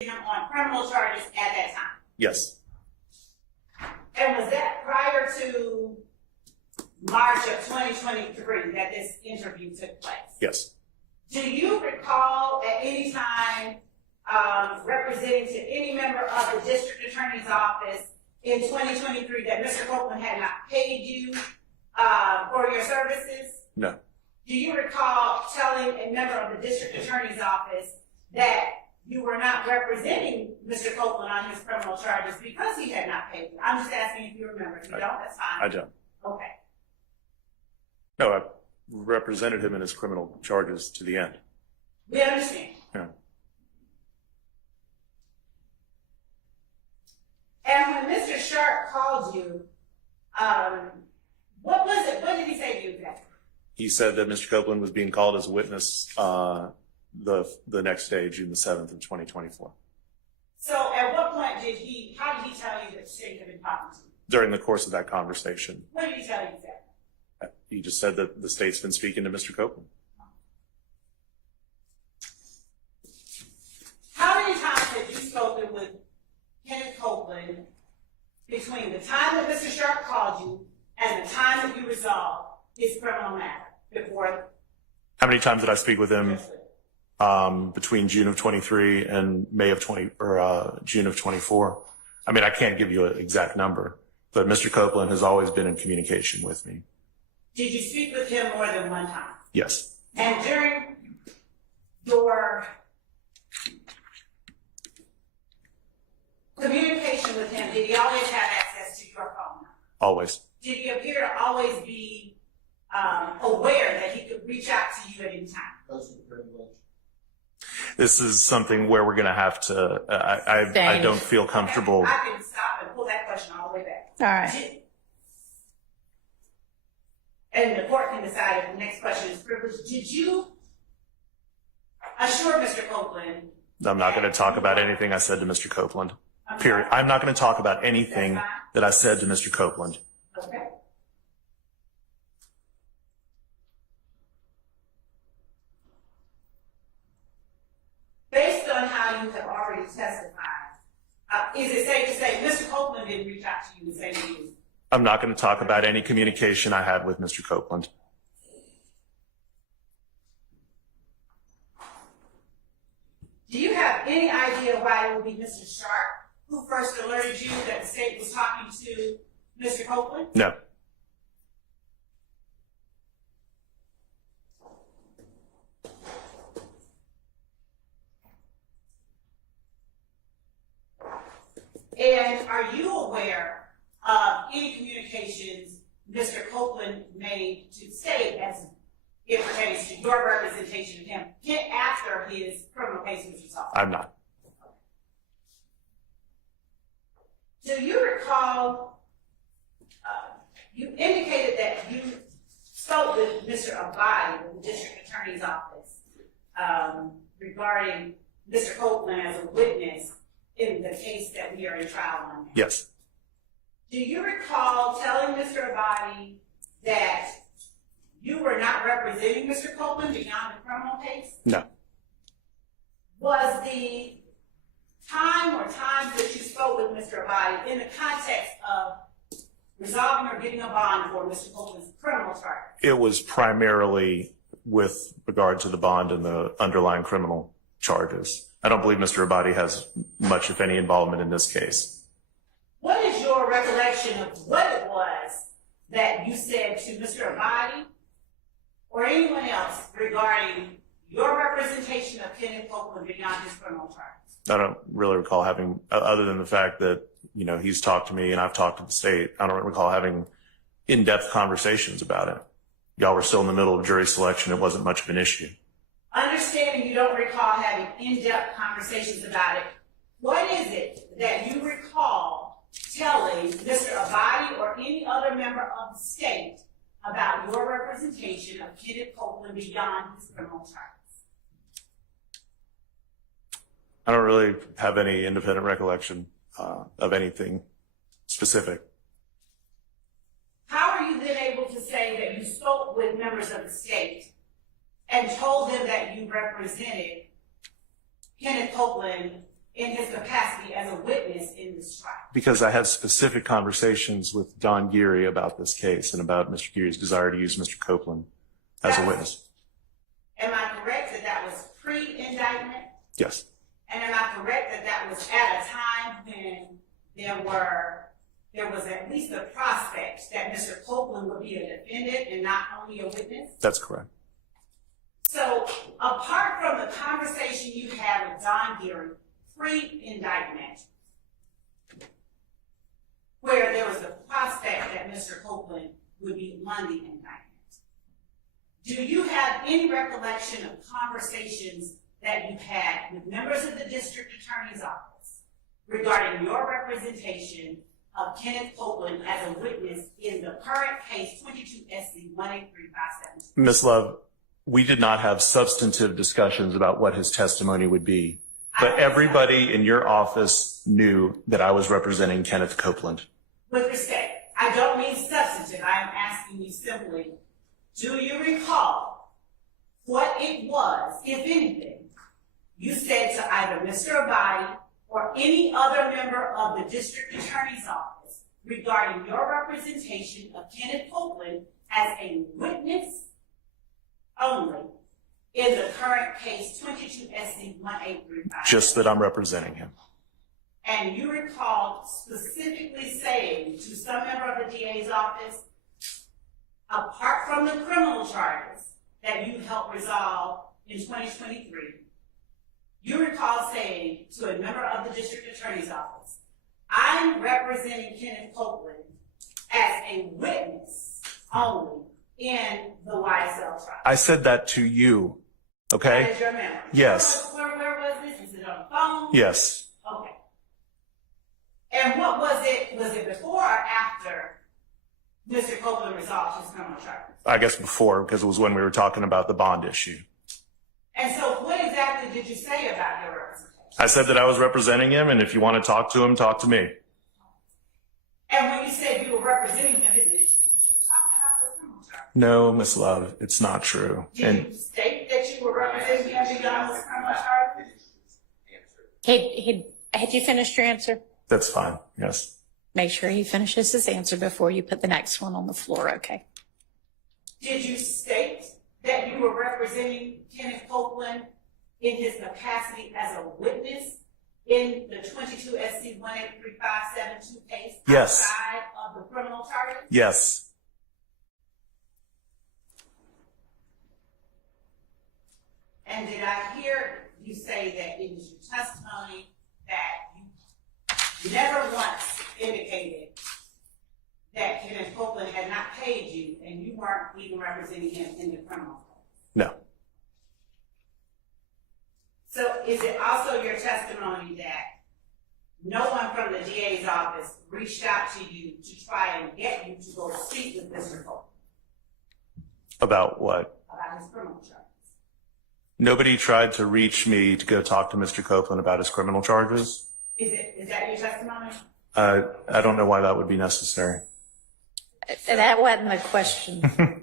him on criminal charges at that time? Yes. And was that prior to March of 2023 that this interview took place? Yes. Do you recall at any time representing to any member of the district attorney's office in 2023 that Mr. Copeland had not paid you for your services? No. Do you recall telling a member of the district attorney's office that you were not representing Mr. Copeland on his criminal charges because he had not paid you? I'm just asking if you remember. If you don't, that's fine. I don't. Okay. No, I represented him in his criminal charges to the end. We understand. Yeah. And when Mr. Sharp called you, what was it? What did he say to you exactly? He said that Mr. Copeland was being called as a witness the next day, June the 7th of 2024. So at what point how did he tell you that the state had been talking to you? During the course of that conversation. What did he tell you exactly? He just said that the state's been speaking to Mr. Copeland. How many times have you spoken with Kenneth Copeland between the time that Mr. Sharp called you and the time that you resolved his criminal matter before? How many times did I speak with him between June of 23 and June of 24? I mean, I can't give you an exact number, but Mr. Copeland has always been in communication with me. Did you speak with him more than one time? Yes. And during your communication with him, did he always have access to your phone number? Always. Did he appear to always be aware that he could reach out to you at any time? This is something where we're going to have to, I don't feel comfortable. Okay, I can stop and pull that question all the way back. All right. And the court can decide if the next question is privileged. Did you assure Mr. Copeland? I'm not going to talk about anything I said to Mr. Copeland. Period. I'm not going to talk about anything that I said to Mr. Copeland. Okay. Based on how you have already testified, is it safe to say Mr. Copeland didn't reach out to you and say to you? I'm not going to talk about any communication I had with Mr. Copeland. Do you have any idea why it would be Mr. Sharp who first alerted you that the state was talking to Mr. Copeland? No. And are you aware of any communications Mr. Copeland made to state as it pertains to your representation of him after his criminal case was resolved? I'm not. Do you recall, you indicated that you spoke with Mr. Abadi, with the district attorney's office, regarding Mr. Copeland as a witness in the case that we are in trial on now? Yes. Do you recall telling Mr. Abadi that you were not representing Mr. Copeland beyond the criminal case? No. Was the time or times that you spoke with Mr. Abadi in the context of resolving or getting a bond for Mr. Copeland's criminal charge? It was primarily with regard to the bond and the underlying criminal charges. I don't believe Mr. Abadi has much, if any, involvement in this case. What is your recollection of what it was that you said to Mr. Abadi or anyone else regarding your representation of Kenneth Copeland beyond his criminal charges? I don't really recall having, other than the fact that, you know, he's talked to me and I've talked to the state, I don't recall having in-depth conversations about it. Y'all were still in the middle of jury selection. It wasn't much of an issue. Understanding you don't recall having in-depth conversations about it, what is it that you recall telling Mr. Abadi or any other member of the state about your representation of Kenneth Copeland beyond his criminal charges? I don't really have any independent recollection of anything specific. How are you then able to say that you spoke with members of the state and told them that you represented Kenneth Copeland in his capacity as a witness in this trial? Because I had specific conversations with Don Geary about this case and about Mr. Geary's desire to use Mr. Copeland as a witness. Am I correct that that was pre-indictment? Yes. And am I correct that that was at a time when there was at least a prospect that Mr. Copeland would be a defendant and not only a witness? That's correct. So, apart from the conversation you had with Don Geary pre-indictment, where there was a prospect that Mr. Copeland would be on the indictment, do you have any recollection of conversations that you had with members of the district attorney's office regarding your representation of Kenneth Copeland as a witness in the current case 22 SC 18357? Ms. Love, we did not have substantive discussions about what his testimony would be, but everybody in your office knew that I was representing Kenneth Copeland. With respect, I don't mean substantive. I am asking you simply, do you recall what it was, if anything, you said to either Mr. Abadi or any other member of the district attorney's office regarding your representation of Kenneth Copeland as a witness only in the current case 22 SC 18357? Just that I'm representing him. And you recall specifically saying to some member of the DA's office, apart from the criminal charges that you helped resolve in 2023, you recall saying to a member of the district attorney's office, I'm representing Kenneth Copeland as a witness only in the YSL trial. I said that to you, okay? That is your memory. Yes. Where was this? Is it on the phone? Yes. Okay. And what was it? Was it before or after Mr. Copeland resolved his criminal charges? I guess before, because it was when we were talking about the bond issue. And so what exactly did you say about your representation? I said that I was representing him, and if you want to talk to him, talk to me. And when you said you were representing him, isn't it true that you were talking about this criminal charge? No, Miss Love, it's not true. Did you state that you were representing him beyond this criminal charge? Had you finished your answer? That's fine, yes. Make sure he finishes his answer before you put the next one on the floor, okay? Did you state that you were representing Kenneth Copeland in his capacity as a witness in the 22 SC 18357 case Yes. outside of the criminal charges? Yes. And did I hear you say that it was your testimony that you never once indicated that Kenneth Copeland had not paid you and you weren't even representing him in the criminal case? No. So is it also your testimony that no one from the DA's office reached out to you to try and get you to go speak with Mr. Copeland? About what? About his criminal charges. Nobody tried to reach me to go talk to Mr. Copeland about his criminal charges. Is that your testimony? I don't know why that would be necessary. That wasn't the question.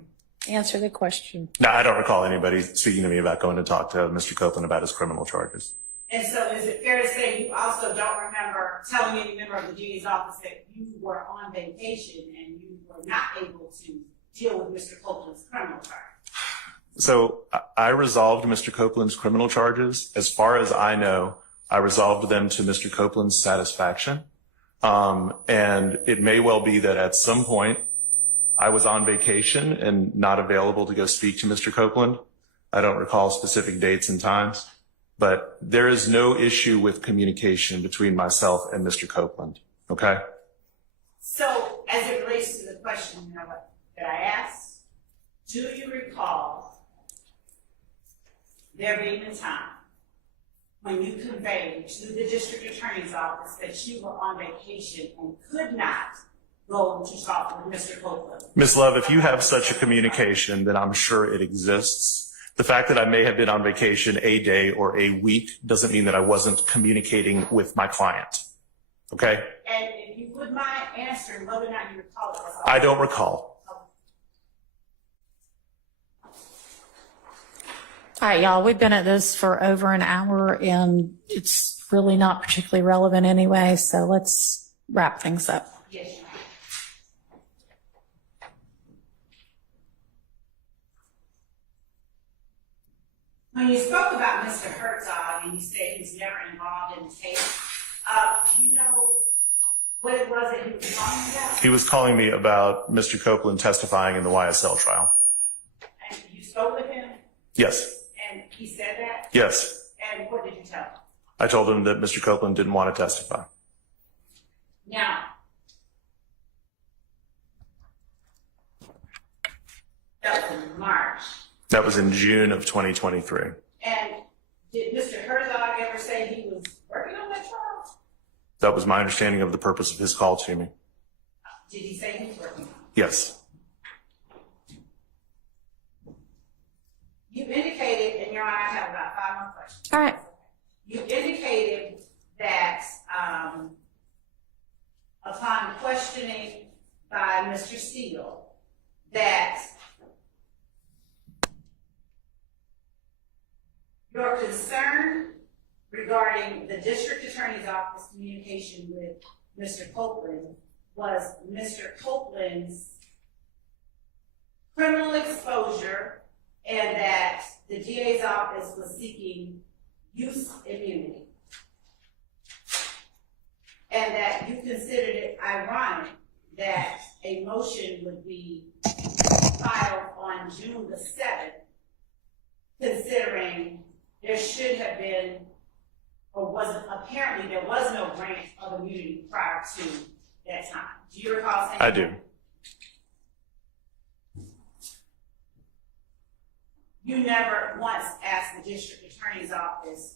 Answer the question. No, I don't recall anybody speaking to me about going to talk to Mr. Copeland about his criminal charges. And so is it fair to say you also don't remember telling any member of the DA's office that you were on vacation and you were not able to deal with Mr. Copeland's criminal charge? So I resolved Mr. Copeland's criminal charges. As far as I know, I resolved them to Mr. Copeland's satisfaction. And it may well be that at some point I was on vacation and not available to go speak to Mr. Copeland. I don't recall specific dates and times, but there is no issue with communication between myself and Mr. Copeland. Okay? So as it relates to the question that I asked, do you recall there being a time when you conveyed to the district attorney's office that you were on vacation and could not go to talk with Mr. Copeland? Ms. Love, if you have such a communication, then I'm sure it exists. The fact that I may have been on vacation a day or a week doesn't mean that I wasn't communicating with my client. Okay? And if you would mind answering whether or not you recall it. I don't recall. All right, y'all, we've been at this for over an hour and really not particularly relevant anyway, so let's wrap things up. Yes, Your Honor. When you spoke about Mr. Herzog and you said he was never involved in the case, do you know what it was that he was calling about? He was calling me about Mr. Copeland testifying in the YSL trial. And you spoke with him? Yes. And he said that? Yes. And what did you tell him? I told him that Mr. Copeland didn't want to testify. Now, that was in March. That was in June of 2023. And did Mr. Herzog ever say he was working on that trial? That was my understanding of the purpose of his call to me. Did he say he was working on it? Yes. You indicated, and Your Honor, I have about 5 more questions. All right. You indicated that upon questioning by Mr. Steele, that your concern regarding the district attorney's office communication with Mr. Copeland was Mr. Copeland's criminal exposure and that the DA's office was seeking use immunity. And that you considered it ironic that a motion would be filed on June the 7th, considering there should have been, or wasn't, apparently there was no grant of immunity prior to that time. Do you recall saying I that? do. You never once asked the district attorney's office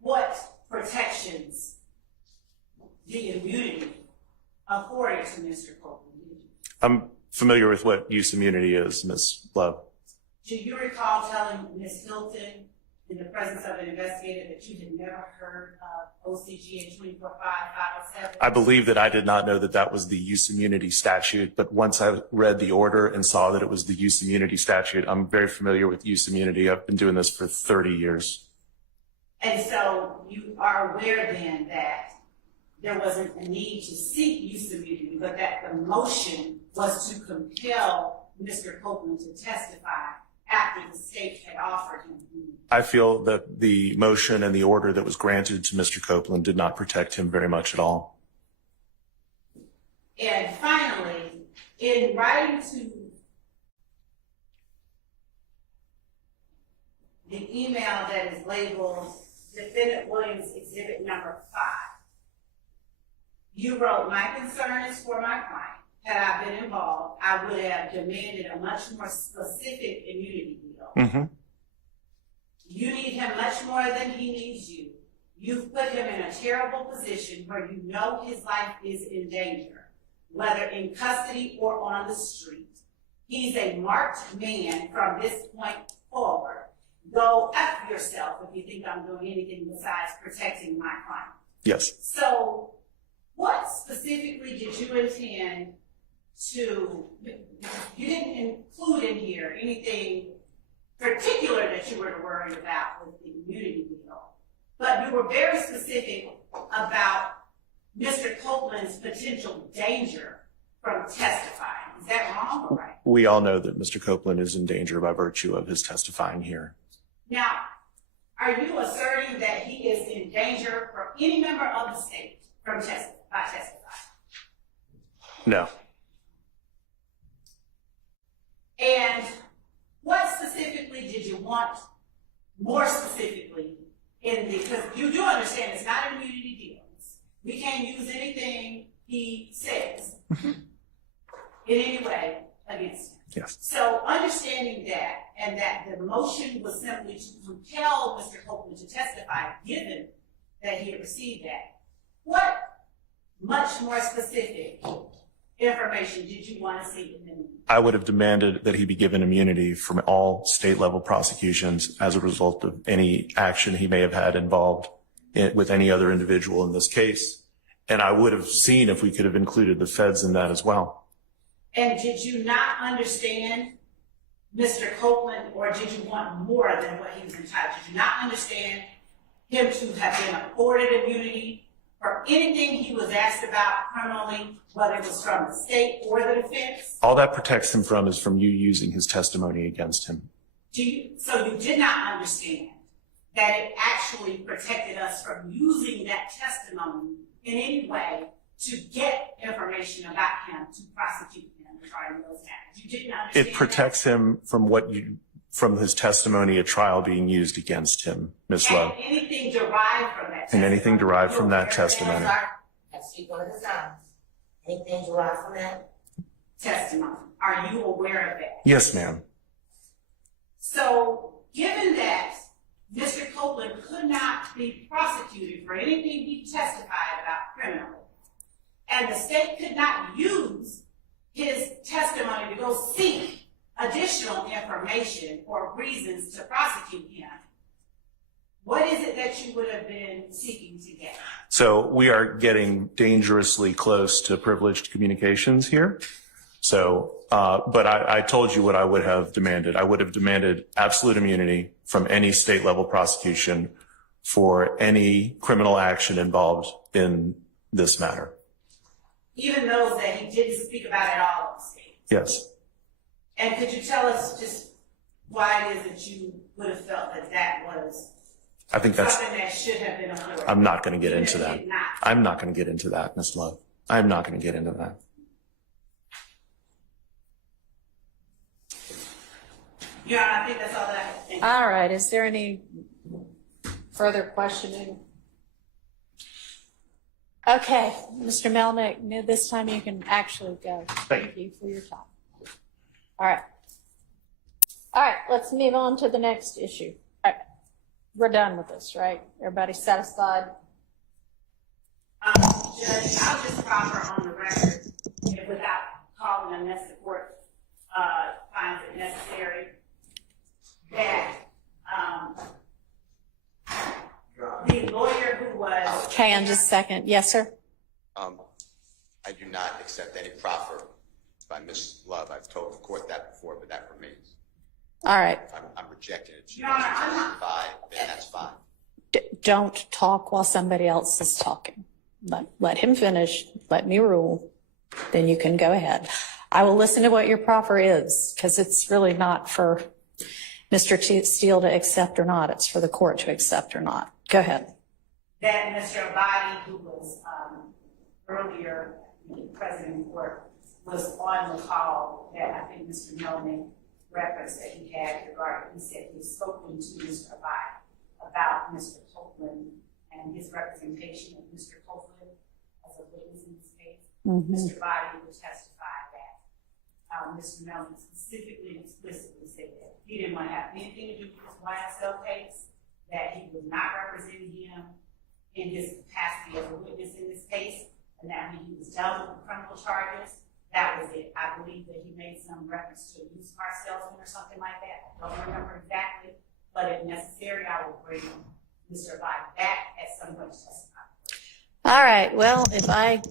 what protections the immunity afforded to Mr. Copeland. I'm familiar with what use immunity is, Ms. Love. Do you recall telling Ms. Hilton in the presence of an investigator that you had never heard of OCGA 245-507? I believe that I did not know that that was the use immunity statute, but once I read the order and saw that it was the use immunity statute, I'm very familiar with use immunity. I've been doing this for 30 years. And so you are aware then that there wasn't a need to seek use immunity, but that the motion was to compel Mr. Copeland to testify after the state had offered him immunity. I feel that the motion and the order that was granted to Mr. Copeland did not protect him very much at all. And finally, in writing to the email that is labeled Defendant Williams Exhibit Number 5, you wrote, "My concern is for my client. Had I been involved, I would have demanded a much more specific immunity deal. Mm-hmm. You need him much more than he needs you. You've put him in a terrible position where you know his life is in danger, whether in custody or on the street. He's a marked man from this point forward. Go F yourself if you think I'm doing anything besides protecting my client." Yes. So what specifically did you intend to, you didn't include in here anything particular that you were worried about with the immunity deal, but you were very specific about Mr. Copeland's potential danger from testifying. Is that wrong or right? We all know that Mr. Copeland is in danger by virtue of his testifying here. Now, are you asserting that he is in danger for any member of the state from testifying? No. And what specifically did you want, more specifically, in the, because you do understand it's not an immunity deal. We can't use anything he says in any way against him. Yes. So understanding that, and that the motion was simply to compel Mr. Copeland to testify, given that he had received that, what much more specific information did you want to see in him? I would have demanded that he be given immunity from all state level prosecutions as a result of any action he may have had involved with any other individual in this case. And I would have seen if we could have included the feds in that as well. And did you not understand Mr. Copeland, or did you want more than what he was entitled? Did you not understand him to have been afforded immunity for anything he was asked about criminally, whether it was from the state or the defense? All that protects him from is from you using his testimony against him. So you did not understand that it actually protected us from using that testimony in any way to get information about him, to prosecute him regarding those matters. You didn't understand It protects him from his testimony at trial being used against him, Ms. Love. And anything derived from that testimony. And anything derived from that testimony. I speak one at a time. Anything derived from that? Testimony. Are you aware of that? Yes, ma'am. So, given that Mr. Copeland could not be prosecuted for anything he testified about criminally, and the state could not use his testimony to go seek additional information or reasons to prosecute him, what is it that you would have been seeking to get? So we are getting dangerously close to privileged communications here. So, but I told you what I would have demanded. I would have demanded absolute immunity from any state level prosecution for any criminal action involved in this matter. Even those that he didn't speak about at all in the state? Yes. And could you tell us just why it is that you would have felt that that was I think that's, something that should have been avoided? I'm not going to get into that. Did not. I'm not going to get into that, Ms. Love. I'm not going to get into that. Yeah, I think that's all that I have to think. All right, is there any further questioning? Okay, Mr. Melnick, this time you can actually go. Thank you for your time. All right. All right, let's move on to the next issue. All right. We're done with this, right? Everybody satisfied? Judge, I'll just proffer on the record, without calling unless the court finds it necessary, that the lawyer who was... Okay, in just a second. Yes, sir? I do not accept any proffer by Ms. Love. I've told the court that before, but that remains. All right. I'm rejecting it. If she Your wants to Honor, I'm not- testify, then that's fine. Don't talk while somebody else is talking. Let him finish. Let me rule. Then you can go ahead. I will listen to what your proffer is, because it's really not for Mr. Steele to accept or not. It's for the court to accept or not. Go ahead. That Mr. Abadi, who was earlier present in court, was on the call that I think Mr. Melnick referenced that he had regarding, he said he had spoken to Mr. Abadi about Mr. Copeland and his representation of Mr. Copeland as a witness in this case. Mr. Abadi would testify that Mr. Melnick specifically and explicitly said that he didn't want to have anything to do with his YSL case, that he was not representing him in his capacity as a witness in this case, and that when he was dealt with the criminal charges, that was it. I believe that he made some reference to a used car salesman or something like that. I don't remember exactly, but if necessary, I will bring Mr. Abadi back at some point to testify. All right. Well, if I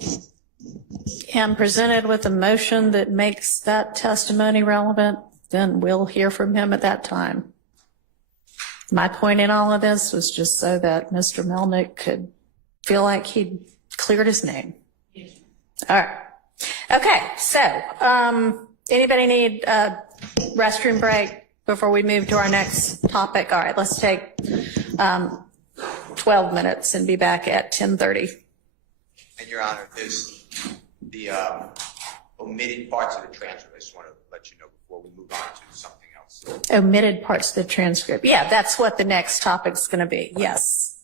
am presented with a motion that makes that testimony relevant, then we'll hear from him at that time. My point in all of this was just so that Mr. Melnick could feel like he'd cleared his name. All right. Okay. So, anybody need a restroom break before we move to our next topic? All right. Let's take 12 minutes and be back at 10:30. And Your Honor, there's the omitted parts of the transcript. I just want to let you know before we move on to something else. Omitted parts of the transcript. Yeah, that's what the next topic's going to be. Yes.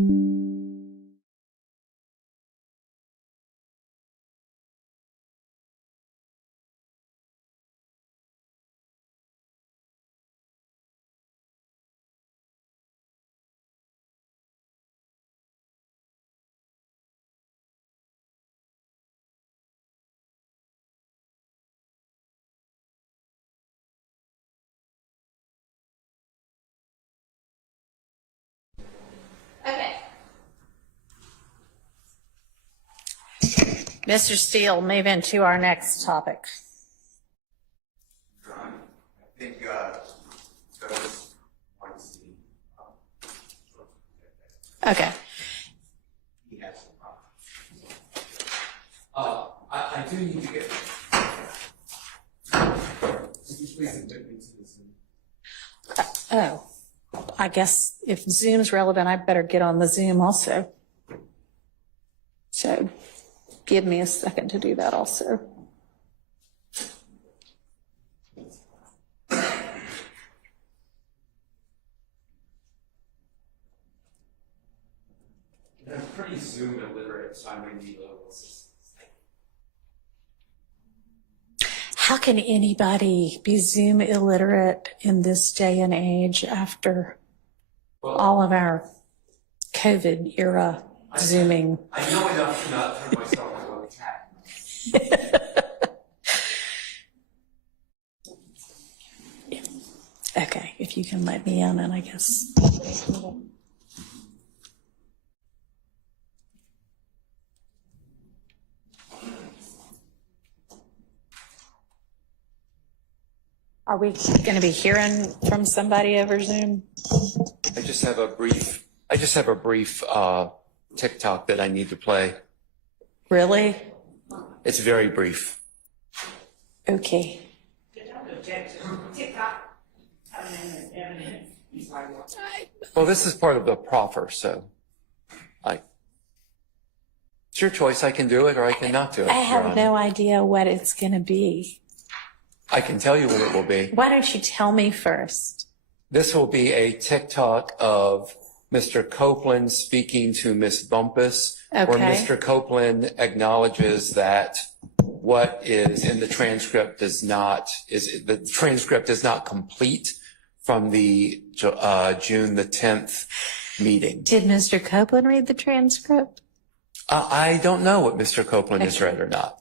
Okay. Mr. Steele, move into our next topic. I think those want to see. Okay. He has some problems. I do need to get. Could you please admit me to this? Oh, I guess if Zoom's relevant, I better get on the Zoom also. So give me a second to do that also. I'm pretty Zoom illiterate, so I may need a little assistance. How can anybody be Zoom illiterate in this day and age after all of our COVID era Zooming? I know enough to not turn myself into a cat. Okay, if you can let me in, and I guess. Are we going to be hearing from somebody over Zoom? I just have a brief TikTok that I need to play. Really? It's very brief. Okay. TikTok. Evidence. Well, this is part of the proffer, so it's your choice. I can do it or I cannot do it. I Your have Honor. no idea what it's going to be. I can tell you what it will be. Why don't you tell me first? This will be a TikTok of Mr. Copeland speaking to Miss Bumpus, where Okay. Mr. Copeland acknowledges that what is in the transcript is not complete from the June the 10th meeting. Did Mr. Copeland read the transcript? I don't know what Mr. Copeland has read or not.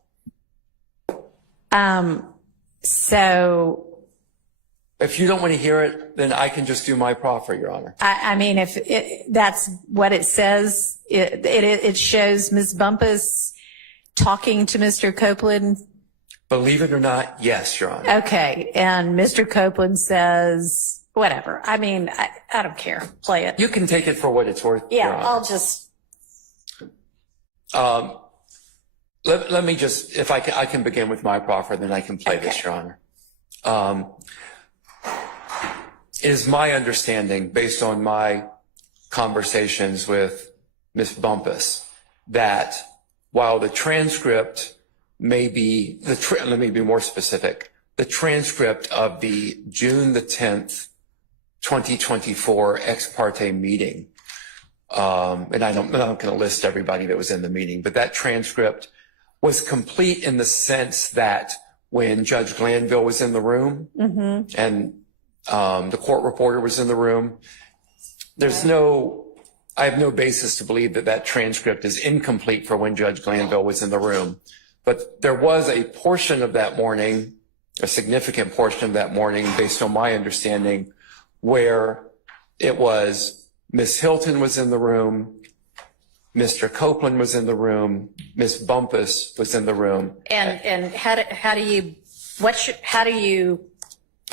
So, If you don't want to hear it, then I can just do my proffer, Your Honor. I mean, if that's what it says, it shows Ms. Bumpus talking to Mr. Copeland. Believe it or not, yes, Your Honor. Okay. And Mr. Copeland says, whatever. I mean, I don't care. Play it. You can take it for what it's worth, Yeah, Your Honor. I'll just. Let me just, if I can begin with my proffer, then I can play this, Okay. Your Honor. It is my understanding, based on my conversations with Ms. Bumpus, that while the transcript may be, let me be more specific, the transcript of the June the 10th, 2024 ex parte meeting, and I'm not going to list everybody that was in the meeting, but that transcript was complete in the sense that when Judge Glanville was in the room and the court reporter was in the room, I have no basis to believe that that transcript is incomplete for when Judge Glanville was in the room. But there was a portion of that morning, a significant portion of that morning, based on my understanding, where it was Ms. Hilton was in the room, Mr. Copeland was in the room, Ms. Bumpus was in the room. And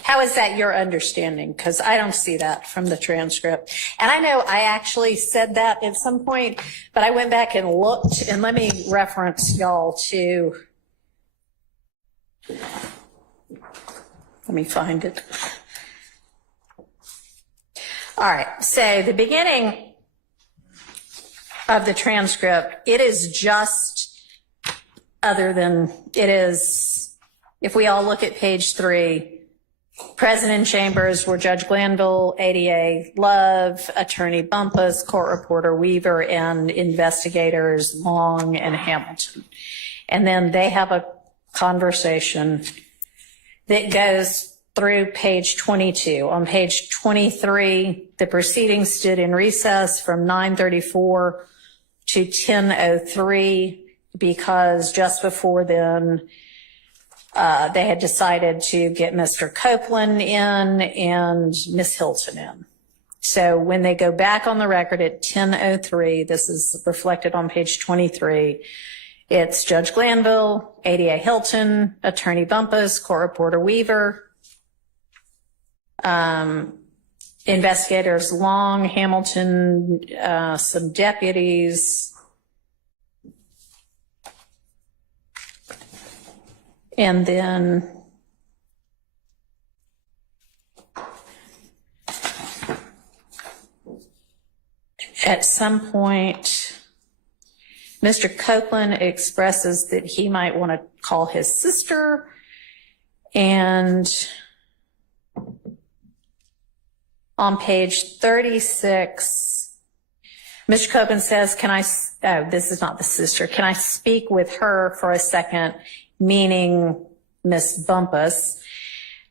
how is that your understanding? Because I don't see that from the transcript. And I know I actually said that at some point, but I went back and looked, and let me reference y'all to, let me find it. All right, so the beginning of the transcript, it is just it is, if we all look at page 3, Present in chambers were Judge Glanville, ADA Love, Attorney Bumpus, Court Reporter Weaver, and investigators Long and Hamilton. And then they have a conversation that goes through page 22. On page 23, the proceedings stood in recess from 9:34 to 10:03 because just before then, they had decided to get Mr. Copeland in and Miss Hilton in. So when they go back on the record at 10:03, this is reflected on page 23, it's Judge Glanville, ADA Hilton, Attorney Bumpus, Court Reporter Weaver, investigators Long, Hamilton, some deputies, and then at some point, Mr. Copeland expresses that he might want to call his sister, and on page 36, Mr. Copeland says, this is not the sister, can I speak with her for a second, meaning Miss Bumpus?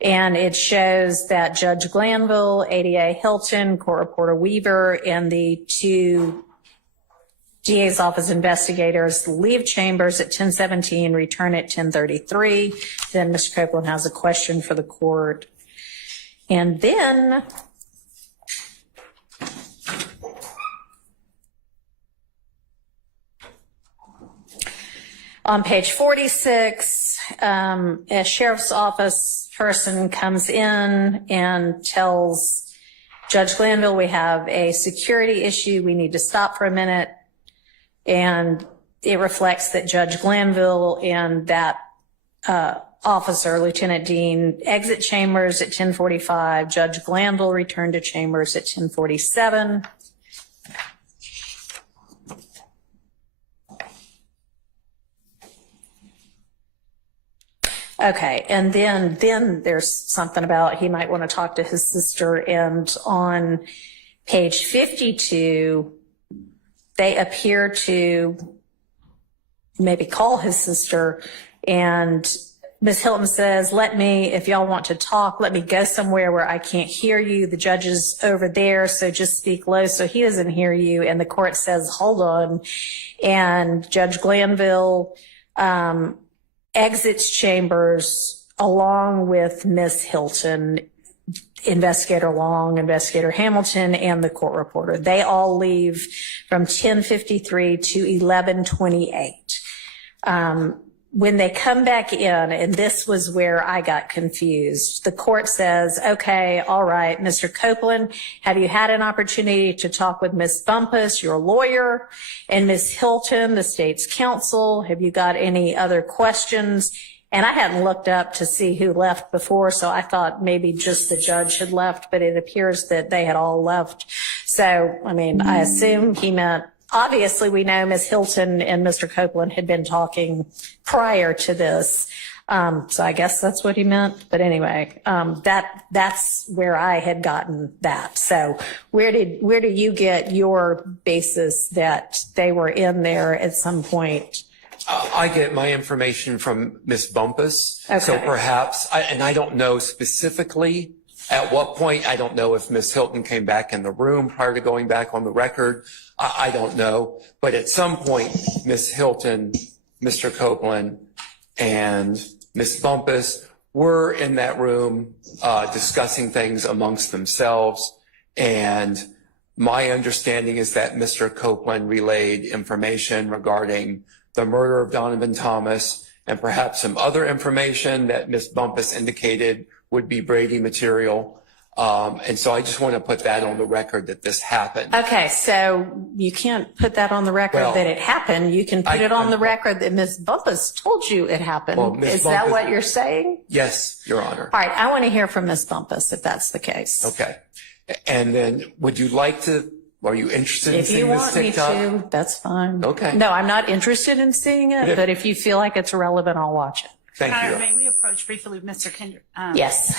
And it shows that Judge Glanville, ADA Hilton, Court Reporter Weaver, and the two DA's office investigators leave chambers at 10:17, return at 10:33. Then Mr. Copeland has a question for the court. And then on page 46, a sheriff's office person comes in and tells Judge Glanville, we have a security issue. We need to stop for a minute. And it reflects that Judge Glanville and that officer, Lieutenant Dean, exit chambers at 10:45. Judge Glanville returned to chambers at 10:47. Okay, and then there's something about he might want to talk to his sister, and on page 52, they appear to maybe call his sister, and Ms. Hilton says, if y'all want to talk, let me go somewhere where I can't hear you. The judge is over there, so just speak low so he doesn't hear you. And the court says, hold on. And Judge Glanville exits chambers along with Miss Hilton, Investigator Long, Investigator Hamilton, and the court reporter. They all leave from 10:53 to 11:28. When they come back in, and this was where I got confused, the court says, okay, all right, Mr. Copeland, have you had an opportunity to talk with Ms. Bumpus, your lawyer, and Ms. Hilton, the state's counsel? Have you got any other questions? And I hadn't looked up to see who left before, so I thought maybe just the judge had left, but it appears that they had all left. So, I mean, I assume he meant, obviously we know Ms. Hilton and Mr. Copeland had been talking prior to this. So I guess that's what he meant. But anyway, that's where I had gotten that. So where do you get your basis that they were in there at some point? I get my information from Miss Bumpus. Okay. So perhaps, and I don't know specifically at what point. I don't know if Miss Hilton came back in the room prior to going back on the record. I don't know. But at some point, Miss Hilton, Mr. Copeland, and Miss Bumpus were in that room discussing things amongst themselves. And my understanding is that Mr. Copeland relayed information regarding the murder of Donovan Thomas and perhaps some other information that Miss Bumpus indicated would be Brady material. And so I just want to put that on the record that this happened. Okay, so you can't put that on the record that it happened. You can put it on the record that Ms. Bumpus told you it happened. Well, Ms. Is that what you're saying? Yes, Your Honor. All right, I want to hear from Ms. Bumpus if that's the case. Okay. And then would you like to, are you interested in If seeing you this want me TikTok? to, that's fine. Okay. No, I'm not interested in seeing it, but if you feel like it's relevant, I'll watch it. Thank Your you. Honor, may we approach briefly with Mr. Kendrick? Yes.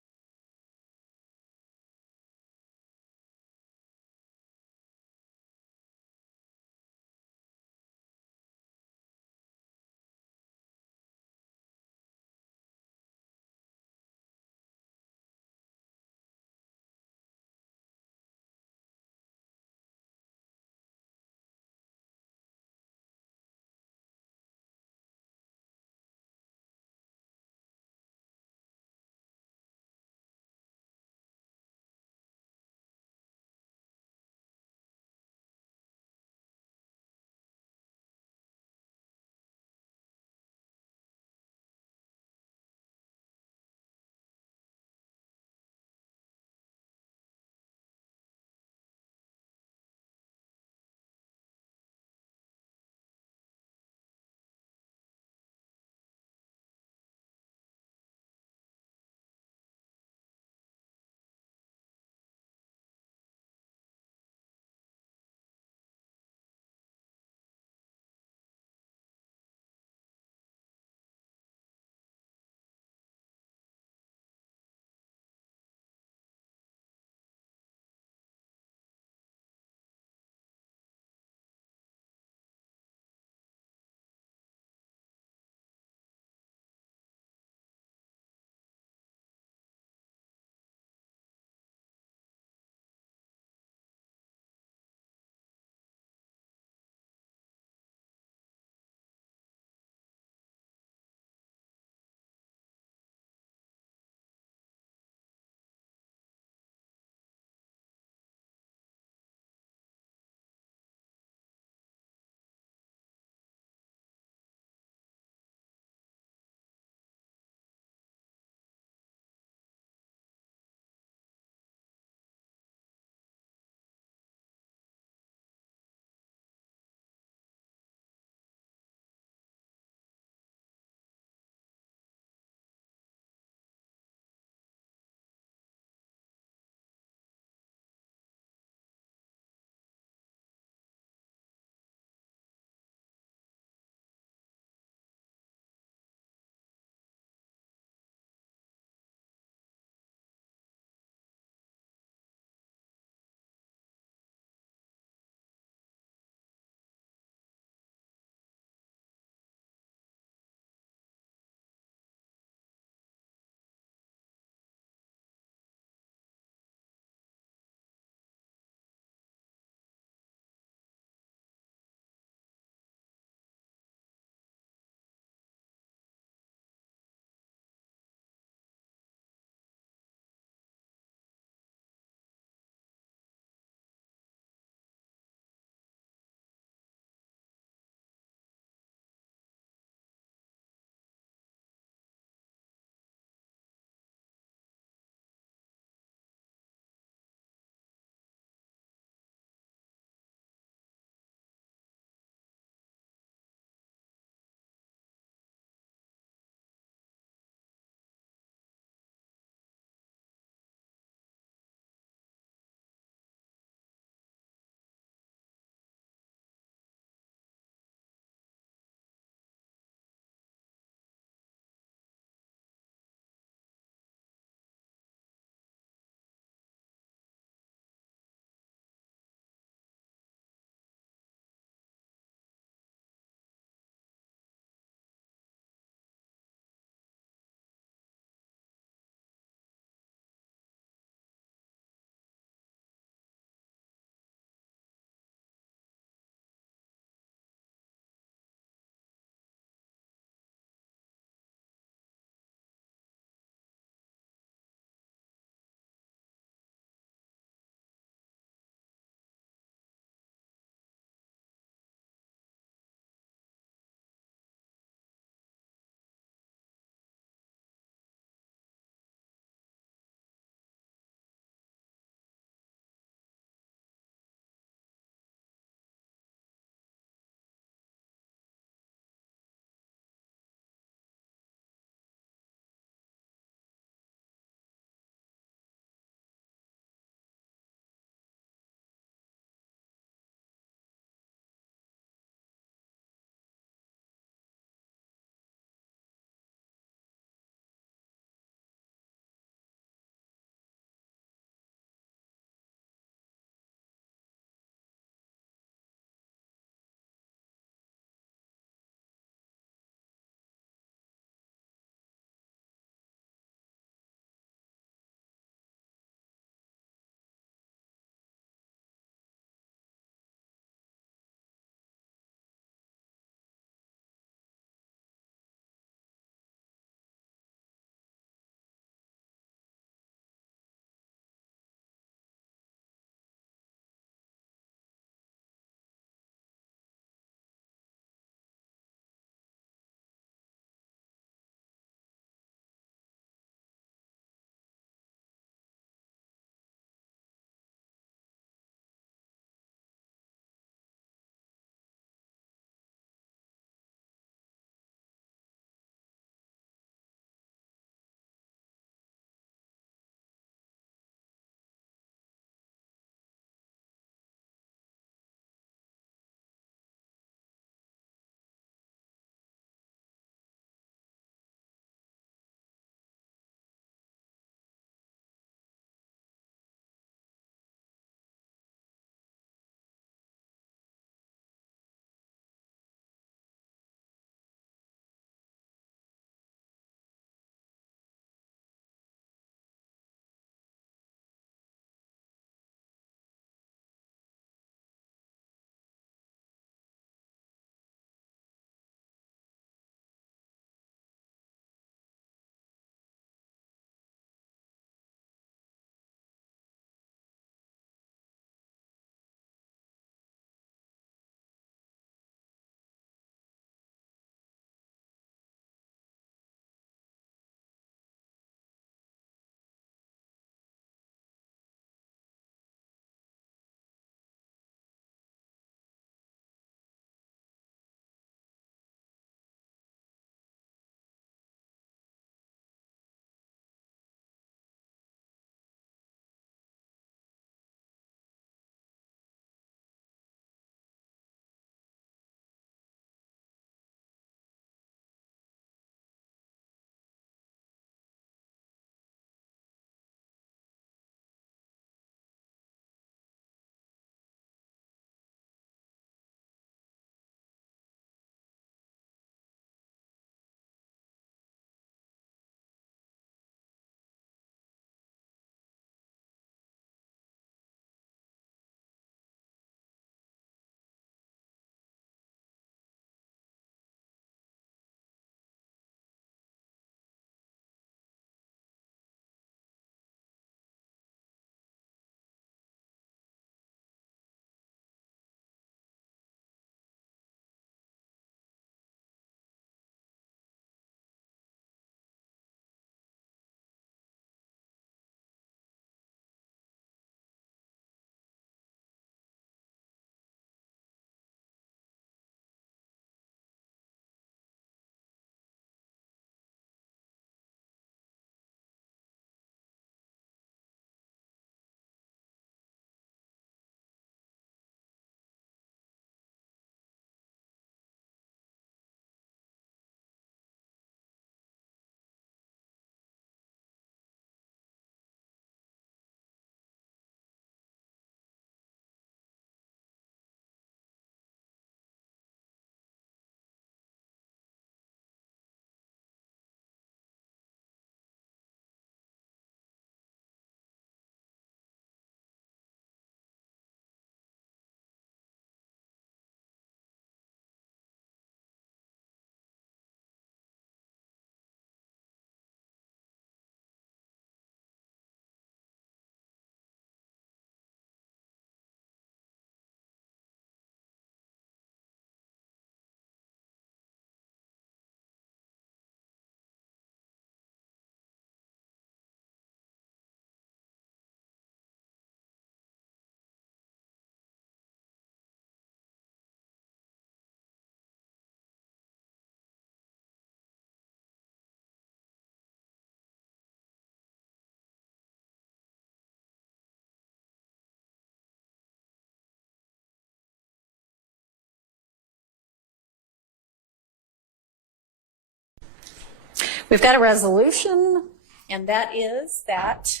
We've got a resolution, and that is that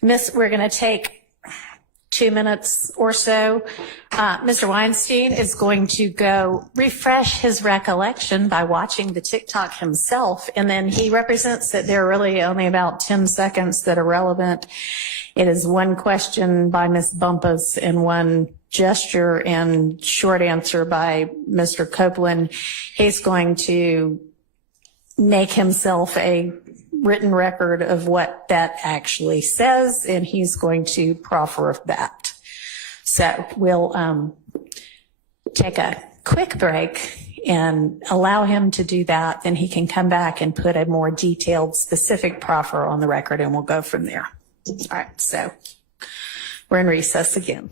we're going to take 2 minutes or so. Mr. Weinstein is going to go refresh his recollection by watching the TikTok himself, and then he represents that there are really only about 10 seconds that are relevant. It is one question by Ms. Bumpus and one gesture and short answer by Mr. Copeland. He's going to make himself a written record of what that actually says, and he's going to proffer that. So we'll take a quick break and allow him to do that. Then he can come back and put a more detailed, specific proffer on the record, and we'll go from there. All right, so we're in recess again.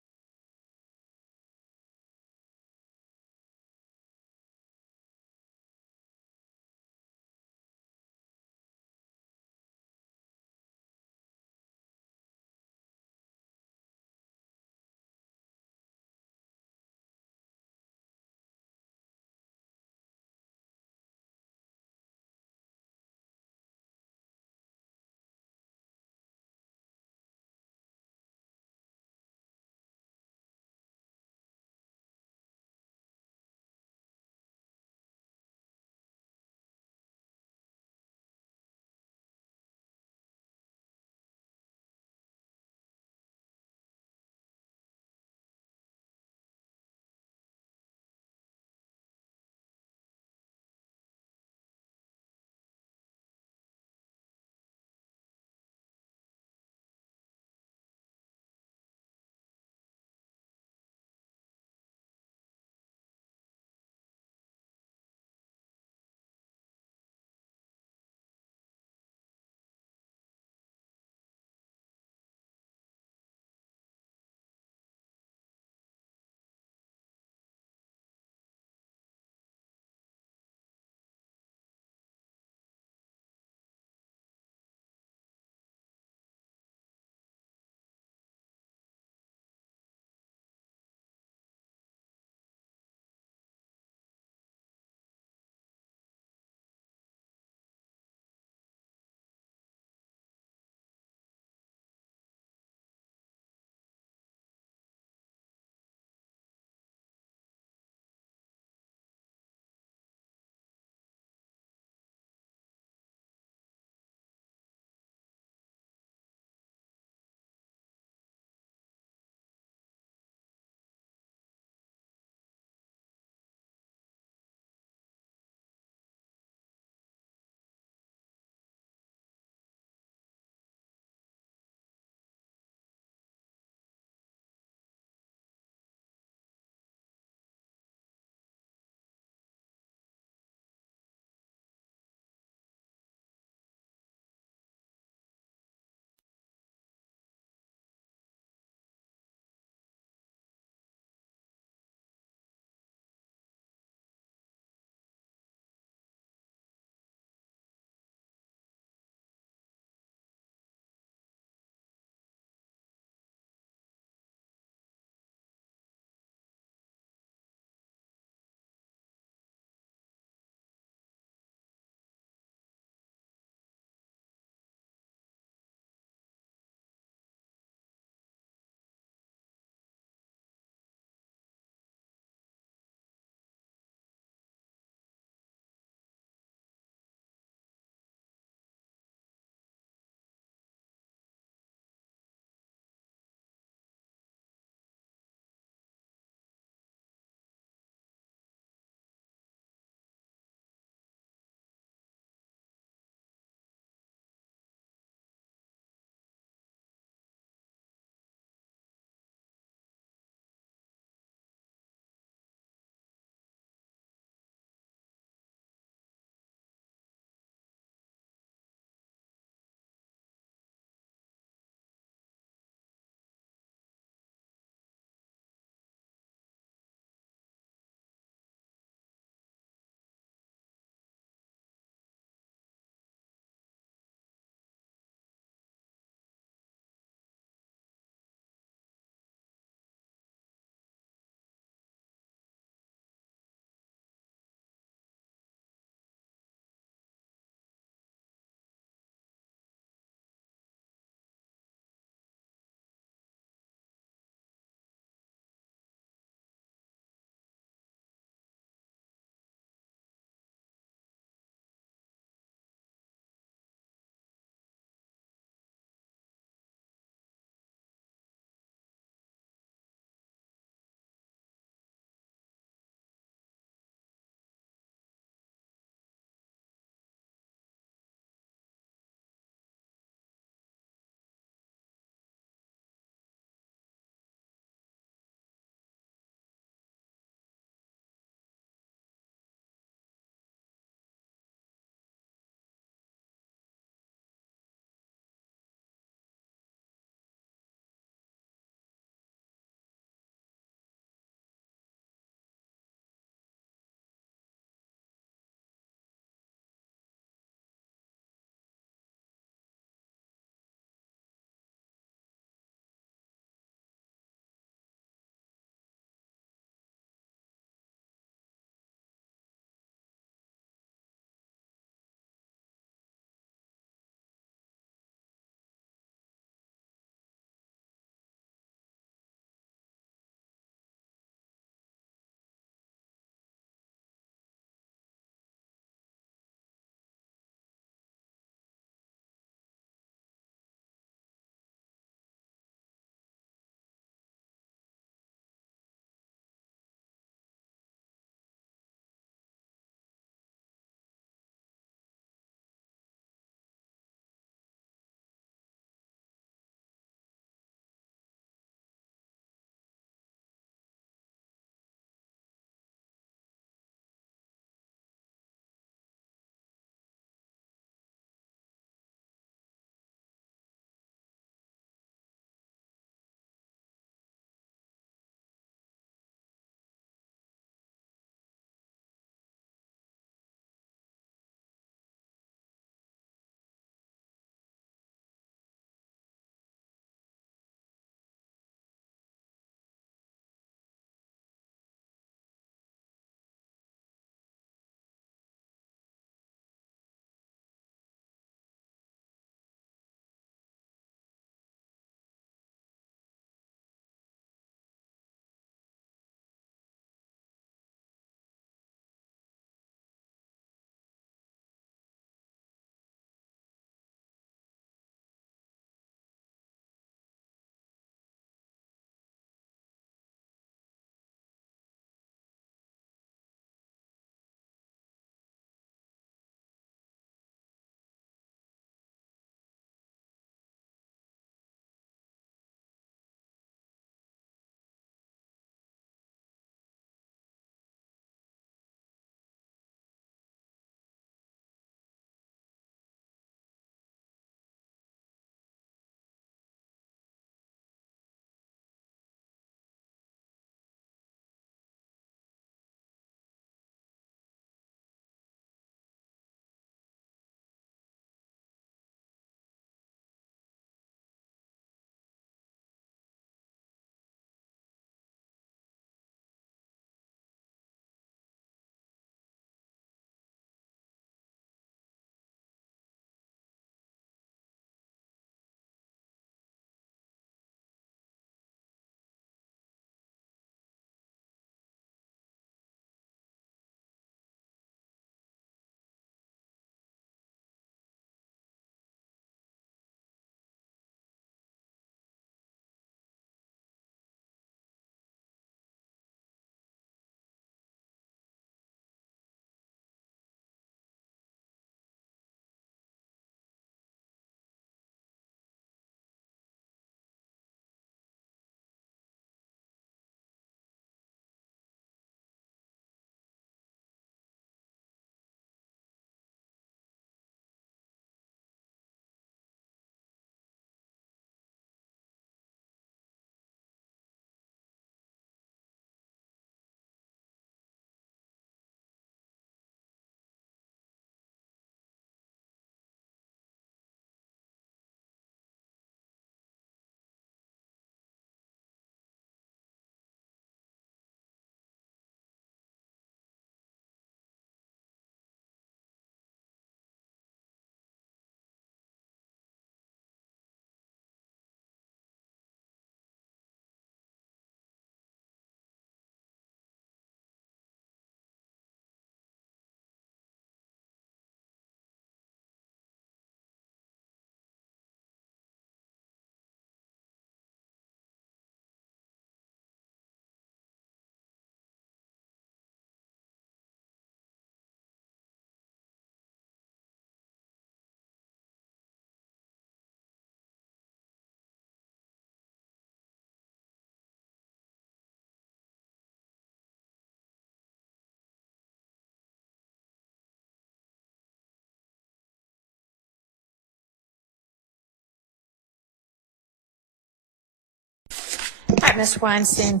Mr. Weinstein.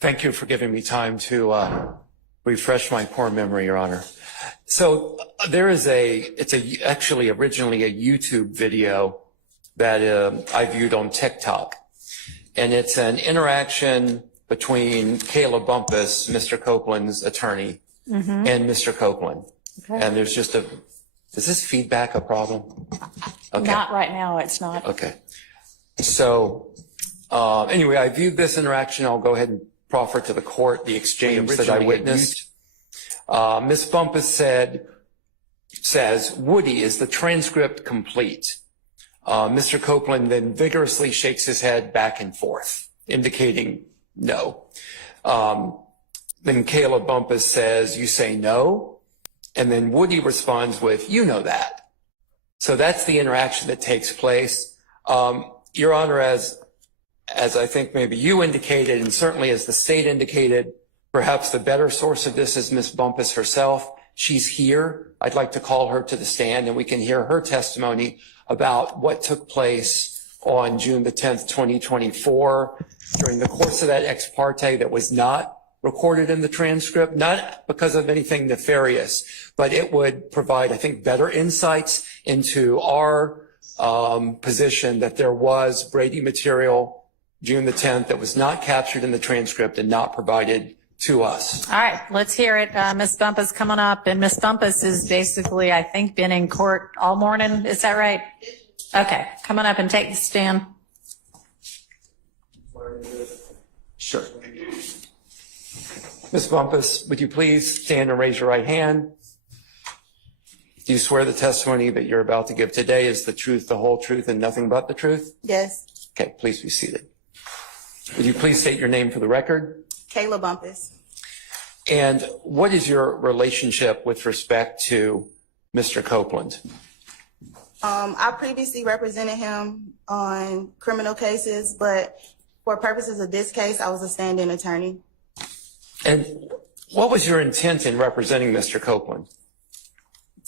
Thank you for giving me time to refresh my poor memory, Your Honor. So there is actually originally a YouTube video that I viewed on TikTok. And it's an interaction between Kayla Bumpus, Mr. Copeland's attorney, and Mr. Copeland. Okay. And there's just is this feedback a problem? Okay. Not right now, it's not. Okay. So anyway, I viewed this interaction. I'll go ahead and proffer to the court the exchange that I witnessed. Ms. Bumpus says, Woody, is the transcript complete? Mr. Copeland then vigorously shakes his head back and forth, indicating no. Then Kayla Bumpus says, you say no? And then Woody responds with, you know that. So that's the interaction that takes place. Your Honor, as I think maybe you indicated, and certainly as the state indicated, perhaps the better source of this is Ms. Bumpus herself. She's here. I'd like to call her to the stand and we can hear her testimony about what took place on June the 10th, 2024 during the course of that ex parte that was not recorded in the transcript, not because of anything nefarious, but it would provide, I think, better insights into our position that there was Brady material June the 10th that was not captured in the transcript and not provided to us. All right, let's hear it. Ms. Bumpus coming up, and Ms. Bumpus is basically, I think, been in court all morning. Is that right? Okay, coming up and take the stand. Sure. Ms. Bumpus, would you please stand and raise your right hand? Do you swear the testimony that you're about to give today is the truth, the whole truth, and nothing but the truth? Yes. Okay, please be seated. Would you please state your name for the record? Kayla Bumpus. And what is your relationship with respect to Mr. Copeland? I previously represented him on criminal cases, but for purposes of this case, I was a stand-in attorney. And what was your intent in representing Mr. Copeland?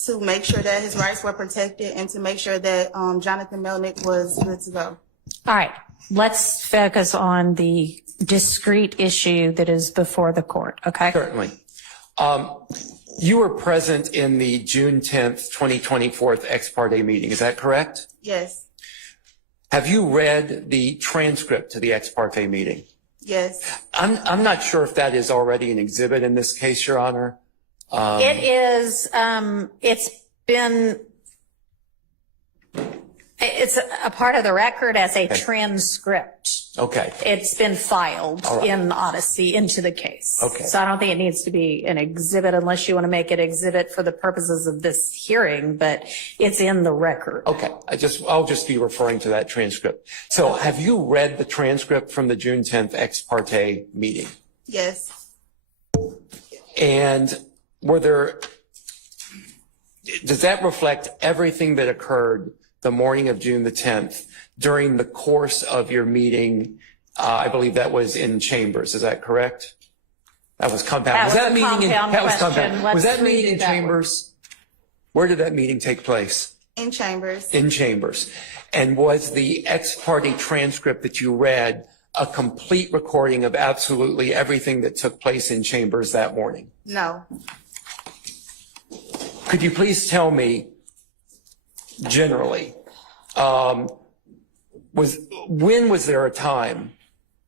To make sure that his rights were protected and to make sure that Jonathan Melnick was good to go. All right, let's focus on the discrete issue that is before the court, okay? Certainly. You were present in the June 10th, 2024 ex parte meeting, is that correct? Yes. Have you read the transcript to the ex parte meeting? Yes. I'm not sure if that is already an exhibit in this case, Your Honor. It is, it's a part of the record as a transcript. Okay. It's been filed in Odyssey into the case. Okay. So I don't think it needs to be an exhibit unless you want to make it exhibit for the purposes of this hearing, but it's in the record. Okay. I'll just be referring to that transcript. So have you read the transcript from the June 10th ex parte meeting? Yes. And does that reflect everything that occurred the morning of June the 10th during the course of your meeting? I believe that was in chambers. Is that correct? That was compound. Was that compound? Was that meeting in chambers? Where did that meeting take place? In chambers. In chambers. And was the ex parte transcript that you read a complete recording of absolutely everything that took place in chambers that morning? No. Could you please tell me, generally, when was there a time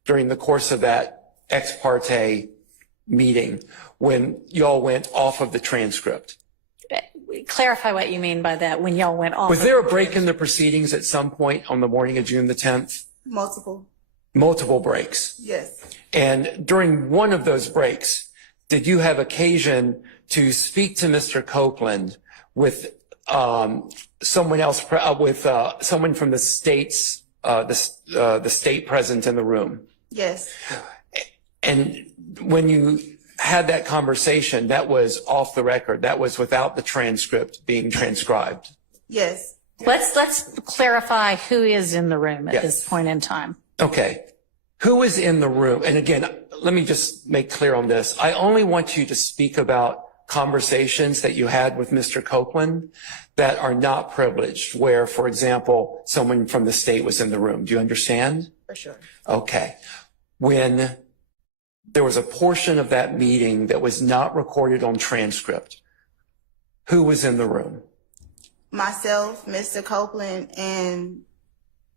during the course of that ex parte meeting when y'all went off of the transcript? Clarify what you mean by that, when y'all went off. Was there a break in the proceedings at some point on the morning of June the 10th? Multiple. Multiple breaks. Yes. And during one of those breaks, did you have occasion to speak to Mr. Copeland with someone else, with someone from the states, the state present in the room? Yes. And when you had that conversation, that was off the record. That was without the transcript being transcribed. Yes. Let's clarify who is in the room at this point in time. Okay. Who is in the room? And again, let me just make clear on this. I only want you to speak about conversations that you had with Mr. Copeland that are not privileged, where, for example, someone from the state was in the room. Do you understand? For sure. Okay. When there was a portion of that meeting that was not recorded on transcript, who was in the room? Myself, Mr. Copeland, and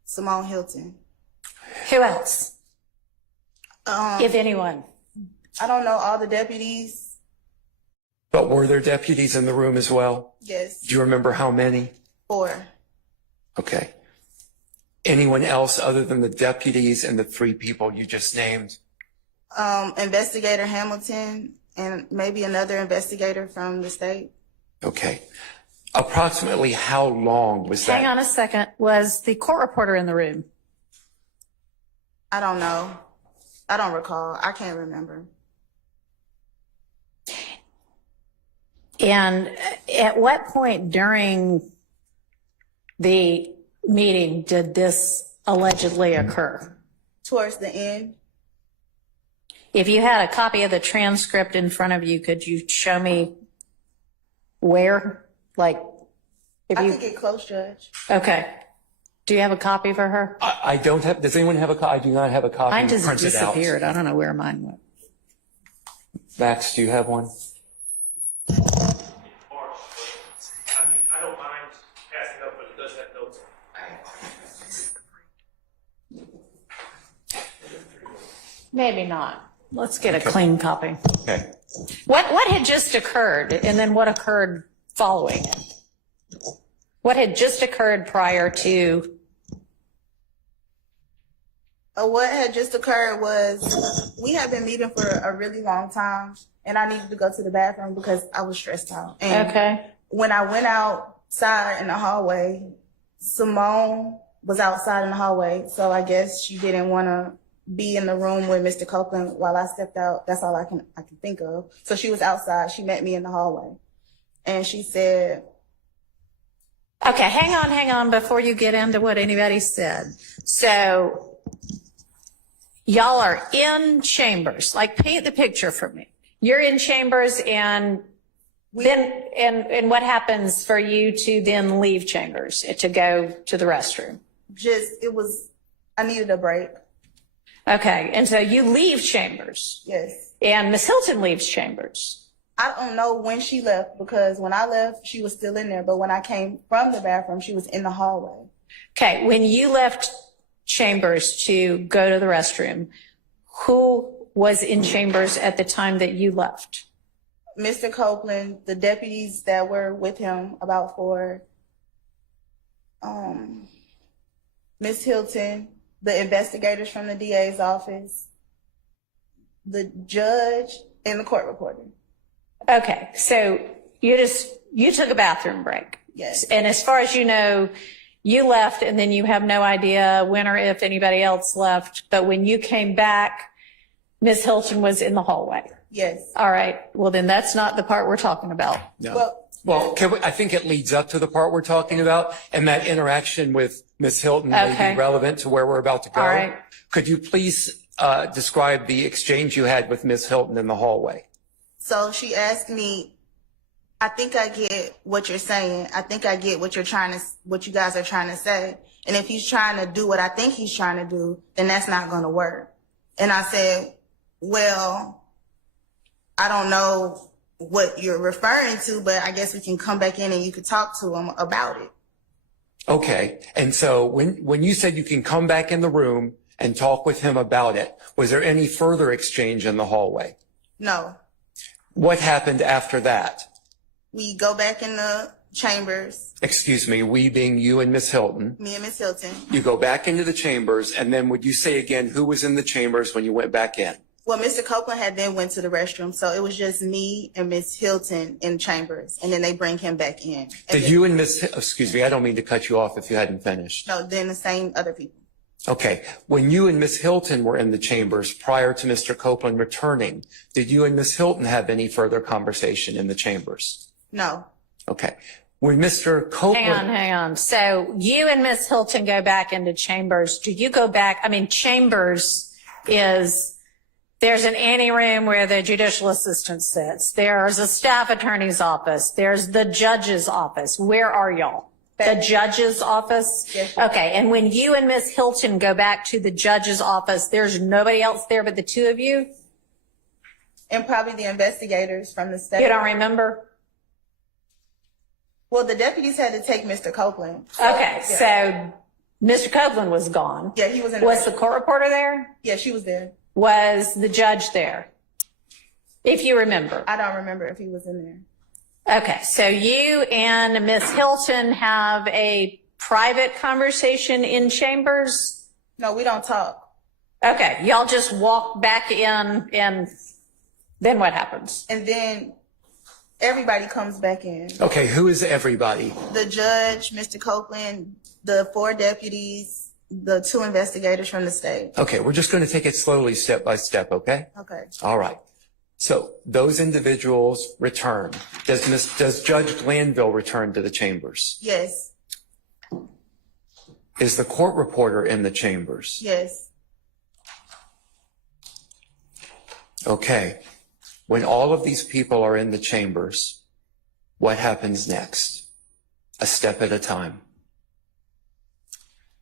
Simone Hilton. Who else, Um, if anyone? I don't know all the deputies. But were there deputies in the room as well? Yes, Do you remember how many? 4. Okay. Anyone else other than the deputies and the 3 people you just named? Investigator Hamilton and maybe another investigator from the state. Okay. Approximately how long was that? Hang on a second. Was the court reporter in the room? I don't know. I don't recall. I can't remember. And at what point during the meeting did this allegedly occur? Towards the end. If you had a copy of the transcript in front of you, could you show me where? Like, if I you, could get close, Judge. okay. Do you have a copy for her? I don't have, does anyone have a copy? I do not have a copy Mine just printed out. disappeared. I don't know where mine went. Max, do you have one? I mean, I don't mind passing up, but it does have notes. Maybe not. Let's get a clean copy. Okay. What had just occurred, and then what occurred following it? What had just occurred prior to? What had just occurred was we had been meeting for a really long time, and I needed to go to the bathroom because I was stressed out. And Okay. when I went outside in the hallway, Simone was outside in the hallway, so I guess she didn't want to be in the room with Mr. Copeland while I stepped out. That's all I can think of. So she was outside. She met me in the hallway, and she said, Okay, hang on before you get into what anybody said. So y'all are in chambers. Like, paint the picture for me. You're in chambers, and then and what happens for you to then leave chambers to go to the restroom? I needed a break. Okay, and so you leave chambers, Yes. and Miss Hilton leaves chambers. I don't know when she left because when I left, she was still in there. But when I came from the bathroom, she was in the hallway. Okay, when you left chambers to go to the restroom, who was in chambers at the time that you left? Mr. Copeland, the deputies that were with him, about 4, Miss Hilton, the investigators from the DA's office, the judge, and the court reporter. Okay, so you took a bathroom break. Yes. And as far as you know, you left, and then you have no idea when or if anybody else left. But when you came back, Miss Hilton was in the hallway. Yes. All right. Well, then that's not the part we're talking about. No. Well, I think it leads up to the part we're talking about, and that interaction with Ms. Hilton may Okay. be relevant to where we're about to go. All right. Could you please describe the exchange you had with Ms. Hilton in the hallway? So she asked me, I think I get what you're saying. I think I get what you guys are trying to say. And if he's trying to do what I think he's trying to do, then that's not going to work. And I said, well, I don't know what you're referring to, but I guess we can come back in and you could talk to him about it. Okay. And so when you said you can come back in the room and talk with him about it, was there any further exchange in the hallway? No. What happened after that? We go back in the chambers, Excuse me, we being you and Miss Hilton. me and Miss Hilton. You go back into the chambers, and then would you say again who was in the chambers when you went back in? Well, Mr. Copeland had then went to the restroom, so it was just me and Miss Hilton in chambers, and then they bring him back in. And Did then- you and excuse me, I don't mean to cut you off if you hadn't finished. No, then the same other people. Okay. When you and Miss Hilton were in the chambers prior to Mr. Copeland returning, did you and Miss Hilton have any further conversation in the chambers? No. Okay. When Mr. Copeland... Hang on. So you and Miss Hilton go back into chambers. Do you go back? I mean, chambers is, there's an anteroom where the judicial assistant sits. There's a staff attorney's office. There's the judge's office. Where are y'all? The judge's office? Yes. Okay, and when you and Ms. Hilton go back to the judge's office, there's nobody else there but the two of you? And probably the investigators from the state. You don't remember? Well, the deputies had to take Mr. Copeland. Okay, Yeah. so Mr. Copeland was gone. Yeah, he was in Was the court reporter there? Yeah, she was there. Was the judge there? If you remember. I don't remember if he was in there. Okay, so you and Ms. Hilton have a private conversation in chambers? No, we don't talk. Okay, y'all just walk back in and then what happens? And then everybody comes back in. Okay, who is everybody? The judge, Mr. Copeland, the 4 deputies, the 2 investigators from the state. Okay, we're just going to take it slowly, step by step, okay? Okay. All right. So those individuals return. Does Judge Glanville return to the chambers? Yes. Is the court reporter in the chambers? Yes. Okay. When all of these people are in the chambers, what happens next? A step at a time.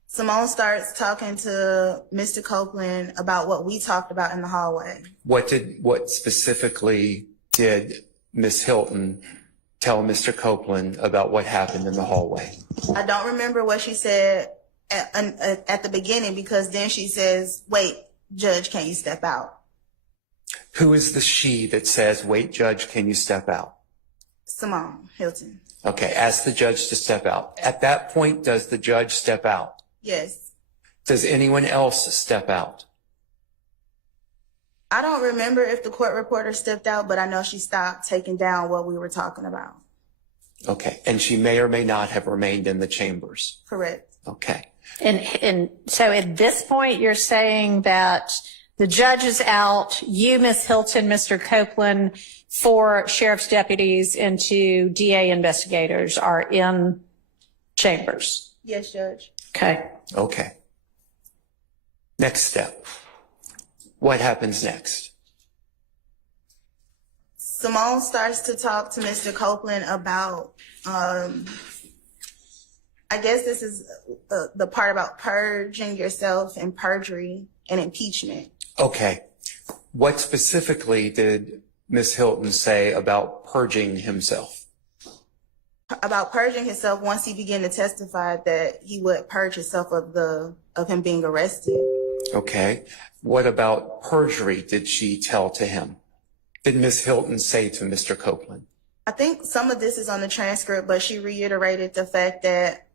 Simone starts talking to Mr. Copeland about what we talked about in the hallway. What specifically did Miss Hilton tell Mr. Copeland about what happened in the hallway? I don't remember what she said at the beginning, because then she says, "Wait, Judge, can you step out?" Who is the she that says, "Wait, Judge, can you step out"? Simone Hilton. Okay, ask the judge to step out. At that point, does the judge step out? Yes. Does anyone else step out? I don't remember if the court reporter stepped out, but I know she stopped taking down what we were talking about. Okay, and she may or may not have remained in the chambers. Correct. Okay. And so at this point, you're saying that the judge is out, you, Ms. Hilton, Mr. Copeland, 4 sheriff's deputies and 2 DA investigators are in chambers. Yes, Judge. Okay. Okay. Next step. What happens next? Simone starts to talk to Mr. Copeland about, I guess this is the part about purging yourself and perjury and impeachment. Okay. What specifically did Ms. Hilton say about purging himself? About purging himself once he began to testify that he would purge himself of him being arrested. Okay. What about perjury did she tell to him? Did Ms. Hilton say to Mr. Copeland? I think some of this is on the transcript, but she reiterated the fact that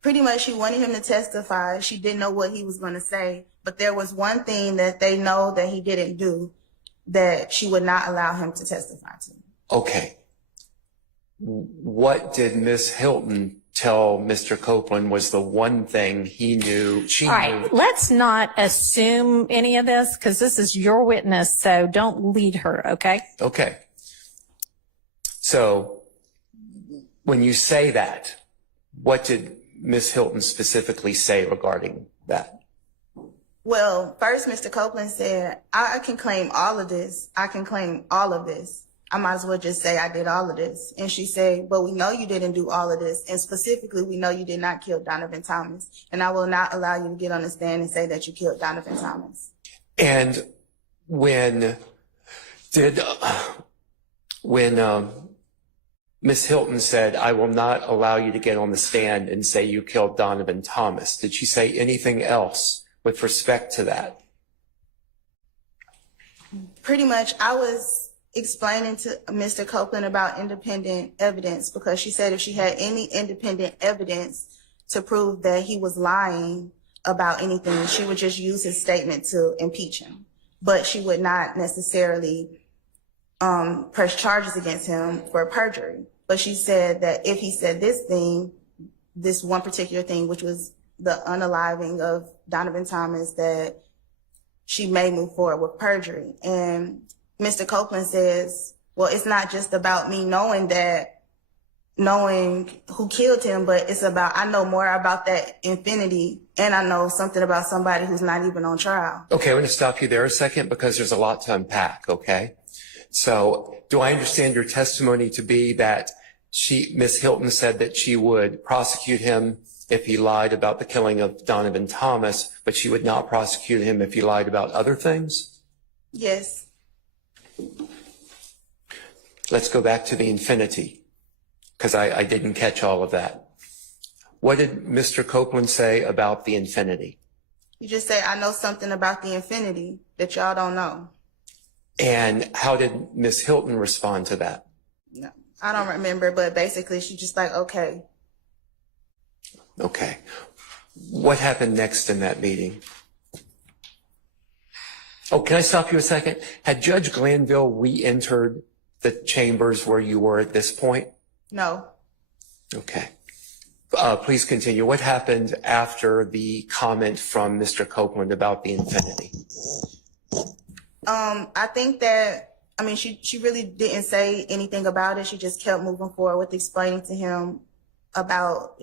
pretty much she wanted him to testify. She didn't know what he was going to say, but there was one thing that they know that he didn't do that she would not allow him to testify to. Okay. What did Ms. Hilton tell Mr. Copeland was the one thing he knew, she All right, knew? let's not assume any of this because this is your witness, so don't lead her, okay? Okay. So when you say that, what did Ms. Hilton specifically say regarding that? Well, first, Mr. Copeland said, I can claim all of this. I can claim all of this. I might as well just say I did all of this. And she said, but we know you didn't do all of this. And specifically, we know you did not kill Donovan Thomas. And I will not allow you to get on the stand and say that you killed Donovan Thomas. And when Ms. Hilton said, I will not allow you to get on the stand and say you killed Donovan Thomas, did she say anything else with respect to that? Pretty much, I was explaining to Mr. Copeland about independent evidence because she said if she had any independent evidence to prove that he was lying about anything, she would just use his statement to impeach him. But she would not necessarily press charges against him for perjury. But she said that if he said this thing, this one particular thing, which was the unaliving of Donovan Thomas, that she may move forward with perjury. And Mr. Copeland says, well, it's not just about me knowing who killed him, but it's about, I know more about that infinity, and I know something about somebody who's not even on trial. Okay, I'm going to stop you there a second because there's a lot to unpack, okay? So do I understand your testimony to be that Ms. Hilton said that she would prosecute him if he lied about the killing of Donovan Thomas, but she would not prosecute him if he lied about other things? Yes. Let's go back to the infinity, because I didn't catch all of that. What did Mr. Copeland say about the infinity? You just say, I know something about the infinity that y'all don't know. And how did Ms. Hilton respond to that? No, I don't remember, but basically she just like, okay. Okay. What happened next in that meeting? Oh, can I stop you a second? Had Judge Glanville re-entered the chambers where you were at this point? No. Okay. Please continue. What happened after the comment from Mr. Copeland about the infinity? I think that, I mean, she really didn't say anything about it. She just kept moving forward with explaining to him about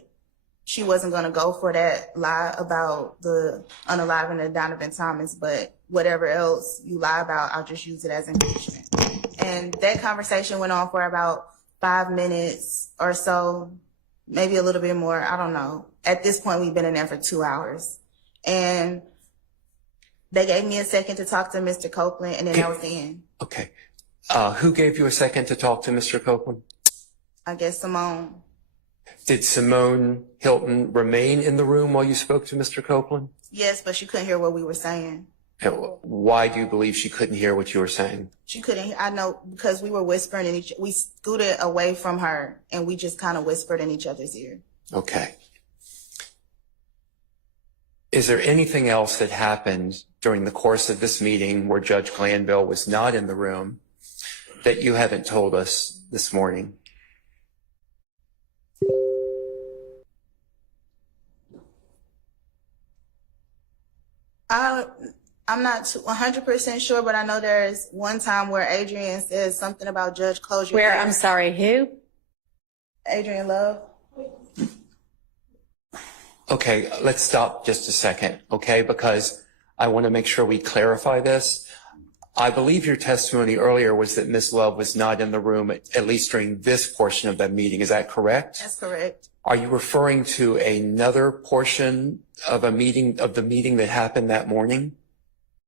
she wasn't going to go for that lie about the unaliving of Donovan Thomas, but whatever else you lie about, I'll just use it as impeachment. And that conversation went on for about 5 minutes or so, maybe a little bit more. I don't know. At this point, we've been in there for 2 hours. And they gave me a second to talk to Mr. Copeland, and then that was the end. Okay. Who gave you a second to talk to Mr. Copeland? I guess Simone. Did Simone Hilton remain in the room while you spoke to Mr. Copeland? Yes, but she couldn't hear what we were saying. And why do you believe she couldn't hear what you were saying? She couldn't. I know because we were whispering in we scooted away from her and we just kind of whispered in each other's ear. Okay. Is there anything else that happened during the course of this meeting where Judge Glanville was not in the room that you haven't told us this morning? I'm not 100% sure, but I know there's one time where Adrian says something about Judge Closure. Where, I'm sorry, who? Adrian Love. Okay, let's stop just a second, okay? Because I want to make sure we clarify this. I believe your testimony earlier was that Ms. Love was not in the room, at least during this portion of that meeting. Is that correct? That's correct. Are you referring to another portion of the meeting that happened that morning?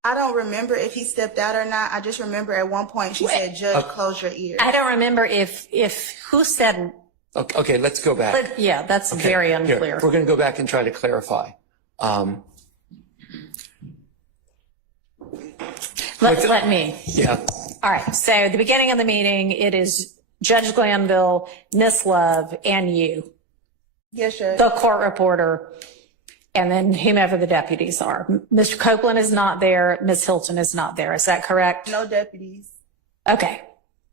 I don't remember if he stepped out or not. I just remember at one point she said, Judge, close your ears. I don't remember if who said. Okay, let's go back. But yeah, that's Okay, very here, unclear. we're going to go back and try to clarify. Let me. Yeah. All right. So at the beginning of the meeting, it is Judge Glanville, Miss Love, and you, Yes, Judge. the court reporter, and then whomever the deputies are. Mr. Copeland is not there. Miss Hilton is not there. Is that correct? No deputies. Okay.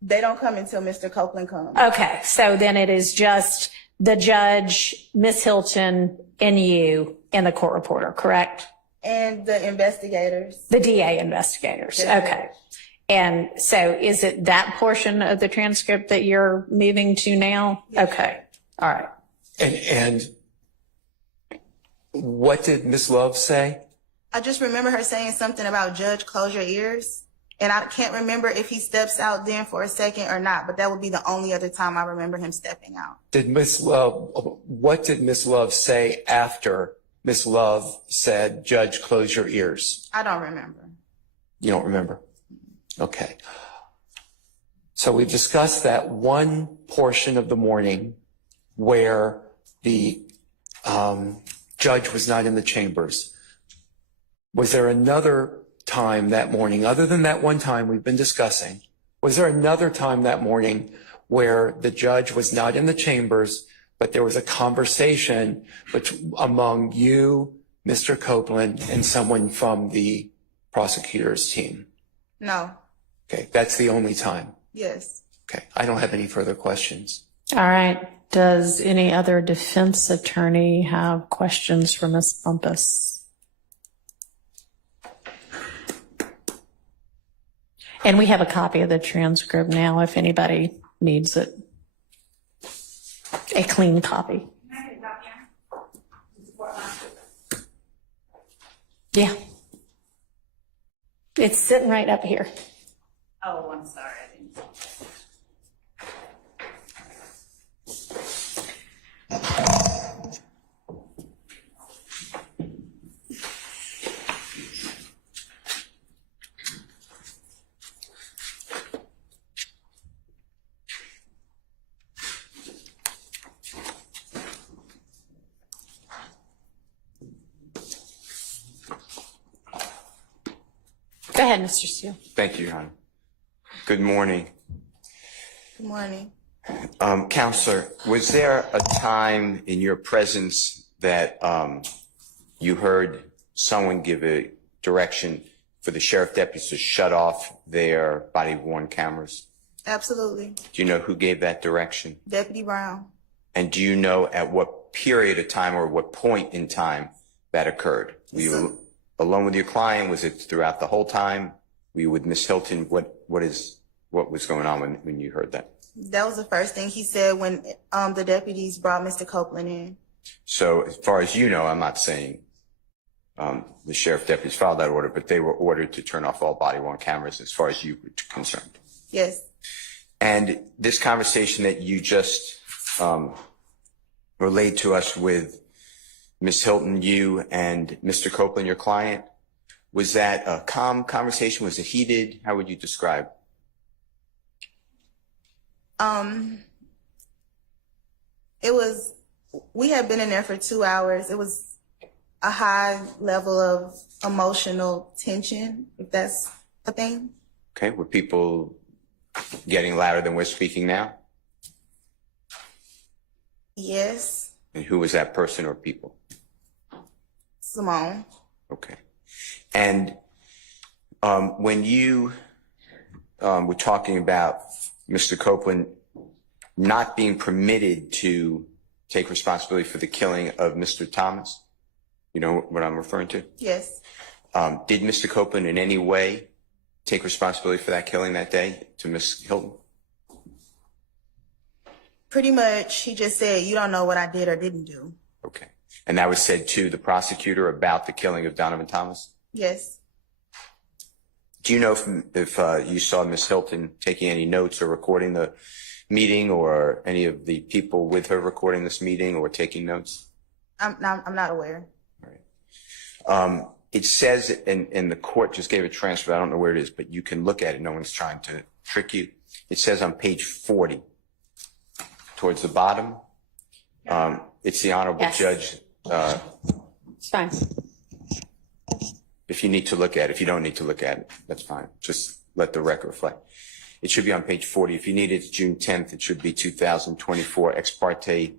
They don't come until Mr. Copeland comes. Okay. So then it is just the judge, Miss Hilton, and you, and the court reporter, correct? And the investigators. The DA investigators. Yes. Okay. And so is it that portion of the transcript that you're moving to now? Yes. Okay. All right. And what did Ms. Love say? I just remember her saying something about Judge, close your ears. And I can't remember if he steps out then for a second or not, but that would be the only other time I remember him stepping out. What did Ms. Love say after Ms. Love said, Judge, close your ears? I don't remember. You don't remember? Okay. So we've discussed that one portion of the morning where the judge was not in the chambers. Was there another time that morning, other than that one time we've been discussing, was there another time that morning where the judge was not in the chambers, but there was a conversation among you, Mr. Copeland, and someone from the prosecutor's team? No. Okay, that's the only time. Yes. Okay, I don't have any further questions. All right. Does any other defense attorney have questions for Ms. Bumpus? And we have a copy of the transcript now if anybody needs it. A clean copy. Yeah. It's sitting right up here. Oh, I'm sorry. I didn't Go ahead, Mr. Steele. Thank you, Your Honor. Good morning. Good morning. Counselor, was there a time in your presence that you heard someone give a direction for the sheriff deputies to shut off their body-worn cameras? Absolutely. Do you know who gave that direction? Deputy Brown. And do you know at what period of time or what point in time that occurred? Were you alone with your client? Was it throughout the whole time? Were you with Miss Hilton? What was going on when you heard that? That was the first thing he said when the deputies brought Mr. Copeland in. So as far as you know, I'm not saying the sheriff deputies filed that order, but they were ordered to turn off all body-worn cameras as far as you were concerned. Yes. And this conversation that you just relayed to us with Ms. Hilton, you and Mr. Copeland, your client, was that a calm conversation? Was it heated? How would you describe? It was, we had been in there for 2 hours. It was a high level of emotional tension, if that's a thing. Okay, were people getting louder than we're speaking now? Yes. And who was that person or people? Simone. Okay. And when you were talking about Mr. Copeland not being permitted to take responsibility for the killing of Mr. Thomas, you know what I'm referring to? Yes. Did Mr. Copeland in any way take responsibility for that killing that day to Ms. Hilton? Pretty much, he just said, you don't know what I did or didn't do. Okay. And that was said to the prosecutor about the killing of Donovan Thomas? Yes. Do you know if you saw Ms. Hilton taking any notes or recording the meeting, or any of the people with her recording this meeting or taking notes? I'm not aware. All right. It says, and the court just gave a transcript, I don't know where it is, but you can look at it. No one's trying to trick you. It says on page 40, towards the bottom, it's the Honorable Yes. Judge. It's fine. If you need to look at it, if you don't need to look at it, that's fine. Just let the record reflect. It should be on page 40. If you need it, it's June 10th. It should be 2024 ex parte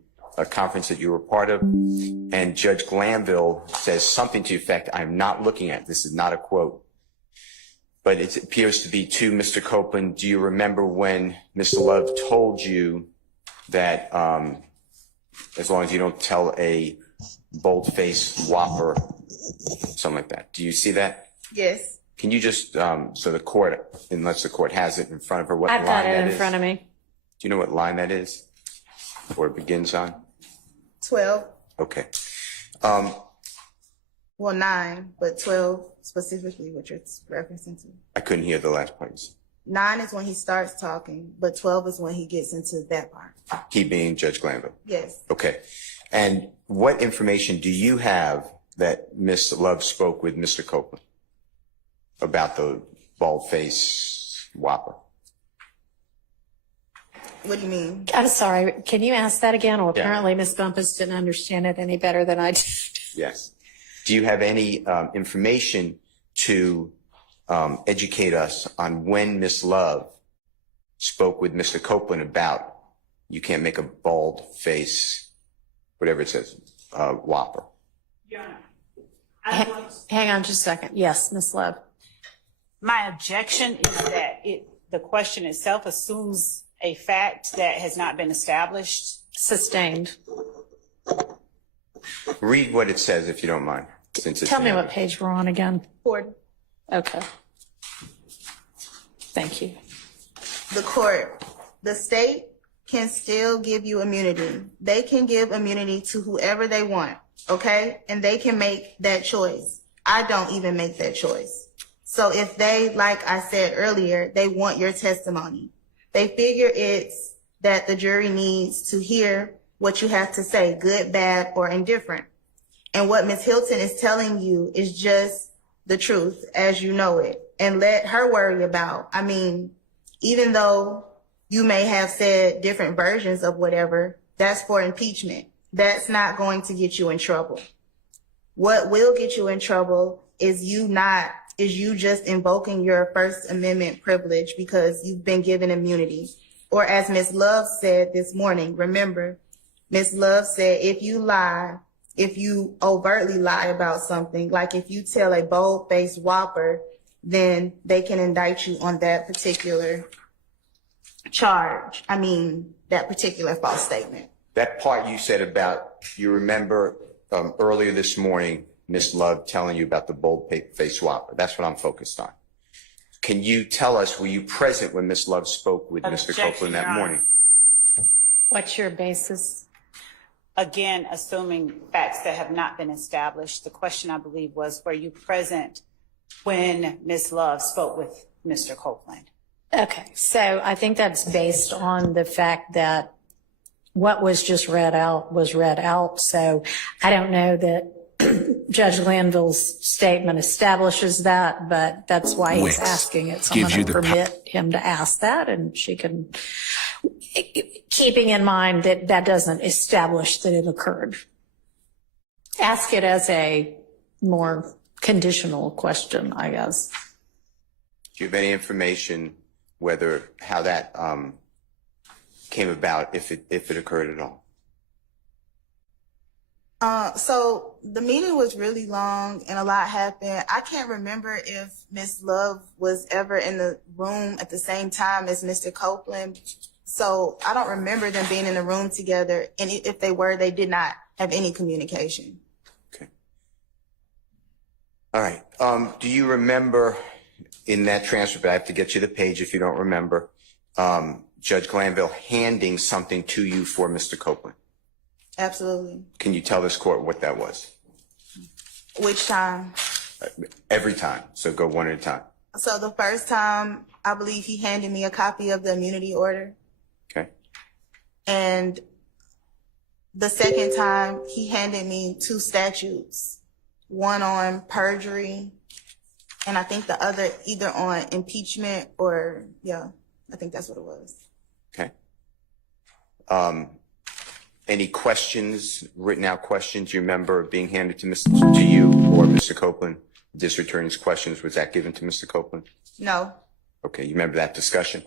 conference that you were part of. And Judge Glanville says something to the effect, I'm not looking at, this is not a quote, but it appears to be to Mr. Copeland. Do you remember when Mr. Love told you that as long as you don't tell a bold-faced whopper, something like that? Do you see that? Yes. Can you just, so the court, unless the court has it in front of her, what line I've that got is? it in front of me. Do you know what line that is? Or it begins on? 12. Okay. Well, 9, but 12 specifically, what you're referencing to. I couldn't hear the last part. 9 is when he starts talking, but 12 is when he gets into that part. He being Judge Glanville. Yes. Okay. And what information do you have that Ms. Love spoke with Mr. Copeland about the bald-faced whopper? What do you mean? I'm sorry. Can you ask that again? Well, Yeah. apparently Ms. Bumpus didn't understand it any better than I did. Yes. Do you have any information to educate us on when Ms. Love spoke with Mr. Copeland about you can't make a bald face, whatever it says, whopper? Your Honor, I want Hang on just a second. Yes, Ms. Love. my objection is that the question itself assumes a fact that has not been established. Sustained. Read what it says if you don't mind. Since it's Tell me in what there. page we're on again. 40. Okay. Thank you. The court, the state can still give you immunity. They can give immunity to whoever they want, okay? And they can make that choice. I don't even make that choice. So if they, like I said earlier, they want your testimony, They figure it's that the jury needs to hear what you have to say, good, bad, or indifferent. And what Ms. Hilton is telling you is just the truth as you know it. And let her worry about, I mean, even though you may have said different versions of whatever, that's for impeachment. That's not going to get you in trouble. What will get you in trouble is you just invoking your First Amendment privilege because you've been given immunity. Or as Ms. Love said this morning, remember, Ms. Love said, if you overtly lie about something, like if you tell a bold-faced whopper, then they can indict you on that particular charge. I mean, that particular false statement. That part you said about, you remember earlier this morning, Ms. Love telling you about the bold-faced whopper. That's what I'm focused on. Can you tell us, were you present when Ms. Love spoke with Mr. Copeland that morning? What's your basis? Again, assuming facts that have not been established, the question I believe was, were you present when Ms. Love spoke with Mr. Copeland? Okay, so I think that's based on the fact that what was just read out was read out. So I don't know that Judge Glanville's statement establishes that, but that's why he's asking it. So I'm going to permit him to ask that, and she can, keeping in mind that that doesn't establish that it occurred. Ask it as a more conditional question, I guess. Do you have any information how that came about, if it occurred at all? So the meeting was really long and a lot happened. I can't remember if Ms. Love was ever in the room at the same time as Mr. Copeland. So I don't remember them being in the room together. And if they were, they did not have any communication. Okay. All right. Do you remember in that transcript, I have to get you the page if you don't remember, Judge Glanville handing something to you for Mr. Copeland? Absolutely. Can you tell this court what that was? Which time? Every time. So go one at a time. So the first time, I believe he handed me a copy of the immunity order. Okay. And the second time, he handed me 2 statutes, one on perjury, and I think the other either on impeachment or, yeah, I think that's what it was. Okay. Any questions, written out questions you remember being handed to you or Mr. Copeland? District Attorney's questions, was that given to Mr. Copeland? No. Okay, you remember that discussion?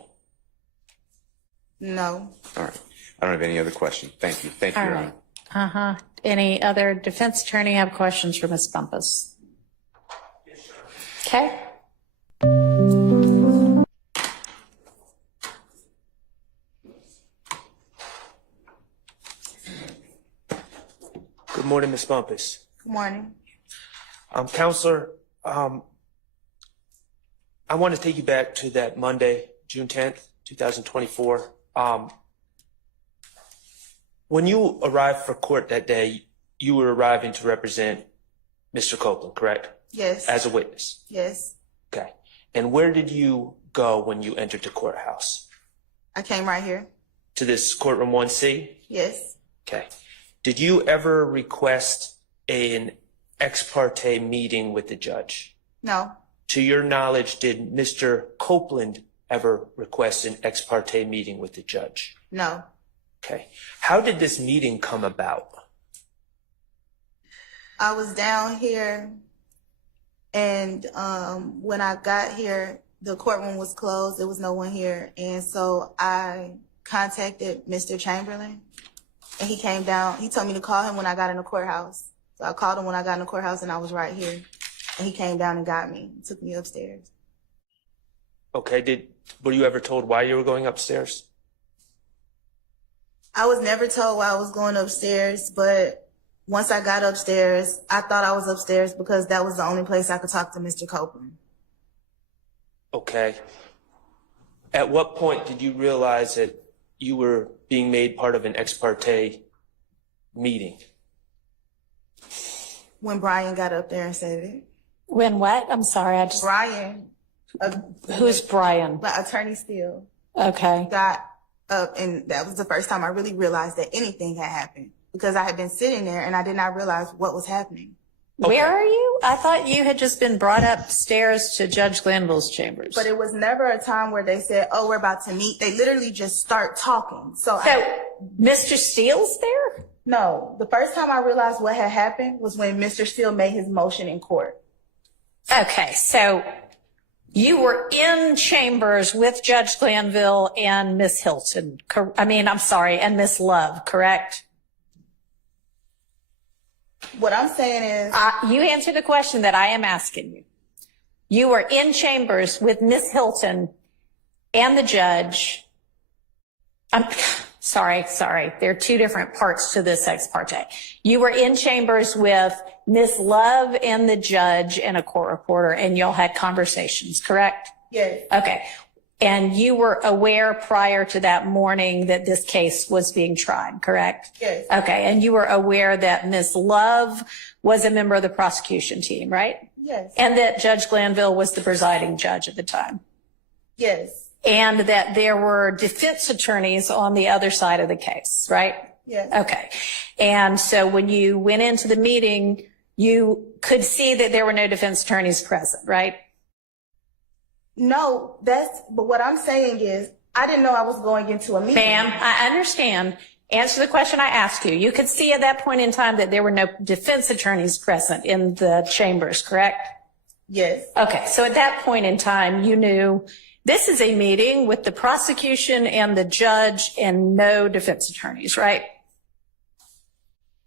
No. All right. I don't have any other questions. Thank you. Thank you, Your Honor. Uh-huh. Any other defense attorney have questions for Ms. Bumpus? Okay. Good morning, Ms. Bumpus. Good morning. Counselor, I want to take you back to that Monday, June 10th, 2024. When you arrived for court that day, you were arriving to represent Mr. Copeland, correct? Yes. As a witness? Yes. Okay. And where did you go when you entered the courthouse? I came right here. To this courtroom 1C? Yes. Okay. Did you ever request an ex parte meeting with the judge? No. To your knowledge, did Mr. Copeland ever request an ex parte meeting with the judge? No. Okay. How did this meeting come about? I was down here, and when I got here, the courtroom was closed. There was no one here. And so I contacted Mr. Chamberlain, and he came down. He told me to call him when I got in the courthouse. So I called him when I got in the courthouse, and I was right here. And he came down and got me, took me upstairs. Okay. Were you ever told why you were going upstairs? I was never told why I was going upstairs, but once I got upstairs, I thought I was upstairs because that was the only place I could talk to Mr. Copeland. Okay. At what point did you realize that you were being made part of an ex parte meeting? When Brian got up there and said it. When what? I'm sorry. Brian. Who's Brian? Attorney Steele. Okay. got up, and that was the first time I really realized that anything had happened, because I had been sitting there and I did not realize what was happening. Where are you? I thought you had just been brought upstairs to Judge Glanville's chambers. But it was never a time where they said, oh, we're about to meet. They literally just start talking. So Mr. Steele's there? no, the first time I realized what had happened was when Mr. Steele made his motion in court. Okay, so you were in chambers with Judge Glanville and Miss Hilton. And Miss Love, correct? What I'm saying is, You answer the question that I am asking you. You were in chambers with Miss Hilton and the judge. I'm sorry. There are two different parts to this ex parte. You were in chambers with Miss Love and the judge and a court reporter, and y'all had conversations, correct? yes, Okay. And you were aware prior to that morning that this case was being tried, correct? yes, Okay. And you were aware that Miss Love was a member of the prosecution team, right? yes, And that Judge Glanville was the presiding judge at the time. yes, And that there were defense attorneys on the other side of the case, right? yes. Okay. And so when you went into the meeting, you could see that there were no defense attorneys present, right? No, but what I'm saying is, I didn't know I was going into a meeting. Ma'am, I understand. Answer the question I asked you. You could see at that point in time that there were no defense attorneys present in the chambers, correct? Yes, Okay. So at that point in time, you knew this is a meeting with the prosecution and the judge and no defense attorneys, right?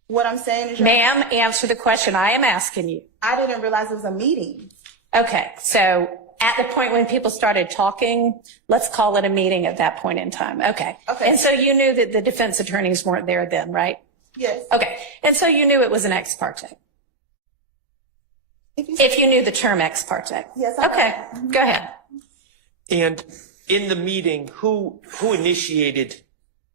what I'm saying is, Ma'am, answer the question I am asking you. I didn't realize it was a meeting. Okay. So at the point when people started talking, let's call it a meeting at that point in time. Okay. Okay. And so you knew that the defense attorneys weren't there then, right? Yes. Okay. And so you knew it was an ex parte. If If you knew the term ex parte. Yes, I know. Okay. Go ahead. And in the meeting, who initiated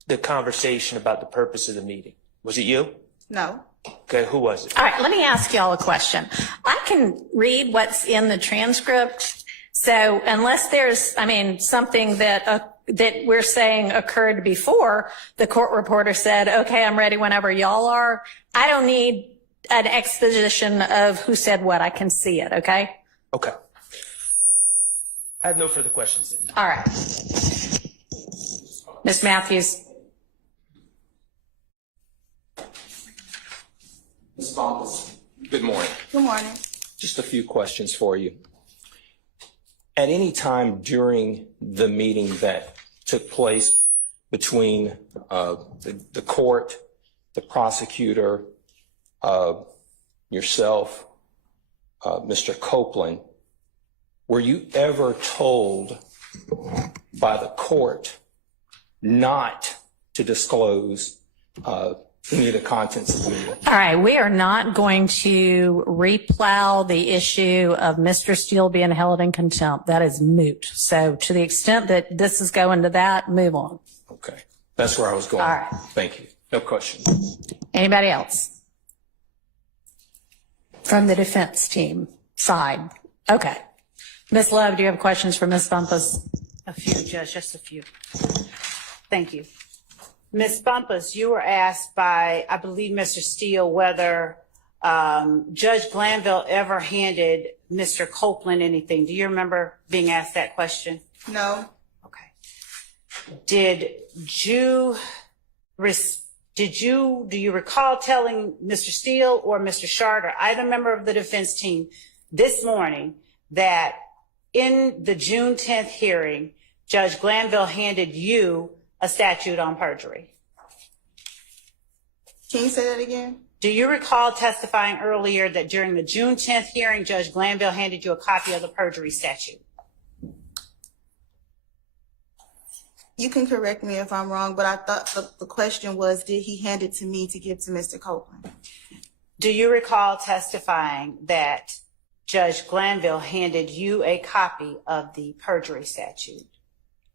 the conversation about the purpose of the meeting? Was it you? No. Okay, who was it? All right. Let me ask y'all a question. I can read what's in the transcript. So unless there's, something that we're saying occurred before, the court reporter said, okay, I'm ready whenever y'all are. I don't need an exposition of who said what. I can see it. Okay. Okay. I have no further questions. All right. Ms. Matthews. Ms. Bombas, good morning. Good morning. Just a few questions for you. At any time during the meeting that took place between the court, the prosecutor, yourself, Mr. Copeland, were you ever told by the court not to disclose any of the contents of the meeting? All right. We are not going to replow the issue of Mr. Steele being held in contempt. That is moot. So to the extent that this is going to that, move on. Okay. That's where I was going. All right. Thank you. No questions. Anybody else? From the defense team side. Okay. Ms. Love, do you have questions for Ms. Bumpus? A few, Judge, just a few. Thank you. Ms. Bumpus, you were asked by, I believe, Mr. Steele, whether Judge Glanville ever handed Mr. Copeland anything. Do you remember being asked that question? No. Okay. Do you recall telling Mr. Steele or Mr. Shard or either member of the defense team this morning that in the June 10th hearing, Judge Glanville handed you a statute on perjury? Can you say that again? Do you recall testifying earlier that during the June 10th hearing, Judge Glanville handed you a copy of the perjury statute? You can correct me if I'm wrong, but I thought the question was, did he hand it to me to give to Mr. Copeland? Do you recall testifying that Judge Glanville handed you a copy of the perjury statute?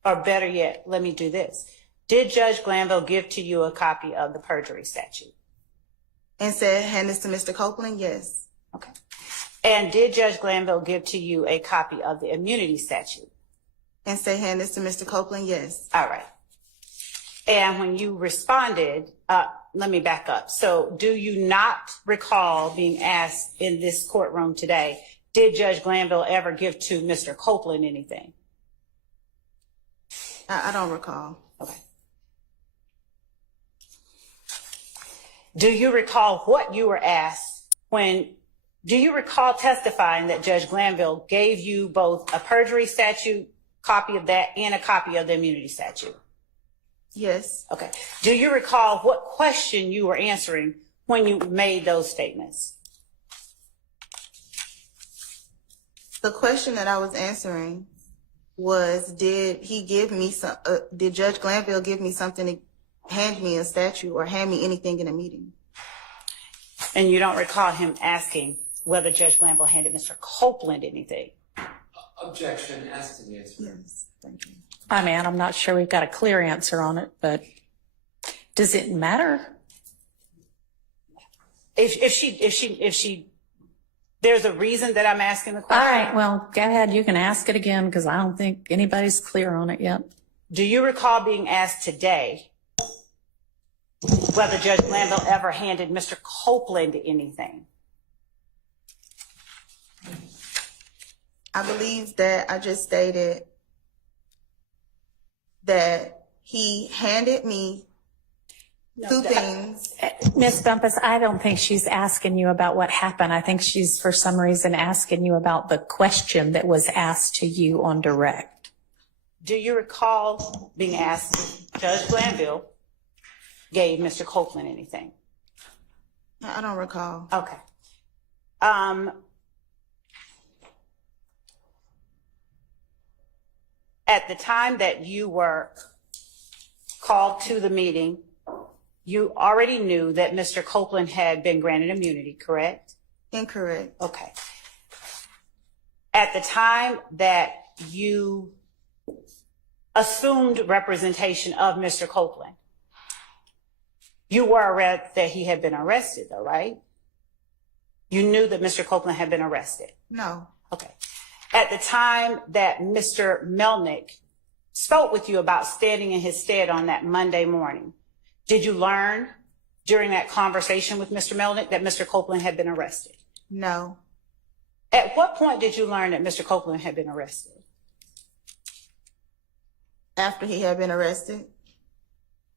Or better yet, let me do this. Did Judge Glanville give to you a copy of the perjury statute? And said, hand this to Mr. Copeland? Yes. Okay. And did Judge Glanville give to you a copy of the immunity statute? And say, hand this to Mr. Copeland? Yes. All right. And when you responded, let me back up. So do you not recall being asked in this courtroom today, did Judge Glanville ever give to Mr. Copeland anything? I don't recall. Okay. Do you recall what you were asked do you recall testifying that Judge Glanville gave you both a perjury statute, copy of that, and a copy of the immunity statute? Yes. Okay. Do you recall what question you were answering when you made those statements? The question that I was answering was, did Judge Glanville give me something to hand me a statute or hand me anything in a meeting? And you don't recall him asking whether Judge Glanville handed Mr. Copeland anything? Objection, as to the answer. Yes. Thank you. I mean, I'm not sure we've got a clear answer on it, but does it matter? If she, there's a reason that I'm asking the question. All right, well, go ahead. You can ask it again because I don't think anybody's clear on it yet. Do you recall being asked today whether Judge Glanville ever handed Mr. Copeland anything? I believe that I just stated that he handed me two things. Ms. Bumpus, I don't think she's asking you about what happened. I think she's, for some reason, asking you about the question that was asked to you on direct. Do you recall being asked, Judge Glanville gave Mr. Copeland anything? I don't recall. Okay. At the time that you were called to the meeting, you already knew that Mr. Copeland had been granted immunity, correct? Incorrect. Okay. At the time that you assumed representation of Mr. Copeland, you were aware that he had been arrested, though, right? You knew that Mr. Copeland had been arrested? No. Okay. At the time that Mr. Melnick spoke with you about standing in his stead on that Monday morning, did you learn during that conversation with Mr. Melnick that Mr. Copeland had been arrested? No. At what point did you learn that Mr. Copeland had been arrested? After he had been arrested.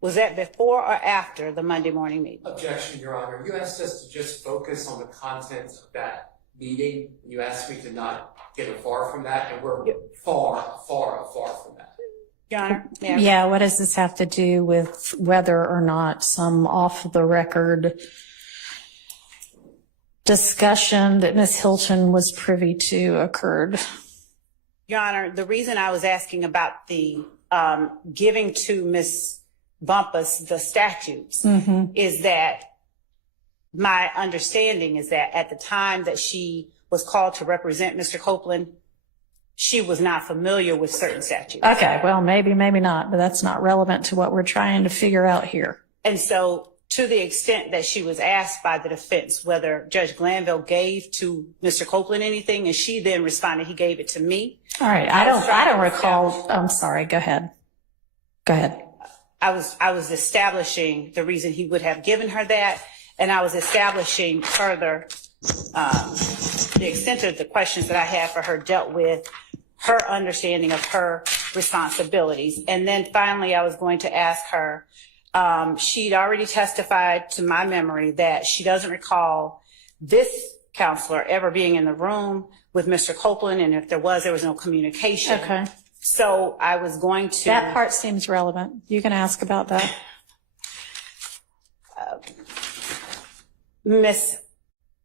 Was that before or after the Monday morning meeting? Objection, Your Honor. You asked us to just focus on the content of that meeting. You asked me to not get far from that, and we're far from that. Your Honor? Yeah, what does this have to do with whether or not some off-the-record discussion that Ms. Hilton was privy to occurred? Your Honor, the reason I was asking about the giving to Ms. Bumpus the statutes is that my understanding is that at the time that she was called to represent Mr. Copeland, she was not familiar with certain statutes. Okay, well, maybe not, but that's not relevant to what we're trying to figure out here. And so to the extent that she was asked by the defense whether Judge Glanville gave to Mr. Copeland anything, and she then responded, he gave it to me. All right, I don't recall. I'm sorry, go ahead. Go ahead. I was establishing the reason he would have given her that, and I was establishing further the extent of the questions that I had for her dealt with her understanding of her responsibilities. And then finally, I was going to ask her, she'd already testified to my memory that she doesn't recall this counselor ever being in the room with Mr. Copeland, and if there was no communication. Okay. So I was going to... That part seems relevant. You can ask about that. Miss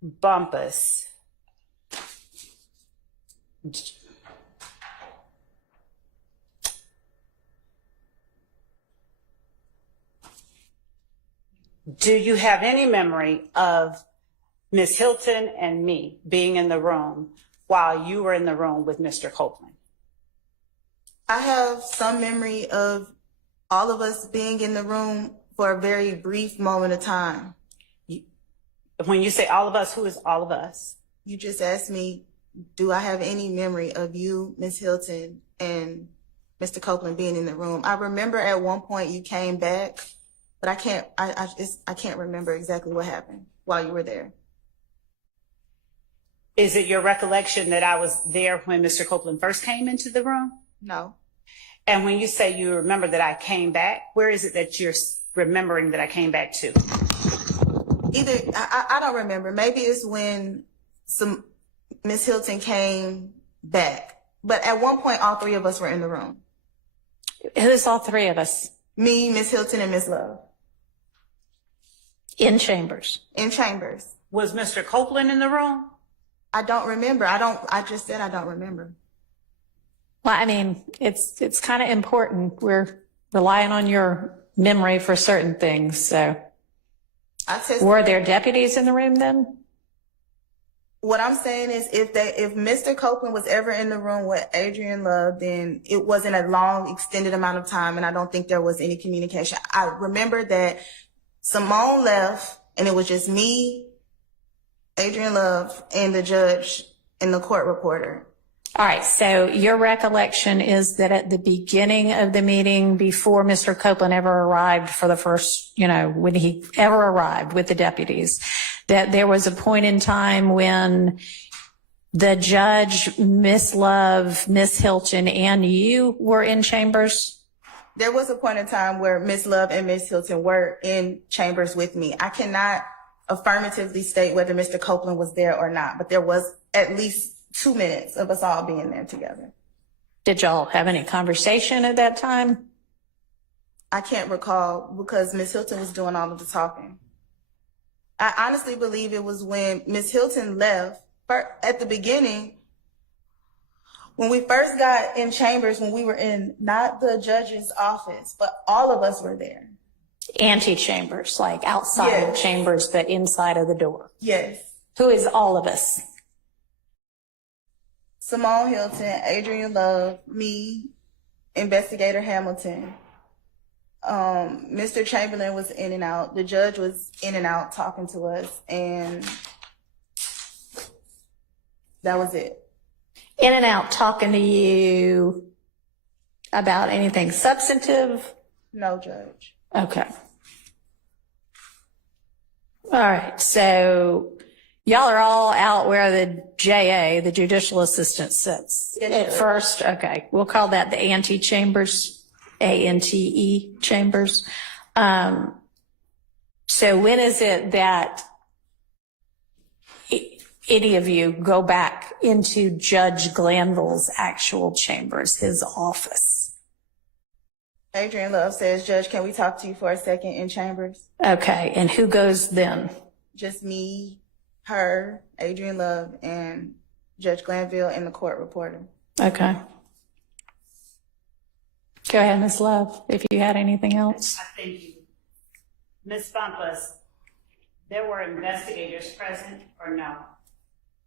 Bumpus, do you have any memory of Miss Hilton and me being in the room while you were in the room with Mr. Copeland? I have some memory of all of us being in the room for a very brief moment of time. When you say all of us, who is all of us? You just asked me, do I have any memory of you, Miss Hilton, and Mr. Copeland being in the room. I remember at one point you came back, but I can't remember exactly what happened while you were there. Is it your recollection that I was there when Mr. Copeland first came into the room? No. And when you say you remember that I came back, where is it that you're remembering that I came back to? I don't remember. Maybe it's when Miss Hilton came back. But at one point, all three of us were in the room. Who's all three of us? Me, Miss Hilton, and Miss Love. In chambers. In chambers. Was Mr. Copeland in the room? I don't remember. I just said I don't remember. Well, I mean, it's kind of important. We're relying on your memory for certain things. So were there deputies in the room then? What I'm saying is if Mr. Copeland was ever in the room with Adrian Love, then it wasn't a long, extended amount of time, and I don't think there was any communication. I remember that Simone left, and it was just me, Adrian Love, and the judge and the court reporter. All right, so your recollection is that at the beginning of the meeting, before Mr. Copeland ever arrived for the first, when he ever arrived with the deputies, that there was a point in time when the judge, Miss Love, Miss Hilton, and you were in chambers? There was a point in time where Miss Love and Miss Hilton were in chambers with me. I cannot affirmatively state whether Mr. Copeland was there or not, but there was at least 2 minutes of us all being there together. Did y'all have any conversation at that time? I can't recall because Miss Hilton was doing all of the talking. I honestly believe it was when Miss Hilton left at the beginning, when we first got in chambers, when we were in not the judge's office, but all of us were there. Antechambers, like outside of chambers, but inside of the door. Yes. Who is all of us? Simone Hilton, Adrian Love, me, Investigator Hamilton. Mr. Chamberlain was in and out. The judge was in and out talking to us, and that was it. In and out talking to you about anything substantive? No, Judge. Okay. All right. So y'all are all out where the JA, the judicial assistant, sits. At first, okay. We'll call that the antechambers, ANTE chambers. So when is it that any of you go back into Judge Glanville's actual chambers, his office? Adrian Love says, Judge, can we talk to you for a second in chambers? Okay, and who goes then? Just me, her, Adrian Love, and Judge Glanville and the court reporter. Okay. Go ahead, Ms. Love, if you had anything else. Thank you. Ms. Bumpus, there were investigators present or no?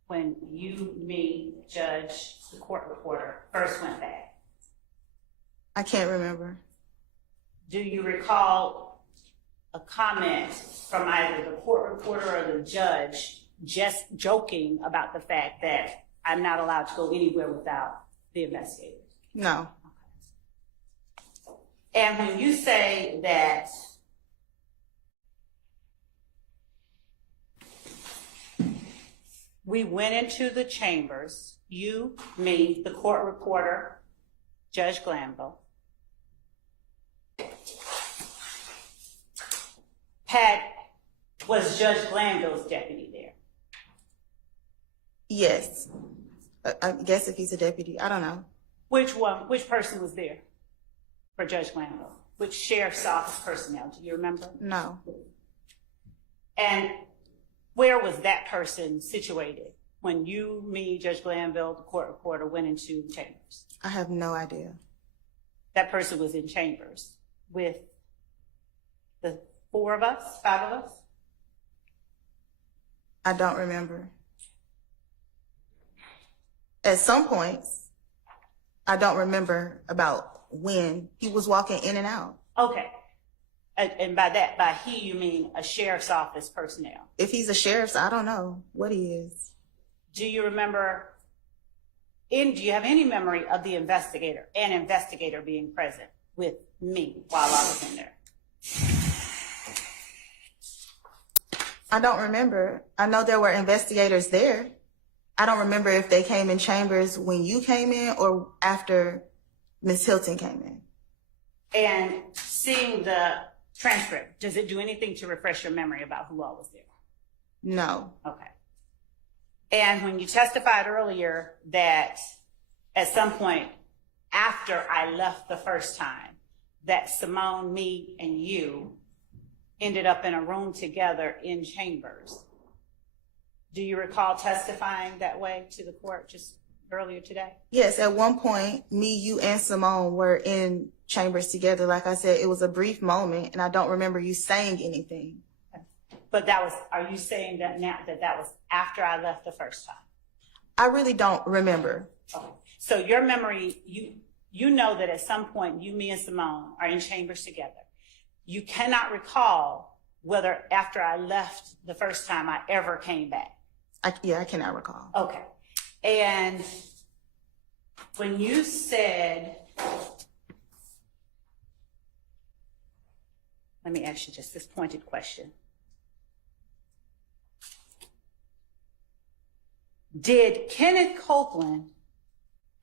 When you, me, Judge, the court reporter first went back? I can't remember. Do you recall a comment from either the court reporter or the judge just joking about the fact that I'm not allowed to go anywhere without the investigators? No. And when you say that we went into the chambers, you, me, the court reporter, Judge Glanville, was Judge Glanville's deputy there? Yes. I guess if he's a deputy, I don't know. Which person was there for Judge Glanville? Which sheriff's office personnel, do you remember? No. And where was that person situated when you, me, Judge Glanville, the court reporter went into the chambers? I have no idea. That person was in chambers with the 4 of us, 5 of us? I don't remember. At some points, I don't remember about when he was walking in and out. Okay. And by he, you mean a sheriff's office personnel? If he's a sheriff's, I don't know what he is. Do you remember do you have any memory of an investigator being present with me while I was in there? I don't remember. I know there were investigators there. I don't remember if they came in chambers when you came in or after Ms. Hilton came in. And seeing the transcript, does it do anything to refresh your memory about who all was there? No. Okay. And when you testified earlier that at some point after I left the first time, that Simone, me, and you ended up in a room together in chambers. Do you recall testifying that way to the court just earlier today? Yes, at one point, me, you, and Simone were in chambers together. Like I said, it was a brief moment, and I don't remember you saying anything. But are you saying that now that was after I left the first time? I really don't remember. Okay. So your memory, you know that at some point you, me, and Simone are in chambers together. You cannot recall whether after I left the first time I ever came back. I cannot recall. Okay. And when you said, let me ask you just this pointed question. Did Kenneth Copeland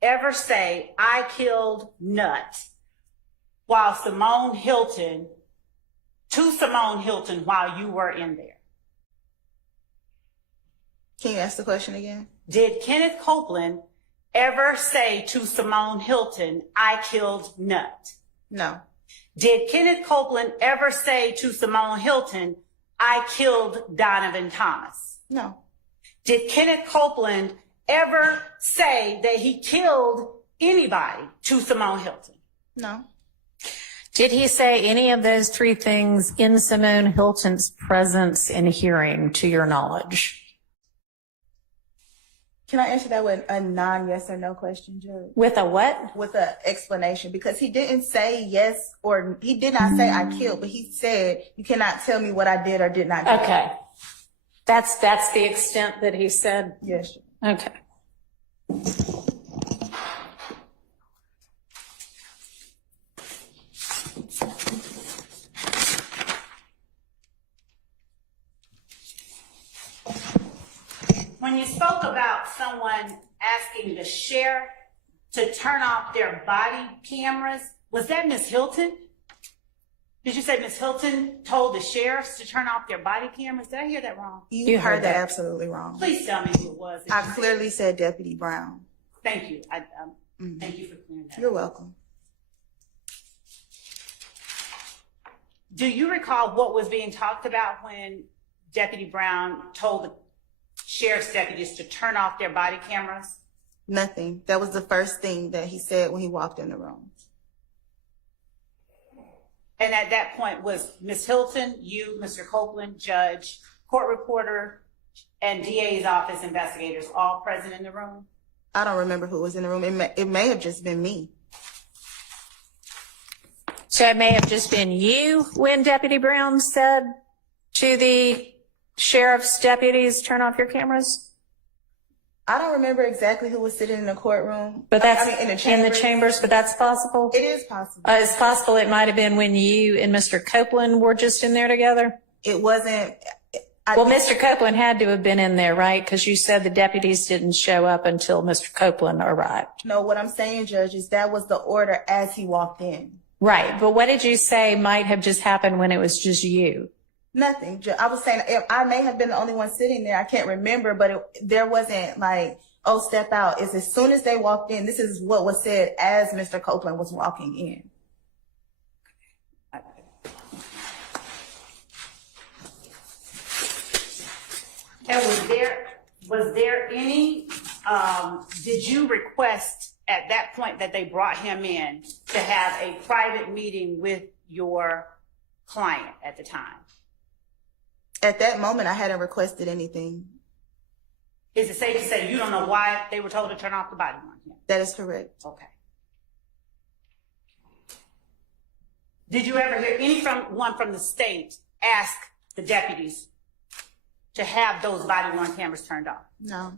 ever say, I killed Nut while to Simone Hilton while you were in there? Can you ask the question again? Did Kenneth Copeland ever say to Simone Hilton, I killed Nut? No. Did Kenneth Copeland ever say to Simone Hilton, I killed Donovan Thomas? No. Did Kenneth Copeland ever say that he killed anybody to Simone Hilton? No. Did he say any of those three things in Simone Hilton's presence and hearing, to your knowledge? Can I answer that with a non-yes or no question, Judge? With a what? With an explanation, because he didn't say yes, or he did not say I killed, but he said, you cannot tell me what I did or did not do. Okay. That's the extent that he said? Yes. Okay. When you spoke about someone asking the sheriff to turn off their body cameras, was that Ms. Hilton? Did you say Ms. Hilton told the sheriffs to turn off their body cameras? Did I hear that wrong? You heard that absolutely wrong. Please tell me who it was. I clearly said Deputy Brown. Thank you. Thank you for clearing that. You're welcome. Do you recall what was being talked about when Deputy Brown told the sheriff's deputies to turn off their body cameras? Nothing. That was the first thing that he said when he walked in the room. And at that point, was Ms. Hilton, you, Mr. Copeland, judge, court reporter, and DA's office investigators all present in the room? I don't remember who was in the room. It may have just been me. So it may have just been you when Deputy Brown said to the sheriff's deputies, turn off your cameras? I don't remember exactly who was sitting in the courtroom. But that's in the chambers. but that's possible? It is possible. It's possible it might have been when you and Mr. Copeland were just in there together? It wasn't. Well, Mr. Copeland had to have been in there, right? Because you said the deputies didn't show up until Mr. Copeland arrived. No, what I'm saying, Judge, is that was the order as he walked in. Right. But what did you say might have just happened when it was just you? Nothing. I was saying I may have been the only one sitting there. I can't remember, but there wasn't like, oh, step out. It's as soon as they walked in, this is what was said as Mr. Copeland was walking in. And was there any, did you request at that point that they brought him in to have a private meeting with your client at the time? At that moment, I hadn't requested anything. Is it safe to say you don't know why they were told to turn off the body on him? That is correct. Okay. Did you ever hear anyone from the state ask the deputies to have those body-worn cameras turned off? No.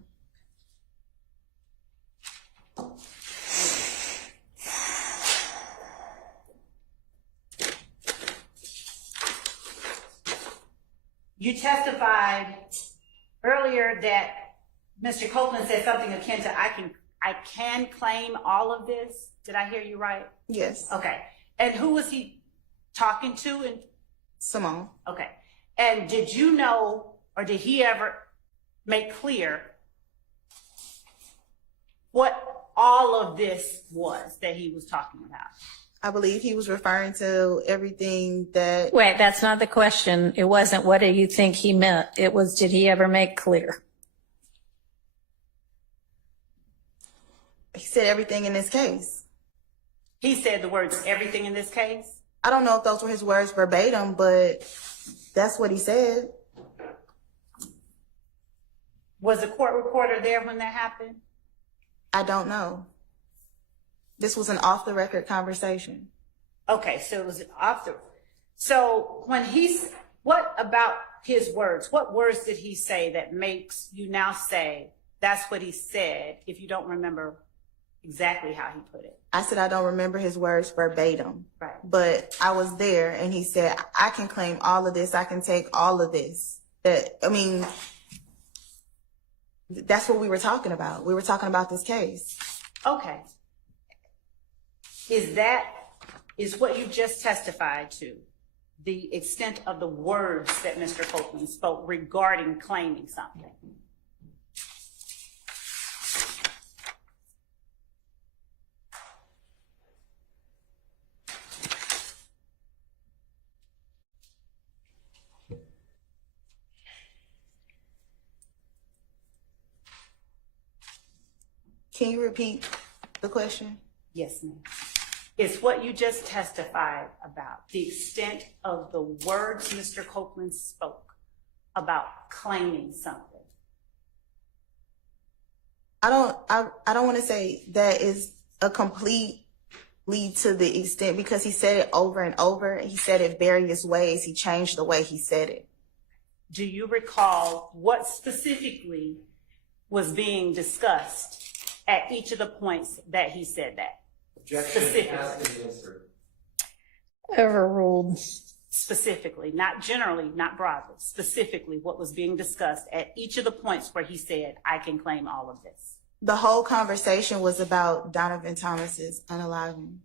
You testified earlier that Mr. Copeland said something akin to, I can claim all of this. Did I hear you right? Yes. Okay. And who was he talking to? And Simone. okay. And did you know, or did he ever make clear what all of this was that he was talking about? I believe he was referring to everything that Wait, that's not the question. It wasn't what do you think he meant. It was, did he ever make clear? he said everything in this case. He said the words, everything in this case? I don't know if those were his words verbatim, but that's what he said. Was the court reporter there when that happened? I don't know. This was an off the record conversation. Okay, so it was off the, so when what about his words? What words did he say that makes you now say that's what he said if you don't remember exactly how he put it? I said I don't remember his words verbatim, Right. but I was there and he said, I can claim all of this. I can take all of this. That's what we were talking about. We were talking about this case. Okay. Is what you just testified to the extent of the words that Mr. Copeland spoke regarding claiming something? Can you repeat the question? Yes, ma'am. It's what you just testified about, the extent of the words Mr. Copeland spoke about claiming something. I don't want to say that is a complete lead to the extent because he said it over and over. He said it various ways. He changed the way he said it. Do you recall what specifically was being discussed at each of the points that he said that? Specifically. Overruled. Specifically, not generally, not broadly, specifically what was being discussed at each of the points where he said, I can claim all of this. The whole conversation was about Donovan Thomas's unaliving.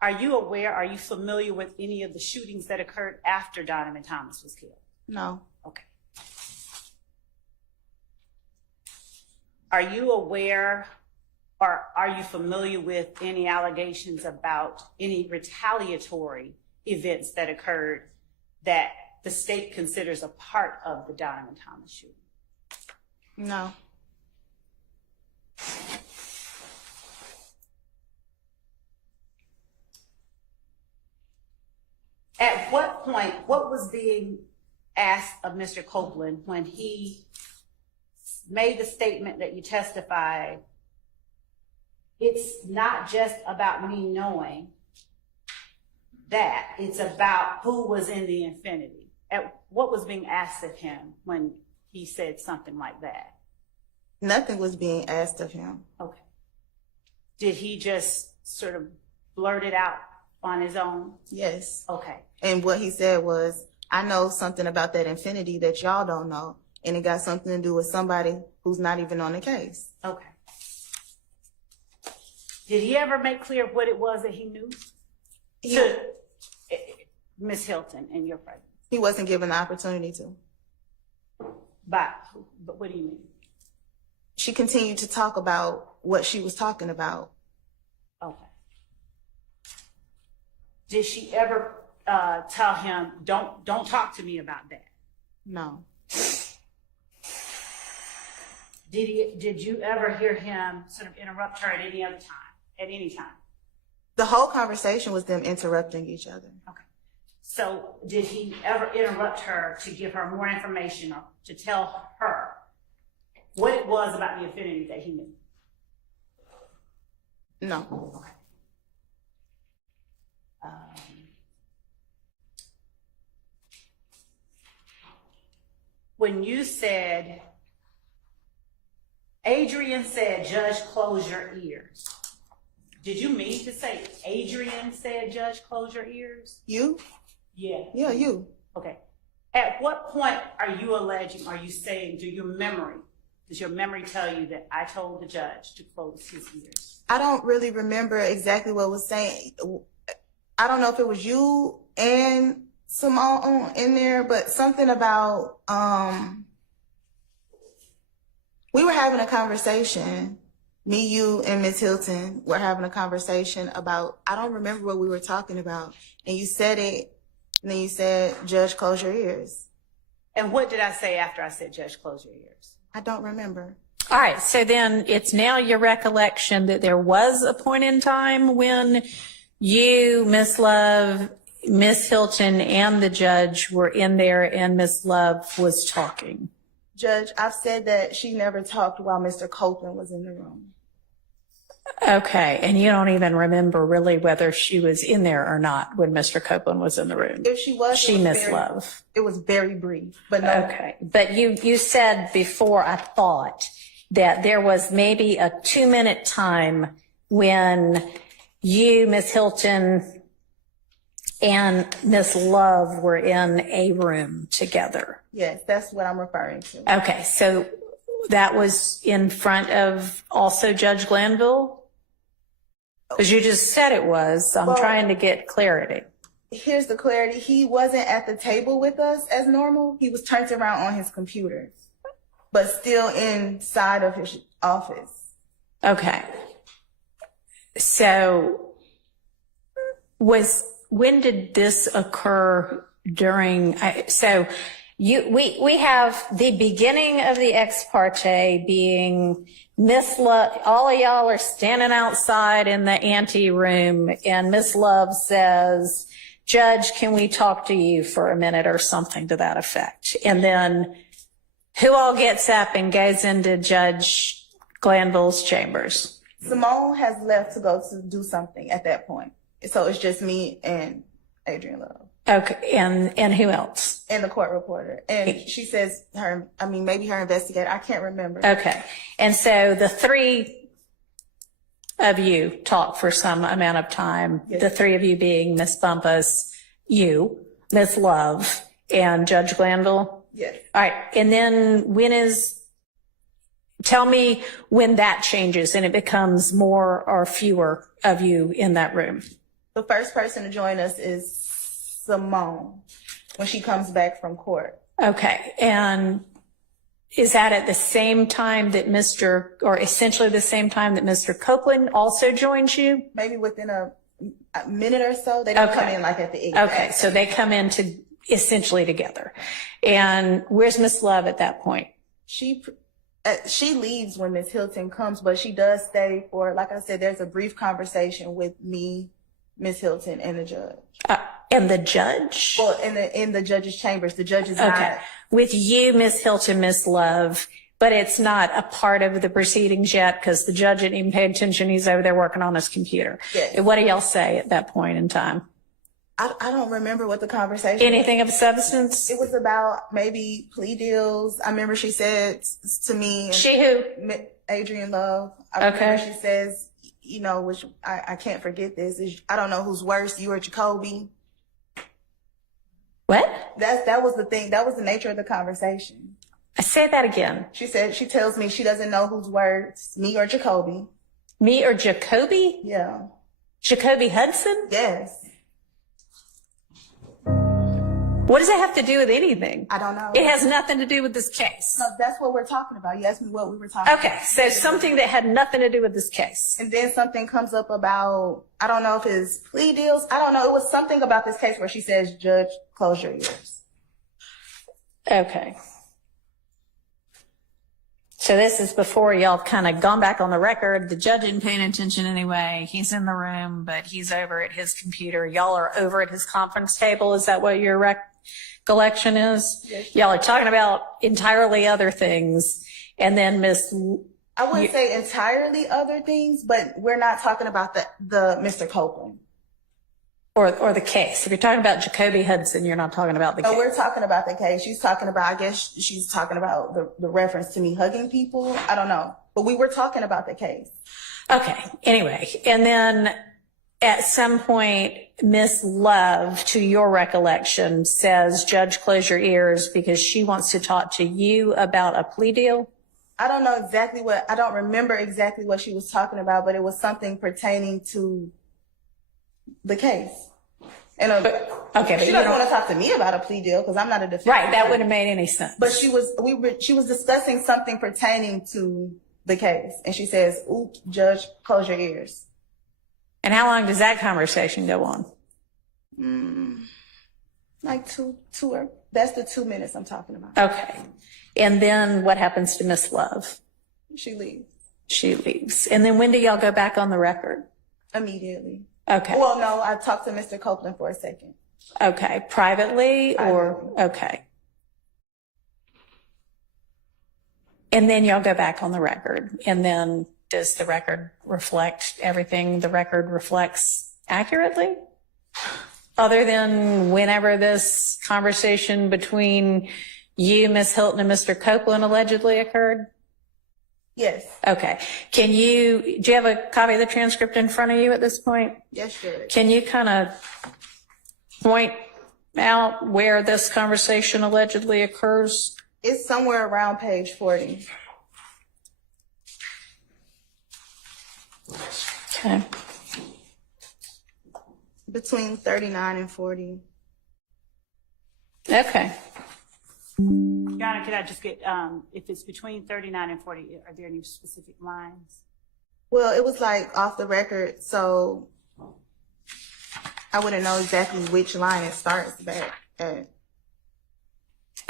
Are you familiar with any of the shootings that occurred after Donovan Thomas was killed? No. Okay. Are you aware or are you familiar with any allegations about any retaliatory events that occurred that the state considers a part of the Donovan Thomas shooting? No. At what point, what was being asked of Mr. Copeland when he made the statement that you testified, it's not just about me knowing that, it's about who was in the infinity? At what was being asked of him when he said something like that? Nothing was being asked of him. Okay. Did he just sort of blurt it out on his own? Yes. Okay. And what he said was, I know something about that infinity that y'all don't know. And it got something to do with somebody who's not even on the case. Okay. Did he ever make clear what it was that he knew? To Ms. Hilton in your presence? He wasn't given the opportunity to. But what do you mean? She continued to talk about what she was talking about. Okay. Did she ever tell him, don't talk to me about that? No. Did you ever hear him sort of interrupt her at any other time, at any time? The whole conversation was them interrupting each other. Okay. So did he ever interrupt her to give her more information or to tell her what it was about the infinity that he knew? No. Okay. When you said Adrian said, "Judge, close your ears." Did you mean to say Adrian said, "Judge, close your ears"? You? Yeah. Yeah, you. Okay. At what point are you alleging, are you saying, does your memory tell you that I told the judge to close his ears? I don't really remember exactly what was saying. I don't know if it was you and Simone in there, but something about, we were having a conversation. Me, you, and Ms. Hilton were having a conversation about, I don't remember what we were talking about. And you said it, and then you said, "Judge, close your ears." And what did I say after I said, "Judge, close your ears"? I don't remember. All right, so then it's now your recollection that there was a point in time when you, Miss Love, Miss Hilton, and the judge were in there and Miss Love was talking. Judge, I've said that she never talked while Mr. Copeland was in the room. Okay, and you don't even remember really whether she was in there or not when Mr. Copeland was in the room. If she was, She, Miss Love. It was very brief, but no. Okay, but you said before, I thought, that there was maybe a 2-minute time when you, Miss Hilton, and Miss Love were in a room together. Yes, that's what I'm referring to. Okay, so that was in front of also Judge Glanville? Because you just said it was, so I'm trying to get clarity. Here's the clarity. He wasn't at the table with us as normal. He was turned around on his computer, but still inside of his office. Okay. So when did this occur during, we have the beginning of the ex parte being Miss Love, all of y'all are standing outside in the ante room and Miss Love says, "Judge, can we talk to you for a minute," or something to that effect. And then who all gets up and goes into Judge Glanville's chambers? Simone has left to go to do something at that point. So it's just me and Adrian Love. Okay, and who else? And the court reporter. And she says maybe her investigator. I can't remember. Okay. And so the three of you talk for some amount of time, Yes. The three of you being Miss Bumpus, you, Miss Love, and Judge Glanville? Yes. All right. And then tell me when that changes and it becomes more or fewer of you in that room. The first person to join us is Simone when she comes back from court. Okay. And is that at the same time that essentially the same time that Mr. Copeland also joins you? Maybe within a minute or so. They don't come in like at the exact. Okay. So they come in essentially together. And where's Miss Love at that point? She leaves when Miss Hilton comes, but she does stay for, like I said, there's a brief conversation with me, Miss Hilton, and the judge. And the judge? Well, in the judge's chambers. The judge is Okay. not. With you, Miss Hilton, Miss Love, but it's not a part of the proceedings yet because the judge didn't even pay attention. He's over there working on his computer. Yes. What do y'all say at that point in time? I don't remember what the conversation. Anything of substance? It was about maybe plea deals. I remember she said to me. She who? Adrian Love. I Okay. remember she says, which I can't forget this. I don't know who's worse, you or Jacoby. What? That was the thing. That was the nature of the conversation. I say that again. She said, she tells me she doesn't know who's worse, me or Jacoby. Me or Jacoby? Yeah. Jacoby Hudson? Yes. What does that have to do with anything? I don't know. It has nothing to do with this case. No, that's what we're talking about. You asked me what we were talking Okay, about. so something that had nothing to do with this case. And then something comes up about, I don't know if it's plea deals. I don't know. It was something about this case where she says, "Judge, close your ears." Okay. So this is before y'all kind of gone back on the record. The judge didn't pay any attention anyway. He's in the room, but he's over at his computer. Y'all are over at his conference table. Is that what your recollection is? Yes. Y'all are talking about entirely other things. And then I wouldn't say entirely other things, but we're not talking about the Mr. Copeland. Or the case. If you're talking about Jacoby Hudson, you're not talking about the No, case. we're talking about the case. She's talking about, I guess she's talking about the reference to me hugging people. I don't know. but we were talking about the case. Okay, anyway, and then at some point, Miss Love, to your recollection, says, Judge, close your ears because she wants to talk to you about a plea deal. I don't know exactly I don't remember exactly what she was talking about, but it was something pertaining to the case. And but she doesn't want to talk to me about a plea deal because I'm not a defendant. Right, that wouldn't have made any sense. But she was discussing something pertaining to the case, and she says, "Ooh, Judge, close your ears." And how long does that conversation go on? Like two or that's the 2 minutes I'm talking about. Okay. And then what happens to Miss Love? She leaves She leaves. And then when do y'all go back on the record? immediately. Okay. Well, no, I talked to Mr. Copeland for a second. Okay. Privately or? Okay. And then y'all go back on the record. And then does the record reflect everything the record reflects accurately? Other than whenever this conversation between you, Ms. Hilton, and Mr. Copeland allegedly occurred? Yes. Okay. Do you have a copy of the transcript in front of you at this point? Yes, sure. Can you kind of point out where this conversation allegedly occurs? It's somewhere around page 40. Okay. Between 39 and 40. Okay. Your Honor, could I just get, if it's between 39 and 40, are there any specific lines? Well, it was like off the record, so I wouldn't know exactly which line it starts back at.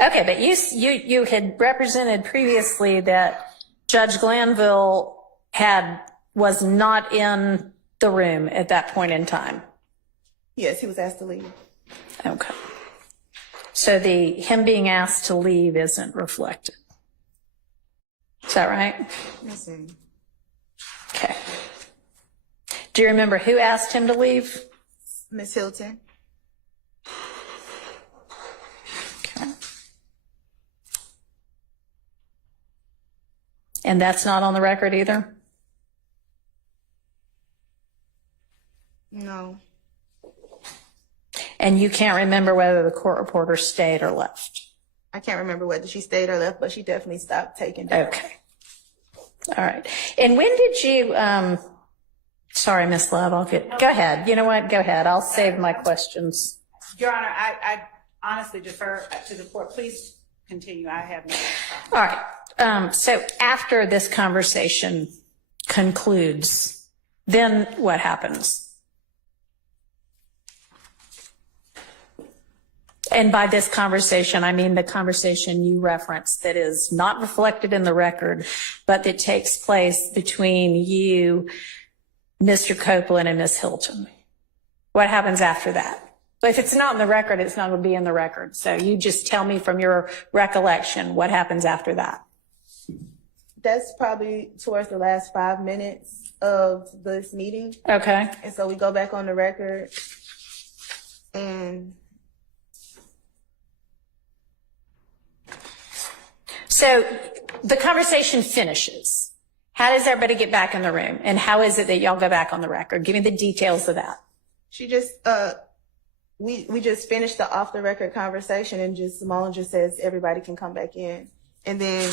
Okay, but you had represented previously that Judge Glanville was not in the room at that point in time. Yes, he was asked to leave. Okay. So him being asked to leave isn't reflected. Is that right? Let's see. Okay. Do you remember who asked him to leave? Miss Hilton. Okay. And that's not on the record either? No. And you can't remember whether the court reporter stayed or left? I can't remember whether she stayed or left, but she definitely stopped taking them. Okay. All right. And when did you, sorry, Miss Love, go ahead. You know what? Go ahead. I'll save my questions. Your Honor, I honestly defer to the court. Please continue. I have no. All right. So after this conversation concludes, then what happens? And by this conversation, I mean the conversation you referenced that is not reflected in the record, but that takes place between you, Mr. Copeland, and Ms. Hilton. What happens after that? But if it's not in the record, it's not going to be in the record. So you just tell me from your recollection what happens after that. That's probably towards the last 5 minutes of this meeting. Okay. And so we go back on the record and so the conversation finishes. How does everybody get back in the room? And how is it that y'all go back on the record? Give me the details of that. she just, we just finished the off the record conversation and just Simone just says everybody can come back in. And then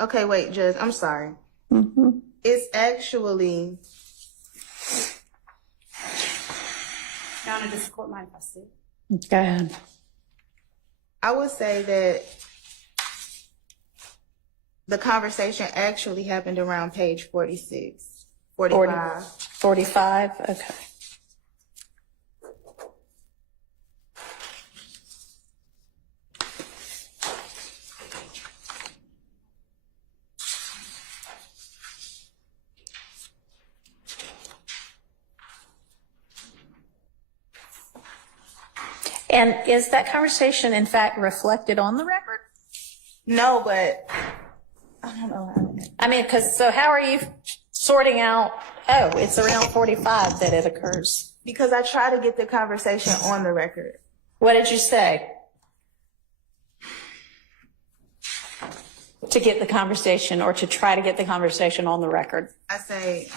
okay, wait, Judge, I'm sorry. Mm-hmm. It's actually, Your Honor, does the court mind if I sit? Go ahead. I would say that the conversation actually happened around page 46, 45. 45? Okay. And is that conversation, in fact, reflected on the record? No, but I don't know how. I mean, so how are you sorting out, oh, it's around 45 that it occurs? Because I try to get the conversation on the record. What did you say? To get the conversation, or to try to get the conversation on the record? I say,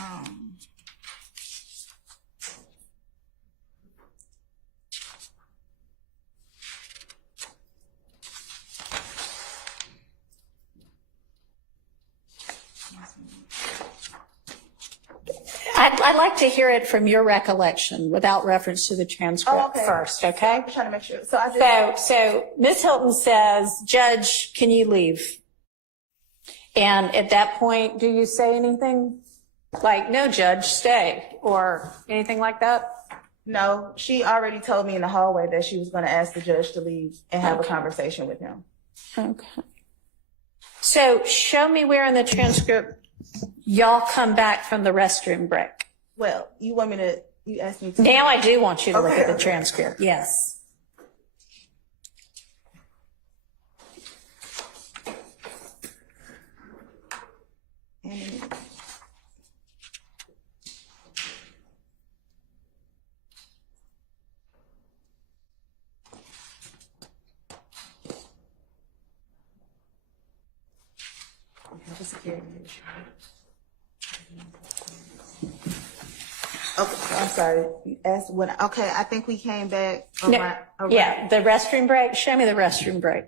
I'd like to hear it from your recollection without reference to the transcript first, okay? I'm trying to make sure. So Ms. Hilton says, Judge, can you leave? And at that point, do you say anything? Like, no, Judge, stay, or anything like that? no, she already told me in the hallway that she was going to ask the judge to leave and have a conversation with him. Okay. So show me where in the transcript y'all come back from the restroom break. Well, you want me to, you asked me to. Now I do want you to look at the Okay. transcript, yes. Okay, I'm sorry. You asked when, okay, I think we came back around. Yeah, the restroom break, show me the restroom break.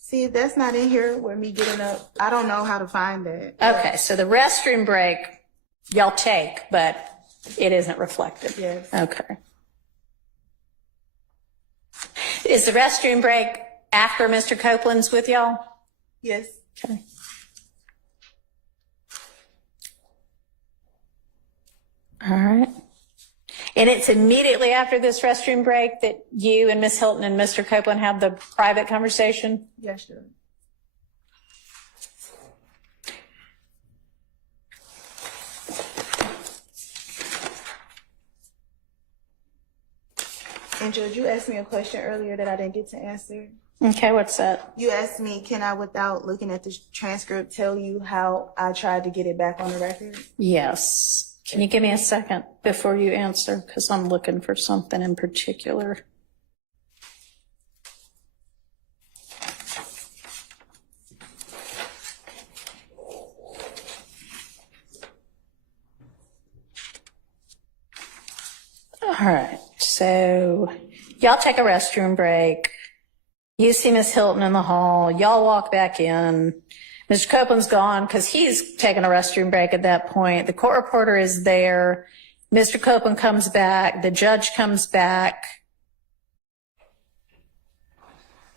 See, that's not in here where me getting up. I don't know how to find that. Okay, so the restroom break y'all take, but it isn't reflected. Yes. Okay. Is the restroom break after Mr. Copeland's with y'all? Yes. Okay. All right. And it's immediately after this restroom break that you and Ms. Hilton and Mr. Copeland have the private conversation? Yes, sure. And Judge, you asked me a question earlier that I didn't get to answer. Okay, what's that? You asked me, can I, without looking at the transcript, tell you how I tried to get it back on the record? Yes. Can you give me a second before you answer? Because I'm looking for something in particular. All right, so y'all take a restroom break. You see Miss Hilton in the hall. Y'all walk back in. Mr. Copeland's gone because he's taking a restroom break at that point. The court reporter is there. Mr. Copeland comes back. The judge comes back.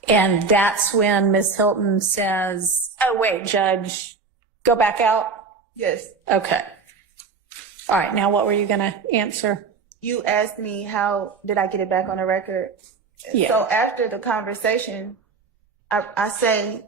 And that's when Miss Hilton says, oh, wait, Judge, go back out? Yes. Okay. All right, now what were you going to answer? You asked me how did I get it back on the record? Yeah. So after the conversation, I say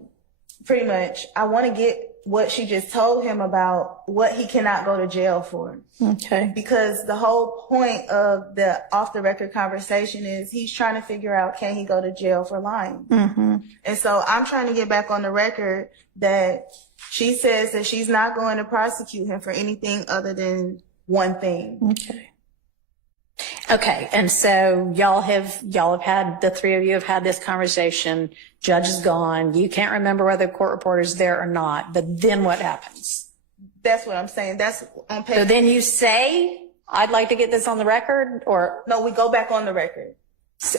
pretty much, I want to get what she just told him about what he cannot go to jail for. Okay. Because the whole point of the off the record conversation is he's trying to figure out, can he go to jail for lying? Mm-hmm. And so I'm trying to get back on the record that she says that she's not going to prosecute him for anything other than one thing. Okay. Okay, and so y'all have had, the three of you have had this conversation. Judge is gone. You can't remember whether the court reporter's there or not, but then what happens? That's what I'm saying. That's on page. So then you say, I'd like to get this on the record, or? No, we go back on the record.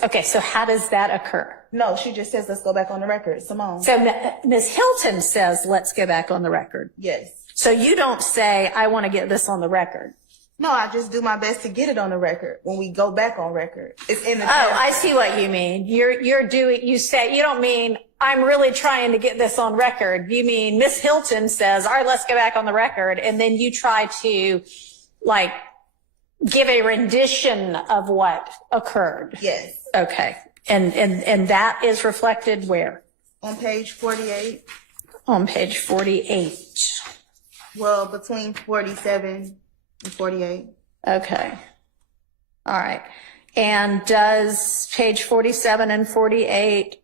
Okay, so how does that occur? No, she just says, let's go back on the record. Simone. So Ms. Hilton says, let's go back on the record. Yes. So you don't say, I want to get this on the record. No, I just do my best to get it on the record when we go back on record. It's in the. Oh, I see what you mean. You don't mean, I'm really trying to get this on record. You mean Miss Hilton says, all right, let's go back on the record. And then you try to like give a rendition of what occurred. Yes. Okay. And that is reflected where? On page 48. On page 48. Well, between 47 and 48. Okay. All right. And does page 47 and 48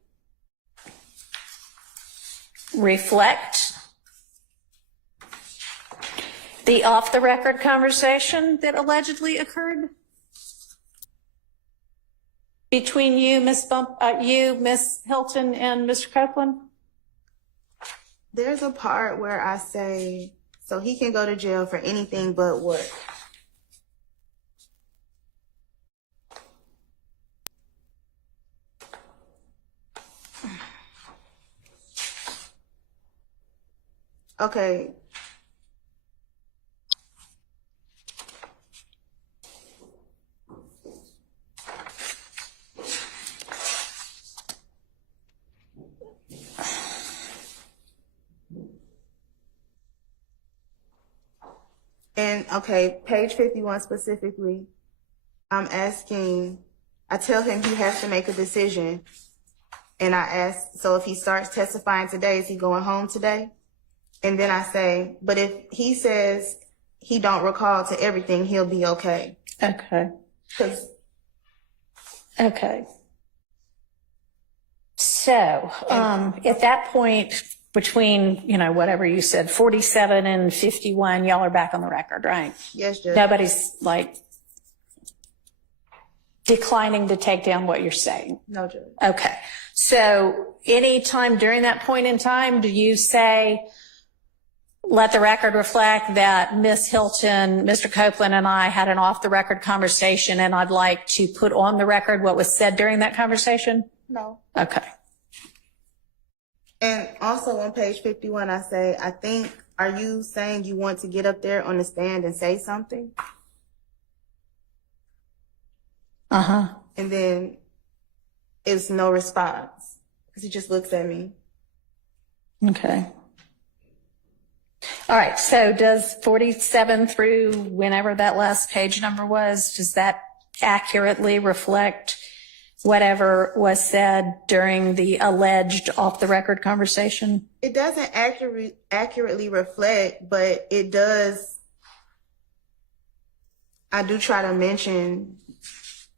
reflect The off-the-record conversation that allegedly occurred between you, Miss Hilton, and Mr. Copeland? There's a part where I say, so he can go to jail for anything but what? Okay. And okay, page 51 specifically, I tell him he has to make a decision. And I ask, so if he starts testifying today, is he going home today? And then I say, but if he says he don't recall to everything, he'll be okay. Okay. Okay. So, at that point, between, whatever you said, 47 and 51, y'all are back on the record, right? Yes, Judge. Nobody's declining to take down what you're saying. No, Judge. Okay. So any time during that point in time, do you say, let the record reflect that Miss Hilton, Mr. Copeland, and I had an off-the-record conversation, and I'd like to put on the record what was said during that conversation? No. Okay. And also on page 51, I say, are you saying you want to get up there on the stand and say something? Uh-huh. And then it's no response because he just looks at me. Okay. All right. So does 47 through whenever that last page number was, does that accurately reflect whatever was said during the alleged off-the-record conversation? It doesn't accurately reflect, but it does. I do try to mention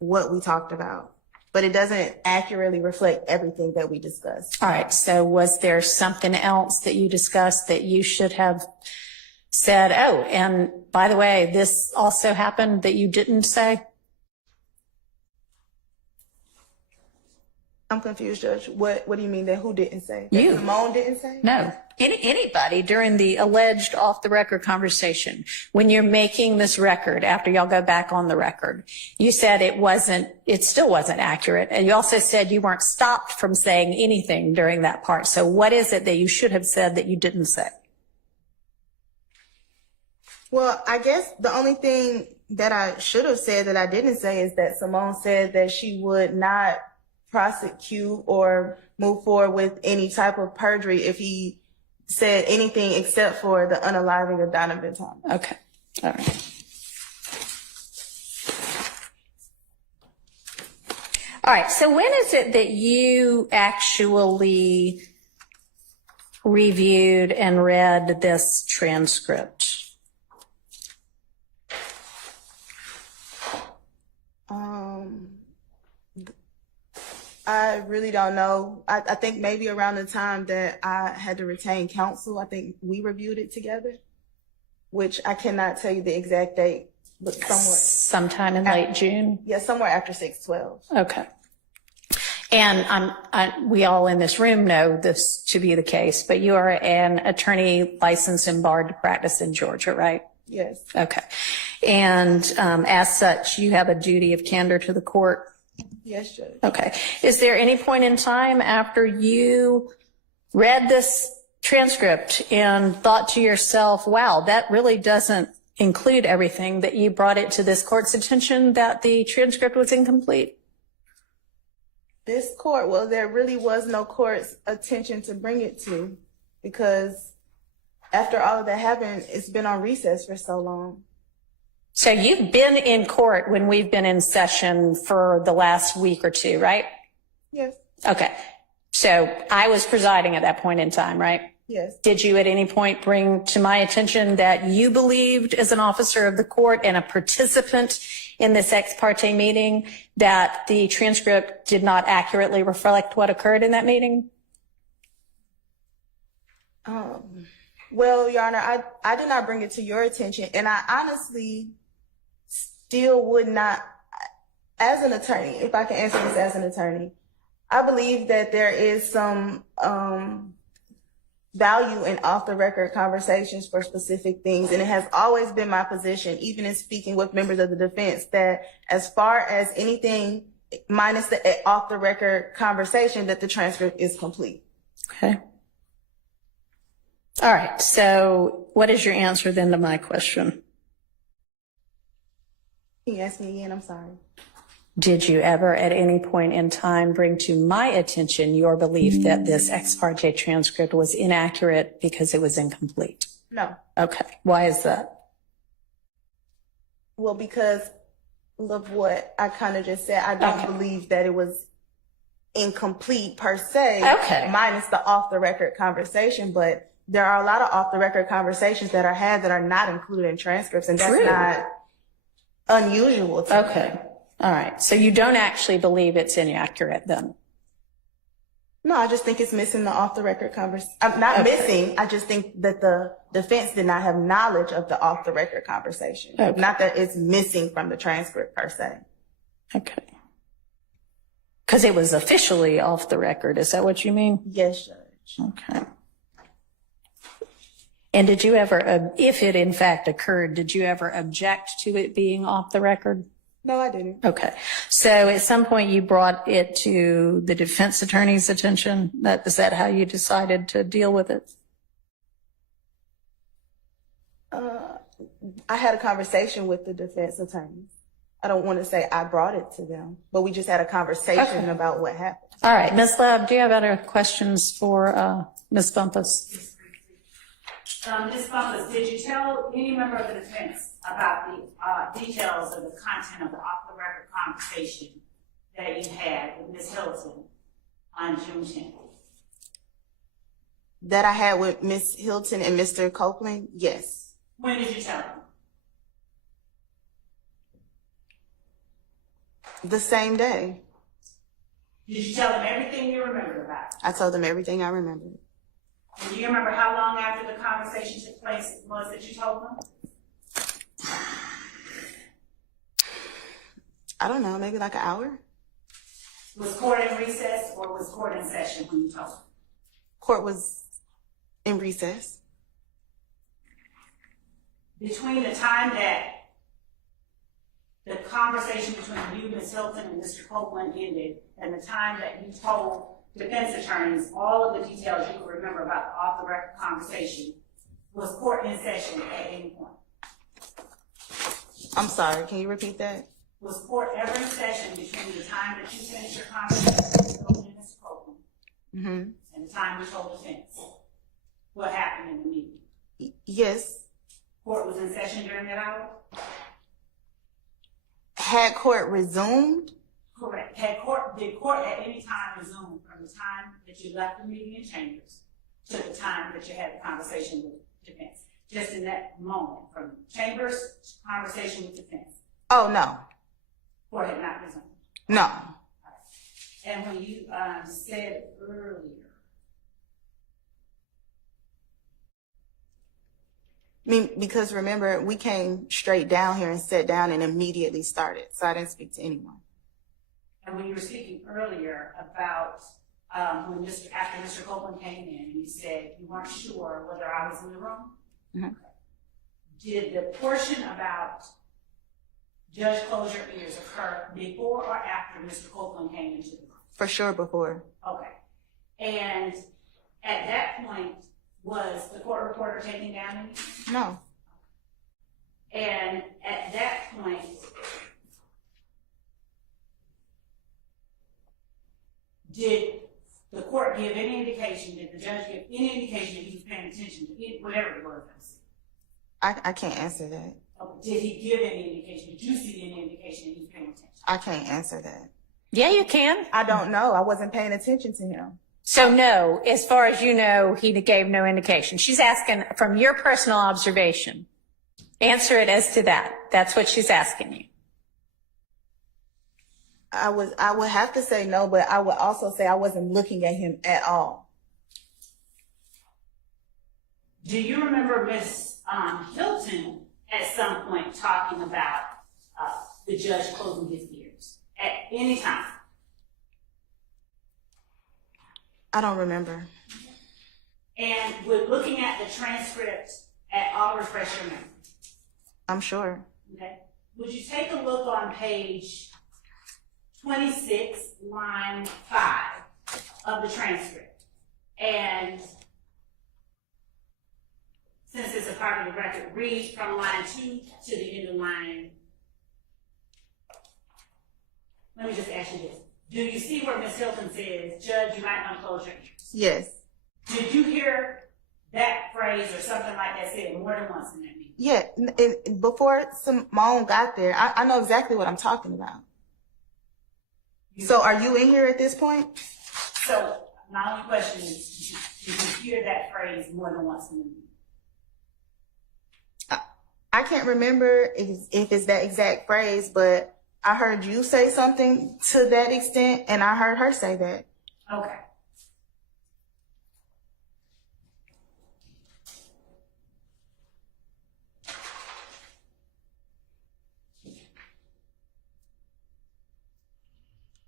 what we talked about, but it doesn't accurately reflect everything that we discussed. All right. So was there something else that you discussed that you should have said, oh, and by the way, this also happened that you didn't say? I'm confused, Judge. What do you mean that who didn't say? You. That Simone didn't say? No. Anybody during the alleged off-the-record conversation, when you're making this record, after y'all go back on the record, you said it still wasn't accurate. And you also said you weren't stopped from saying anything during that part. So what is it that you should have said that you didn't say? Well, I guess the only thing that I should have said that I didn't say is that Simone said that she would not prosecute or move forward with any type of perjury if he said anything except for the unaliving of Donovan Thomas. Okay. All right. All right. So when is it that you actually reviewed and read this transcript? I really don't know. I think maybe around the time that I had to retain counsel, I think we reviewed it together, which I cannot tell you the exact date, but sometime in late June? Yeah, somewhere after 6/12. Okay. And we all in this room know this to be the case, but you are an attorney licensed and barred to practice in Georgia, right? Yes. Okay. And as such, you have a duty of candor to the court? Yes, Judge. Okay. Is there any point in time after you read this transcript and thought to yourself, wow, that really doesn't include everything, that you brought it to this court's attention that the transcript was incomplete? This court, well, there really was no court's attention to bring it to, because after all of that happened, it's been on recess for so long. So you've been in court when we've been in session for the last week or two, right? Yes. Okay. So I was presiding at that point in time, right? Yes. Did you at any point bring to my attention that you believed as an officer of the court and a participant in this ex parte meeting that the transcript did not accurately reflect what occurred in that meeting? Well, Your Honor, I did not bring it to your attention, and I honestly still would not, as an attorney, if I can answer this as an attorney, I believe that there is some value in off-the-record conversations for specific things, and it has always been my position, even in speaking with members of the defense, that as far as anything minus the off-the-record conversation, that the transcript is complete. Okay. All right. So what is your answer then to my question? Can you ask me again? I'm sorry. Did you ever at any point in time bring to my attention your belief that this ex parte transcript was inaccurate because it was incomplete? No. Okay. Why is that? Well, because of what I kind of just said, I don't believe that it was incomplete per se, minus the off-the-record conversation, but there are a lot of off-the-record conversations that are had that are not included in transcripts, and that's not unusual to me. All right. So you don't actually believe it's inaccurate then? No, I just think it's missing the off-the-record conversation. I'm not missing. I just think that the defense did not have knowledge of the off-the-record conversation. Not that it's missing from the transcript per se. Okay. Because it was officially off the record. Is that what you mean? Yes, Judge. Okay. And did you ever, if it in fact occurred, did you ever object to it being off the record? No, I didn't. Okay. So at some point you brought it to the defense attorney's attention. Is that how you decided to deal with it? I had a conversation with the defense attorney. I don't want to say I brought it to them, but we just had a conversation about what happened. All right. Ms. Love, do you have other questions for Ms. Bumpus? Ms. Bumpus, did you tell any member of the defense about the details of the content of the off-the-record conversation that you had with Ms. Hilton on June 10th? That I had with Ms. Hilton and Mr. Copeland? Yes. When did you tell them? The same day. Did you tell them everything you remembered about it? I told them everything I remembered. And do you remember how long after the conversation took place it was that you told them? I don't know, maybe like an hour? Was court in recess or was court in session when you told them? Court was in recess. Between the time that the conversation between you, Ms. Hilton, and Mr. Copeland ended, and the time that you told defense attorneys all of the details you could remember about the off-the-record conversation, was court in session at any point? I'm sorry, can you repeat that? Was court ever in session between the time that you finished your conversation with Hilton and Mr. Copeland and the time you told defense? What happened in the meeting? Yes. Court was in session during that hour? Had court resumed? Correct. Did court at any time resume from the time that you left the meeting in chambers to the time that you had the conversation with defense? Just in that moment, from chambers to conversation with defense? Oh, no. Court had not resumed? No. And when you said earlier, I mean, because remember, we came straight down here and sat down and immediately started, so I didn't speak to anyone. and when you were speaking earlier about when after Mr. Copeland came in and you said you weren't sure whether I was in the room, did the portion about judge close your ears occur before or after Mr. Copeland came into the room? For sure before. Okay. And at that point, was the court reporter taking down anything? No. And at that point, did the court give any indication, did the judge give any indication that he was paying attention to it, whatever it was? I can't answer that. Did he give any indication? Did you see any indication that he was paying attention? I can't answer that. Yeah, you can. I don't know. I wasn't paying attention to him. So no, as far as you know, he gave no indication. She's asking from your personal observation. Answer it as to that. That's what she's asking you. I would have to say no, but I would also say I wasn't looking at him at all. Do you remember Ms. Hilton at some point talking about the judge closing his ears at any time? I don't remember. And with looking at the transcript at all, refresh your memory. I'm sure. Okay. Would you take a look on page 26, line 5 of the transcript? And since it's a part of the record, read from line 2 to the end of line. Let me just ask you this. Do you see where Ms. Hilton says, Judge, you might want to close your ears? Yes. Did you hear that phrase or something like that said more than once in that meeting? Yeah. Before Simone got there, I know exactly what I'm talking about. So are you in here at this point? So my only question is, did you hear that phrase more than once in the meeting? I can't remember if it's that exact phrase, but I heard you say something to that extent, and I heard her say that. Okay.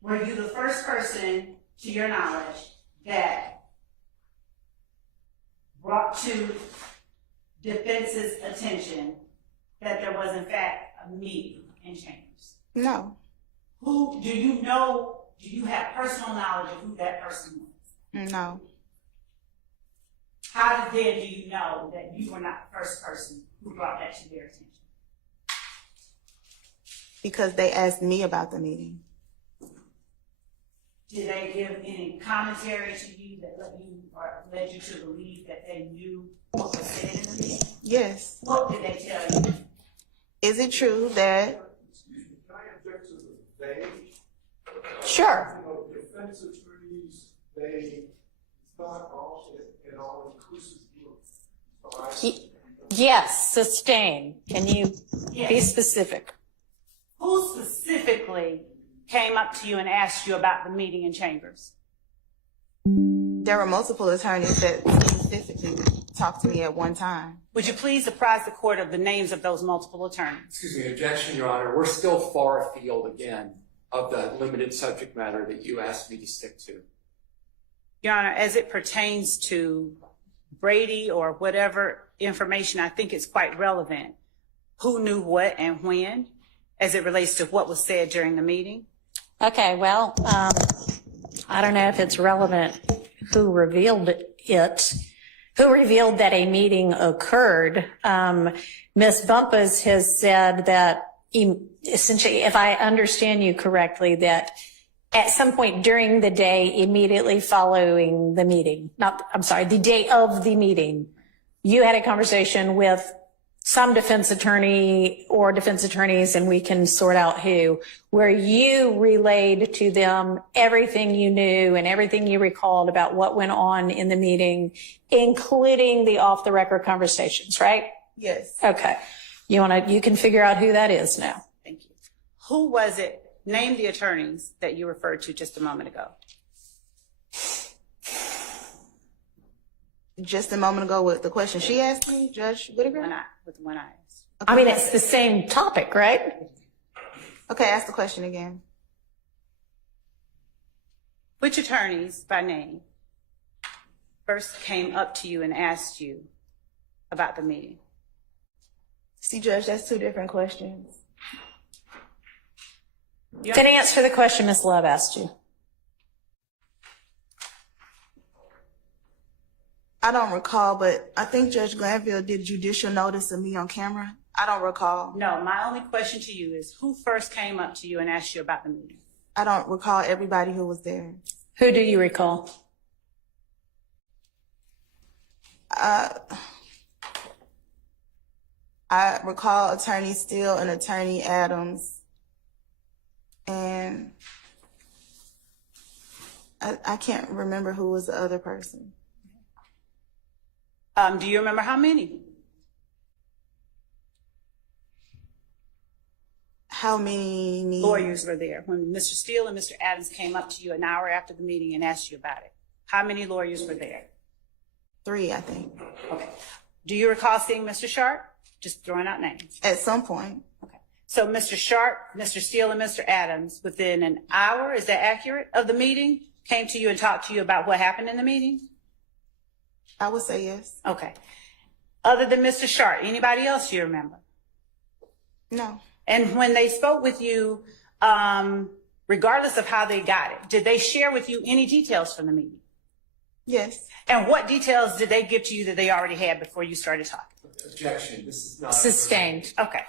Were you the first person, to your knowledge, that brought to defense's attention that there was, in fact, a meeting in chambers? No. Who do you have personal knowledge of who that person was? No. How then do you know that you were not the first person who brought that to their attention? Because they asked me about the meeting. Did they give any commentary to you that led you to believe that they knew what was said in the meeting? Yes. What did they tell you? Is it true that? Excuse me, can I object to the they? Sure. You know, defense attorneys, they, it's not all an all-inclusive group. Yes, sustain. Can you be Yes. specific? Who specifically came up to you and asked you about the meeting in chambers? There were multiple attorneys that specifically talked to me at one time. Would you please apprise the court of the names of those multiple attorneys? Excuse me, objection, Your Honor. We're still far afield again of the limited subject matter that you asked me to stick to. Your Honor, as it pertains to Brady or whatever information, I think it's quite relevant. Who knew what and when, as it relates to what was said during the meeting? Okay, well, I don't know if it's relevant who revealed that a meeting occurred. Ms. Bumpus has said that essentially, if I understand you correctly, that at some point during the day immediately following the meeting, the day of the meeting, you had a conversation with some defense attorney or defense attorneys, and we can sort out who, where you relayed to them everything you knew and everything you recalled about what went on in the meeting, including the off-the-record conversations, right? Yes. Okay. You can figure out who that is now. Thank you. Who was it? Name the attorneys that you referred to just a moment ago. Just a moment ago with the question she asked me, Judge Whittaker? With one eye. I mean, it's the same topic, right? Okay, ask the question again. Which attorneys by name first came up to you and asked you about the meeting? See, Judge, that's two different questions. Then answer the question Ms. Love asked you. I don't recall, but I think Judge Glanville did judicial notice of me on camera. I don't recall. No, my only question to you is who first came up to you and asked you about the meeting? I don't recall everybody who was there. Who do you recall? I recall Attorney Steele and Attorney Adams. And I can't remember who was the other person. Do you remember how many? How many lawyers were there when Mr. Steele and Mr. Adams came up to you an hour after the meeting and asked you about it? How many lawyers were there? 3, I think. Okay. Do you recall seeing Mr. Sharp? Just throwing out names. At some point. Okay. So Mr. Sharp, Mr. Steele, and Mr. Adams, within an hour, is that accurate, of the meeting, came to you and talked to you about what happened in the meeting? I would say yes. Okay. Other than Mr. Sharp, anybody else you remember? No. And when they spoke with you, regardless of how they got it, did they share with you any details from the meeting? Yes. And what details did they give to you that they already had before you started talking? Objection. This is not. Sustained. Okay.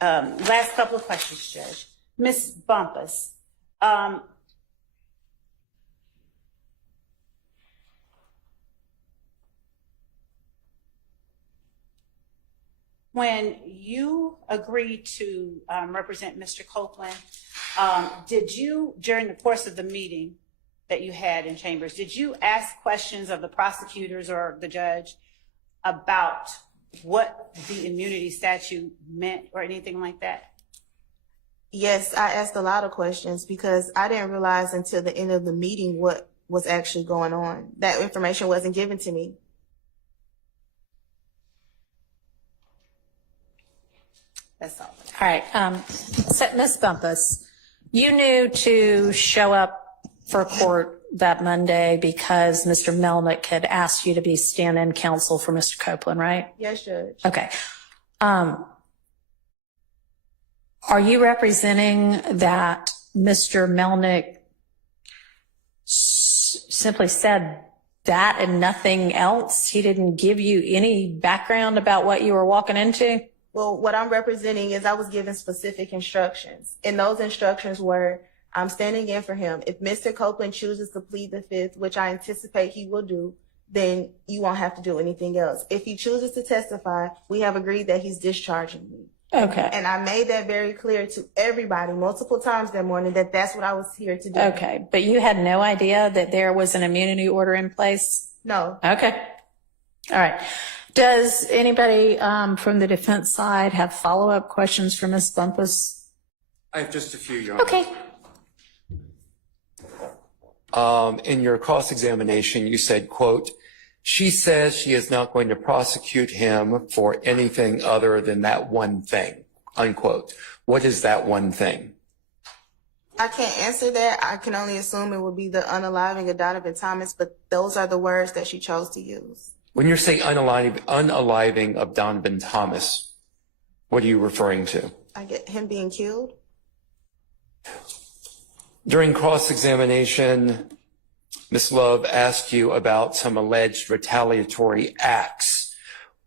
Last couple of questions, Judge. Ms. Bumpus, when you agreed to represent Mr. Copeland, did you, during the course of the meeting that you had in chambers, did you ask questions of the prosecutors or the judge about what the immunity statute meant or anything like that? Yes, I asked a lot of questions because I didn't realize until the end of the meeting what was actually going on. That information wasn't given to me. That's all. All right. So Ms. Bumpus, you knew to show up for court that Monday because Mr. Melnick had asked you to be stand-in counsel for Mr. Copeland, right? Yes, Judge. Okay. Are you representing that Mr. Melnick simply said that and nothing else? He didn't give you any background about what you were walking into? Well, what I'm representing is I was given specific instructions. And those instructions were, I'm standing in for him. If Mr. Copeland chooses to plead the fifth, which I anticipate he will do, then you won't have to do anything else. If he chooses to testify, we have agreed that he's discharging me. Okay. And I made that very clear to everybody multiple times that morning that that's what I was here to do. Okay. But you had no idea that there was an immunity order in place? No. Okay. All right. Does anybody from the defense side have follow-up questions for Ms. Bumpus? I have just a few, Your Honor. Okay. In your cross-examination, you said, quote, she says she is not going to prosecute him for anything other than that one thing, unquote. What is that one thing? I can't answer that. I can only assume it would be the unaliving of Donovan Thomas, but those are the words that she chose to use. When you say unaliving of Donovan Thomas, what are you referring to? I get him being killed. During cross-examination, Ms. Love asked you about some alleged retaliatory acts.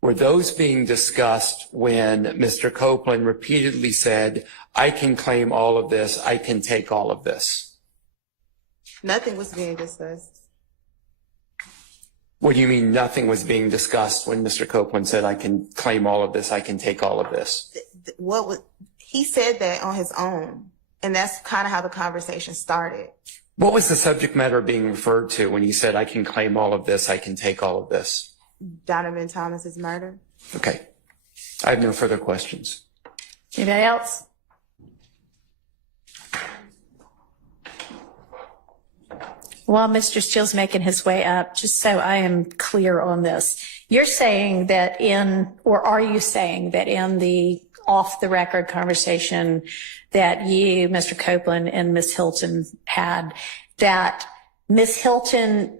Were those being discussed when Mr. Copeland repeatedly said, I can claim all of this, I can take all of this? Nothing was being discussed. What do you mean nothing was being discussed when Mr. Copeland said, I can claim all of this, I can take all of this? He said that on his own, and that's kind of how the conversation started. What was the subject matter being referred to when he said, I can claim all of this, I can take all of this? Donovan Thomas's murder. Okay. I have no further questions. Anybody else? While Mr. Steele's making his way up, just so I am clear on this, you're saying that are you saying that in the off-the-record conversation that you, Mr. Copeland, and Ms. Hilton had, that Ms. Hilton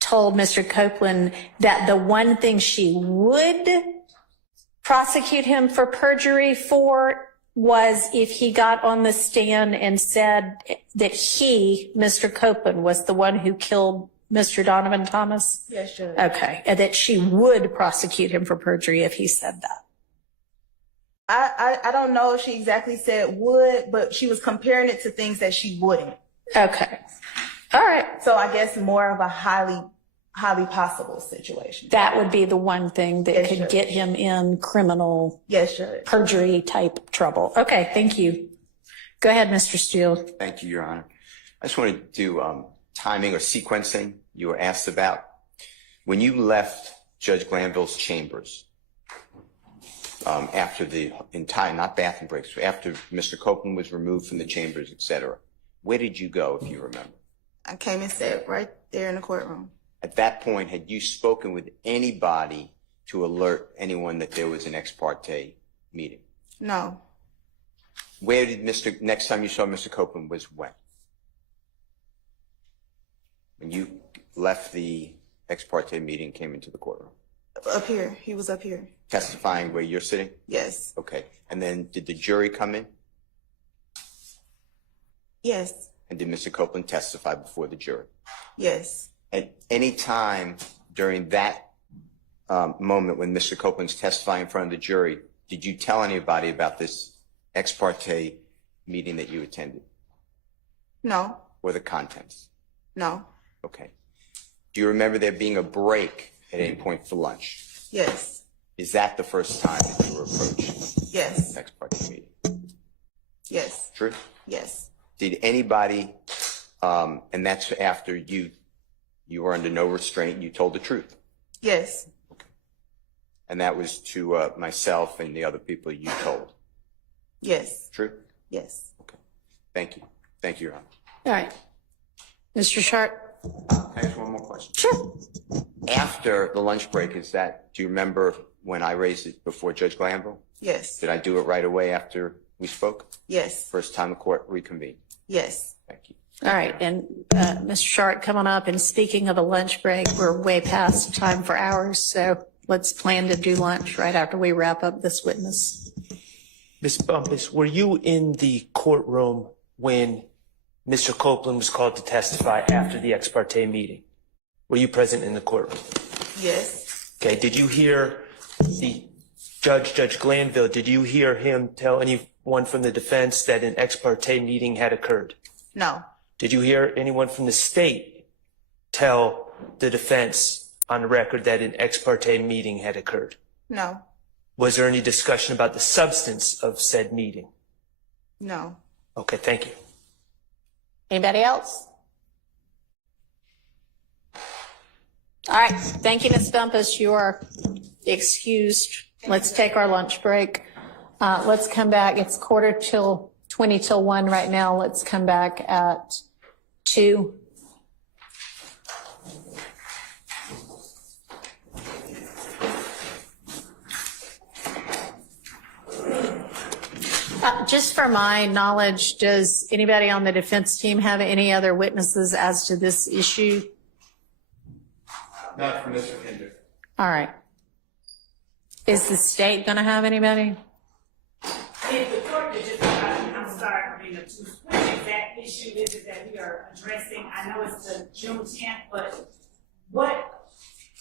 told Mr. Copeland that the one thing she would prosecute him for perjury for was if he got on the stand and said that he, Mr. Copeland, was the one who killed Mr. Donovan Thomas? Yes, Judge. Okay. And that she would prosecute him for perjury if he said that. I don't know if she exactly said would, but she was comparing it to things that she wouldn't. Okay. All right. So I guess more of a highly possible situation. That would be the one thing that Yes, could Judge. get him in criminal Yes, Judge. perjury type trouble. Okay. Thank you. Go ahead, Mr. Steele. Thank you, Your Honor. I just want to do timing or sequencing you were asked about. When you left Judge Glanville's chambers after the entire, not bathroom breaks, after Mr. Copeland was removed from the chambers, etc., where did you go, if you remember? I came and sat right there in the courtroom. At that point, had you spoken with anybody to alert anyone that there was an ex parte meeting? No. Where did next time you saw Mr. Copeland was when? When you left the ex parte meeting, came into the courtroom? Up here. He was up here. Testifying where you're sitting? Yes. Okay. And then did the jury come in? Yes. And did Mr. Copeland testify before the jury? Yes. At any time during that moment when Mr. Copeland's testifying in front of the jury, did you tell anybody about this ex parte meeting that you attended? No. Or the contents? No. Okay. Do you remember there being a break at any point for lunch? Yes. Is that the first time that you were approached? Yes. Ex parte meeting? Yes. True? Yes. Did anybody, and that's after you were under no restraint, you told the truth? Yes. And that was to myself and the other people you told? Yes. True? Yes. Okay. Thank you. Thank you, Your Honor. All right. Mr. Sharp? Can I ask one more question? Sure. After the lunch break, do you remember when I raised it before Judge Glanville? Yes. Did I do it right away after we spoke? Yes. First time the court reconvened? Yes. Thank you. All right, and Mr. Sharp, coming up, and speaking of a lunch break, we're way past time for hours, so let's plan to do lunch right after we wrap up this witness. Ms. Bumpus, were you in the courtroom when Mr. Copeland was called to testify after the ex parte meeting? Were you present in the courtroom? Yes. Okay, did you hear Judge Glanville, did you hear him tell anyone from the defense that an ex parte meeting had occurred? No. Did you hear anyone from the state tell the defense on the record that an ex parte meeting had occurred? No. Was there any discussion about the substance of said meeting? No. Okay, thank you. Anybody else? All right, thank you, Ms. Bumpus. You are excused. Let's take our lunch break. Let's come back. It's 20 till 1 right now. Let's come back at 2. Just for my knowledge, does anybody on the defense team have any other witnesses as to this issue? Not from Mr. Hinder. All right. Is the state going to have anybody? If the court could just, I'm sorry for being obtuse, which exact issue is it that we are addressing? I know it's the June 10th, but what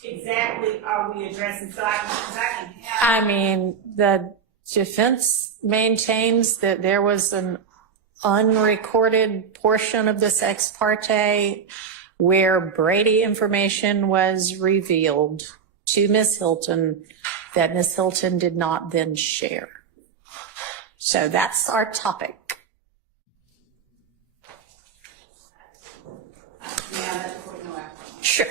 exactly are we addressing? So I can have. I mean, the defense maintains that there was an unrecorded portion of this ex parte where Brady information was revealed to Ms. Hilton that Ms. Hilton did not then share. So that's our topic. Sure.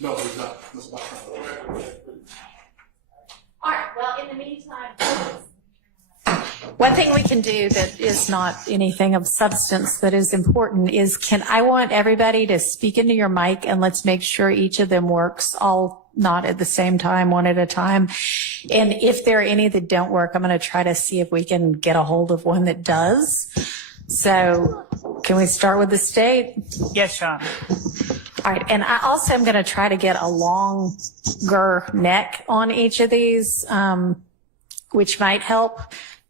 No, he's not. Mr. Box. All right, well, in the meantime, one thing we can do that is not anything of substance that is important is I want everybody to speak into your mic and let's make sure each of them works all not at the same time, one at a time. And if there are any that don't work, I'm going to try to see if we can get a hold of one that does. So can we start with the state? Yes, Your Honor. All right, and I also am going to try to get a longer neck on each of these, which might help.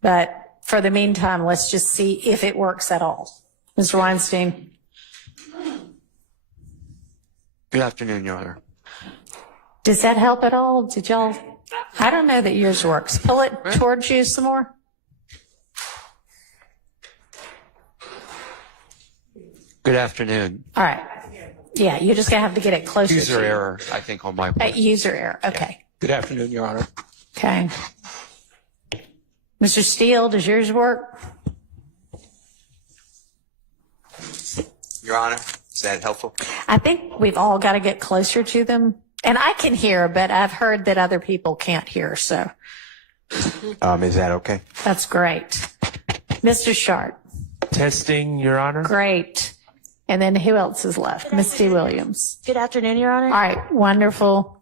But for the meantime, let's just see if it works at all. Mr. Weinstein. Good afternoon, Your Honor. Does that help at all? Did y'all? I don't know that yours works. Pull it towards you some more. Good afternoon. All right. Yeah, you're just going to have to get it closer. User to error, I think, on my part. User error. Okay. Good afternoon, Your Honor. Okay. Mr. Steele, does yours work? Your Honor, is that helpful? I think we've all got to get closer to them. And I can hear, but I've heard that other people can't hear. So Is that okay? that's great. Mr. Sharp. Testing, Your Honor. Great. And then who else is left? Misty Williams. Good afternoon, Your Honor. All right. Wonderful.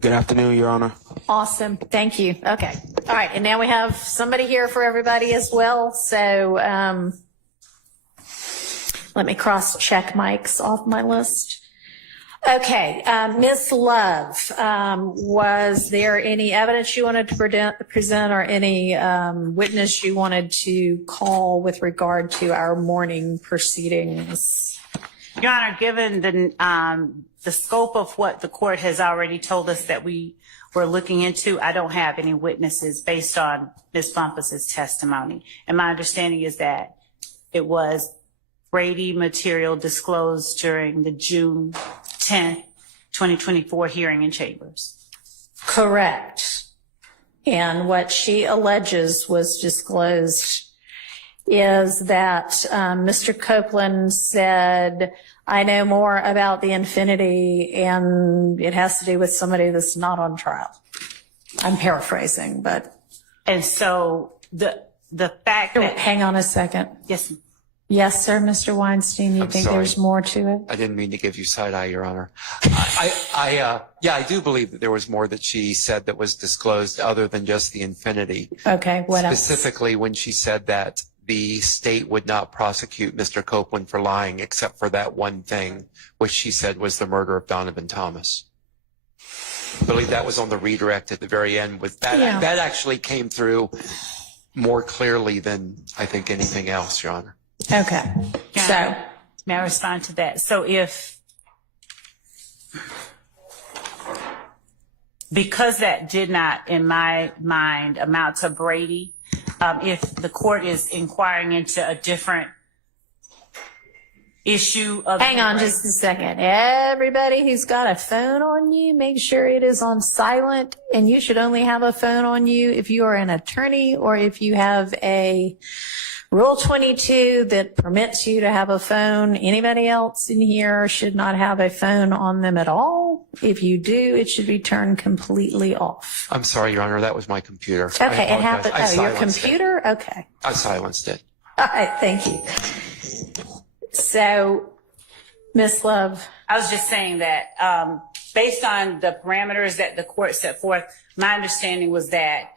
Good afternoon, Your Honor. Awesome. Thank you. Okay. All right. And now we have somebody here for everybody as well. So let me cross-check mics off my list. Okay. Ms. Love, was there any evidence you wanted to present or any witness you wanted to call with regard to our morning proceedings? Your Honor, given the scope of what the court has already told us that we were looking into, I don't have any witnesses based on Ms. Bumpus's testimony. And my understanding is that it was Brady material disclosed during the June 10th, 2024 hearing in chambers. Correct. And what she alleges was disclosed is that Mr. Copeland said, I know more about the Infinity and it has to do with somebody that's not on trial. I'm paraphrasing, but. And so the fact that. Hang on a second. Yes. Yes, sir, Mr. Weinstein, you I'm think sorry. there's more to it? I didn't mean to give you side eye, Your Honor. I do believe that there was more that she said that was disclosed other than just the Infinity. Okay, what else? Specifically when she said that the state would not prosecute Mr. Copeland for lying except for that one thing, which she said was the murder of Donovan Thomas. I believe that was on the redirect at the very end. That actually came through more clearly than I think anything else, Your Honor. Okay, so. May I respond to that? So because that did not, in my mind, amount to Brady, if the court is inquiring into a different issue of. Hang on just a second. Everybody who's got a phone on you, make sure it is on silent, and you should only have a phone on you if you are an attorney or if you have a Rule 22 that permits you to have a phone. Anybody else in here should not have a phone on them at all. If you do, it should be turned completely off. I'm sorry, Your Honor, that was my computer. Okay, it happened. I Oh, your silenced computer? it. Okay. I silenced it. All right, thank you. So, Ms. Love. I was just saying that based on the parameters that the court set forth, my understanding was that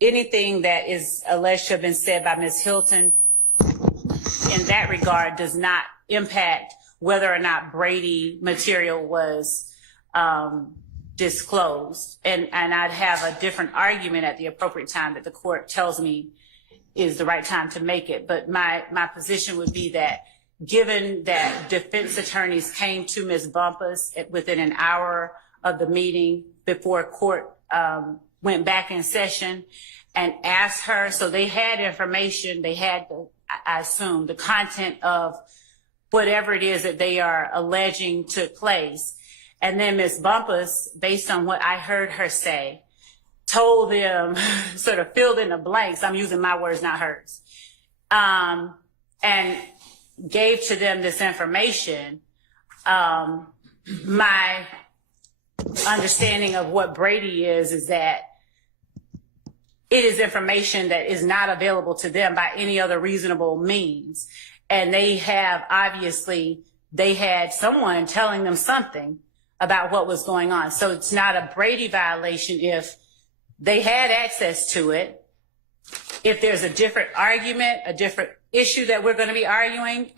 anything that is alleged to have been said by Ms. Hilton in that regard does not impact whether or not Brady material was disclosed. And I'd have a different argument at the appropriate time that the court tells me is the right time to make it. But my position would be that given that defense attorneys came to Ms. Bumpus within an hour of the meeting before court went back in session and asked her, so they had information, they had, I assume, the content of whatever it is that they are alleging took place. And then Ms. Bumpus, based on what I heard her say, told them, sort of filled in the blanks, I'm using my words, not hers, and gave to them this information, my understanding of what Brady is that it is information that is not available to them by any other reasonable means. And they have, obviously, they had someone telling them something about what was going on. So it's not a Brady violation if they had access to it. If there's a different argument, a different issue that we're going to be arguing,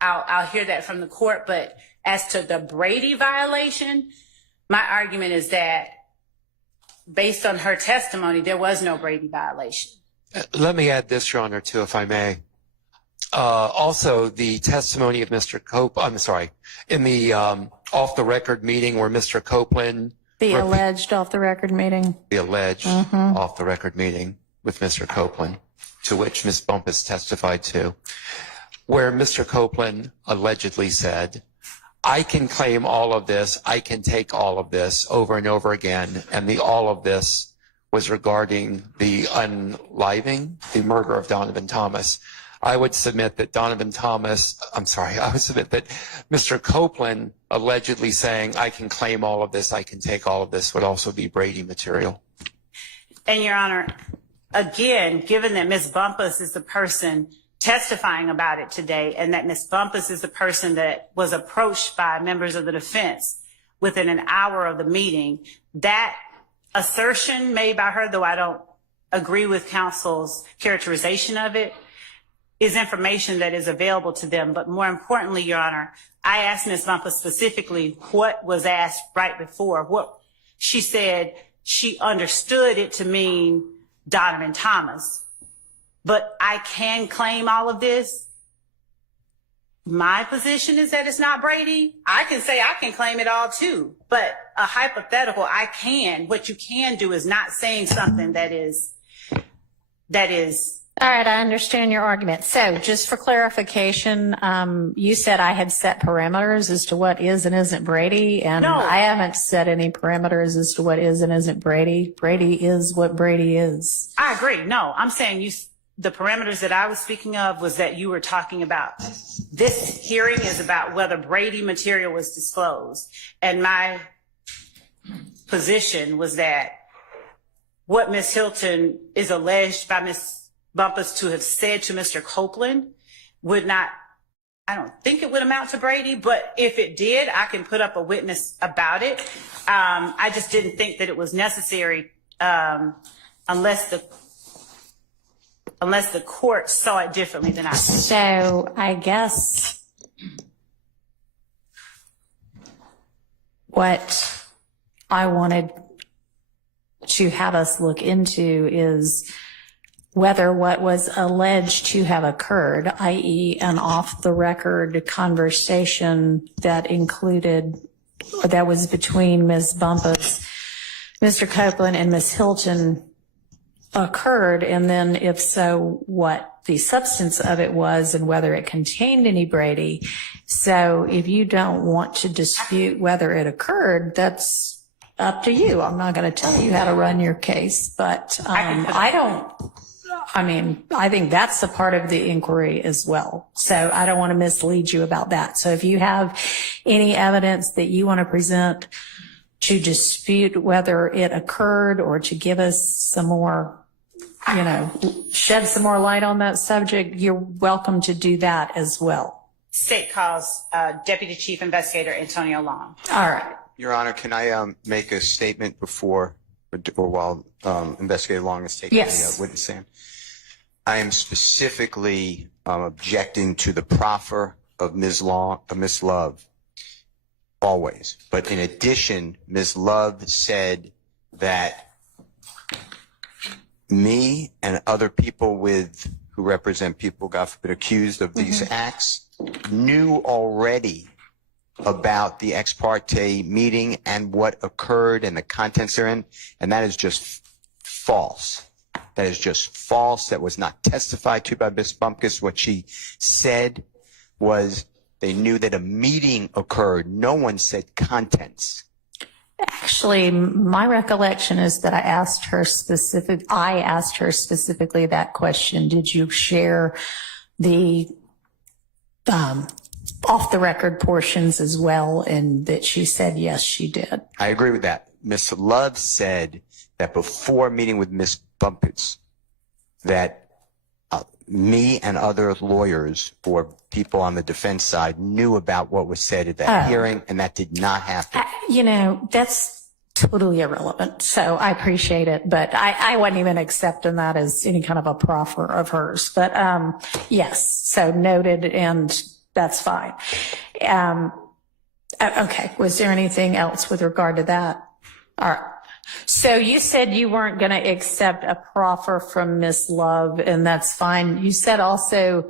I'll hear that from the court. But as to the Brady violation, my argument is that based on her testimony, there was no Brady violation. Let me add this, Your Honor, too, if I may. Also, the testimony of Mr. in the off-the-record meeting where Mr. Copeland... The alleged off-the-record meeting. The alleged off-the-record meeting with Mr. Copeland, to which Ms. Bumpus testified to, where Mr. Copeland allegedly said, I can claim all of this, I can take all of this over and over again, and the all of this was regarding the unliving, the murder of Donovan Thomas. I would submit that Mr. Copeland allegedly saying, I can claim all of this, I can take all of this, would also be Brady material. And Your Honor, again, given that Ms. Bumpus is the person testifying about it today, and that Ms. Bumpus is the person that was approached by members of the defense within an hour of the meeting, that assertion made by her, though I don't agree with counsel's characterization of it, is information that is available to them. But more importantly, Your Honor, I asked Ms. Bumpus specifically what was asked right before. What she said, she understood it to mean Donovan Thomas. But I can claim all of this. My position is that it's not Brady. I can say I can claim it all too. But a hypothetical, I can. What you can do is not saying something that is. All right, I understand your argument. So just for clarification, you said I had set parameters as to what is and isn't Brady, and No. I haven't set any parameters as to what is and isn't Brady. Brady is what Brady is. I agree. No, I'm saying the parameters that I was speaking of was that you were talking about. This hearing is about whether Brady material was disclosed. And my position was that what Ms. Hilton is alleged by Ms. Bumpus to have said to Mr. Copeland would not, I don't think it would amount to Brady, but if it did, I can put up a witness about it. I just didn't think that it was necessary unless the court saw it differently than I did. So I guess what I wanted to have us look into is whether what was alleged to have occurred, i.e. an off-the-record conversation that included, or that was between Ms. Bumpus, Mr. Copeland, and Ms. Hilton, occurred, and then if so, what the substance of it was and whether it contained any Brady. So if you don't want to dispute whether it occurred, that's up to you. I'm not going to tell you how to run your case, but I think that's a part of the inquiry as well. So I don't want to mislead you about that. So if you have any evidence that you want to present to dispute whether it occurred or to give us some more, shed some more light on that subject, you're welcome to do that as well. State calls Deputy Chief Investigator Antonio Long. All right. Your Honor, can I make a statement before or while Investigator Long is taking the witness stand? I am specifically objecting to the proffer of Ms. Love, always. But in addition, Ms. Love said that me and other people who represent people, God forbid, accused of these acts, knew already about the ex parte meeting and what occurred and the contents therein, and that is just false. That is just false. That was not testified to by Ms. Bumpus. What she said was they knew that a meeting occurred. No one said contents. Actually, my recollection is that I asked her specifically that question. Did you share the off the record portions as well? And that she said, yes, she did. I agree with that. Ms. Love said that before meeting with Ms. Bumpus, that me and other lawyers or people on the defense side knew about what was said at that hearing, and that did not happen. That's totally irrelevant. So I appreciate it, but I wasn't even accepting that as any kind of a proffer of hers. But yes, so noted, and that's fine. Okay, was there anything else with regard to that? All right. So you said you weren't going to accept a proffer from Miss Love, and that's fine. You said also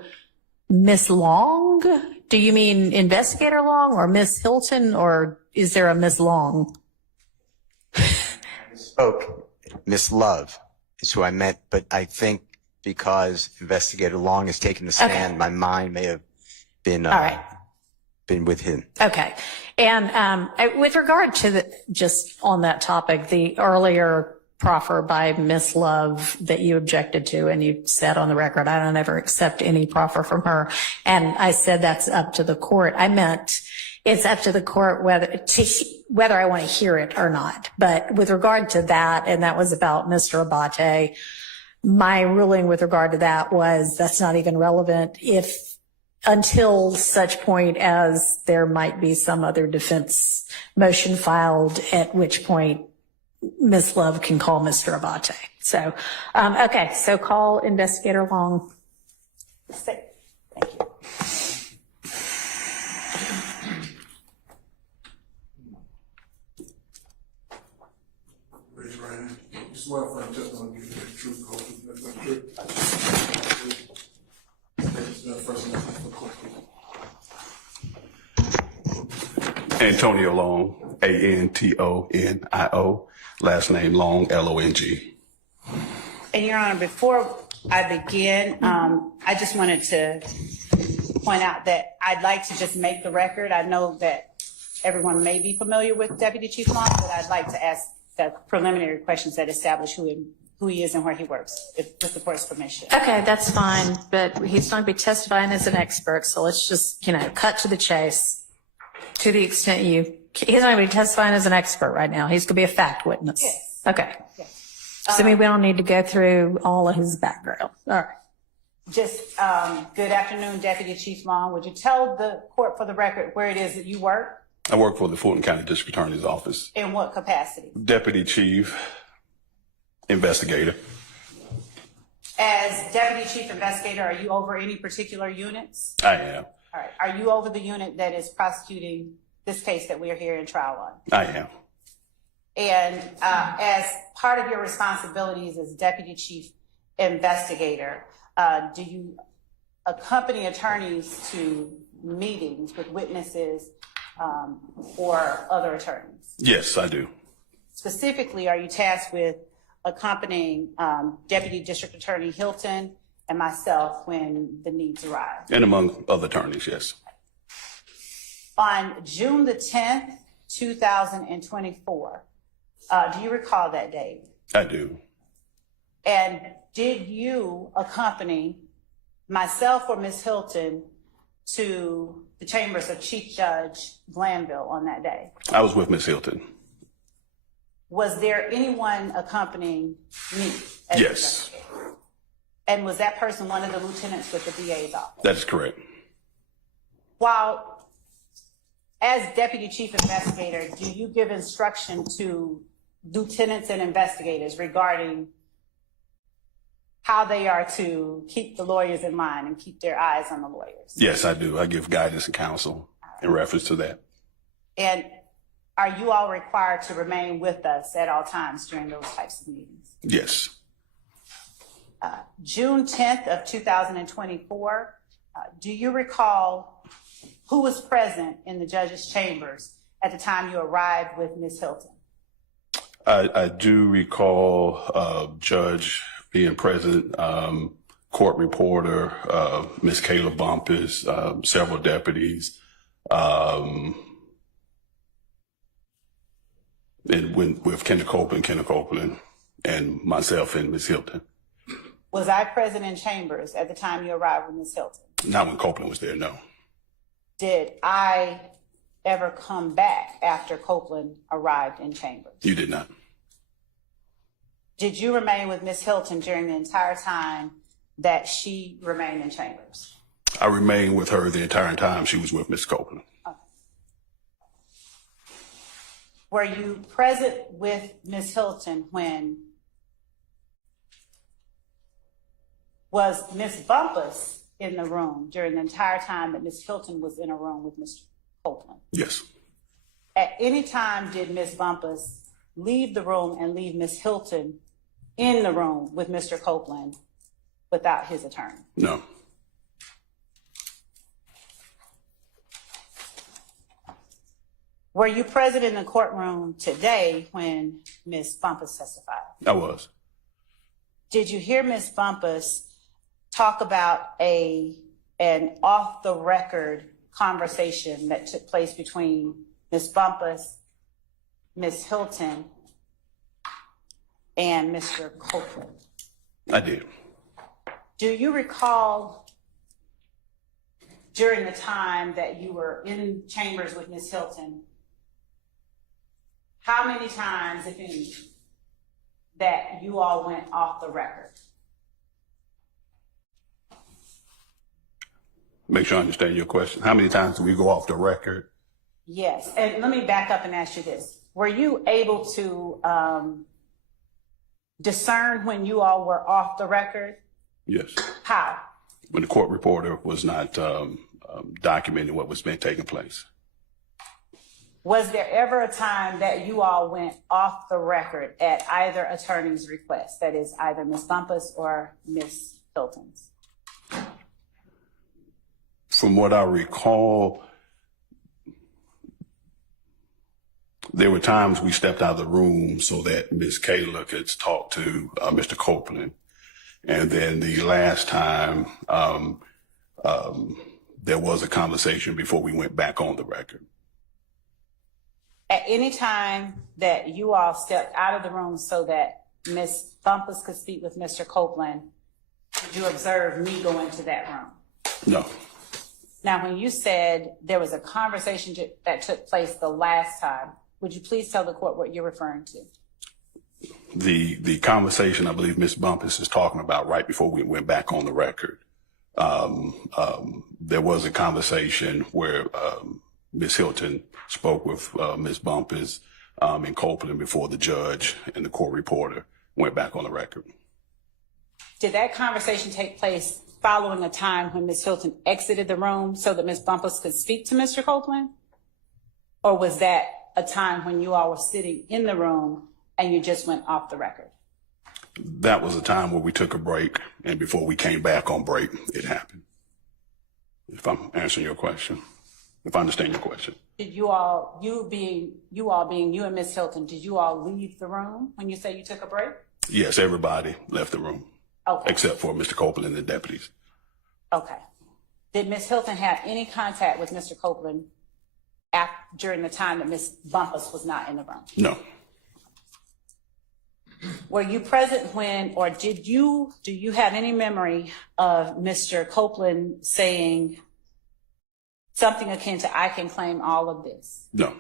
Miss Long. Do you mean Investigator Long or Miss Hilton, or is there a Miss Long? Spoke. Miss Love is who I meant, but I think because Investigator Long has taken the stand, my mind may have been been with him. Okay. And with regard to just on that topic, the earlier proffer by Miss Love that you objected to, and you said on the record, I don't ever accept any proffer from her. And I said that's up to the court. I meant it's up to the court whether I want to hear it or not. But with regard to that, and that was about Mr. Abate, my ruling with regard to that was that's not even relevant until such point as there might be some other defense motion filed, at which point Ms. Love can call Mr. Abate. So, okay, so call Investigator Long. Thank you. Raise your right hand. You swear for testimony to the truth, the whole truth, and nothing but the truth. First name for question. Antonio Long, Antonio, last name Long, Long. And Your Honor, before I begin, I just wanted to point out that I'd like to just make the record. I know that everyone may be familiar with Deputy Chief Long, but I'd like to ask the preliminary questions that establish who he is and where he works, with the court's permission. Okay, that's fine, but he's going to be testifying as an expert, so let's just, cut to the chase. To the extent he's not going to be testifying as an expert right now. He's going to be a fact witness. Yes. Okay. Yes. So maybe we don't need to go through all of his background. All right. Just good afternoon, Deputy Chief Long. Would you tell the court for the record where it is that you work? I work for the Fulton County District Attorney's Office. In what capacity? Deputy Chief Investigator. As Deputy Chief Investigator, are you over any particular units? I am. All right. Are you over the unit that is prosecuting this case that we are here in trial on? I am. And as part of your responsibilities as Deputy Chief Investigator, do you accompany attorneys to meetings with witnesses or other attorneys? Yes, I do. Specifically, are you tasked with accompanying Deputy District Attorney Hilton and myself when the needs arise? And among other attorneys, yes. On June the 10th, 2024, do you recall that date? I do. And did you accompany myself or Ms. Hilton to the chambers of Chief Judge Glanville on that day? I was with Ms. Hilton. Was there anyone accompanying me? Yes. And was that person one of the lieutenants with the DA's office? That is correct. While as Deputy Chief Investigator, do you give instruction to lieutenants and investigators regarding how they are to keep the lawyers in mind and keep their eyes on the lawyers? Yes, I do. I give guidance and counsel in reference to that. And are you all required to remain with us at all times during those types of meetings? Yes. June 10th of 2024, do you recall who was present in the judge's chambers at the time you arrived with Ms. Hilton? I do recall Judge being present, court reporter, Ms. Kayla Bumpus, several deputies, And with Kenneth Copeland, and myself and Ms. Hilton. Was I present in chambers at the time you arrived with Ms. Hilton? Not when Copeland was there, no. Did I ever come back after Copeland arrived in chambers? You did not. Did you remain with Ms. Hilton during the entire time that she remained in chambers? I remained with her the entire time she was with Ms. Copeland. Okay. Were you present with Ms. Hilton when was Ms. Bumpus in the room during the entire time that Ms. Hilton was in a room with Mr. Copeland? Yes. At any time did Ms. Bumpus leave the room and leave Ms. Hilton in the room with Mr. Copeland without his attorney? No. Were you present in the courtroom today when Ms. Bumpus testified? I was. Did you hear Ms. Bumpus talk about an off-the-record conversation that took place between Ms. Bumpus, Ms. Hilton, and Mr. Copeland? I did. Do you recall during the time that you were in chambers with Ms. Hilton, how many times, if any, that you all went off the record? Make sure I understand your question. How many times do we go off the record? Yes, and let me back up and ask you this. Were you able to discern when you all were off the record? Yes. How? When the court reporter was not documenting what was being taking place. Was there ever a time that you all went off the record at either attorney's request, that is either Ms. Bumpus or Ms. Hilton's? From what I recall, there were times we stepped out of the room so that Ms. Kayla could talk to Mr. Copeland. And then the last time, there was a conversation before we went back on the record. At any time that you all stepped out of the room so that Ms. Bumpus could speak with Mr. Copeland, did you observe me go into that room? No. Now, when you said there was a conversation that took place the last time, would you please tell the court what you're referring to? The conversation I believe Ms. Bumpus is talking about right before we went back on the record. There was a conversation where Ms. Hilton spoke with Ms. Bumpus and Copeland before the judge and the court reporter went back on the record. Did that conversation take place following a time when Ms. Hilton exited the room so that Ms. Bumpus could speak to Mr. Copeland? Or was that a time when you all were sitting in the room and you just went off the record? That was a time where we took a break, and before we came back on break, it happened. If I'm answering your question, if I understand your question. Did you all, you and Ms. Hilton, did you all leave the room when you say you took a break? Yes, everybody left the room. Okay. Except for Mr. Copeland and the deputies. Okay. Did Ms. Hilton have any contact with Mr. Copeland during the time that Ms. Bumpus was not in the room? No. Were you present when, or do you have any memory of Mr. Copeland saying something akin to, I can claim all of this? No.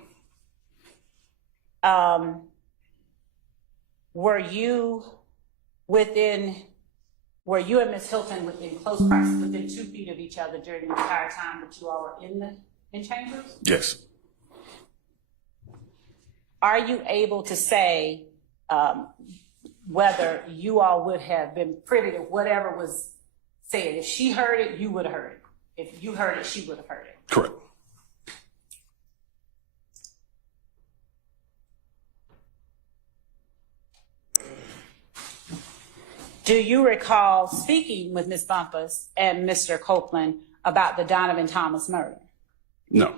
Were you and Ms. Hilton within close proximity, within 2 feet of each other during the entire time that you all were in chambers? Yes. Are you able to say whether you all would have been privy to whatever was said? If she heard it, you would have heard it. If you heard it, she would have heard it. Correct. Do you recall speaking with Ms. Bumpus and Mr. Copeland about the Donovan Thomas murder? No.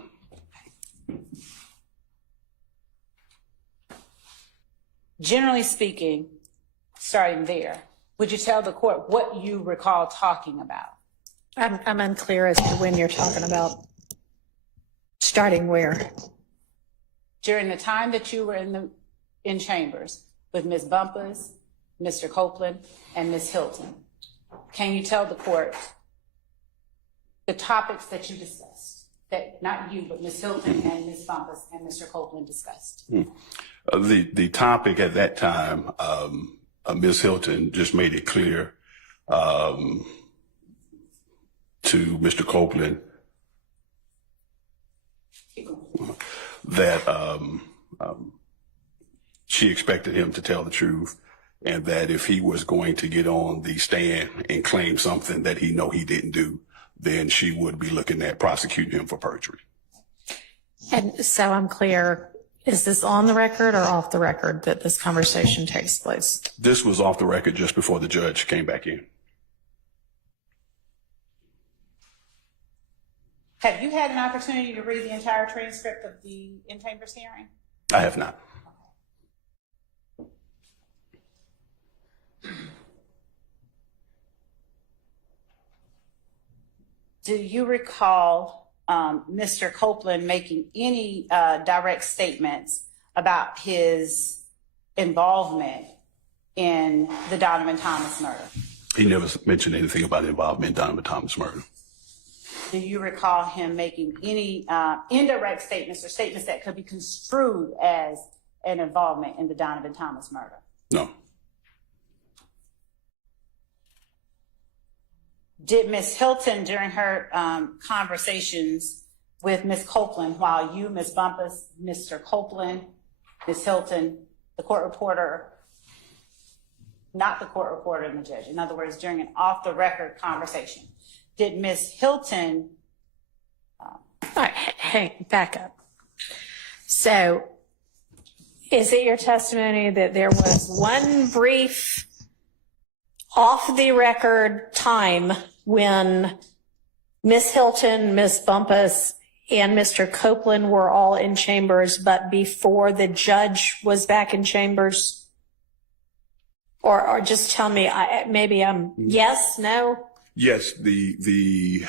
Generally speaking, starting there, would you tell the court what you recall talking about? I'm unclear as to when you're talking about. Starting where? During the time that you were in in chambers with Ms. Bumpus, Mr. Copeland, and Ms. Hilton. Can you tell the court the topics that you discussed? That not you, but Ms. Hilton and Ms. Bumpus and Mr. Copeland discussed. The topic at that time, Ms. Hilton just made it clear to Mr. Copeland that she expected him to tell the truth, and that if he was going to get on the stand and claim something that he know he didn't do, then she would be looking at prosecuting him for perjury. And so I'm clear, is this on the record or off the record that this conversation takes place? This was off the record just before the judge came back in. Have you had an opportunity to read the entire transcript of the in-chambers hearing? I have not. Do you recall Mr. Copeland making any direct statements about his involvement in the Donovan Thomas murder? He never mentioned anything about involvement in Donovan Thomas murder. Do you recall him making any indirect statements or statements that could be construed as an involvement in the Donovan Thomas murder? No. Did Ms. Hilton, during her conversations with Ms. Copeland, while you, Ms. Bumpus, Mr. Copeland, Ms. Hilton, the court reporter, not the court reporter and the judge, in other words, during an off-the-record conversation, did Ms. Hilton... All right, hey, back up. So is it your testimony that there was one brief off-the-record time when Ms. Hilton, Ms. Bumpus, and Mr. Copeland were all in chambers, but before the judge was back in chambers? Or just tell me, maybe I'm yes, no? Yes, we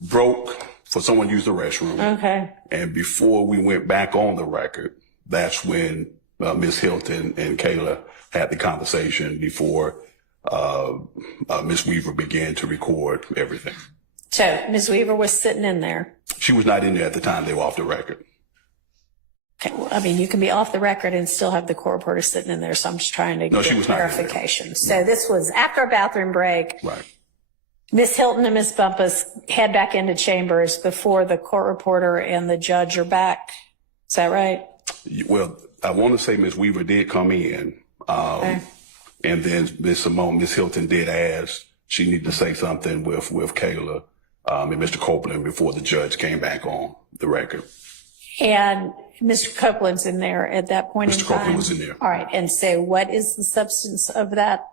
broke for someone to use the restroom. Okay. And before we went back on the record, that's when Ms. Hilton and Kayla had the conversation before Ms. Weaver began to record everything. So Ms. Weaver was sitting in there. She was not in there at the time they were off the record. Okay, well, I mean, you can be off the record and still have the court reporter sitting in there, so I'm just trying to get clarification. So this was after a bathroom break. Right. Ms. Hilton and Ms. Bumpus head back into chambers before the court reporter and the judge are back. Is that right? Well, I want to say Ms. Weaver did come in, Okay. and then Ms. Hilton did ask she needed to say something with Kayla and Mr. Copeland before the judge came back on the record. And Mr. Copeland's in there at that point in time? Mr. Copeland was in there. All right. And so what is the substance of that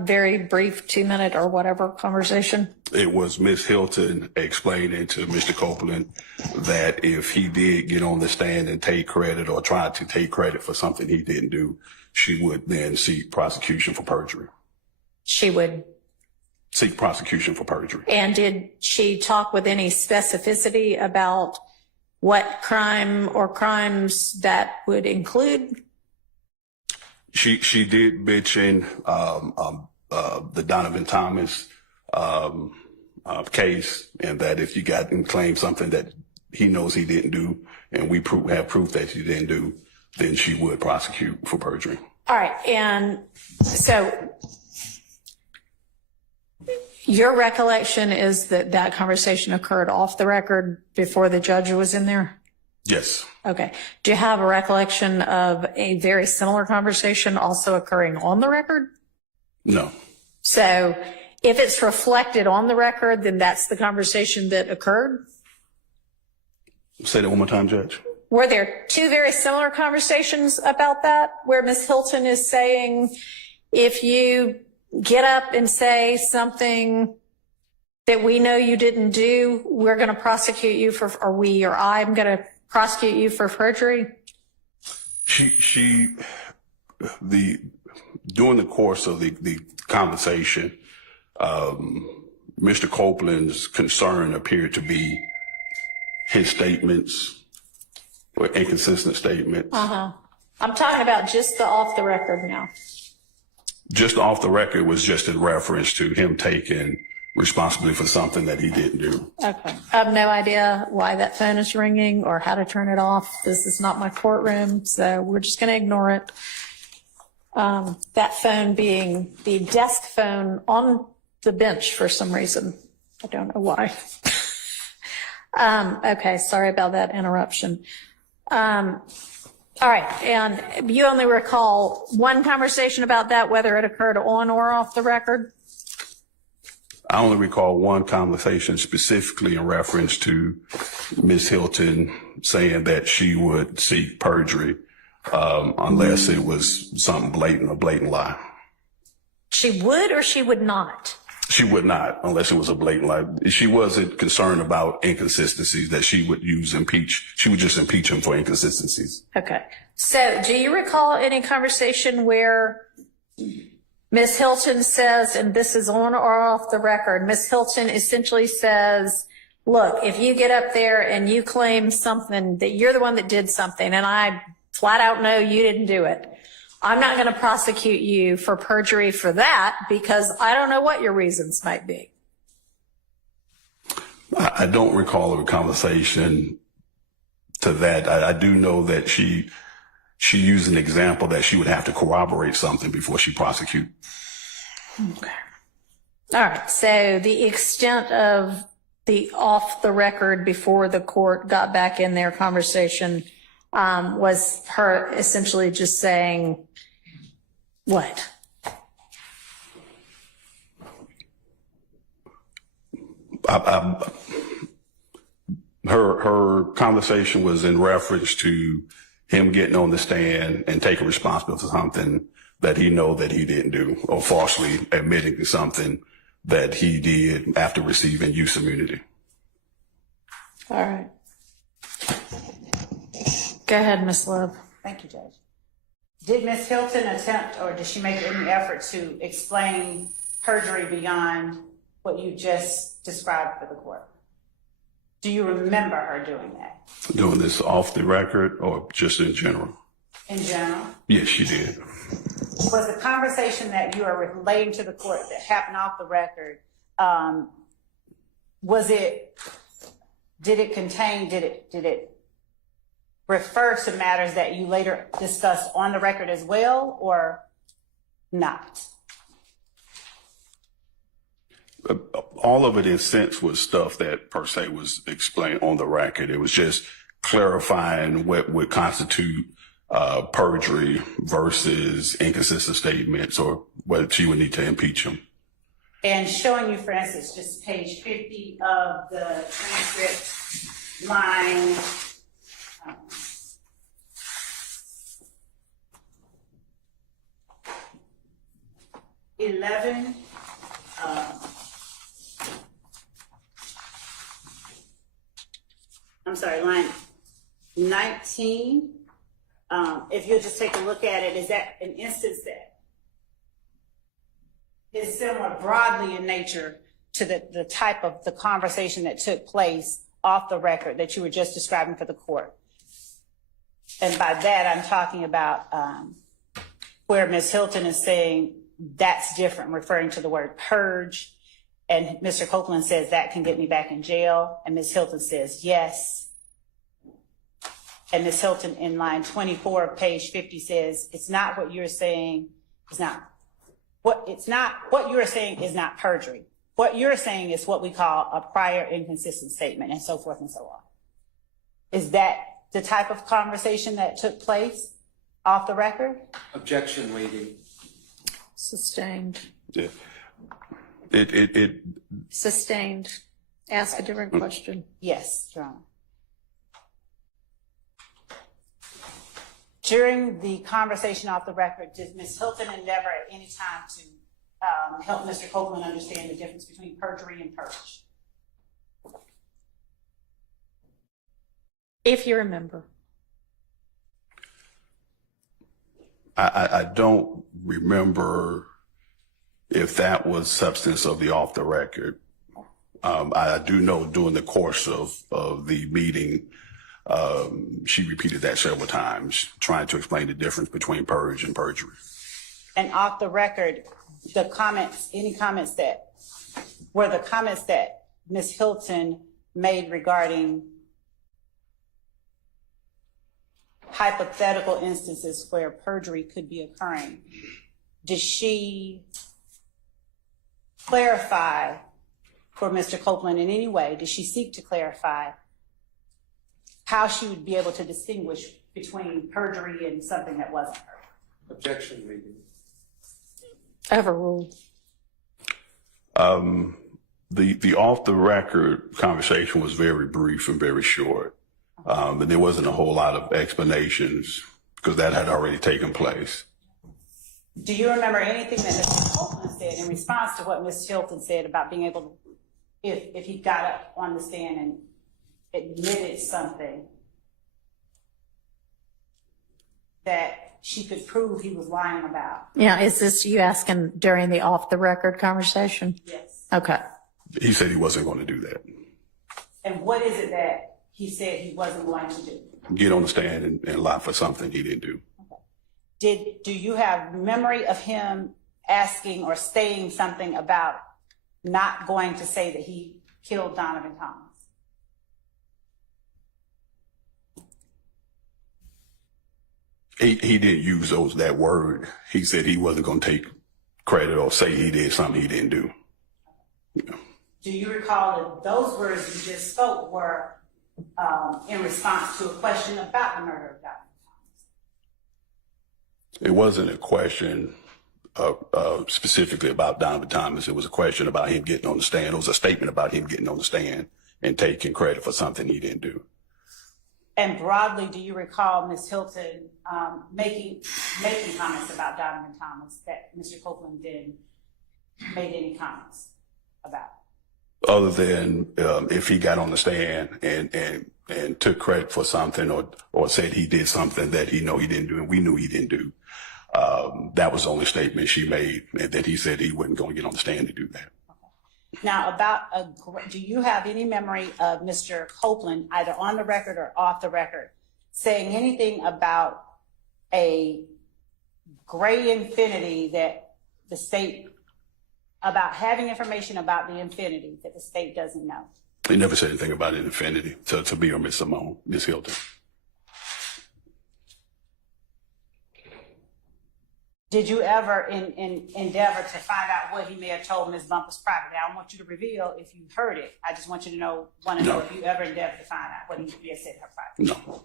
very brief 2-minute or whatever conversation? It was Ms. Hilton explaining to Mr. Copeland that if he did get on the stand and take credit or try to take credit for something he didn't do, she would then seek prosecution for perjury. She would seek prosecution for perjury. And did she talk with any specificity about what crime or crimes that would include? She did mention the Donovan Thomas case, and that if you got and claim something that he knows he didn't do, and we have proof that he didn't do, then she would prosecute for perjury. All right. And so your recollection is that that conversation occurred off the record before the judge was in there? Yes. Okay. Do you have a recollection of a very similar conversation also occurring on the record? No. So if it's reflected on the record, then that's the conversation that occurred? Say that one more time, Judge. Were there two very similar conversations about that, where Ms. Hilton is saying, if you get up and say something that we know you didn't do, we're going to prosecute you for, or we or I'm going to prosecute you for perjury? During the course of the conversation, Mr. Copeland's concern appeared to be his statements or inconsistent statements. I'm talking about just the off the record now. Just off the record was just in reference to him taking responsibility for something that he didn't do. Okay. I have no idea why that phone is ringing or how to turn it off. This is not my courtroom, so we're just going to ignore it. That phone being the desk phone on the bench for some reason. I don't know why. Okay, sorry about that interruption. All right, and you only recall one conversation about that, whether it occurred on or off the record? I only recall one conversation specifically in reference to Ms. Hilton saying that she would seek perjury unless it was something blatant, a blatant lie. She would or she would not? She would not, unless it was a blatant lie. She wasn't concerned about inconsistencies that she would use impeach. She would just impeach him for inconsistencies. Okay. So do you recall any conversation where Ms. Hilton says, and this is on or off the record, Ms. Hilton essentially says, look, if you get up there and you claim something that you're the one that did something and I flat out know you didn't do it, I'm not going to prosecute you for perjury for that because I don't know what your reasons might be. I don't recall a conversation to that. I do know that she used an example that she would have to corroborate something before she prosecute. Okay. All right. So the extent of the off the record before the court got back in their conversation was her essentially just saying what? Her conversation was in reference to him getting on the stand and taking responsibility for something that he know that he didn't do, or falsely admitting to something that he did after receiving use immunity. All right. Go ahead, Ms. Love. Thank you, Judge. Did Ms. Hilton attempt, or did she make any effort to explain perjury beyond what you just described for the court? Do you remember her doing that? Doing this off the record or just in general? In general? Yes, she did. Was the conversation that you are relating to the court that happened off the record, did it refer to matters that you later discussed on the record as well, or not? All of it, in a sense, was stuff that per se was explained on the record. It was just clarifying what would constitute perjury versus inconsistent statements, or whether she would need to impeach him. And showing you, for instance, just page 50 of the transcript, line 11. I'm sorry, line 19. If you'll just take a look at it, is that an instance that is similar broadly in nature to the type of the conversation that took place off the record that you were just describing for the court? And by that, I'm talking about where Ms. Hilton is saying that's different, referring to the word purge. And Mr. Copeland says that can get me back in jail. And Ms. Hilton says yes. And Ms. Hilton in line 24 of page 50 says, it's not what you're saying, what you're saying is not perjury. What you're saying is what we call a prior inconsistent statement, and so forth and so on. Is that the type of conversation that took place off the record? Objection, lady. Sustained. Yeah. Sustained. Ask a different question. Yes, Your Honor. During the conversation off the record, did Ms. Hilton endeavor at any time to help Mr. Copeland understand the difference between perjury and purge? If you remember. I don't remember if that was substance of the off the record. I do know during the course of the meeting, She repeated that several times, trying to explain the difference between purge and perjury. And off the record, the comments, any comments that were the comments that Ms. Hilton made regarding hypothetical instances where perjury could be occurring, did she clarify for Mr. Copeland in any way? Did she seek to clarify how she would be able to distinguish between perjury and something that wasn't her? Objection, Megan. Overruled. The off the record conversation was very brief and very short. And there wasn't a whole lot of explanations because that had already taken place. Do you remember anything that Mr. Copeland said in response to what Ms. Hilton said about being able to, if he got up on the stand and admitted something that she could prove he was lying about? Yeah, is this you asking during the off-the-record conversation? Yes. Okay. He said he wasn't going to do that. And what is it that he said he wasn't going to do? Get on the stand and lie for something he didn't do. Do you have memory of him asking or saying something about not going to say that he killed Donovan Thomas? He didn't use that word. He said he wasn't going to take credit or say he did something he didn't do. Yeah. Do you recall that those words you just spoke were in response to a question about the murder of Donovan Thomas? It wasn't a question specifically about Donovan Thomas. It was a question about him getting on the stand. It was a statement about him getting on the stand and taking credit for something he didn't do. And broadly, do you recall Ms. Hilton making comments about Donovan Thomas that Mr. Copeland then made any comments about? Other than if he got on the stand and took credit for something or said he did something that he didn't do and we knew he didn't do. That was the only statement she made, and that he said he wasn't going to get on the stand to do that. Now, do you have any memory of Mr. Copeland, either on the record or off the record, saying anything about a gray infinity that the state, about having information about the infinity that the state doesn't know? He never said anything about an infinity to me or Ms. Hilton. Did you ever endeavor to find out what he may have told Ms. Bumpus privately? I don't want you to reveal if you heard it. I just want you to know if you ever endeavored to find out what he may have said to her privately. No.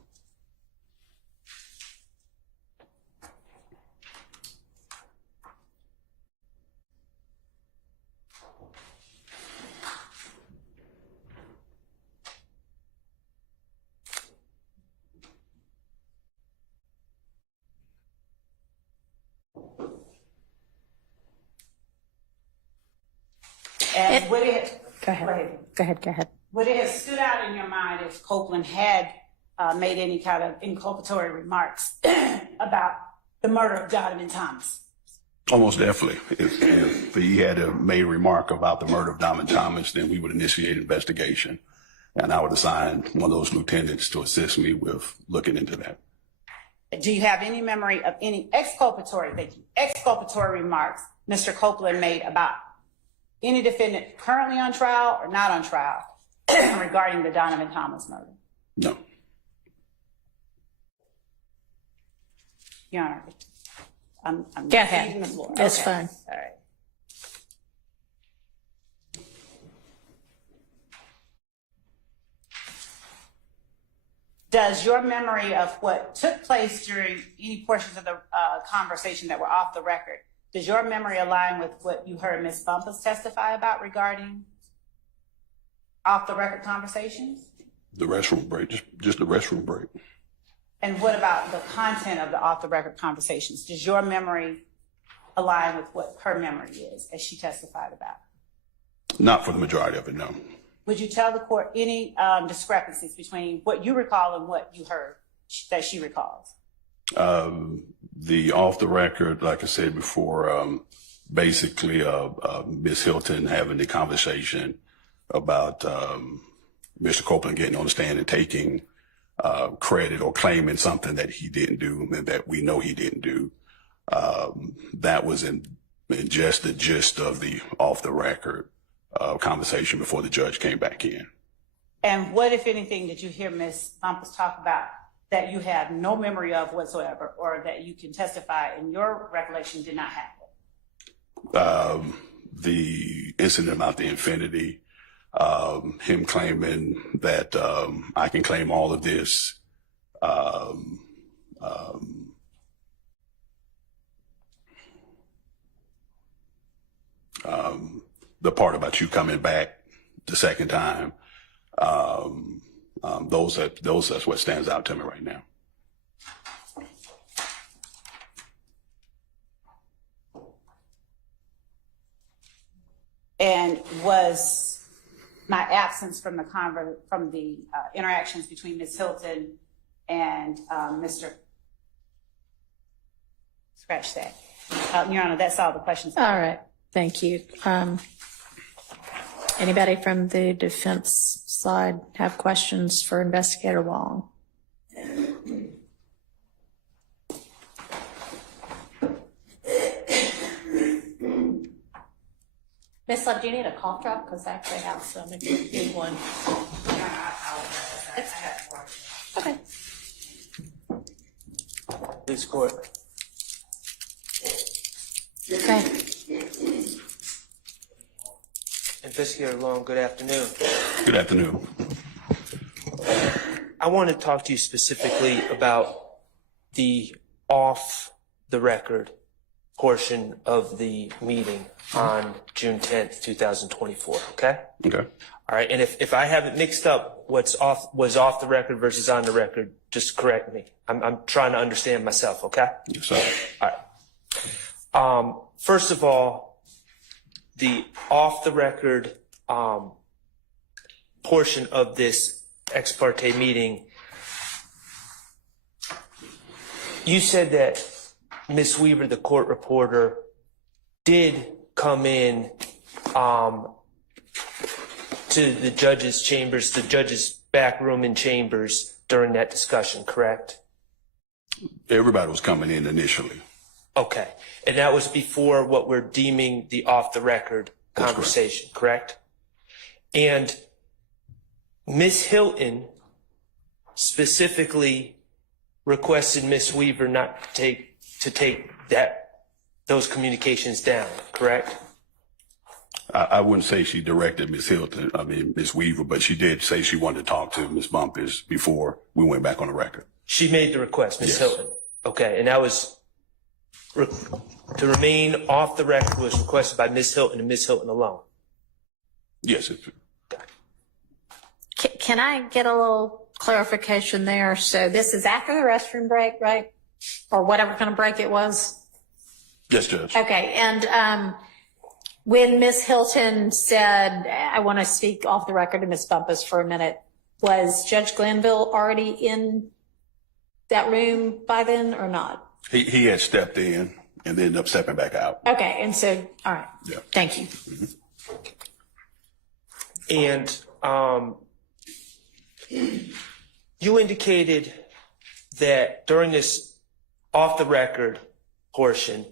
And would it, Go ahead. would it have stood out in your mind if Copeland had made any kind of inculpatory remarks about the murder of Donovan Thomas? Almost definitely. If he had made a remark about the murder of Donovan Thomas, then we would initiate investigation. And I would assign one of those lieutenants to assist me with looking into that. Do you have any memory of any exculpatory remarks Mr. Copeland made about any defendant currently on trial or not on trial regarding the Donovan Thomas murder? No. Your Honor, I'm Go ahead. ceding the floor. That's Okay. fine. All right. Does your memory of what took place during any portions of the conversation that were off the record, does your memory align with what you heard Ms. Bumpus testify about regarding off the record conversations? The restroom break, just the restroom break. And what about the content of the off the record conversations? Does your memory align with what her memory is as she testified about? Not for the majority of it, no. Would you tell the court any discrepancies between what you recall and what you heard that she recalls? The off the record, like I said before, basically Ms. Hilton having the conversation about Mr. Copeland getting on the stand and taking credit or claiming something that he didn't do and that we know he didn't do. That was in just the gist of the off the record conversation before the judge came back in. And what, if anything, did you hear Ms. Bumpus talk about that you have no memory of whatsoever, or that you can testify in your recollection did not happen? The incident about the Infinity, him claiming that I can claim all of this. The part about you coming back the second time, that's what stands out to me right now. And was my absence from the interactions between Ms. Hilton and Mr. Scratch that. Your Honor, that's all the questions. All right. Thank you. Anybody from the defense side have questions for Investigator Long? Miss Love, do you need a cough drop? Because I actually have some if you need one. Okay. This court. Okay. Investigator Long, good afternoon. Good afternoon. I want to talk to you specifically about the off-the-record portion of the meeting on June 10th, 2024, okay? Okay. All right, and if I have it mixed up, was off the record versus on the record, just correct me. I'm trying to understand myself, okay? Yes, sir. All right. First of all, the off-the-record portion of this ex parte meeting, you said that Ms. Weaver, the court reporter, did come in to the judge's chambers, the judge's back room and chambers during that discussion, correct? Everybody was coming in initially. Okay. And that was before what we're deeming the off-the-record conversation, correct? And Ms. Hilton specifically requested Ms. Weaver not to take those communications down, correct? I wouldn't say she directed Ms. Weaver, but she did say she wanted to talk to Ms. Bumpus before we went back on the record. She made the request, Ms. Yes. Hilton. Okay, and that was to remain off the record was requested by Ms. Hilton and Ms. Hilton alone. Yes. Can I get a little clarification there? So this is after the restroom break, right? Or whatever kind of break it was? Yes, Judge. Okay, and when Ms. Hilton said, I want to speak off the record to Ms. Bumpus for a minute, was Judge Glanville already in that room by then or not? He had stepped in and then ended up stepping back out. Okay, and so, all right. Yeah. Thank you. And you indicated that during this off-the-record portion,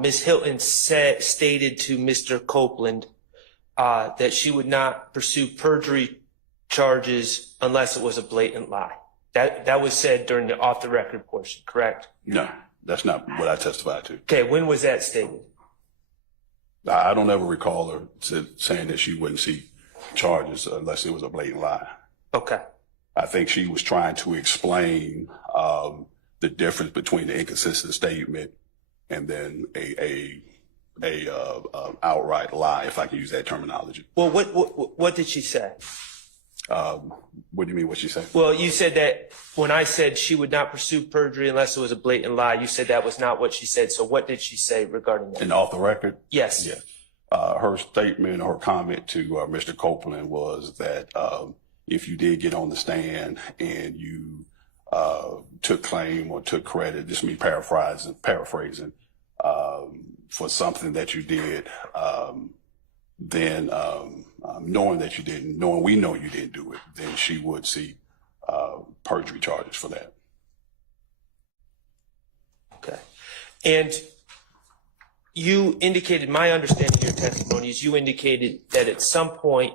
Ms. Hilton stated to Mr. Copeland that she would not pursue perjury charges unless it was a blatant lie. That was said during the off-the-record portion, correct? No, that's not what I testified to. Okay, when was that stated? I don't ever recall her saying that she wouldn't see charges unless it was a blatant lie. Okay. I think she was trying to explain the difference between the inconsistent statement and then a outright lie, if I can use that terminology. Well, what did she say? What do you mean, what she said? Well, you said that when I said she would not pursue perjury unless it was a blatant lie, you said that was not what she said. So what did she say regarding that? And off the record? Yes. Yes. Her statement or comment to Mr. Copeland was that if you did get on the stand and you took claim or took credit, this is me paraphrasing, for something that you did, then knowing that you didn't, knowing we know you didn't do it, then she would see perjury charges for that. Okay. And you indicated, my understanding of your testimony is you indicated that at some point,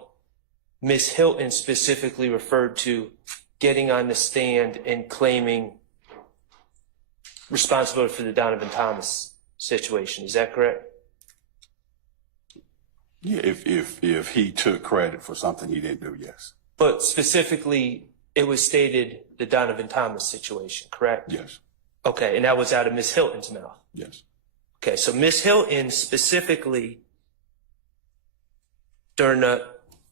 Ms. Hilton specifically referred to getting on the stand and claiming responsibility for the Donovan Thomas situation. Is that correct? Yeah, if he took credit for something he didn't do, yes. But specifically, it was stated the Donovan Thomas situation, correct? Yes. Okay, and that was out of Ms. Hilton's mouth? Yes. Okay, so Ms. Hilton specifically, during the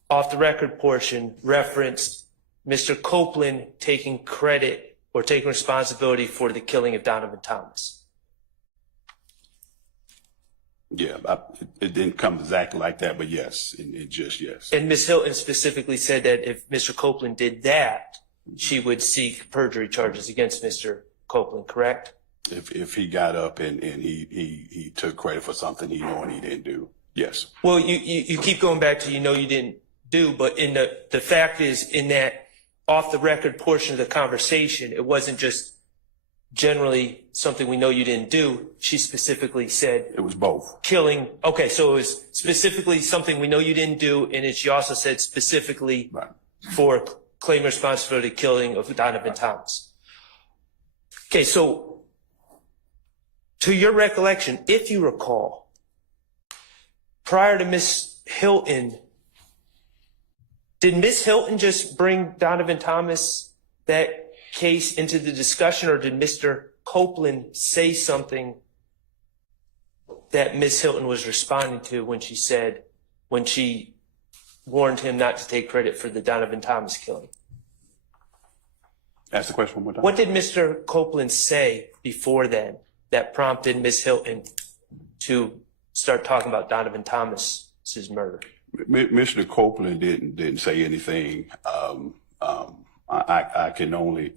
off-the-record portion, referenced Mr. Copeland taking credit or taking responsibility for the killing of Donovan Thomas. Yeah, it didn't come exactly like that, but yes, it just yes. And Ms. Hilton specifically said that if Mr. Copeland did that, she would seek perjury charges against Mr. Copeland, correct? If he got up and he took credit for something he knew and he didn't do, yes. Well, you keep going back to you didn't do, but in the fact is in that off-the-record portion of the conversation, it wasn't just generally something we know you didn't do. She specifically said It was both. killing. Okay, so it was specifically something we know you didn't do, and then she also said specifically Right. for claim responsibility killing of Donovan Thomas. Okay, so to your recollection, if you recall, prior to Ms. Hilton, did Ms. Hilton just bring Donovan Thomas, that case, into the discussion, or did Mr. Copeland say something that Ms. Hilton was responding to when she warned him not to take credit for the Donovan Thomas killing? Ask the question one more time. What did Mr. Copeland say before then that prompted Ms. Hilton to start talking about Donovan Thomas's murder? Mr. Copeland didn't say anything. I can only,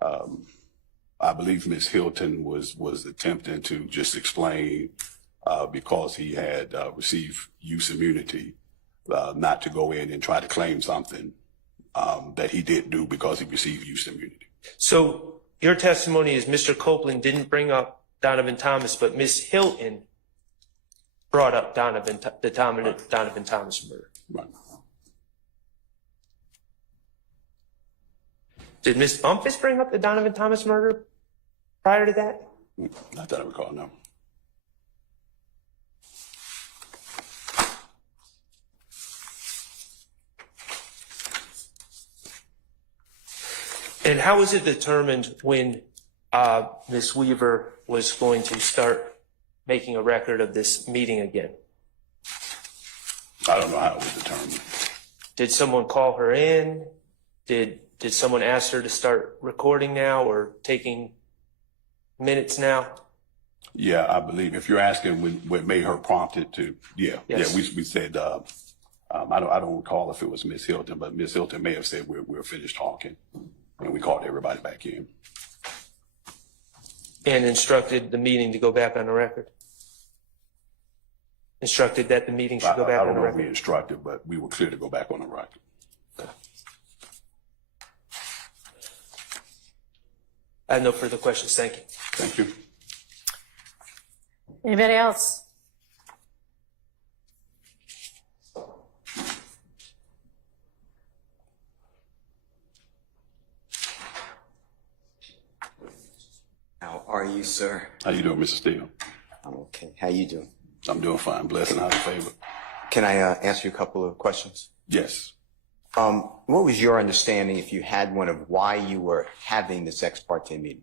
I believe Ms. Hilton was attempting to just explain because he had received use immunity, not to go in and try to claim something that he didn't do because he received use immunity. So your testimony is Mr. Copeland didn't bring up Donovan Thomas, but Ms. Hilton brought up the Donovan Thomas murder. Right. Did Ms. Bumpus bring up the Donovan Thomas murder prior to that? Not that I recall, no. And how was it determined when Ms. Weaver was going to start making a record of this meeting again? I don't know how it was determined. Did someone call her in? Did someone ask her to start recording now or taking minutes now? Yeah, I believe if you're asking what made her prompted to, Yes. yeah, we said, I don't recall if it was Ms. Hilton, but Ms. Hilton may have said we're finished talking, and we called everybody back in. And instructed the meeting to go back on the record? Instructed that the meeting should go back I on don't the know if we record? instructed, but we were clear to go back on the record. I have no further questions. Thank you. Thank you. Anybody else? How are you, sir? How you doing, Mr. Steele? I'm okay. How you doing? I'm doing fine. Blessed and highly favored. Can I ask you a couple of questions? Yes. What was your understanding, if you had one, of why you were having this ex parte meeting?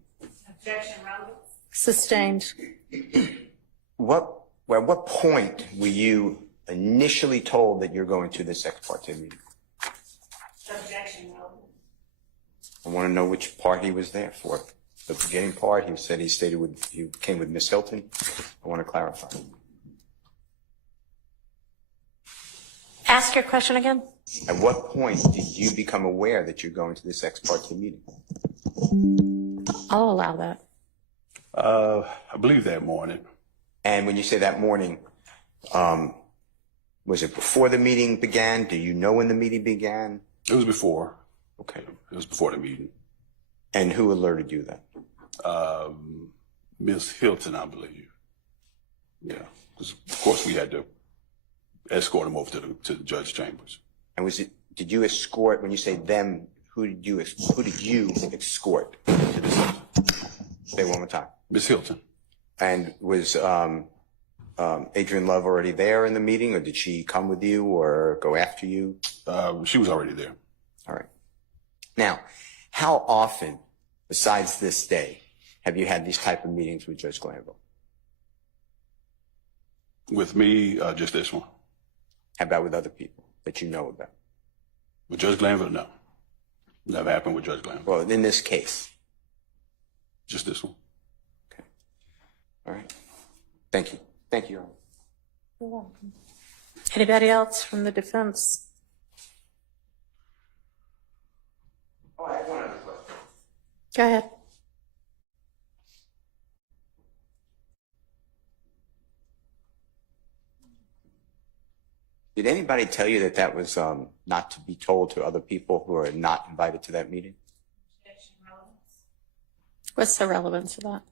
Objection, relevant. Sustained. At what point were you initially told that you're going to this ex parte meeting? Objection, relevant. I want to know which part he was there for. The beginning part, he said he came with Miss Hilton. I want to clarify. Ask your question again. At what point did you become aware that you're going to this ex parte meeting? I'll allow that. I believe that morning. And when you say that morning, was it before the meeting began? Do you know when the meeting began? It was before. Okay. It was before the meeting. And who alerted you then? Ms. Hilton, I believe. Yeah, because of course we had to escort him over to the judge chambers. And did you escort, when you say them, who did you escort to this? Say it one more time. Ms. Hilton. And was Adrian Love already there in the meeting, or did she come with you or go after you? She was already there. All right. Now, how often, besides this day, have you had these type of meetings with Judge Glanville? With me, just this one. How about with other people that you know about? With Judge Glanville, no. Never happened with Judge Glanville. Well, in this case. Just this one. Okay. All right. Thank you. Thank you, Your Honor. You're welcome. Anybody else from the defense? Oh, I have one other question. Go ahead. Did anybody tell you that that was not to be told to other people who are not invited to that meeting? What's the relevance of that?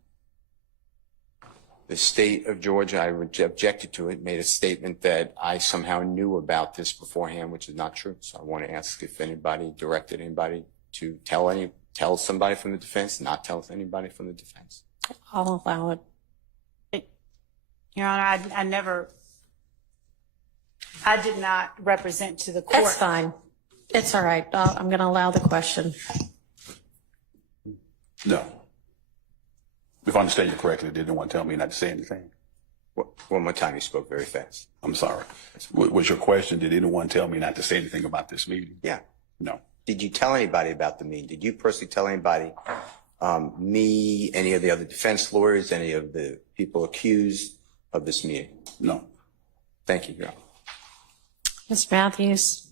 The state of Georgia, I objected to it, made a statement that I somehow knew about this beforehand, which is not true. So I want to ask if anybody directed anybody to tell somebody from the defense, not tell anybody from the defense. I'll allow it. Your Honor, I did not represent to the court. That's fine. It's all right. I'm going to allow the question. No. If I understand you correctly, they didn't want to tell me not to say anything. One more time, you spoke very fast. I'm sorry. Was your question, did anyone tell me not to say anything about this meeting? Yeah. No. Did you tell anybody about the meeting? Did you personally tell anybody, me, any of the other defense lawyers, any of the people accused of this meeting? No. Thank you, Your Honor. Mr. Matthews.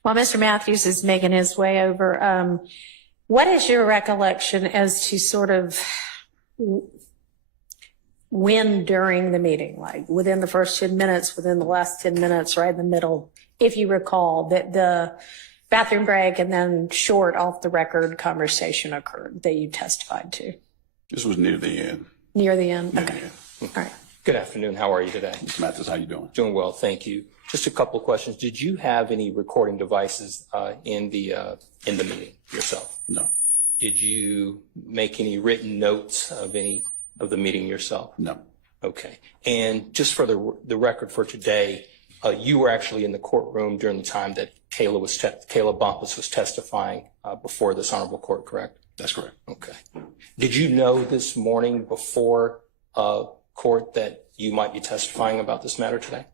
While Mr. Matthews is making his way over, what is your recollection as to sort of when during the meeting, like within the first 10 minutes, within the last 10 minutes, right in the middle, if you recall that the bathroom break and then short off the record conversation occurred that you testified to? This was near the end. Near the end? Near Okay. the end. All right. Good afternoon. How are you today? Mr. Mathis, how you doing? Doing well, thank you. Just a couple of questions. Did you have any recording devices in the meeting yourself? No. Did you make any written notes of any of the meeting yourself? No. Okay. And just for the record for today, you were actually in the courtroom during the time that Kayla Bumpus was testifying before this honorable court, correct? That's correct. Okay. Did you know this morning before court that you might be testifying about this matter today?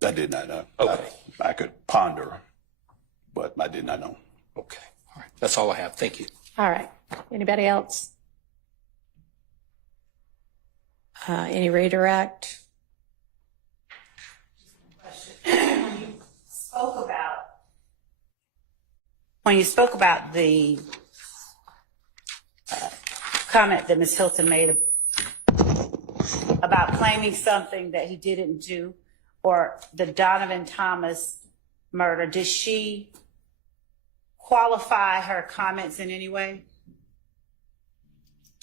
I did not know. Okay. I could ponder, but I did not know. Okay. All right. That's all I have. Thank you. All right. Anybody else? Any redirect? When you spoke about the comment that Ms. Hilton made about claiming something that he didn't do, or the Donovan Thomas murder, did she qualify her comments in any way?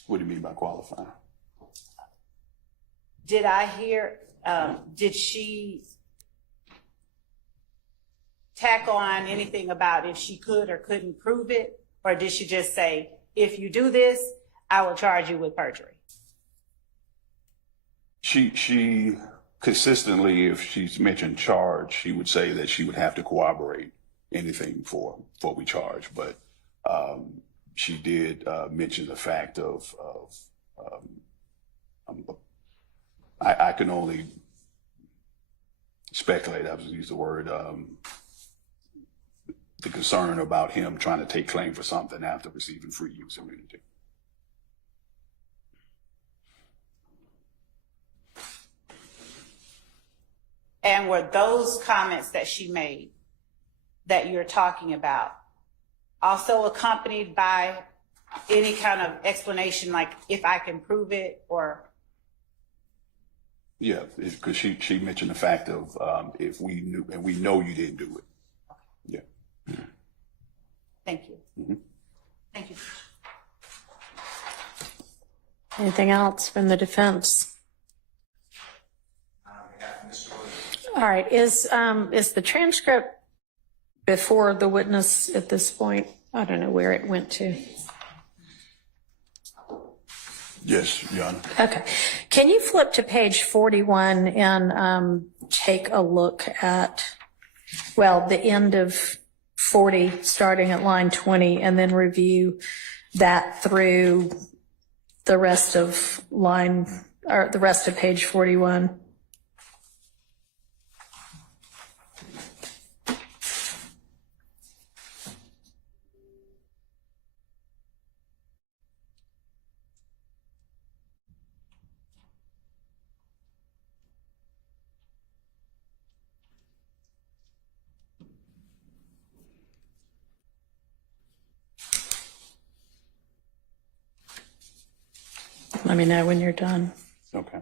What do you mean by qualifying? Did I hear, did she tack on anything about if she could or couldn't prove it? Or did she just say, if you do this, I will charge you with perjury? She consistently, if she's mentioned charge, she would say that she would have to corroborate anything for we charge. But she did mention the fact of I can only speculate, I was use the word, the concern about him trying to take claim for something after receiving free use immunity. And were those comments that she made that you're talking about also accompanied by any kind of explanation, like if I can prove it, or? Yeah, because she mentioned the fact of if we knew, and we know you didn't do it. Yeah. Thank you. Mm-hmm. Thank you. Anything else from the defense? All right, is the transcript before the witness at this point? I don't know where it went to. Yes, Your Honor. Okay. Can you flip to page 41 and take a look at, well, the end of 40, starting at line 20, and then review that through the rest of the rest of page 41? Let me know when you're done. Okay.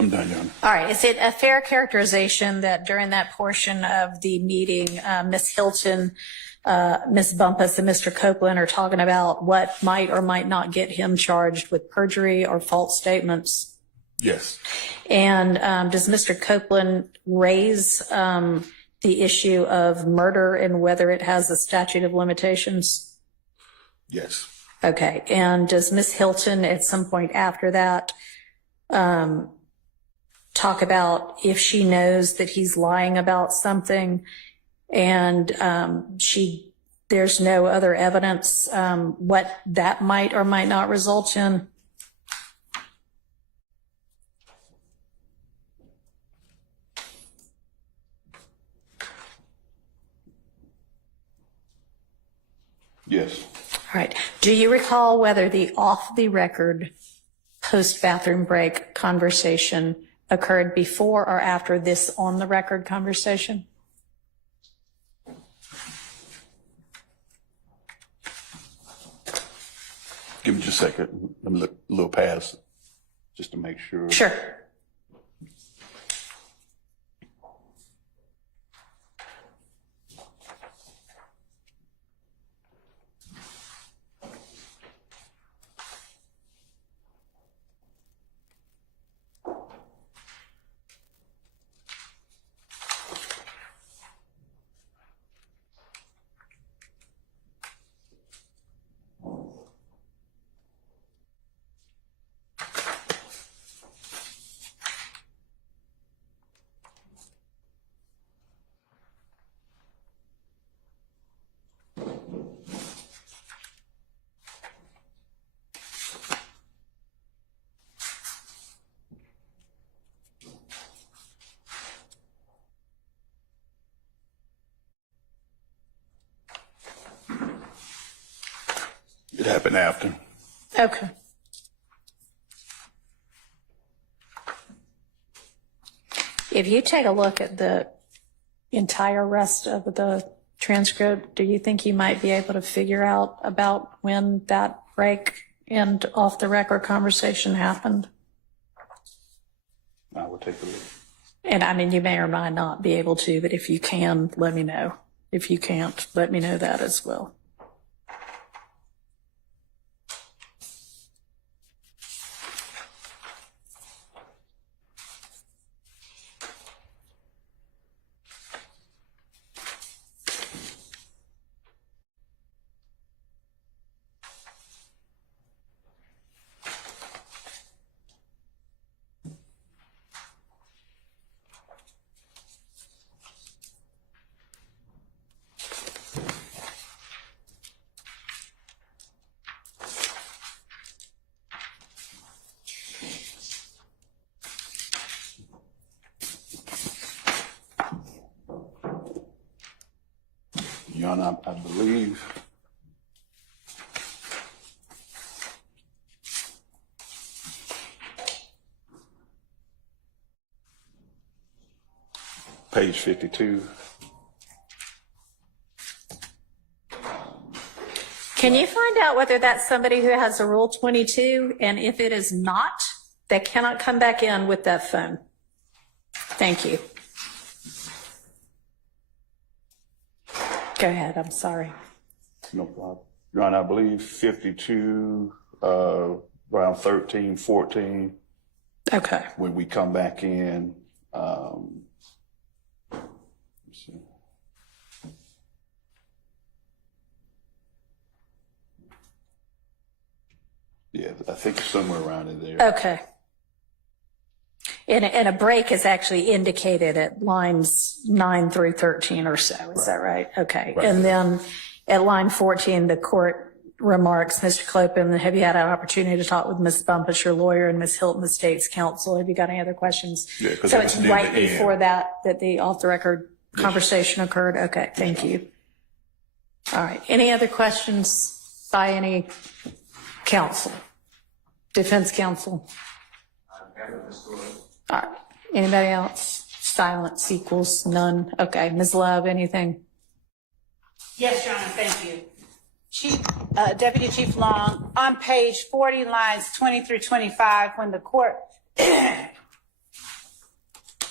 I'm done, Your Honor. All right. Is it a fair characterization that during that portion of the meeting, Ms. Hilton, Ms. Bumpus, and Mr. Copeland are talking about what might or might not get him charged with perjury or false statements? Yes. And does Mr. Copeland raise the issue of murder and whether it has a statute of limitations? Yes. Okay. And does Ms. Hilton at some point after that talk about if she knows that he's lying about something and there's no other evidence, what that might or might not result in? Yes. All right. Do you recall whether the off-the-record post-bathroom break conversation occurred before or after this on-the-record conversation? Give me just a second. Let me look a little past just to make sure. Sure. It happened after. Okay. If you take a look at the entire rest of the transcript, do you think you might be able to figure out about when that break and off-the-record conversation happened? I will take a look. And I mean, you may or may not be able to, but if you can, let me know. If you can't, let me know that as well. Your Honor, I believe. Page 52. Can you find out whether that's somebody who has a Rule 22? And if it is not, they cannot come back in with that phone. Thank you. Go ahead, I'm sorry. No problem. Your Honor, I believe 52, around 13, 14. Okay. When we come back in, let's see. Yeah, I think somewhere around in there. Okay. And a break is actually indicated at lines 9 through 13 or so. Is that right? Okay. Right. And then at line 14, the court remarks, Mr. Clopin, have you had an opportunity to talk with Ms. Bumpus, your lawyer, and Ms. Hilton, the state's counsel? Have you got any other questions? Yeah, 'cause so that's it's near right the before end. that the off-the-record conversation occurred? Okay, thank you. All right. Any other questions by any counsel? Defense counsel? All right. Anybody else? Silence equals none. Okay. Ms. Love, anything? Yes, Your Honor, thank you. Deputy Chief Long, on page 40, lines 20 through 25, when the court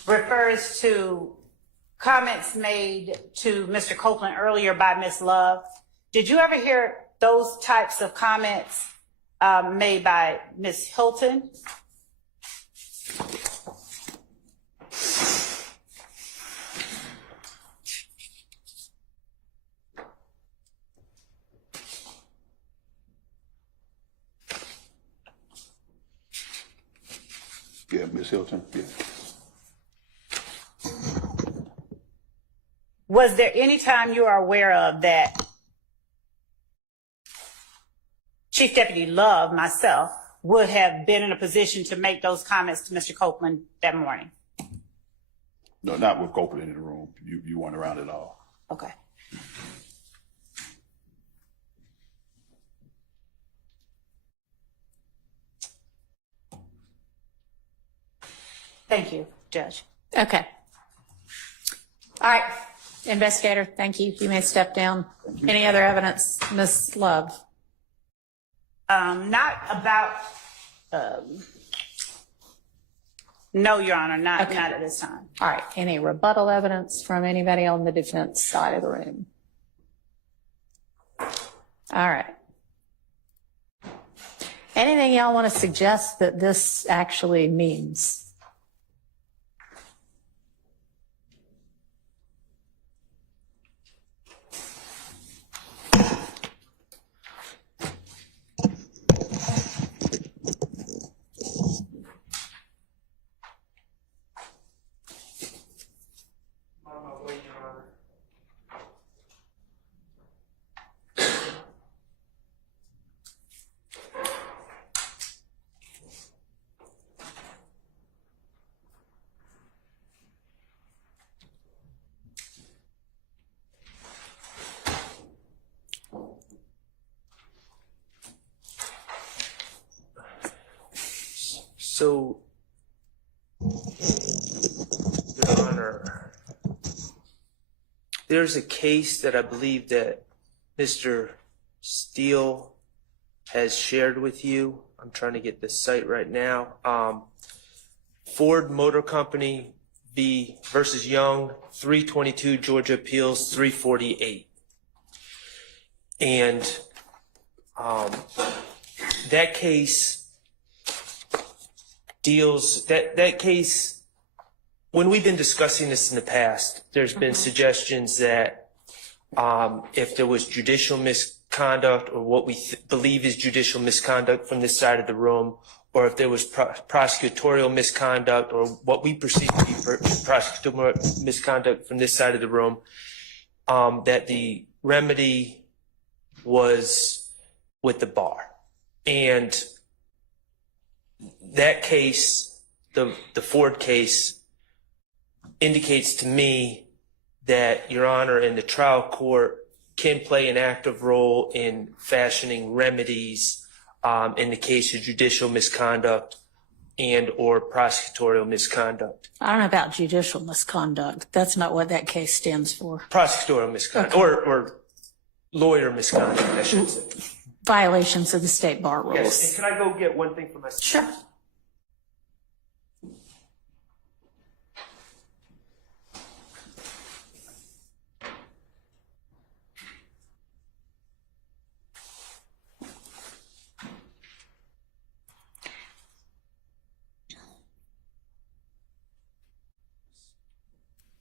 refers to comments made to Mr. Copeland earlier by Ms. Love, did you ever hear those types of comments made by Ms. Hilton? Yeah, Ms. Hilton. Yeah. Was there any time you are aware of that Chief Deputy Love, myself, would have been in a position to make those comments to Mr. Copeland that morning? No, not with Copeland in the room. You weren't around at all. Okay. Thank you, Judge. Okay. All right. Investigator, thank you. You may step down. Any other evidence? Ms. Love? Not about, no, Your Honor, not at this time. All right. Any rebuttal evidence from anybody on the defense side of the room? All right. Anything y'all want to suggest that this actually means? So, Your Honor, there's a case that I believe that Mr. Steele has shared with you. I'm trying to get the site right now. Ford Motor Company versus Young, 322 Georgia Appeals 348. And that case deals, that case, when we've been discussing this in the past, there's been suggestions that if there was judicial misconduct or what we believe is judicial misconduct from this side of the room, or if there was prosecutorial misconduct or what we perceive to be prosecutorial misconduct from this side of the room, that the remedy was with the bar. And that case, the Ford case, indicates to me that Your Honor in the trial court can play an active role in fashioning remedies in the case of judicial misconduct and or prosecutorial misconduct. I don't know about judicial misconduct. That's not what that case stands for. Prosecutorial misconduct, Okay. or lawyer misconduct, I should say. Violations of the state bar rules. Yes, and can I go get one thing for myself? Sure.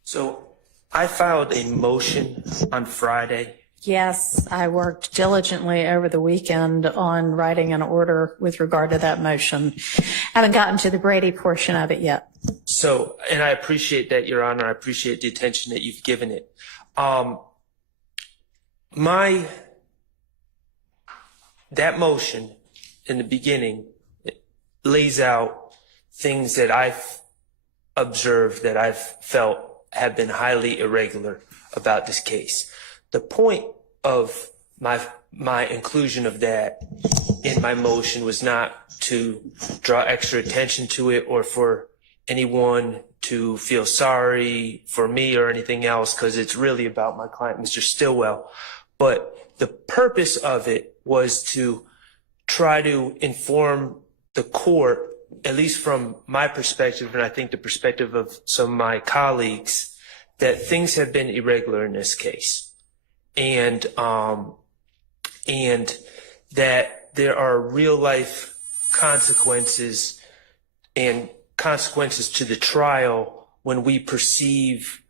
So I filed a motion on Friday. Yes, I worked diligently over the weekend on writing an order with regard to that motion. Haven't gotten to the Brady portion of it yet. So, and I appreciate that, Your Honor. I appreciate the attention that you've given it. That motion in the beginning lays out things that I've observed, that I've felt have been highly irregular about this case. The point of my inclusion of that in my motion was not to draw extra attention to it or for anyone to feel sorry for me or anything else, because it's really about my client, Mr. Stillwell. But the purpose of it was to try to inform the court, at least from my perspective, and I think the perspective of some of my colleagues, that things have been irregular in this case. And that there are real life consequences and consequences to the trial when we perceive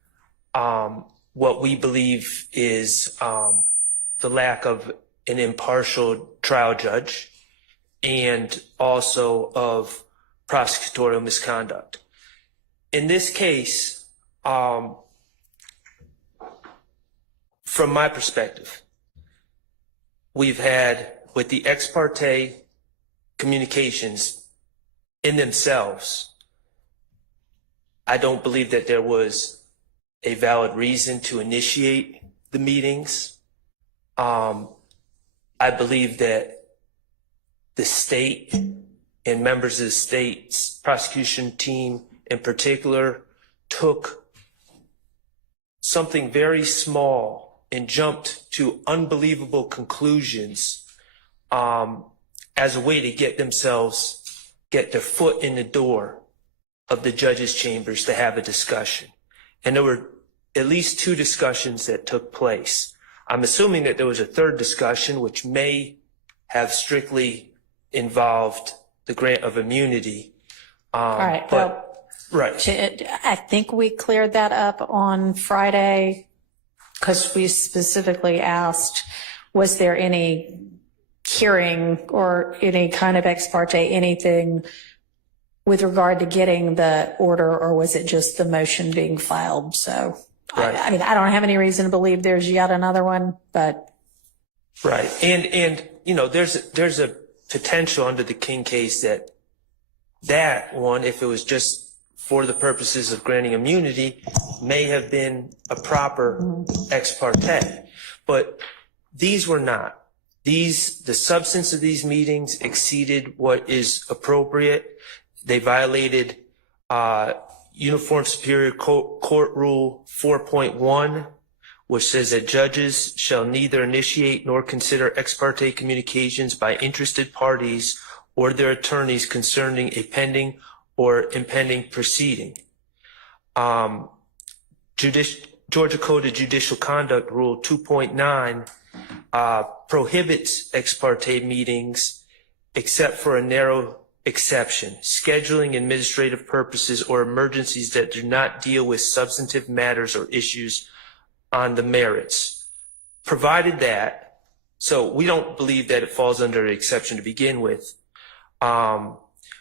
what we believe is the lack of an impartial trial judge and also of prosecutorial misconduct. In this case, from my perspective, we've had, with the ex parte communications in themselves, I don't believe that there was a valid reason to initiate the meetings. I believe that the state and members of the state's prosecution team in particular took something very small and jumped to unbelievable conclusions as a way to get their foot in the door of the judge's chambers to have a discussion. And there were at least 2 discussions that took place. I'm assuming that there was a third discussion which may have strictly involved the grant of immunity. All right. Right. I think we cleared that up on Friday because we specifically asked, was there any hearing or any kind of ex parte, anything with regard to getting the order, or was it just the motion being filed? So, right. I mean, I don't have any reason to believe there's yet another one, but. Right. And you know, there's a potential under the King case that one, if it was just for the purposes of granting immunity, may have been a proper ex parte. But these were not. The substance of these meetings exceeded what is appropriate. They violated Uniform Superior Court Rule 4.1, which says that judges shall neither initiate nor consider ex parte communications by interested parties or their attorneys concerning a pending or impending proceeding. Georgia Code of Judicial Conduct Rule 2.9 prohibits ex parte meetings except for a narrow exception: scheduling administrative purposes or emergencies that do not deal with substantive matters or issues on the merits. Provided that, so we don't believe that it falls under an exception to begin with,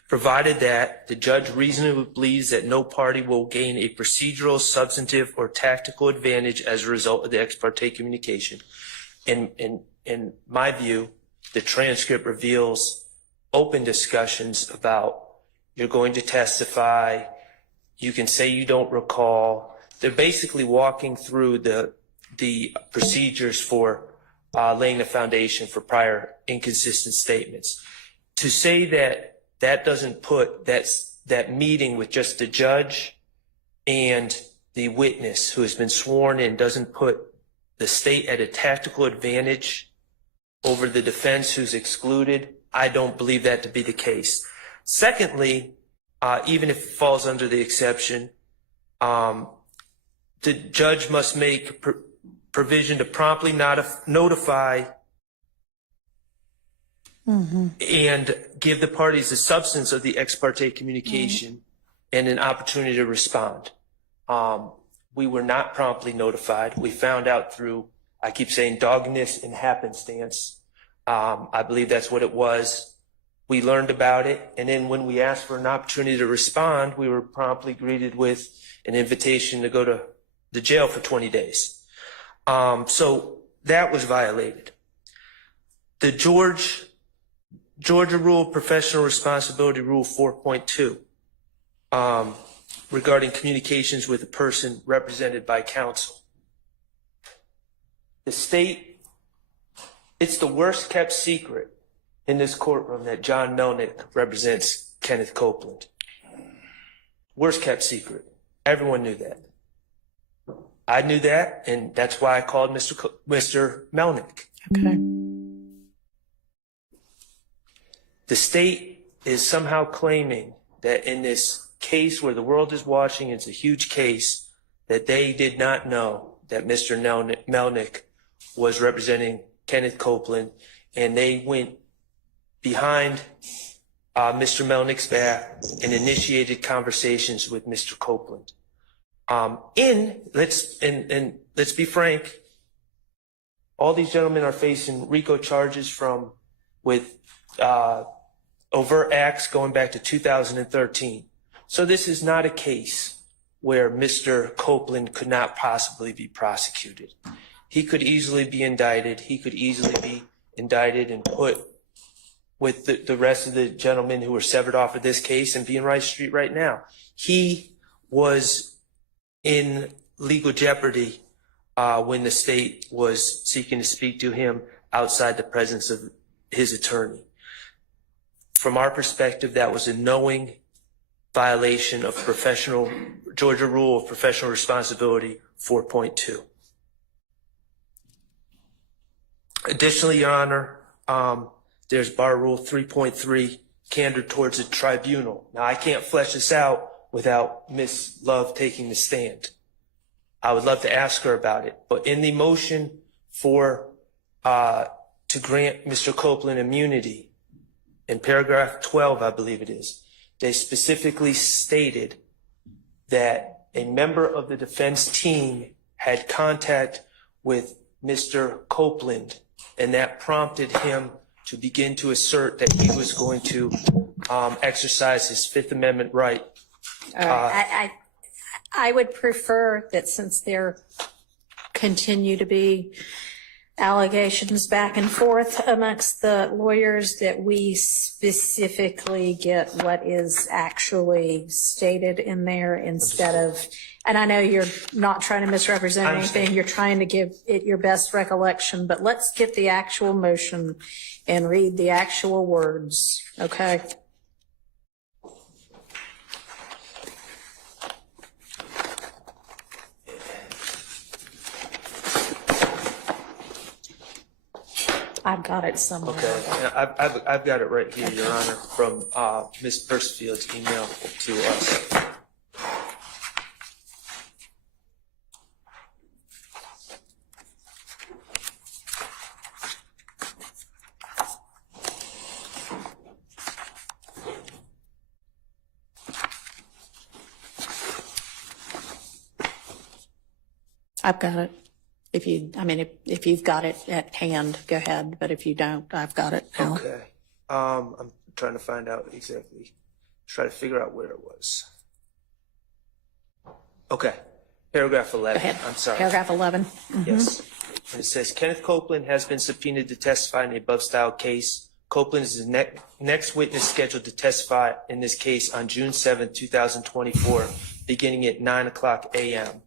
provided that the judge reasonably believes that no party will gain a procedural, substantive, or tactical advantage as a result of the ex parte communication. In my view, the transcript reveals open discussions about, you're going to testify, you can say you don't recall. They're basically walking through the the procedures for laying the foundation for prior inconsistent statements. To say that that doesn't put that meeting with just the judge and the witness who has been sworn in doesn't put the state at a tactical advantage over the defense who's excluded, I don't believe that to be the case. Secondly, even if it falls under the exception, the judge must make provision to promptly notify and give the parties the substance of the ex parte communication and an opportunity to respond. We were not promptly notified. We found out through, I keep saying, doggedness and happenstance. I believe that's what it was. We learned about it, and then when we asked for an opportunity to respond, we were promptly greeted with an invitation to go to the jail for 20 days. So that was violated. The Georgia Rule, Professional Responsibility Rule 4.2, regarding communications with a person represented by counsel. The state, it's the worst kept secret in this courtroom that John Melnick represents Kenneth Copeland. Worst kept secret. Everyone knew that. I knew that, and that's why I called Mr. Melnick. Okay. The state is somehow claiming that in this case where the world is watching, it's a huge case, that they did not know that Mr. Melnick was representing Kenneth Copeland, and they went behind Mr. Melnick's back and initiated conversations with Mr. Copeland. Let's be frank, all these gentlemen are facing RICO charges with overt acts going back to 2013. So this is not a case where Mr. Copeland could not possibly be prosecuted. He could easily be indicted. He could easily be indicted and put with the rest of the gentlemen who were severed off of this case and be in Rice Street right now. He was in legal jeopardy when the state was seeking to speak to him outside the presence of his attorney. From our perspective, that was a knowing violation of Georgia Rule of Professional Responsibility 4.2. Additionally, Your Honor, there's Bar Rule 3.3, candor towards a tribunal. Now, I can't flesh this out without Ms. Love taking the stand. I would love to ask her about it, but in the motion to grant Mr. Copeland immunity, in paragraph 12, I believe it is, they specifically stated that a member of the defense team had contact with Mr. Copeland, and that prompted him to begin to assert that he was going to exercise his Fifth Amendment right. I would prefer that, since there continue to be allegations back and forth amongst the lawyers, that we specifically get what is actually stated in there instead of, and I know you're not trying to misrepresent anything, you're trying to give it your best recollection, but let's get the actual motion and read the actual words, okay? I've got it somewhere. Okay, I've got it right here, Your Honor, from Ms. Persifield's email to us. I've got it. If you've got it at hand, go ahead. But if you don't, I've got it now. Okay. I'm trying to find out exactly, try to figure out where it was. Okay. Paragraph 11. Go ahead. I'm sorry. Paragraph 11. Mm-hmm. Yes. And it says, Kenneth Copeland has been subpoenaed to testify in the above style case. Copeland is the next witness scheduled to testify in this case on June 7, 2024, beginning at 9:00 a.m.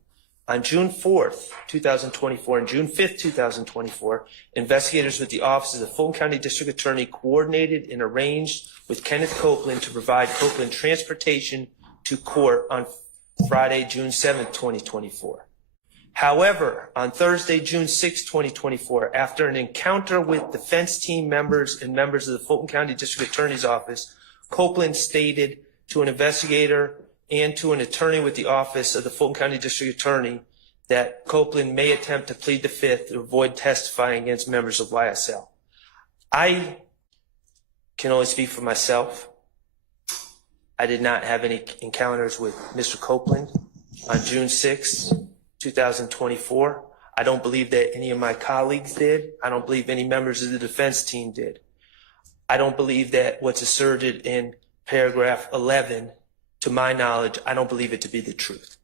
On June 4th, 2024, and June 5th, 2024, investigators with the Office of the Fulton County District Attorney coordinated and arranged with Kenneth Copeland to provide Copeland transportation to court on Friday, June 7th, 2024. However, on Thursday, June 6, 2024, after an encounter with defense team members and members of the Fulton County District Attorney's Office, Copeland stated to an investigator and to an attorney with the Office of the Fulton County District Attorney that Copeland may attempt to plead the Fifth to avoid testifying against members of YSL. I can only speak for myself. I did not have any encounters with Mr. Copeland on June 6, 2024. I don't believe that any of my colleagues did. I don't believe any members of the defense team did. I don't believe that what's asserted in paragraph 11, to my knowledge, I don't believe it to be the truth.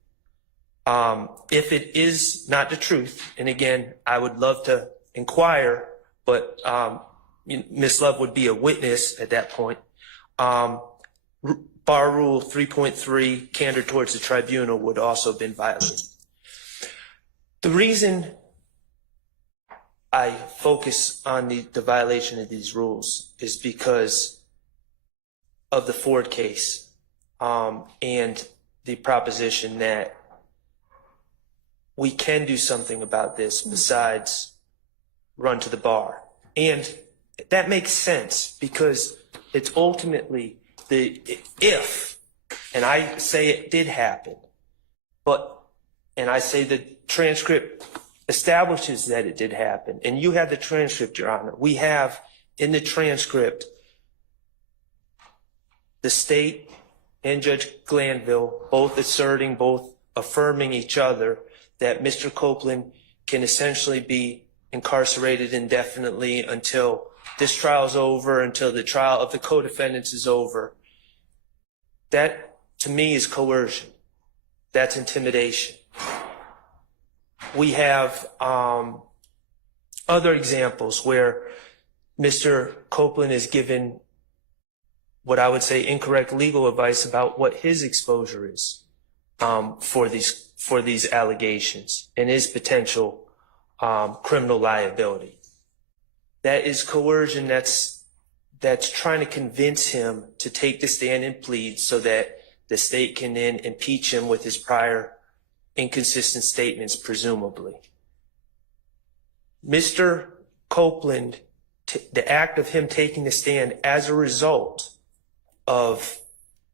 If it is not the truth, and again, I would love to inquire, but Ms. Love would be a witness at that point. Bar Rule 3.3, candor towards the tribunal, would also have been violated. The reason I focus on the violation of these rules is because of the Ford case and the proposition that we can do something about this besides run to the bar. And that makes sense because it's ultimately if, and I say it did happen, and I say the transcript establishes that it did happen, and you have the transcript, Your Honor. We have in the transcript the state and Judge Glanville both affirming each other that Mr. Copeland can essentially be incarcerated indefinitely until this trial is over, until the trial of the co-defendants is over. That, to me, is coercion. That's intimidation. We have other examples where Mr. Copeland is given what I would say incorrect legal advice about what his exposure is for these allegations and his potential criminal liability. That is coercion. That's trying to convince him to take the stand and plead so that the state can then impeach him with his prior inconsistent statements, presumably. Mr. Copeland, the act of him taking the stand as a result of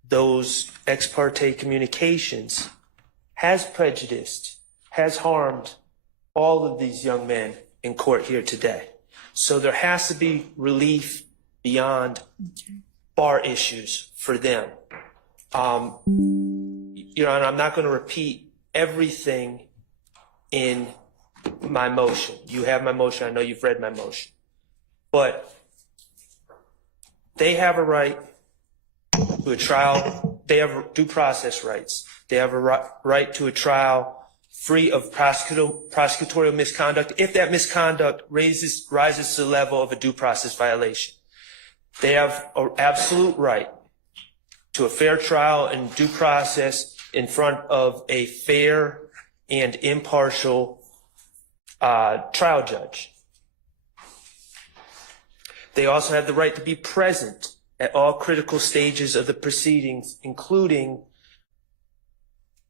those ex parte communications has prejudiced, has harmed all of these young men in court here today. So there has to be relief beyond bar issues for them. Your Honor, I'm not going to repeat everything in my motion. You have my motion. I know you've read my motion. But they have a right to a trial. They have due process rights. They have a right to a trial free of prosecutorial misconduct if that misconduct rises to the level of a due process violation. They have an absolute right to a fair trial and due process in front of a fair and impartial trial judge. They also have the right to be present at all critical stages of the proceedings, including,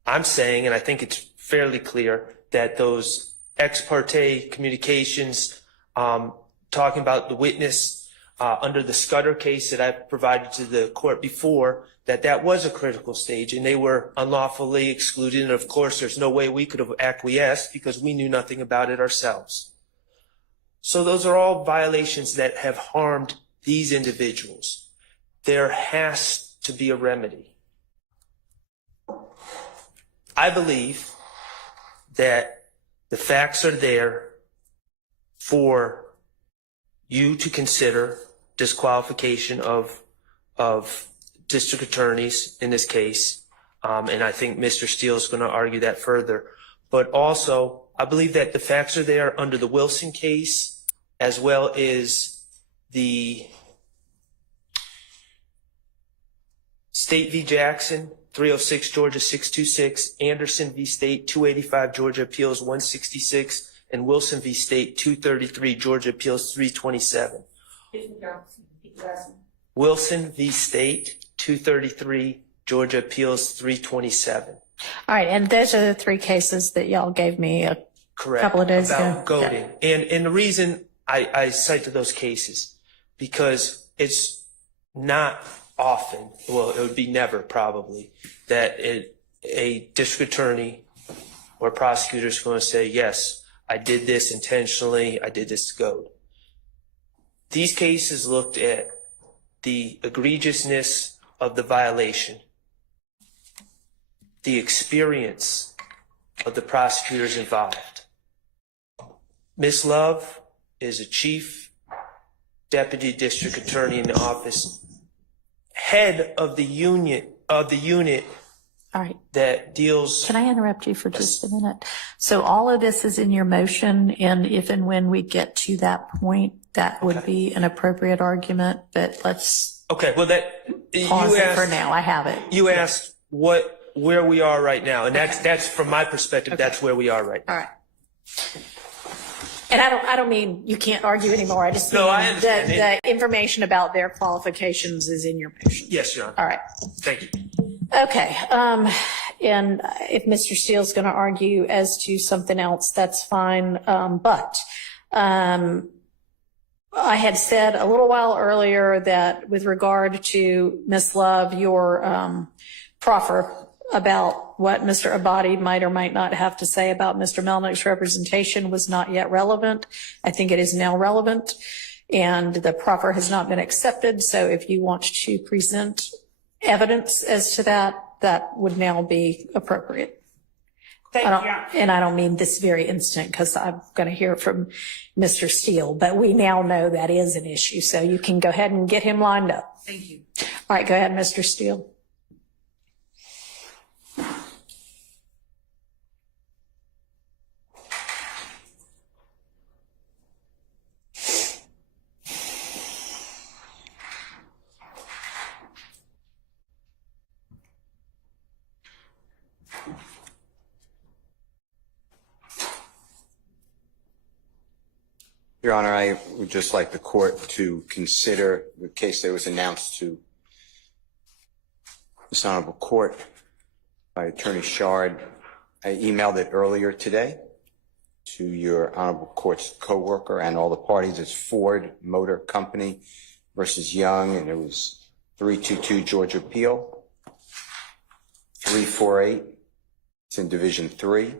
I'm saying, and I think it's fairly clear, that those ex parte communications talking about the witness under the Scudder case that I provided to the court before, that was a critical stage and they were unlawfully excluded. And of course, there's no way we could have acquiesced because we knew nothing about it ourselves. So those are all violations that have harmed these individuals. There has to be a remedy. I believe that the facts are there for you to consider disqualification of district attorneys in this case. And I think Mr. Steele is going to argue that further. But also, I believe that the facts are there under the Wilson case, as well as the State v. Jackson 306 Georgia 626, Anderson v. State 285 Georgia Appeals 166, and Wilson v. State 233 Georgia Appeals 327. Wilson v. State 233 Georgia Appeals 327. All right, and those are the three cases that y'all gave me a Correct. couple of days About ago. goading. And the reason I cite to those cases, because it's not often, well, it would be never probably, that a district attorney or prosecutor is going to say, yes, I did this intentionally, I did this to goad. These cases looked at the egregiousness of the violation, the experience of the prosecutors involved. Ms. Love is a chief deputy district attorney in the office, head of the unit All right. that deals. Can I interrupt you for just a minute? So all of this is in your motion, and if and when we get to that point, that would be an appropriate argument, but let's Okay, well, that pause you it for asked. now. I have it. You asked where we are right now, and that's from my perspective. That's where we are right now. All right. And I don't mean you can't argue anymore. I just mean No, I understand. the information about their qualifications is in your motion. Yes, Your Honor. All right. Thank you. Okay. And if Mr. Steele's going to argue as to something else, that's fine. But I had said a little while earlier that with regard to Ms. Love, your proffer about what Mr. Abadi might or might not have to say about Mr. Melnick's representation was not yet relevant. I think it is now relevant, and the proffer has not been accepted. So if you want to present evidence as to that, that would now be appropriate. Thank you, Your Honor. And I don't mean this very instant, because I'm going to hear from Mr. Steele, but we now know that is an issue. So you can go ahead and get him lined up. Thank you. All right, go ahead, Mr. Steele. Your Honor, I would just like the court to consider the case that was announced to this honorable court by Attorney Shard. I emailed it earlier today to your honorable court's co-worker and all the parties. It's Ford Motor Company versus Young, and it was 322 Georgia Appeal, 348. It's in Division 3.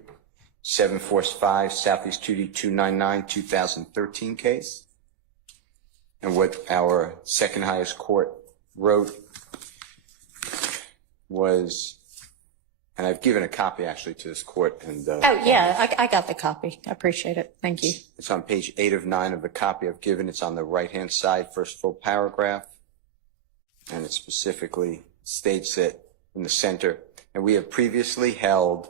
745 Southeast 2D299 2013 case. And what our second highest court wrote was, and I've given a copy actually to this court. And Oh, yeah, I got the copy. I appreciate it. Thank you. it's on page 8 of 9 of the copy I've given. It's on the right-hand side, first full paragraph. And it specifically states it in the center. And we have previously held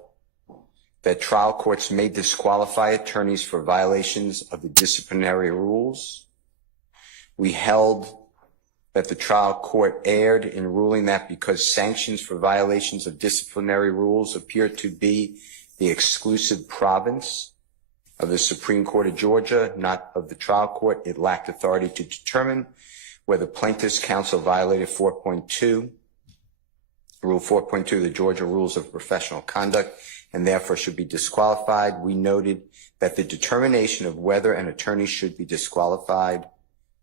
that trial courts may disqualify attorneys for violations of the disciplinary rules. We held that the trial court erred in ruling that because sanctions for violations of disciplinary rules appear to be the exclusive province of the Supreme Court of Georgia, not of the trial court, it lacked authority to determine whether plaintiff's counsel violated 4.2, Rule 4.2 of the Georgia Rules of Professional Conduct, and therefore should be disqualified. We noted that the determination of whether an attorney should be disqualified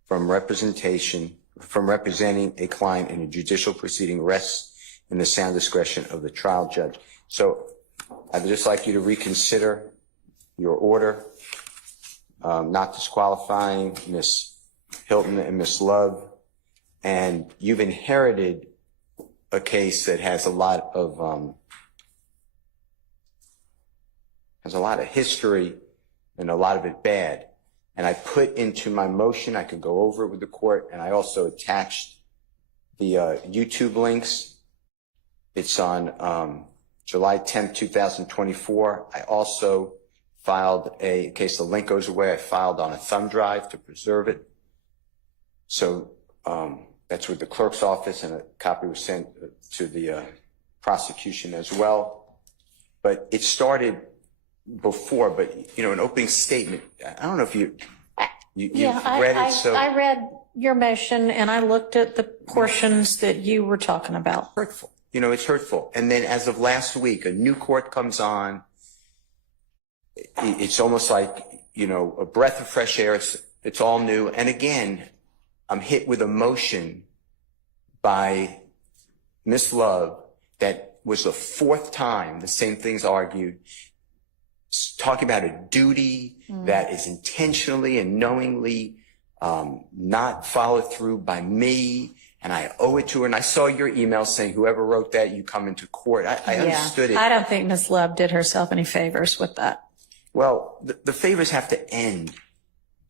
from representing a client in a judicial proceeding rests in the sound discretion of the trial judge. So I'd just like you to reconsider your order, not disqualifying Ms. Hilton and Ms. Love. And you've inherited a case that has a lot of history, and a lot of it bad. And I put into my motion, I could go over it with the court, and I also attached the YouTube links. It's on July 10th, 2024. I also filed in case the link goes away, I filed on a thumb drive to preserve it. So that's with the clerk's office, and a copy was sent to the prosecution as well. But it started before, but, an opening statement, I don't know if you've read it, so. I read your motion and I looked at the portions that you were talking about. Hurtful. It's hurtful. And then as of last week, a new court comes on. It's almost like, a breath of fresh air. It's all new. And again, I'm hit with emotion by Miss Love. That was the fourth time the same thing's argued. Talking about a duty that is intentionally and knowingly not followed through by me, and I owe it to her. And I saw your email saying, whoever wrote that, you come into court. I understood it. I don't think Ms. Love did herself any favors with that. Well, the favors have to end.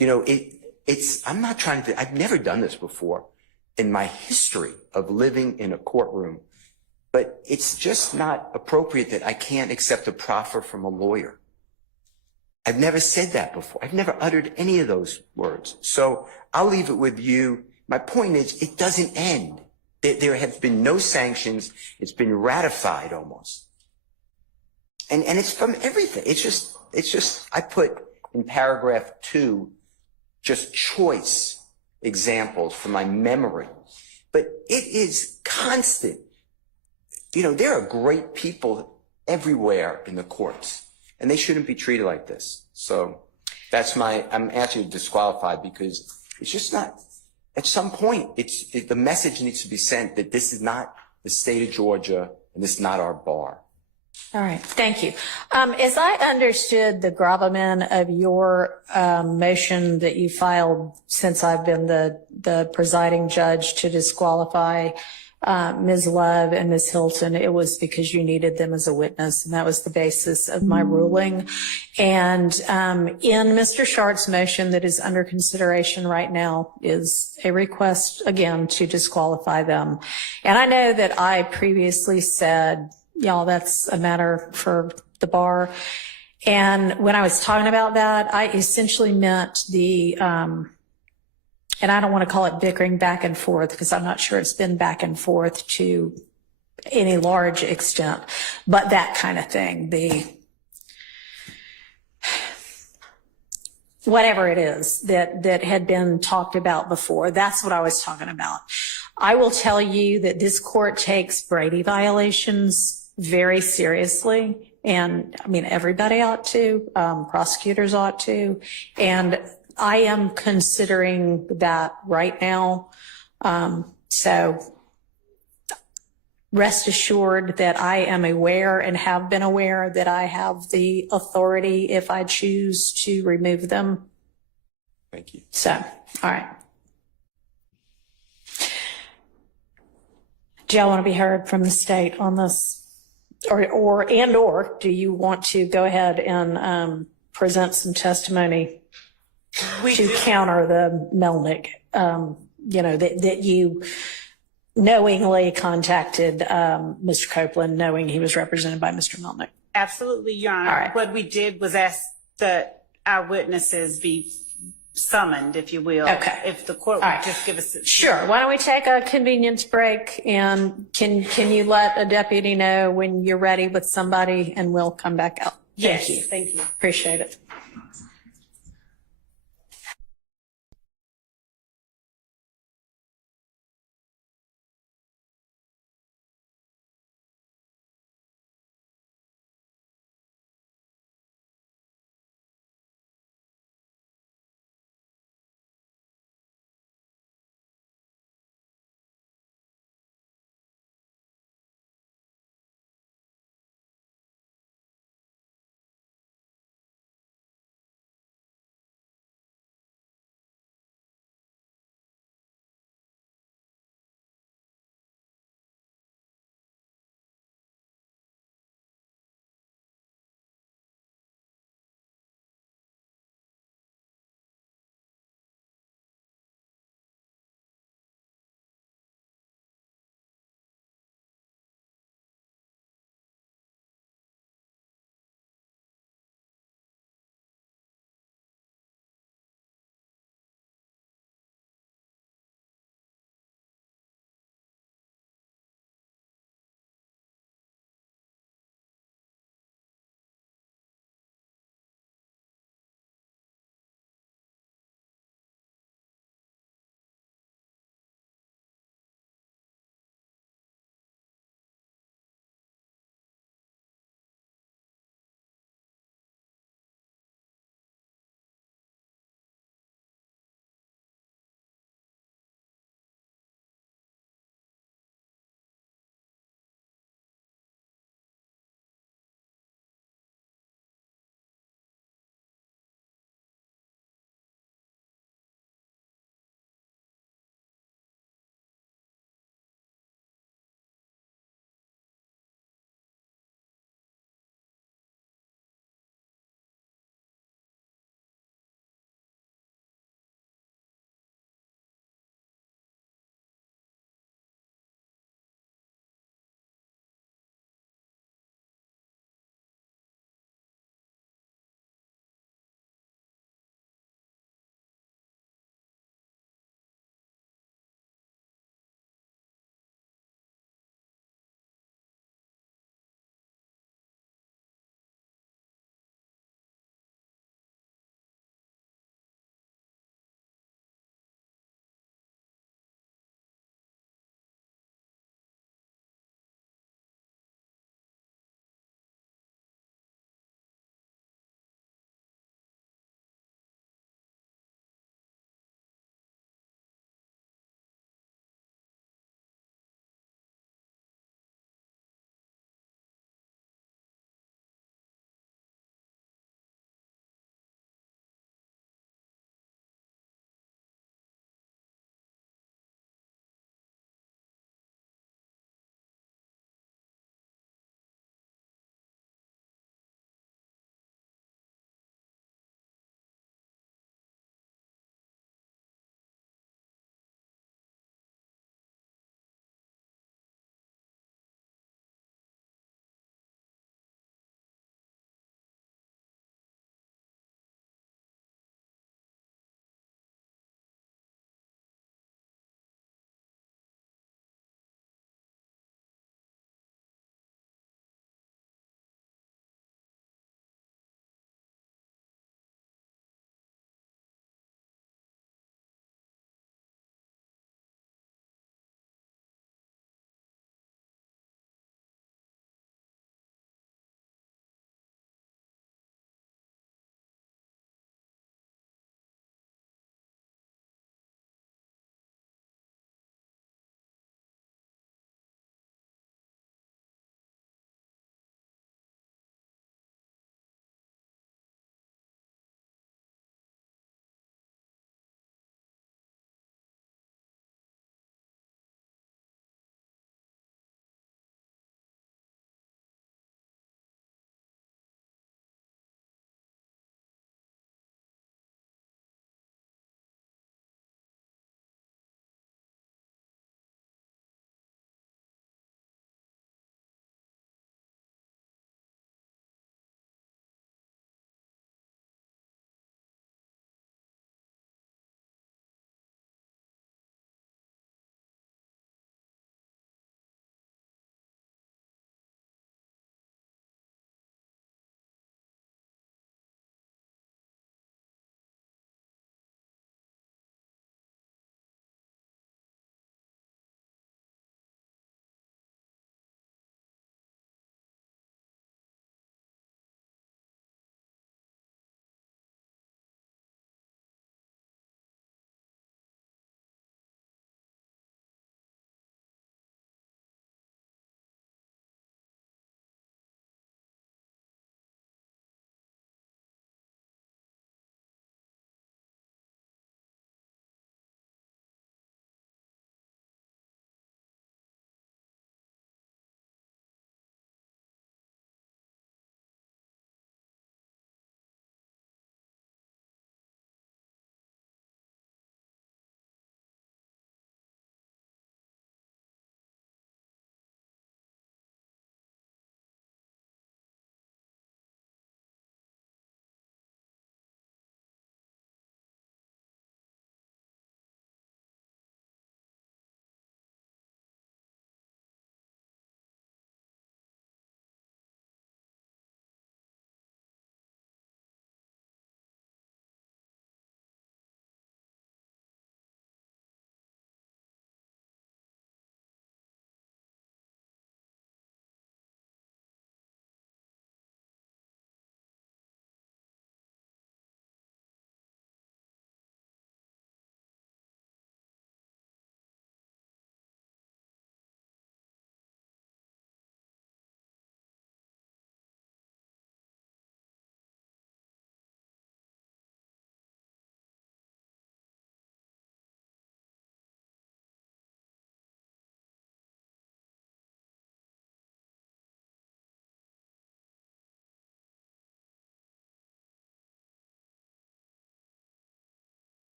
I'm not trying to, I've never done this before in my history of living in a courtroom, but it's just not appropriate that I can't accept a proffer from a lawyer. I've never said that before. I've never uttered any of those words. So I'll leave it with you. My point is, it doesn't end. There have been no sanctions. It's been ratified almost. And it's from everything. It's just, I put in paragraph 2, just choice examples from my memory. But it is constant. There are great people everywhere in the courts. And they shouldn't be treated like this. So I'm actually disqualified because it's just not, at some point, the message needs to be sent that this is not the state of Georgia and this is not our bar. All right. Thank you. As I understood the gravamen of your motion that you filed since I've been the presiding judge to disqualify Ms. Love and Ms. Hilton, it was because you needed them as a witness, and that was the basis of my ruling. And in Mr. Shart's motion that is under consideration right now is a request, again, to disqualify them. And I know that I previously said, y'all, that's a matter for the bar. And when I was talking about that, I essentially meant the and I don't want to call it bickering back and forth because I'm not sure it's been back and forth to any large extent, but that kind of thing, whatever it is that had been talked about before, that's what I was talking about. I will tell you that this court takes Brady violations very seriously. And I mean, everybody ought to, prosecutors ought to, and I am considering that right now. So rest assured that I am aware and have been aware that I have the authority if I choose to remove them. Thank you. So, all right. Do y'all want to be heard from the state on this? Or do you want to go ahead and present some testimony to counter the Melnick, that you knowingly contacted Mr. Copeland, knowing he was represented by Mr. Melnick? Absolutely, Your Honor. All right. What we did was ask that our witnesses be summoned, if you will. Okay. If the court would just give us Sure. Why don't we take a convenience break, and can you let a deputy know when you're ready with somebody, and we'll come back out. Yes. Thank you. Thank you. Appreciate it.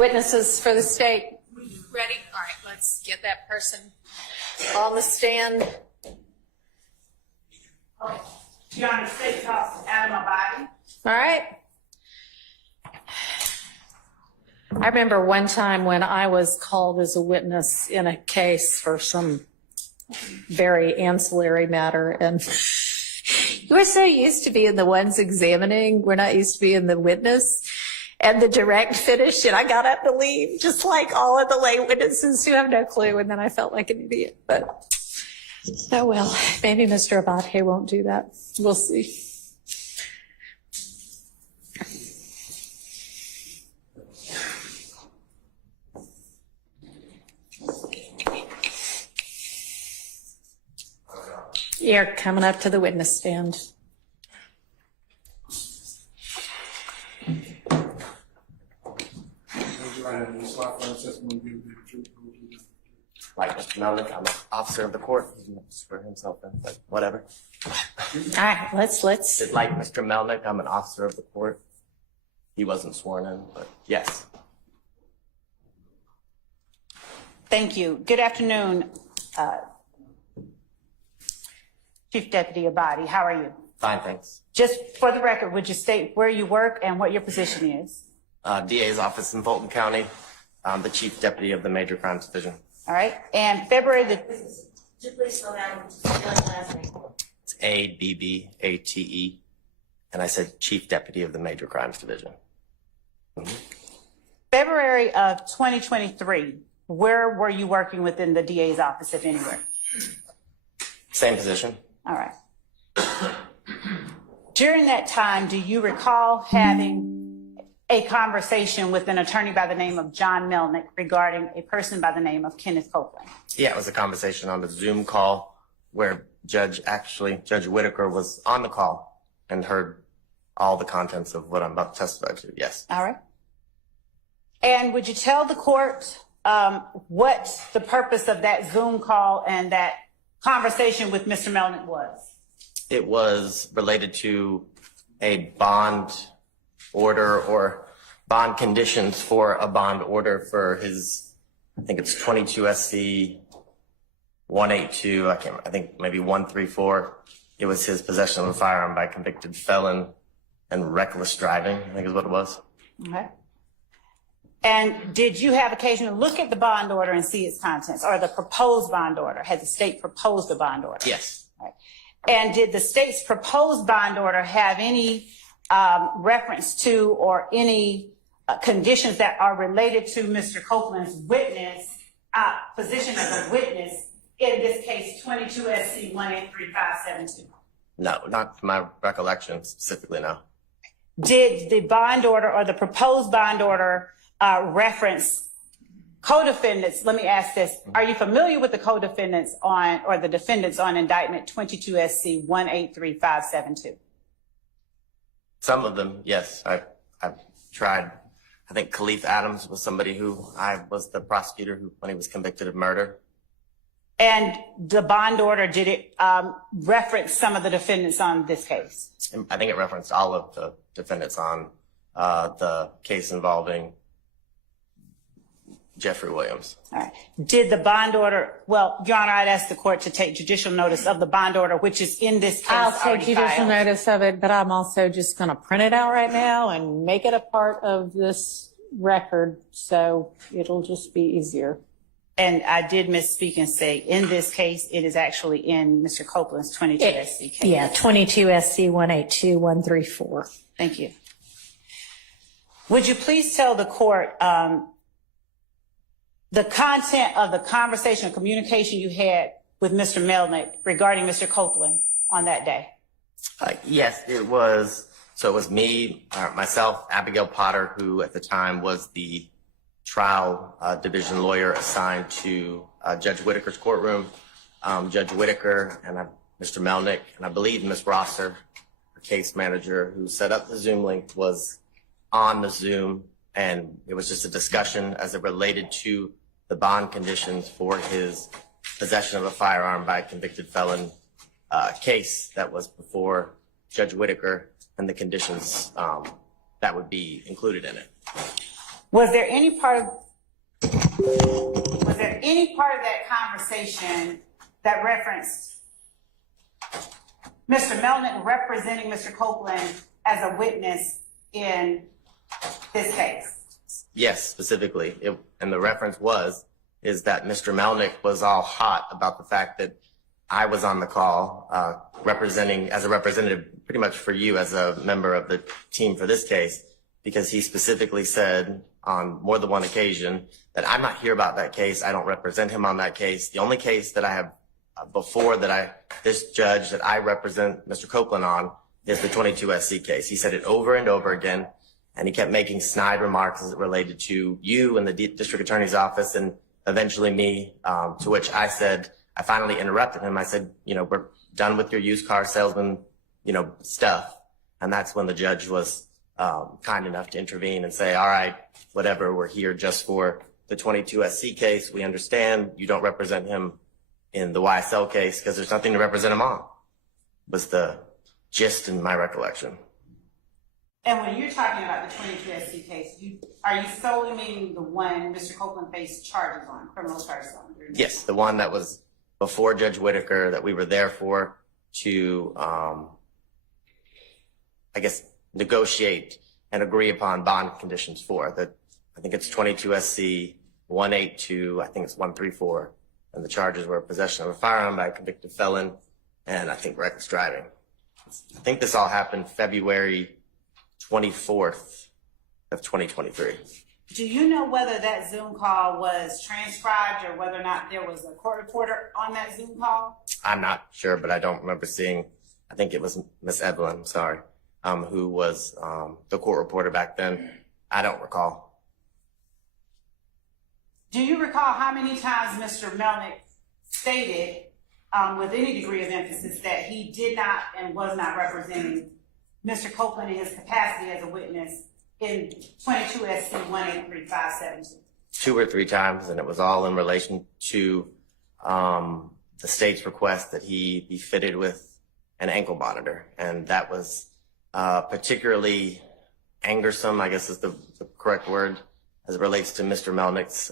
Witnesses for the state. Ready? All right, let's get that person on the stand. Okay. Your Honor, State Counsel Adam Abadi. All right. I remember one time when I was called as a witness in a case for some very ancillary matter, and we're so used to being the ones examining, we're not used to being the witness. And the direct finish, and I got up to leave, just like all of the lay witnesses who have no clue, and then I felt like an idiot. But, oh well, maybe Mr. Abate won't do that. We'll see. You're coming up to the witness stand. Like Mr. Melnick, I'm an officer of the court. He didn't swear himself in, but whatever. All right, let's. Like Mr. Melnick, I'm an officer of the court. He wasn't sworn in, but yes. Thank you. Good afternoon, Chief Deputy Abadi. How are you? Fine, thanks. Just for the record, would you state where you work and what your position is? DA's office in Fulton County. I'm the Chief Deputy of the Major Crimes Division. All right. And February the... Just please slow down. Last name. It's ABBATE. And I said Chief Deputy of the Major Crimes Division. Mm-hmm. February of 2023, where were you working within the DA's office, if anywhere? Same position. All right. During that time, do you recall having a conversation with an attorney by the name of John Melnick regarding a person by the name of Kenneth Copeland? Yeah, it was a conversation on the Zoom call where Judge Whitaker was on the call and heard all the contents of what I'm about to testify to. Yes. All right. And would you tell the court what the purpose of that Zoom call and that conversation with Mr. Melnick was? It was related to a bond order or bond conditions for a bond order for his, I think it's 22 SC 182, I think maybe 134. It was his possession of a firearm by a convicted felon and reckless driving, I think is what it was. Okay. And did you have occasion to look at the bond order and see its contents, or the proposed bond order? Had the state proposed a bond order? Yes. Right. And did the state's proposed bond order have any reference to or any conditions that are related to Mr. Copeland's witness, position as a witness, in this case, 22 SC 183572? No, not to my recollection specifically, no. Did the bond order or the proposed bond order reference co-defendants? Let me ask this. Are you familiar with the co-defendants on, or the defendants on indictment 22 SC 183572? Some of them, yes. I've tried. I think Khalif Adams was somebody who I was the prosecutor who, when he was convicted of murder. And the bond order, did it reference some of the defendants on this case? I think it referenced all of the defendants on the case involving Jeffery Williams. All right. Did the bond order, well, Your Honor, I'd ask the court to take judicial notice of the bond order, which is in this case I'll take judicial filed. notice of it, but I'm also just going to print it out right now and make it a part of this record, so it'll just be easier. And I did misspeak and say, in this case, it is actually in Mr. Copeland's 22 SC case. Yeah, 22 SC 182134. Thank you. Would you please tell the court the content of the conversation or communication you had with Mr. Melnick regarding Mr. Copeland on that day? Yes, it was. So it was me, myself, Abigail Potter, who at the time was the trial division lawyer assigned to Judge Whitaker's courtroom. Judge Whitaker and Mr. Melnick, and I believe Ms. Rosser, the case manager who set up the Zoom link, was on the Zoom, and it was just a discussion as it related to the bond conditions for his possession of a firearm by a convicted felon case that was before Judge Whitaker and the conditions that would be included in it. Was there any part of that conversation that referenced Mr. Melnick representing Mr. Copeland as a witness in this case? Yes, specifically. And the reference is that Mr. Melnick was all hot about the fact that I was on the call, representing as a representative pretty much for you as a member of the team for this case, because he specifically said on more than one occasion that I'm not here about that case. I don't represent him on that case. The only case that I have this judge that I represent Mr. Copeland on is the 22 SC case. He said it over and over again, and he kept making snide remarks as it related to you and the district attorney's office and eventually me, to which I said, I finally interrupted him. I said, we're done with your used car salesman, stuff. And that's when the judge was kind enough to intervene and say, all right, whatever, we're here just for the 22 SC case. We understand you don't represent him in the YSL case because there's nothing to represent him on, was the gist in my recollection. And when you're talking about the 22 SC case, are you solely meaning the one Mr. Copeland faced charges on, criminal charges on? Yes, the one that was before Judge Whitaker that we were there for to, negotiate and agree upon bond conditions for. That I think it's 22 SC 182, I think it's 134, and the charges were possession of a firearm by a convicted felon and I think reckless driving. I think this all happened February 24th of 2023. Do you know whether that Zoom call was transcribed or whether or not there was a court reporter on that Zoom call? I'm not sure, but I don't remember seeing, I think it was Miss Evelyn, who was the court reporter back then. I don't recall. Do you recall how many times Mr. Melnick stated with any degree of emphasis that he did not and was not representing Mr. Copeland in his capacity as a witness in 22 SC 183572? 2 or 3 times, and it was all in relation to the state's request that he be fitted with an ankle monitor. And that was particularly angersome, I guess is the correct word, as it relates to Mr. Melnick's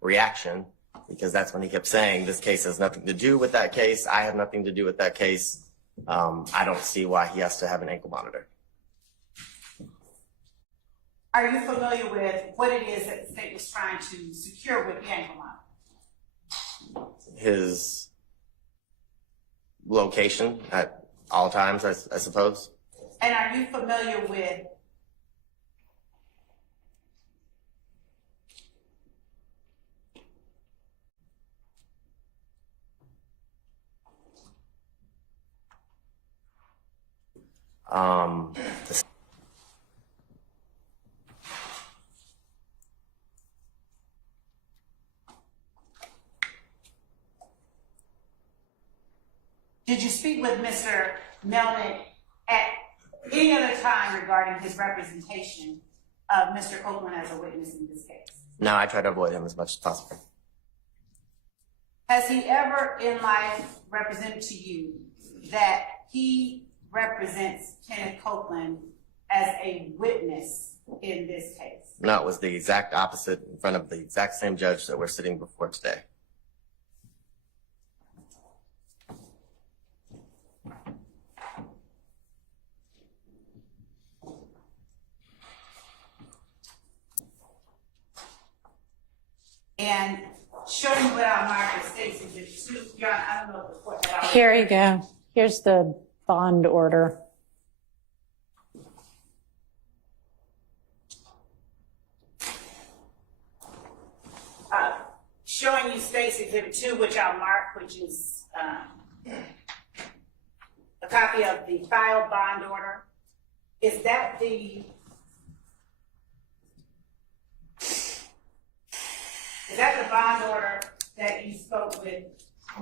reaction, because that's when he kept saying, this case has nothing to do with that case. I have nothing to do with that case. I don't see why he has to have an ankle monitor. Are you familiar with what it is that the state was trying to secure with the ankle monitor? His location at all times, I suppose. And are you familiar with Did you speak with Mr. Melnick at any other time regarding his representation of Mr. Copeland as a witness in this case? No, I try to avoid him as much as possible. Has he ever in life represented to you that he represents Kenneth Copeland as a witness in this case? No, it was the exact opposite in front of the exact same judge that we're sitting before today. And showing what our market states is just too, I don't know if the court had already. Here you go. Here's the bond order. Showing you State's Exhibit 2, which I'll mark, which is a copy of the filed bond order. Is that the bond order that you spoke with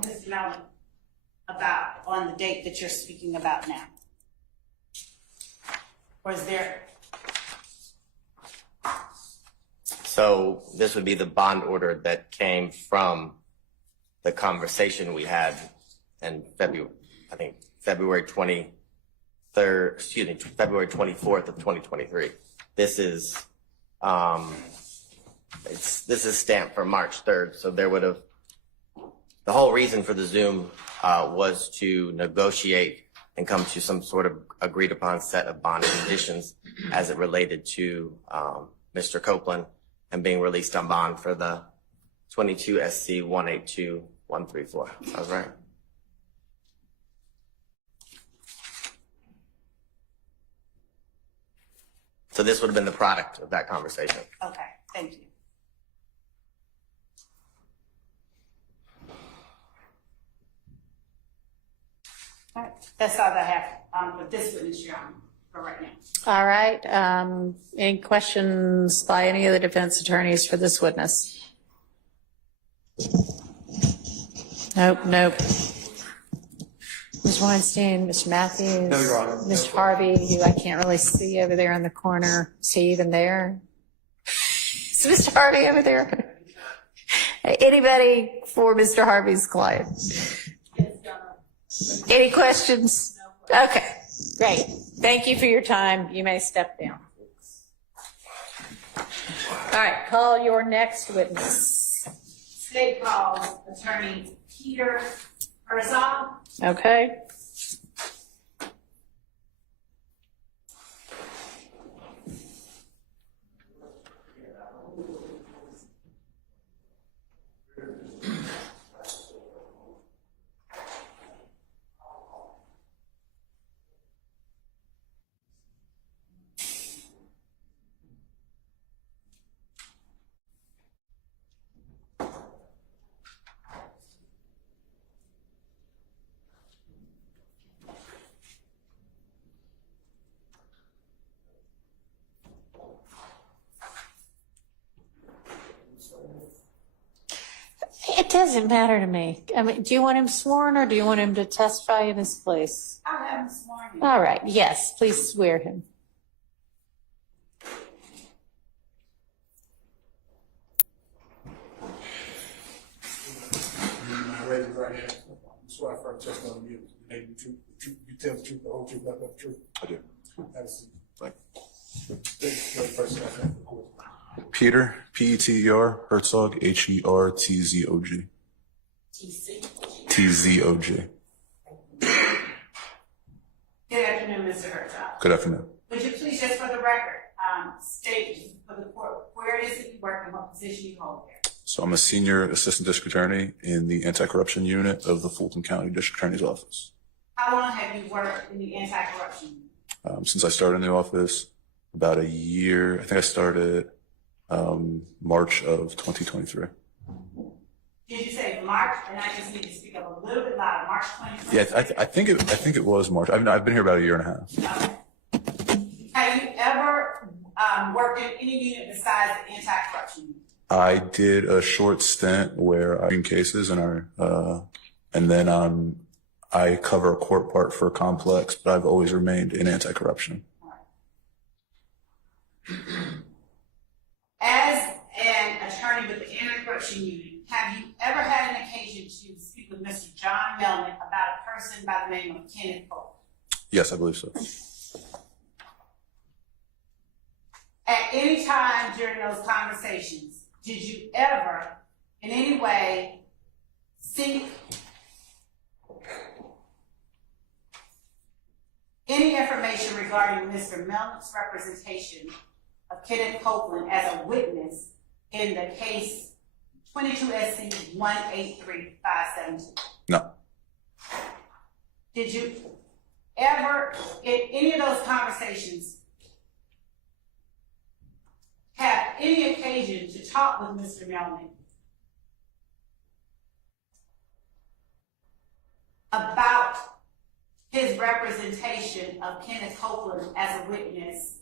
Mr. Melnick about on the date that you're speaking about now? Or is there? So this would be the bond order that came from the conversation we had in February, I think February 24th of 2023. This is This is stamped for March 3rd, so there would have, the whole reason for the Zoom was to negotiate and come to some sort of agreed upon set of bond conditions as it related to Mr. Copeland and being released on bond for the 22 SC 182134. I was right. So this would have been the product of that conversation. Okay, thank you. All right, that's all that I have with this witness, Your Honor, for right now. All right. Any questions by any of the defense attorneys for this witness? Nope, nope. Ms. Weinstein, Mr. Matthews? No, Your Honor. Mr. Harvey, who I can't really see over there in the corner. Is he even there? Is Mr. Harvey over there? Anybody for Mr. Harvey's client? Any questions? Okay, great. Thank you for your time. You may step down. All right, call your next witness. State calls Attorney Peter Herzog. Okay. It doesn't matter to me. I mean, do you want him sworn or do you want him to testify in his place? I'll have him sworn in. All right, yes, please swear him. Raise your right hand. Swear firm testimony you the truth, you tell the truth, the whole truth, nothing but the truth. I do. Have a seat. First name, of course. Peter, P-E-T-E-R, Herzog, H-E-R-T-Z-O-G. T-Z-O-G. Good afternoon, Mr. Herzog. Good afternoon. Would you please, just for the record, state for the court where it is that you work and what position you hold there? So I'm a senior assistant district attorney in the anti-corruption unit of the Fulton County District Attorney's Office. How long have you worked in the anti-corruption unit? Since I started in the office, about a year. I think I started March of 2023. Did you say March? And I just need to speak up a little bit louder. March 2023? Yeah, I think it was March. I've been here about a year and a half. Okay. Have you ever worked in any unit besides the anti-corruption unit? I did a short stint where I in cases and then I cover a court part for a complex, but I've always remained in anti-corruption. As an attorney with the anti-corruption unit, have you ever had an occasion to speak with Mr. John Melnick about a person by the name of Kenneth Pope? Yes, I believe so. At any time during those conversations, did you ever, in any way, seek any information regarding Mr. Melnick's representation of Kenneth Copeland as a witness in the case 22 SC 183572? No. Did you ever, in any of those conversations, have any occasion to talk with Mr. Melnick about his representation of Kenneth Copeland as a witness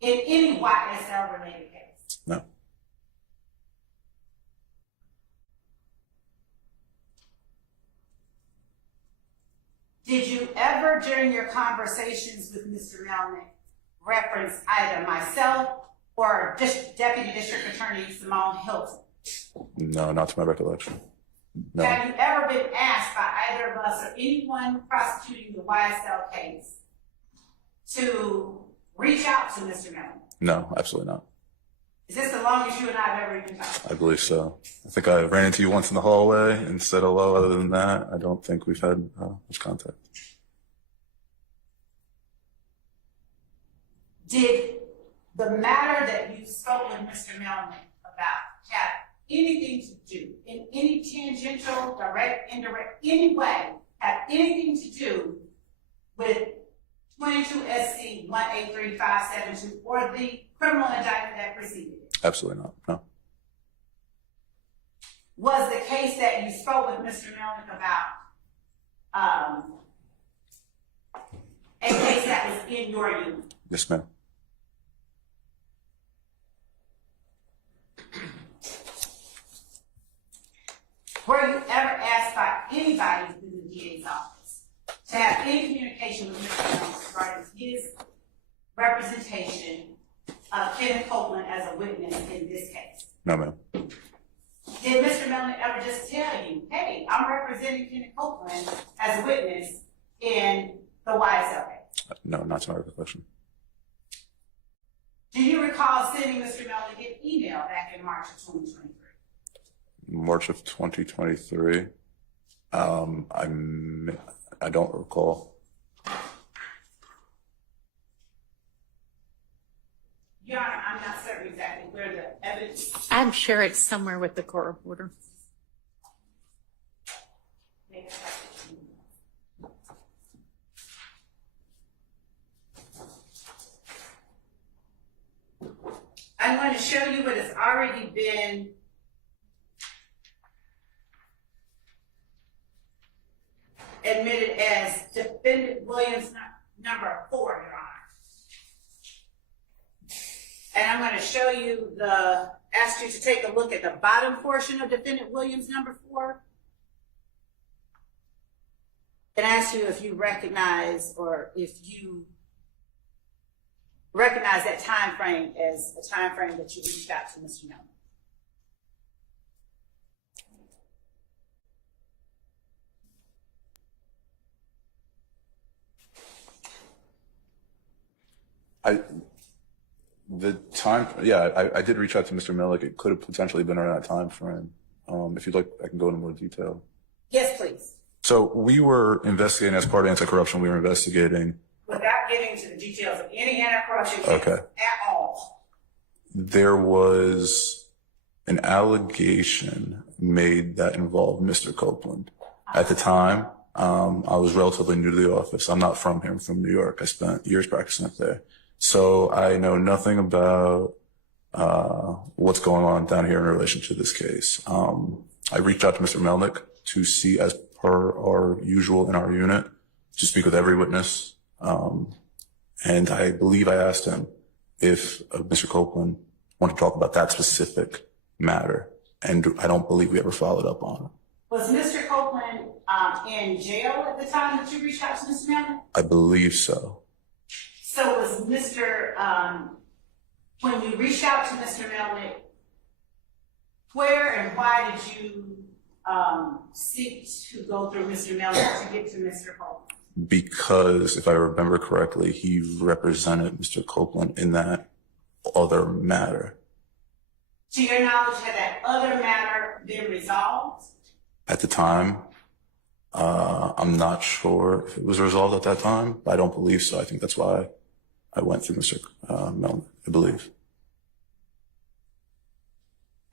in any YSL related case? No. Did you ever, during your conversations with Mr. Melnick, reference either myself or Deputy District Attorney Simone Hilton? No, not to my recollection. No. Have you ever been asked by either of us or anyone prosecuting the YSL case to reach out to Mr. Melnick? No, absolutely not. Is this the longest you and I have ever even talked? I believe so. I think I ran into you once in the hallway and said hello. Other than that, I don't think we've had much contact. Did the matter that you spoke with Mr. Melnick about have anything to do, in any tangential, direct, indirect, any way, have anything to do with 22 SC 183572 or the criminal indictment that preceded it? Absolutely not. No. Was the case that you spoke with Mr. Melnick about a case that was in your unit? Yes, ma'am. Were you ever asked by anybody within the DA's office to have any communication with Mr. Melnick regarding his representation of Kenneth Copeland as a witness in this case? No, ma'am. Did Mr. Melnick ever just tell you, hey, I'm representing Kenneth Copeland as a witness in the YSL case? No, not to my recollection. Do you recall sending Mr. Melnick an email back in March of 2023? March of 2023. I don't recall. Your Honor, I'm not certain exactly where the evidence. I'm sure it's somewhere with the court reporter. I'm going to show you what has already been admitted as defendant Williams number 4, Your Honor. And I'm going to show you ask you to take a look at the bottom portion of defendant Williams number 4. And ask you if you recognize or if you recognize that time frame as a time frame that you reached out to Mr. Melnick. I did reach out to Mr. Melnick. It could have potentially been around that time frame. If you'd like, I can go into more detail. Yes, please. So we were investigating, as part of anti-corruption, we were investigating. Without getting into the details of any anti-corruption case at all. There was an allegation made that involved Mr. Copeland. At the time, I was relatively new to the office. I'm not from here. I'm from New York. I spent years practicing up there. So I know nothing about what's going on down here in relation to this case. I reached out to Mr. Melnick to see, as per our usual in our unit, to speak with every witness. And I believe I asked him if Mr. Copeland wanted to talk about that specific matter. And I don't believe we ever followed up on it. Was Mr. Copeland in jail at the time that you reached out to Mr. Melnick? I believe so. So was when you reached out to Mr. Melnick, where and why did you seek to go through Mr. Melnick to get to Mr. Copeland? Because, if I remember correctly, he represented Mr. Copeland in that other matter. To your knowledge, had that other matter been resolved? At the time, I'm not sure if it was resolved at that time, but I don't believe so. I think that's why I went through Mr. Melnick, I believe.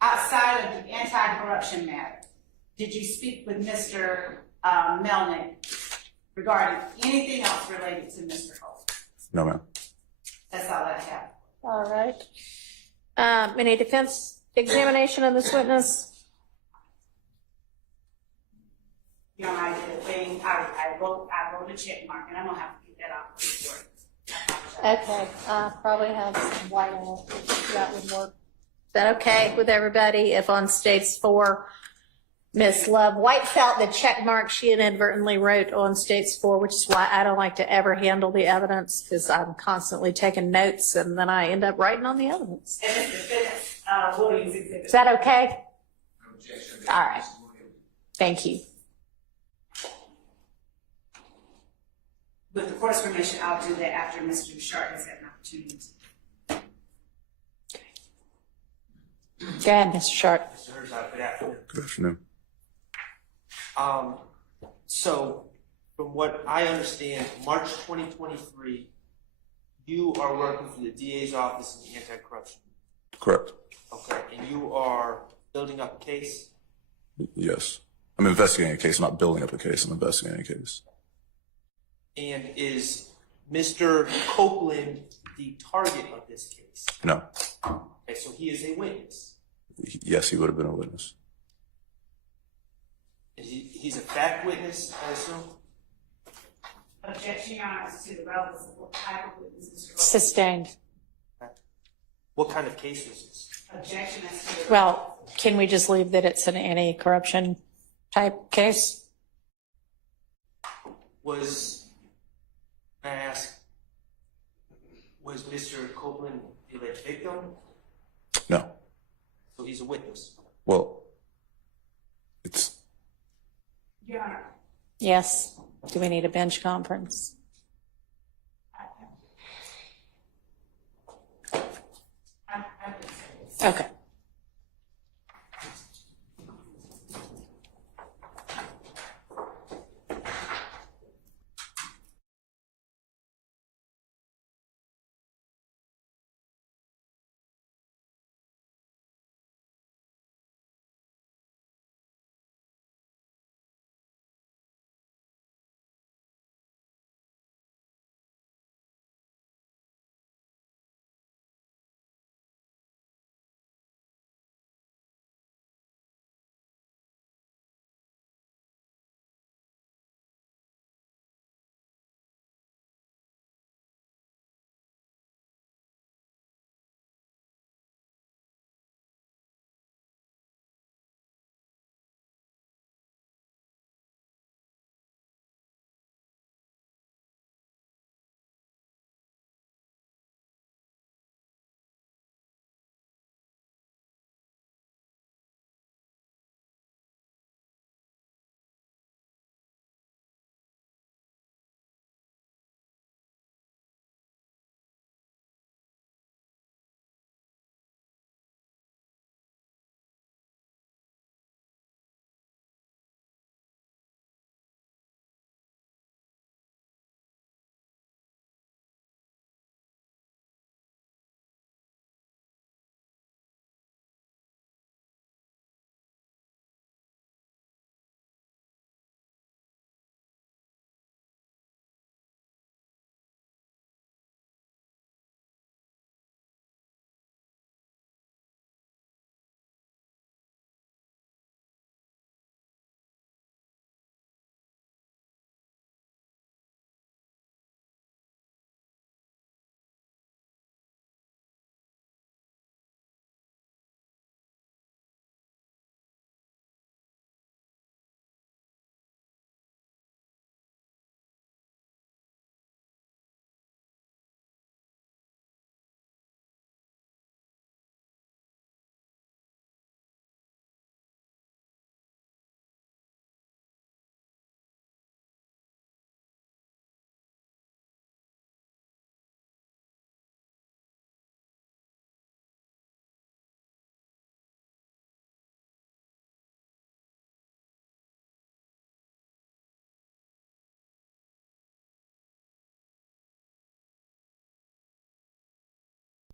Outside of the anti-corruption matter, did you speak with Mr. Melnick regarding anything else related to Mr. Copeland? No, ma'am. That's all I have. All right. Any defense examination of this witness? You know, I did a thing, I wrote a check mark, and I'm gonna have to get that off the report. Okay, probably have some white on it. That would work. Is that okay with everybody if on States 4, Miss Love White felt the check mark she inadvertently wrote on States 4, which is why I don't like to ever handle the evidence, because I'm constantly taking notes and then I end up writing on the evidence. And it's defendant Williams exhibit. Is that okay? All right. Thank you. With the court's permission, I'll do that after Mr. Sharp has had an opportunity. Go ahead, Mr. Sharp. Mr. Herzog, good afternoon. Good afternoon. So, from what I understand, March 2023, you are working for the DA's office in the anti-corruption. Correct. Okay, and you are building up a case? Yes. I'm investigating a case. I'm not building up a case. I'm investigating a case. And is Mr. Copeland the target of this case? No. Okay, so he is a witness. Yes, he would have been a witness. And he's a fact witness, I assume? Objection, Your Honor, to the relevance of what type of witness Mr. Copeland. Sustained. What kind of case is this? Objection as to the. Well, can we just leave that it's an anti-corruption type case? I ask, was Mr. Copeland the alleged victim? No. So he's a witness. Well, it's. Your Honor. Yes. Do we need a bench conference? Okay.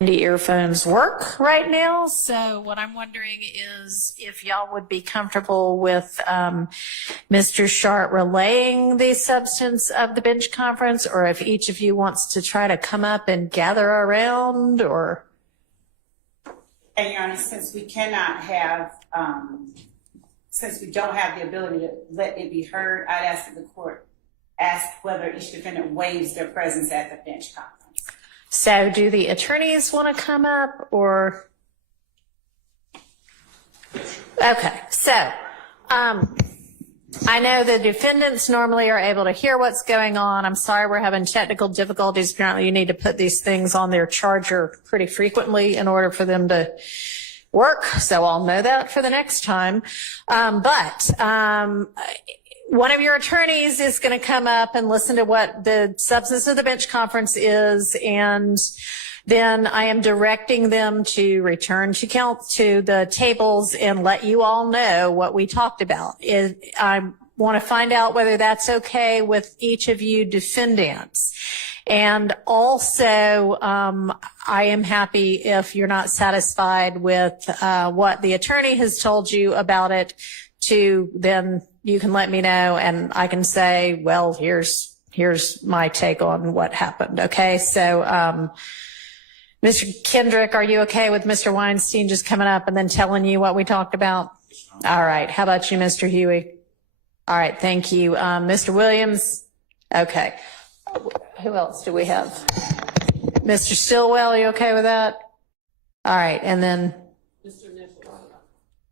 The earphones work right now. So what I'm wondering is if y'all would be comfortable with Mr. Sharp relaying the substance of the bench conference, or if each of you wants to try to come up and gather around, or. And Your Honor, since we cannot have, since we don't have the ability to let it be heard, I'd ask that the court ask whether each defendant waives their presence at the bench conference. So do the attorneys want to come up, or? Okay, so I know the defendants normally are able to hear what's going on. I'm sorry we're having technical difficulties. Apparently you need to put these things on their charger pretty frequently in order for them to work. So I'll know that for the next time. But one of your attorneys is going to come up and listen to what the substance of the bench conference is, and then I am directing them to return to the tables and let you all know what we talked about. I want to find out whether that's okay with each of you defendants. And also, I am happy if you're not satisfied with what the attorney has told you about it, then you can let me know and I can say, well, here's my take on what happened. Okay. So, Mr. Kendrick, are you okay with Mr. Weinstein just coming up and then telling you what we talked about? All right. How about you, Mr. Huey? All right. Thank you. Mr. Williams? Okay. Who else do we have? Mr. Stillwell, are you okay with that? All right. And then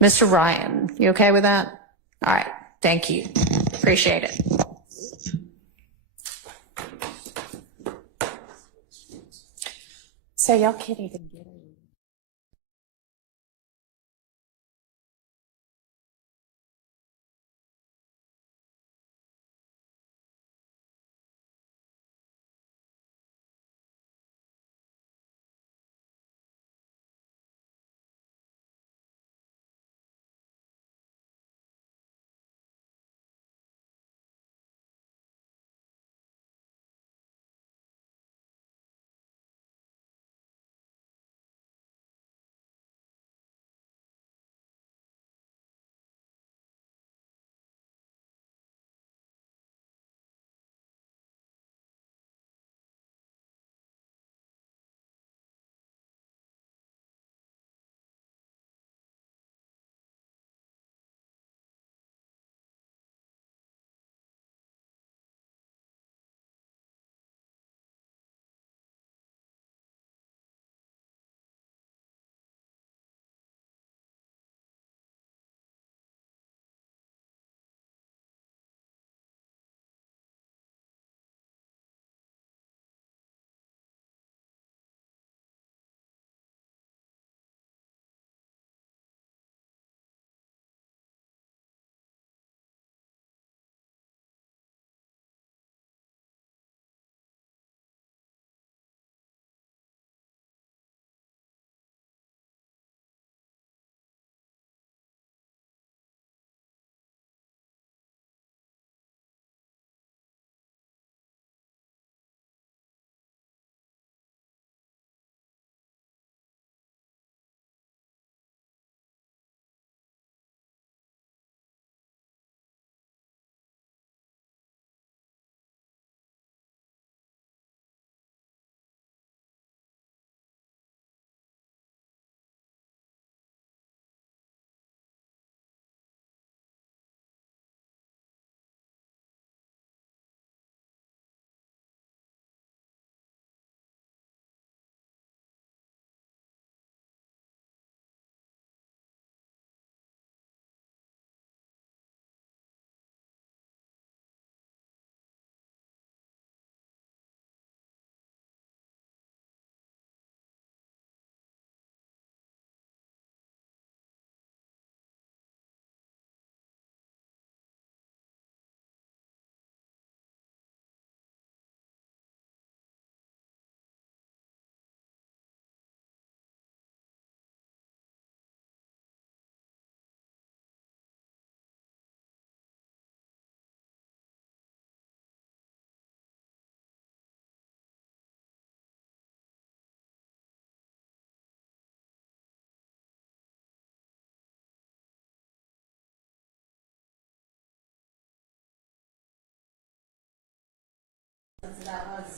Mr. Ryan, you okay with that? All right. Thank you. Appreciate it. So y'all can't even get it.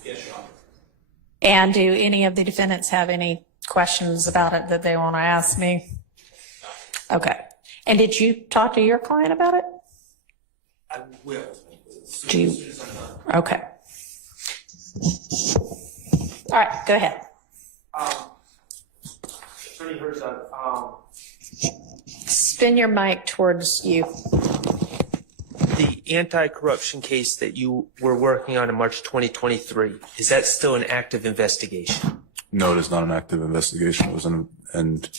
Yes, Your Honor. And do any of the defendants have any questions about it that they want to ask me? Okay. And did you talk to your client about it? I will. Do you? Okay. All right, go ahead. Attorney Herzog, Spin your mic towards you. the anti-corruption case that you were working on in March 2023, is that still an active investigation? No, it is not an active investigation. It was and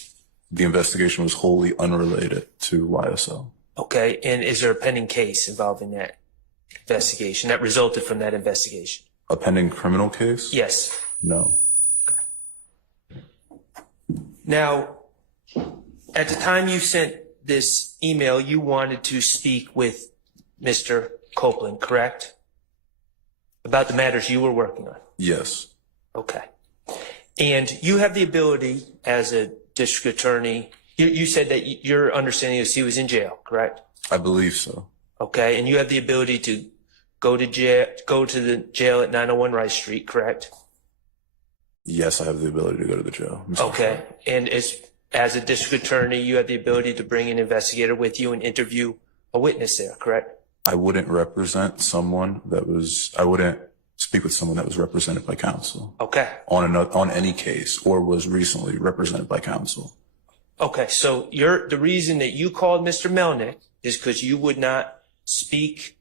the investigation was wholly unrelated to YSL. Okay, and is there a pending case involving that investigation that resulted from that investigation? A pending criminal case? Yes. No. Now, at the time you sent this email, you wanted to speak with Mr. Copeland, correct? About the matters you were working on? Yes. Okay. And you have the ability as a district attorney, you said that your understanding is he was in jail, correct? I believe so. Okay, and you have the ability to go to the jail at 901 Rice Street, correct? Yes, I have the ability to go to the jail. Okay, and as a district attorney, you have the ability to bring an investigator with you and interview a witness there, correct? I wouldn't represent someone I wouldn't speak with someone that was represented by counsel. Okay. On any case or was recently represented by counsel. Okay, so the reason that you called Mr. Melnick is because you would not speak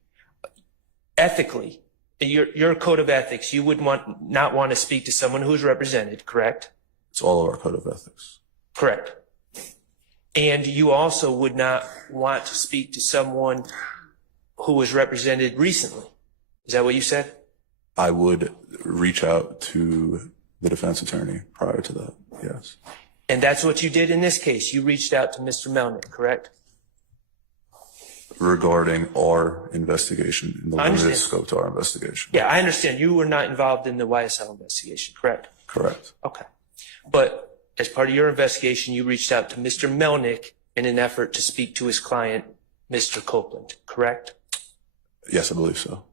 ethically. Your code of ethics, you would not want to speak to someone who's represented, correct? It's all of our code of ethics. Correct. And you also would not want to speak to someone who was represented recently. Is that what you said? I would reach out to the defense attorney prior to that, yes. And that's what you did in this case. You reached out to Mr. Melnick, correct? Regarding our investigation, in the limited scope to our investigation. Yeah, I understand. You were not involved in the YSL investigation, correct? Correct. Okay. But as part of your investigation, you reached out to Mr. Melnick in an effort to speak to his client, Mr. Copeland, correct? Yes, I believe so.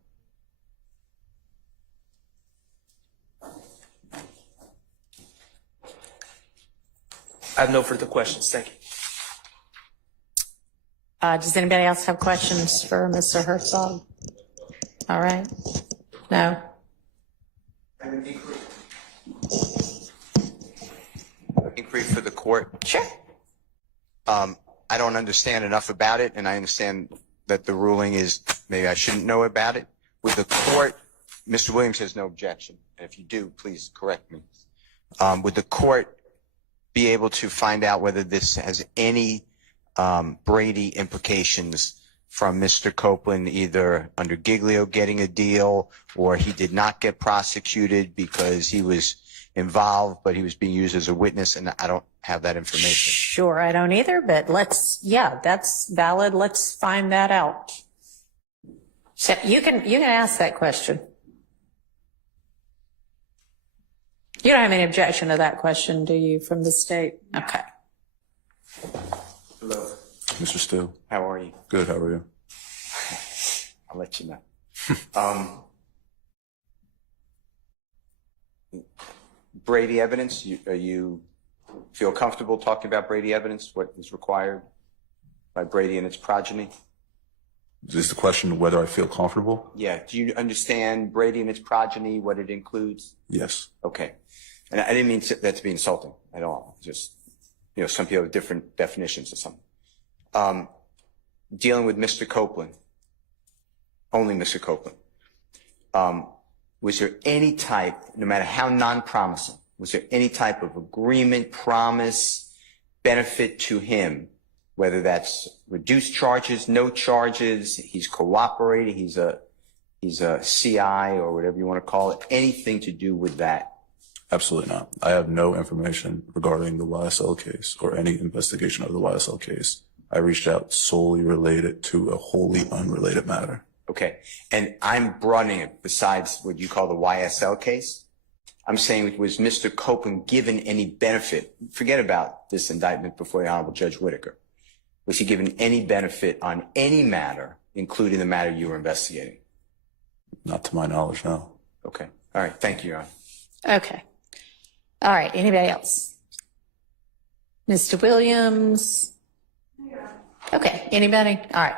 I have no further questions. Thank you. Does anybody else have questions for Mr. Herzog? All right. No? Inquiry for the court. Sure. I don't understand enough about it, and I understand that the ruling is maybe I shouldn't know about it. With the court, Mr. Williams has no objection. And if you do, please correct me. Would the court be able to find out whether this has any Brady implications from Mr. Copeland, either under Giglio getting a deal or he did not get prosecuted because he was involved, but he was being used as a witness, and I don't have that information. Sure, I don't either, but that's valid. Let's find that out. So you can ask that question. You don't have any objection to that question, do you, from the state? Okay. Hello. Mr. Steele. How are you? Good, how are you? I'll let you know. Brady evidence, you feel comfortable talking about Brady evidence, what is required by Brady and its progeny? Is this the question whether I feel comfortable? Yeah. Do you understand Brady and its progeny, what it includes? Yes. Okay. And I didn't mean that to be insulting at all. Just, some people have different definitions of something. Dealing with Mr. Copeland, only Mr. Copeland, was there any type, no matter how non-promising, was there any type of agreement, promise, benefit to him, whether that's reduced charges, no charges, he's cooperating, he's a CI or whatever you want to call it, anything to do with that? Absolutely not. I have no information regarding the YSL case or any investigation of the YSL case. I reached out solely related to a wholly unrelated matter. Okay. And I'm broadening it besides what you call the YSL case. I'm saying, was Mr. Copeland given any benefit? Forget about this indictment before the Honorable Judge Whitaker. Was he given any benefit on any matter, including the matter you were investigating? Not to my knowledge, no. Okay. All right. Thank you, Your Honor. Okay. All right. Anybody else? Mr. Williams? Okay. Anybody? All right.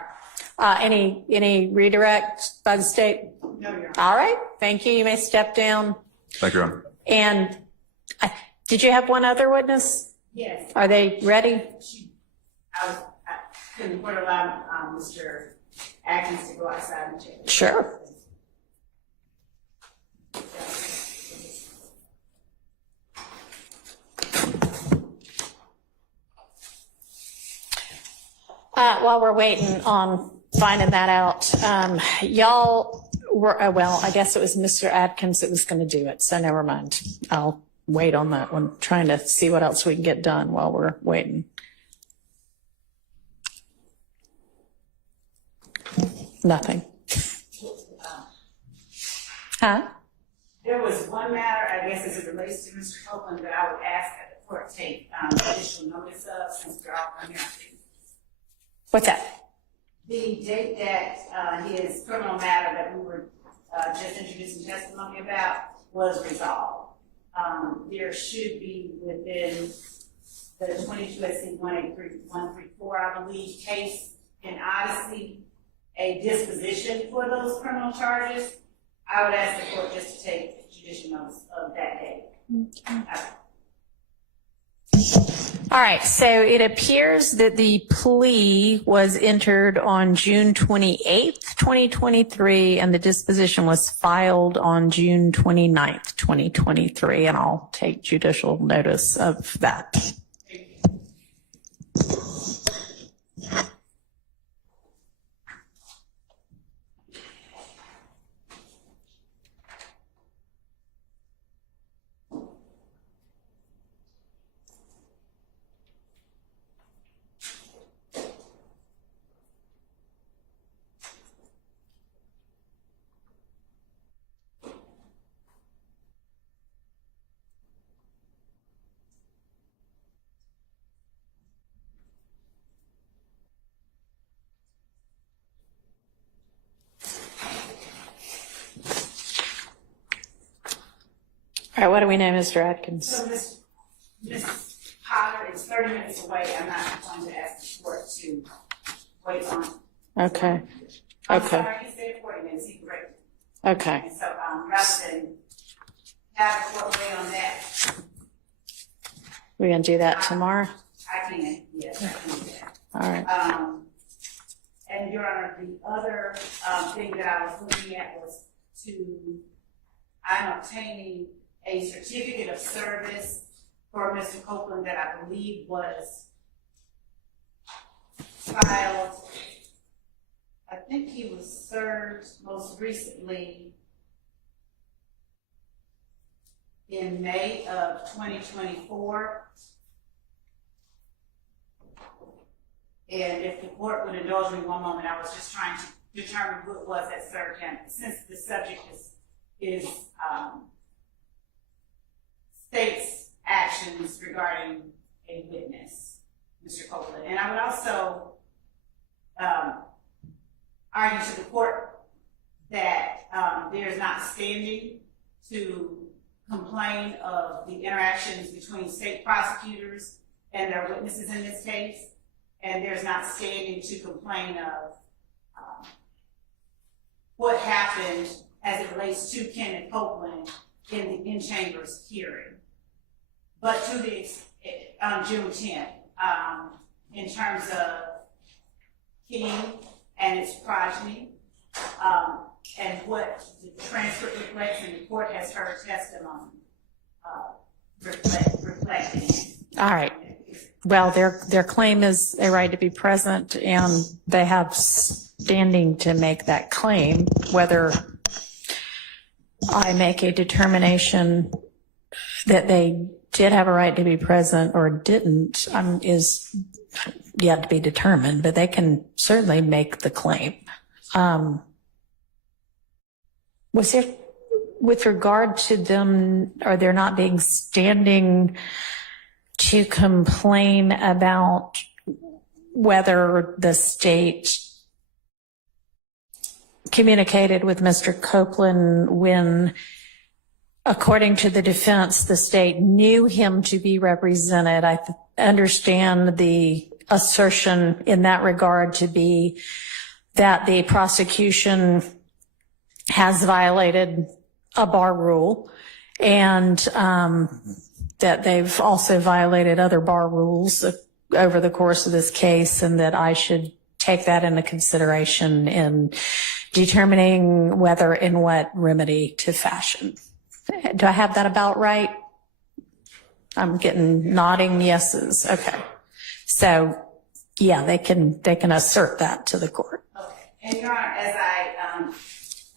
Any redirect by the state? No, Your Honor. All right. Thank you. You may step down. Thank you, Your Honor. And did you have one other witness? Yes. Are they ready? Can the court allow Mr. Atkins to go outside and check? Sure. While we're waiting on finding that out, y'all were, well, I guess it was Mr. Atkins that was going to do it, so never mind. I'll wait on that one, trying to see what else we can get done while we're waiting. Nothing. Huh? There was one matter, I guess, as it relates to Mr. Copeland, that I would ask that the court take additional notice of, since we're all on here. What's that? The date that his criminal matter that we were just introducing testimony about was resolved. There should be within the 22 SC 134, I believe, case in Odyssey, a disposition for those criminal charges. I would ask the court just to take judicial notice of that date. All right, so it appears that the plea was entered on June 28th, 2023, and the disposition was filed on June 29th, 2023, and I'll take judicial notice of that. All right, what do we know, Mr. Atkins? So Ms. Potter is 30 minutes away. I'm not going to ask the court to wait on. Okay. I'm Okay. sorry, he said 40 minutes, he corrected. Okay. And so rather than have the court wait on that, We're going to do that tomorrow? I can, yes, I can do that. All right. And Your Honor, the other thing that I was looking at was I'm obtaining a certificate of service for Mr. Copeland that I believe was filed. I think he was served most recently in May of 2024. And if the court would indulge me one moment, I was just trying to determine who it was that served him. Since the subject is state's actions regarding a witness, Mr. Copeland. And I would also argue to the court that there is not standing to complain of the interactions between state prosecutors and their witnesses in this case. And there's not standing to complain of what happened as it relates to Kenneth Copeland in the in-chambers hearing. But to the on June 10th, in terms of King and its progeny, and what the transcript reflects, and the court has heard testimony reflecting. All right. Well, their claim is a right to be present, and they have standing to make that claim. Whether I make a determination that they did have a right to be present or didn't is yet to be determined, but they can certainly make the claim. Was there, with regard to them, are there not being standing to complain about whether the state communicated with Mr. Copeland when, according to the defense, the state knew him to be represented? I understand the assertion in that regard to be that the prosecution has violated a bar rule, and that they've also violated other bar rules over the course of this case, and that I should take that into consideration in determining whether and what remedy to fashion. Do I have that about right? I'm getting nodding yeses. Okay. So yeah, they can assert that to the court. Okay. And Your Honor, as I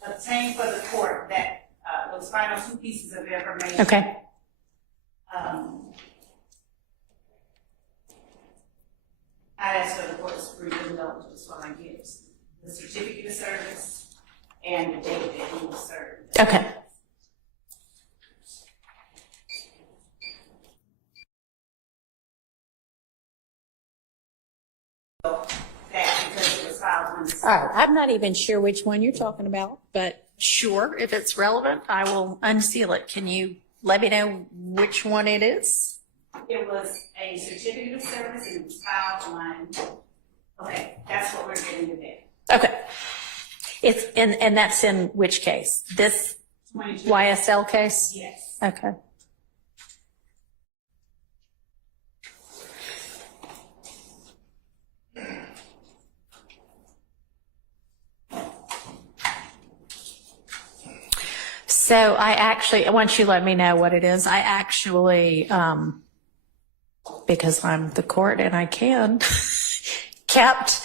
obtained for the court that those final two pieces of information. Okay. I'd ask for the court's brief indulgence while I get the certificate of service and the date that he was served. Okay. That because it was filed on the. All right, I'm not even sure which one you're talking about, but sure, if it's relevant, I will unseal it. Can you let me know which one it is? It was a certificate of service and it was filed on, okay, that's what we're getting today. Okay. It's, and that's in which case? This 22. YSL case? Yes. Okay. So I actually, once you let me know what it is, I actually, because I'm the court and I can, kept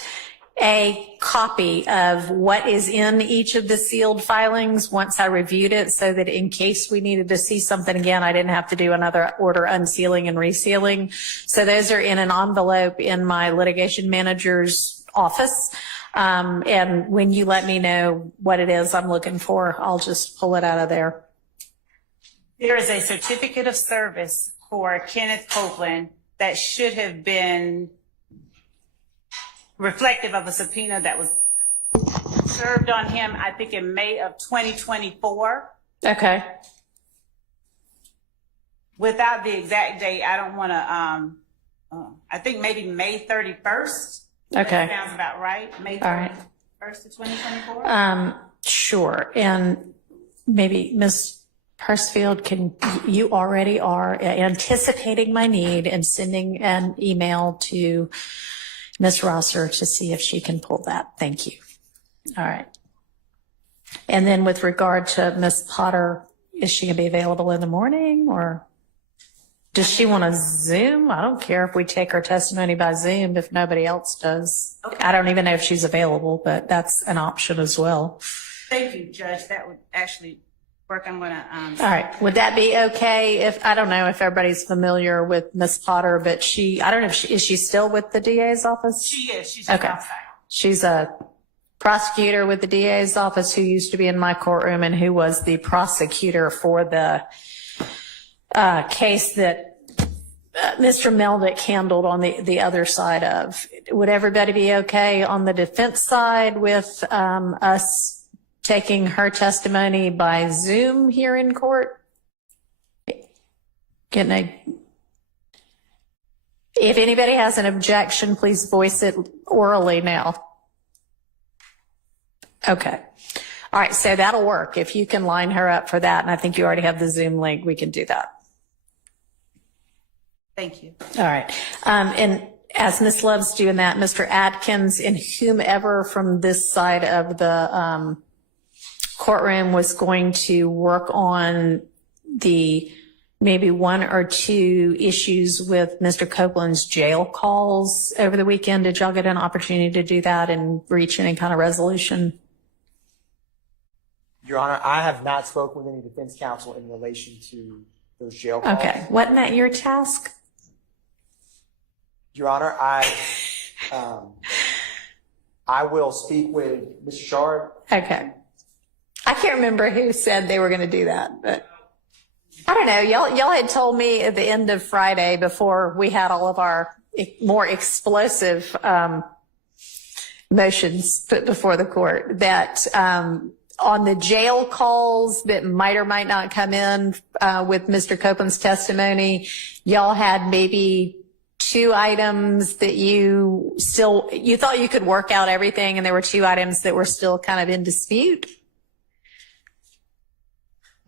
a copy of what is in each of the sealed filings once I reviewed it, so that in case we needed to see something again, I didn't have to do another order unsealing and resealing. So those are in an envelope in my litigation manager's office. And when you let me know what it is I'm looking for, I'll just pull it out of there. There is a certificate of service for Kenneth Copeland that should have been reflective of a subpoena that was served on him, I think, in May of 2024. Okay. Without the exact date, I don't want to, I think maybe May 31st. Okay. That sounds about right. May 31st All right. of 2024. Sure. And maybe Ms. Persfield, you already are anticipating my need and sending an email to Ms. Rosser to see if she can pull that. Thank you. All right. And then with regard to Ms. Potter, is she going to be available in the morning, or does she want to Zoom? I don't care if we take her testimony by Zoom if nobody else does. Okay. I don't even know if she's available, but that's an option as well. Thank you, Judge. That would actually work. I'm going to. All right. Would that be okay if, I don't know if everybody's familiar with Ms. Potter, but I don't know if is she still with the DA's office? She is. She's Okay. outside. She's a prosecutor with the DA's office who used to be in my courtroom and who was the prosecutor for the case that Mr. Meldick handled on the other side of. Would everybody be okay on the defense side with us taking her testimony by Zoom here in court? If anybody has an objection, please voice it orally now. Okay. All right, so that'll work. If you can line her up for that, and I think you already have the Zoom link, we can do that. Thank you. All right. And as Ms. Love's doing that, Mr. Adkins and whomever from this side of the courtroom was going to work on the maybe one or two issues with Mr. Copeland's jail calls over the weekend. Did y'all get an opportunity to do that and reach any kind of resolution? Your Honor, I have not spoken with any defense counsel in relation to those jail calls. Okay. Wasn't that your task? Your Honor, I will speak with Mr. Shard. Okay. I can't remember who said they were going to do that, but I don't know. Y'all had told me at the end of Friday, before we had all of our more explosive motions put before the court, that on the jail calls that might or might not come in with Mr. Copeland's testimony, y'all had maybe two items that you thought you could work out everything, and there were two items that were still kind of in dispute.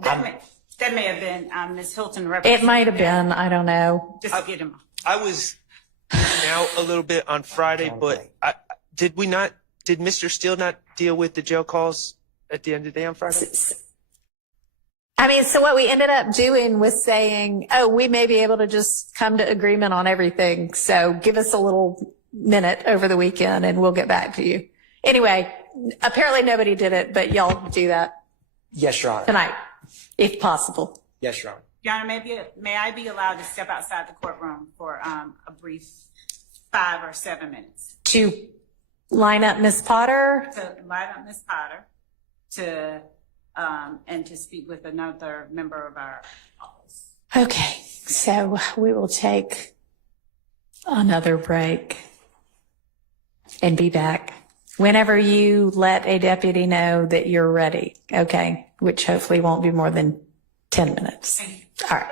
That may have been Ms. Hilton. It might have been. I don't know. Just to get him. I was out a little bit on Friday, but did Mr. Steele not deal with the jail calls at the end of the day on Friday? I mean, so what we ended up doing was saying, oh, we may be able to just come to agreement on everything. So give us a little minute over the weekend and we'll get back to you. Anyway, apparently nobody did it, but y'all do that Yes, Your Honor. tonight, if possible. Yes, Your Honor. Your Honor, may I be allowed to step outside the courtroom for a brief 5 or 7 minutes? To line up Ms. Potter? To line up Ms. Potter and to speak with another member of our office. Okay, so we will take another break and be back whenever you let a deputy know that you're ready, okay? Which hopefully won't be more than 10 minutes. All right.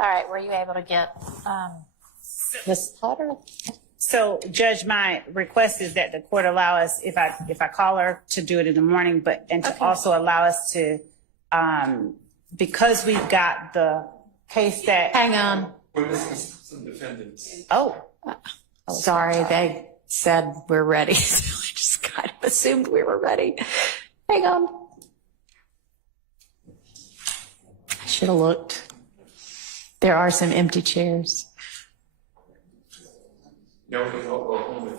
All right, were you able to get Ms. Potter? So, Judge, my request is that the court allow us, if I call her, to do it in the morning, and to also allow us to, because we've got the case that. Hang on. We're missing some defendants. Oh. Sorry, they said we're ready, so I just kind of assumed we were ready. Hang on. I should have looked. There are some empty chairs. No, we don't go home with.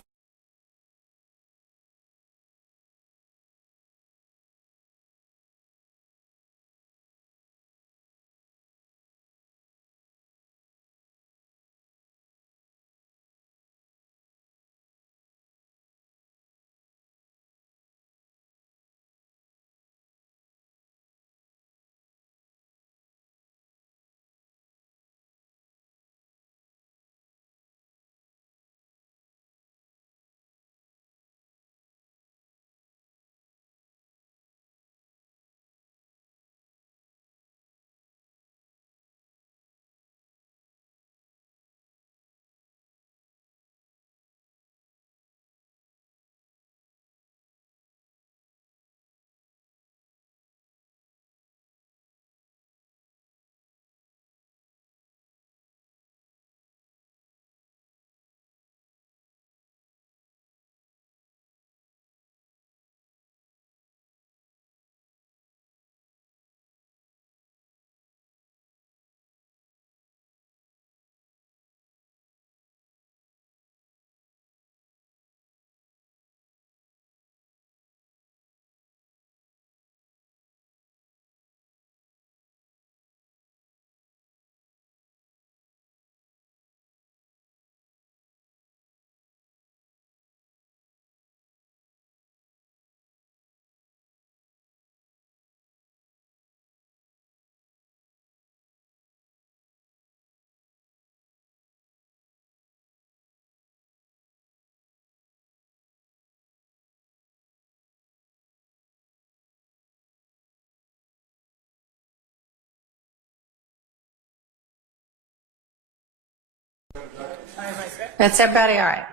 That's everybody all right?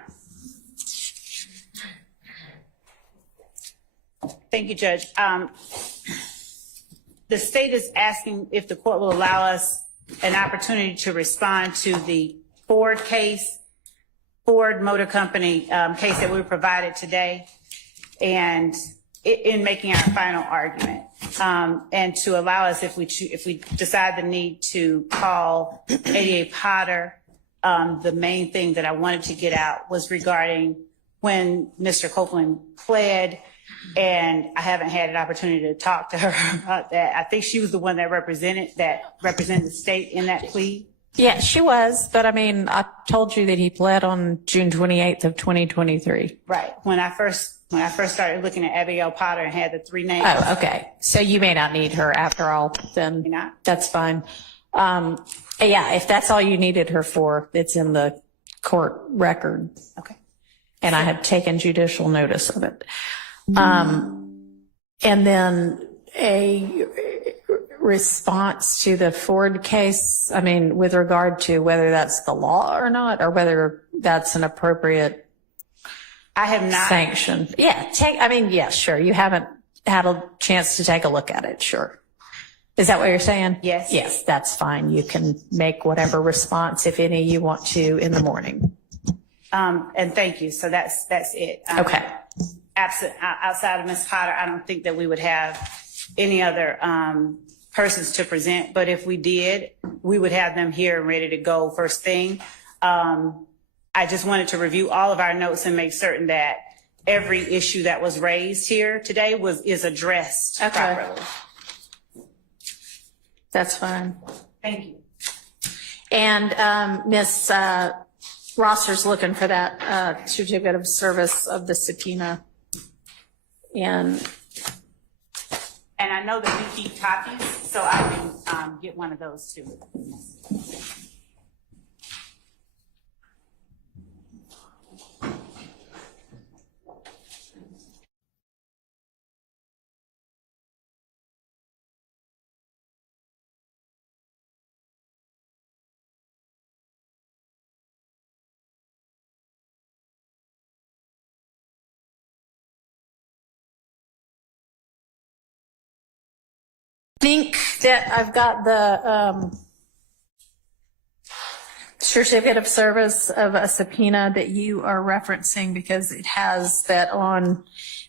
Thank you, Judge. The state is asking if the court will allow us an opportunity to respond to the Ford case, Ford Motor Company case that we provided today, and in making our final argument, and to allow us, if we decide the need to call 88 Potter, the main thing that I wanted to get out was regarding when Mr. Copeland pled, and I haven't had an opportunity to talk to her about that. I think she was the one that represented the state in that plea. Yeah, she was, but I mean, I told you that he pled on June 28th of 2023. Right. When I first started looking at Abigail Potter and had the 3 names. Oh, okay. So you may not need her after all, then that's fine. Yeah, if that's all you needed her for, it's in the court record. Okay. And I have taken judicial notice of it. And then a response to the Ford case, I mean, with regard to whether that's the law or not, or whether that's an appropriate I have not sanction. Yeah, yeah, sure. You haven't had a chance to take a look at it. Sure. Is that what you're saying? Yes. Yes, that's fine. You can make whatever response, if any, you want to in the morning. And thank you. So that's it. Okay. Outside of Ms. Potter, I don't think that we would have any other persons to present. But if we did, we would have them here and ready to go first thing. I just wanted to review all of our notes and make certain that every issue that was raised here today is addressed properly. That's fine. Thank you. And Ms. Rosser's looking for that certificate of service of the subpoena. And I know that we keep copies, so I can get one of those too. I think that I've got the certificate of service of a subpoena that you are referencing, because it has that on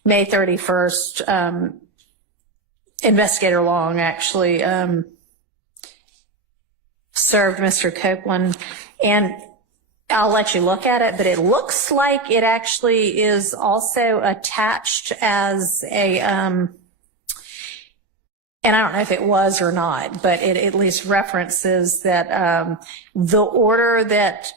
May 31st, Investigator Long actually served Mr. Copeland, and I'll let you look at it, but it looks like it actually is also attached as a and I don't know if it was or not, but it at least references that the order that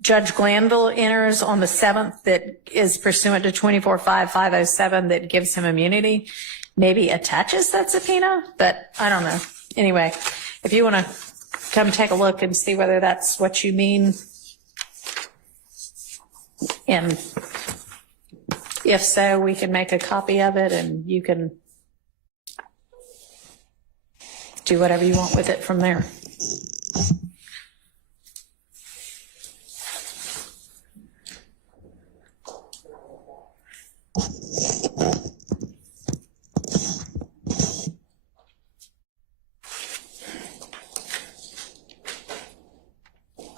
Judge Glanville enters on the 7th that is pursuant to 24-5-507 that gives him immunity maybe attaches that subpoena, but I don't know. Anyway, if you want to come take a look and see whether that's what you mean, and if so, we can make a copy of it and you can do whatever you want with it from there.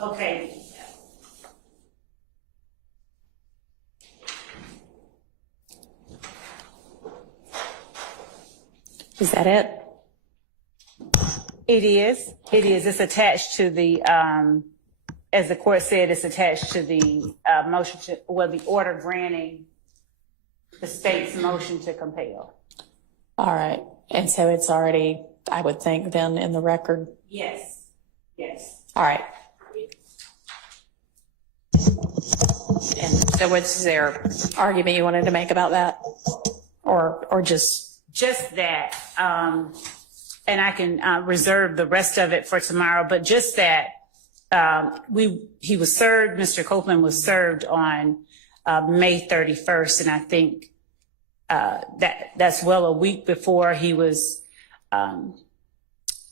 Okay. Is that it? It is. It is. It's attached to the, as the court said, it's attached to the motion to, well, the order granting the state's motion to compel. All right. And so it's already, I would think, then in the record? Yes. Yes. All right. And so what's their argument you wanted to make about that? Or just? Just that. And I can reserve the rest of it for tomorrow, but just that he was served, Mr. Copeland was served on May 31st, and I think that's well a week before he was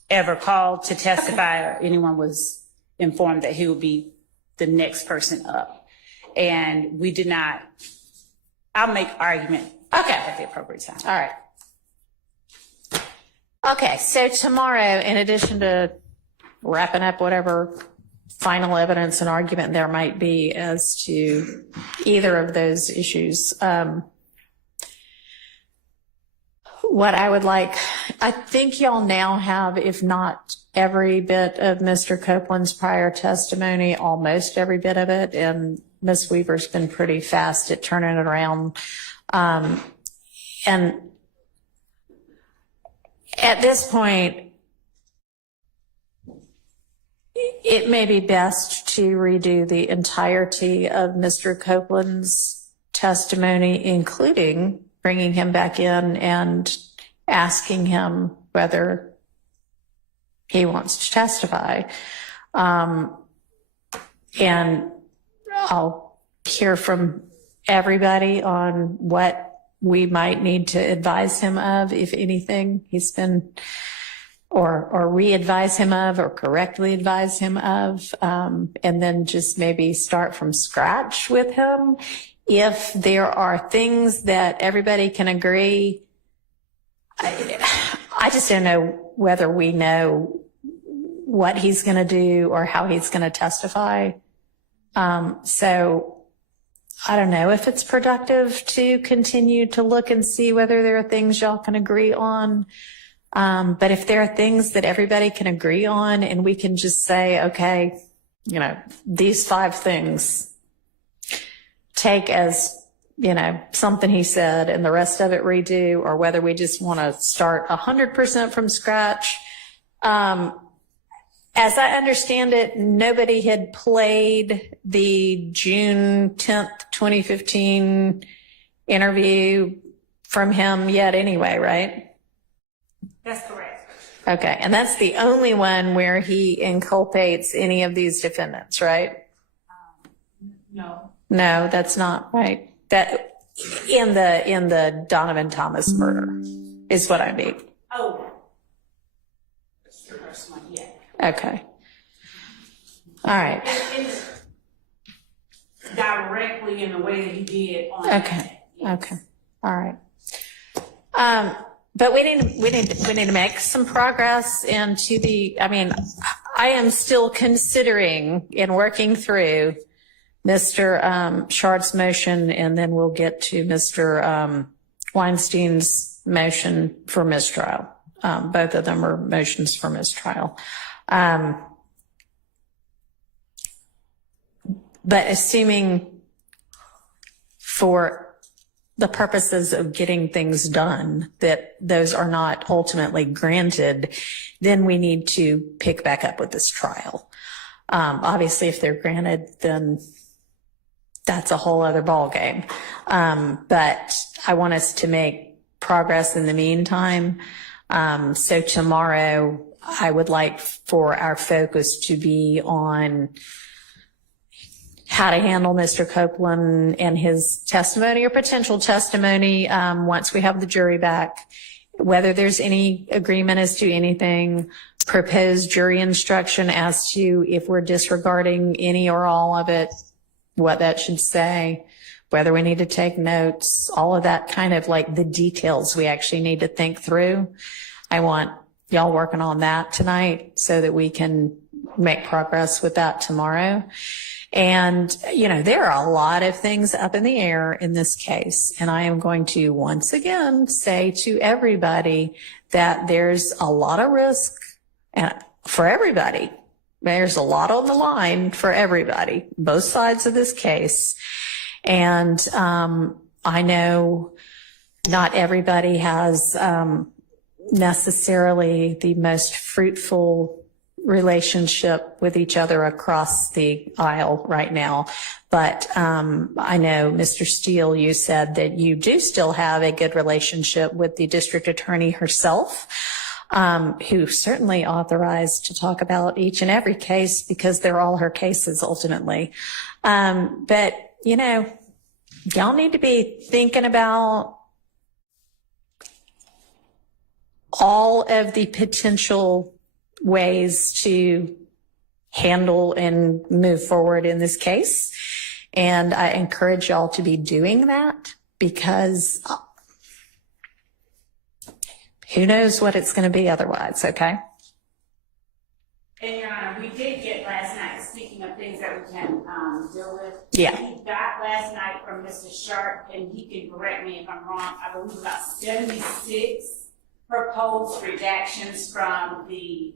ever called to testify or anyone was informed that he would be the next person up. And we did not, I'll make argument at the appropriate time. All right. Okay, so tomorrow, in addition to wrapping up whatever final evidence and argument there might be as to either of those issues. What I would like, I think y'all now have, if not every bit of Mr. Copeland's prior testimony, almost every bit of it, and Ms. Weaver's been pretty fast at turning it around. And at this point, it may be best to redo the entirety of Mr. Copeland's testimony, including bringing him back in and asking him whether he wants to testify. And I'll hear from everybody on what we might need to advise him of, if anything he's been, or re-advise him of, or correctly advise him of, and then just maybe start from scratch with him. If there are things that everybody can agree, I just don't know whether we know what he's going to do or how he's going to testify. So I don't know if it's productive to continue to look and see whether there are things y'all can agree on. But if there are things that everybody can agree on and we can just say, okay, you know, these 5 things take as, you know, something he said and the rest of it redo, or whether we just want to start 100% from scratch. As I understand it, nobody had played the June 10th, 2015 interview from him yet anyway, right? That's correct. Okay, and that's the only one where he inculpates any of these defendants, right? No. No, that's not right. That in the Donovan Thomas murder is what I mean. Oh. That's the first one, yeah. Okay. All right. Directly in the way that he did on Okay. Okay. All right. But we need to make some progress into the, I mean, I am still considering and working through Mr. Shard's motion, and then we'll get to Mr. Weinstein's motion for mistrial. Both of them are motions for mistrial. But assuming for the purposes of getting things done that those are not ultimately granted, then we need to pick back up with this trial. Obviously, if they're granted, then that's a whole other ballgame. But I want us to make progress in the meantime. So tomorrow, I would like for our focus to be on how to handle Mr. Copeland and his testimony or potential testimony once we have the jury back, whether there's any agreement as to anything, proposed jury instruction as to if we're disregarding any or all of it, what that should say, whether we need to take notes, all of that kind of like the details we actually need to think through. I want y'all working on that tonight so that we can make progress with that tomorrow. And, you know, there are a lot of things up in the air in this case. And I am going to once again say to everybody that there's a lot of risk for everybody. There's a lot on the line for everybody, both sides of this case. And I know not everybody has necessarily the most fruitful relationship with each other across the aisle right now. But I know, Mr. Steele, you said that you do still have a good relationship with the district attorney herself, who certainly authorized to talk about each and every case because they're all her cases ultimately. But, you know, y'all need to be thinking about all of the potential ways to handle and move forward in this case. And I encourage y'all to be doing that because who knows what it's going to be otherwise, okay? And Your Honor, we did get last night, speaking Yeah. We got last night from Mr. Sharp, and he can correct me if I'm wrong, I believe about 76 proposed redactions from the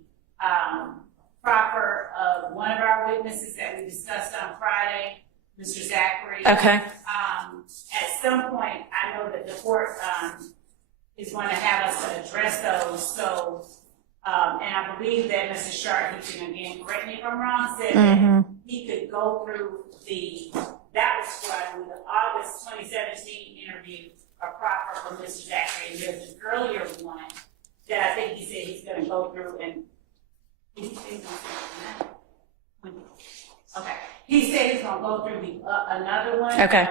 proffer of one of our witnesses that we discussed on Friday, Mr. Zachary. Okay. At some point, I know that the court is going to have us address those. So, and I believe that Mr. Sharp, he can again correct me if I'm wrong, said that he could go through that was for I believe, the August 2017 interview, a proffer from Mr. Zachary. And there's an earlier one that I think he said he's going to go through and okay. He said he's going to go through another one. Okay.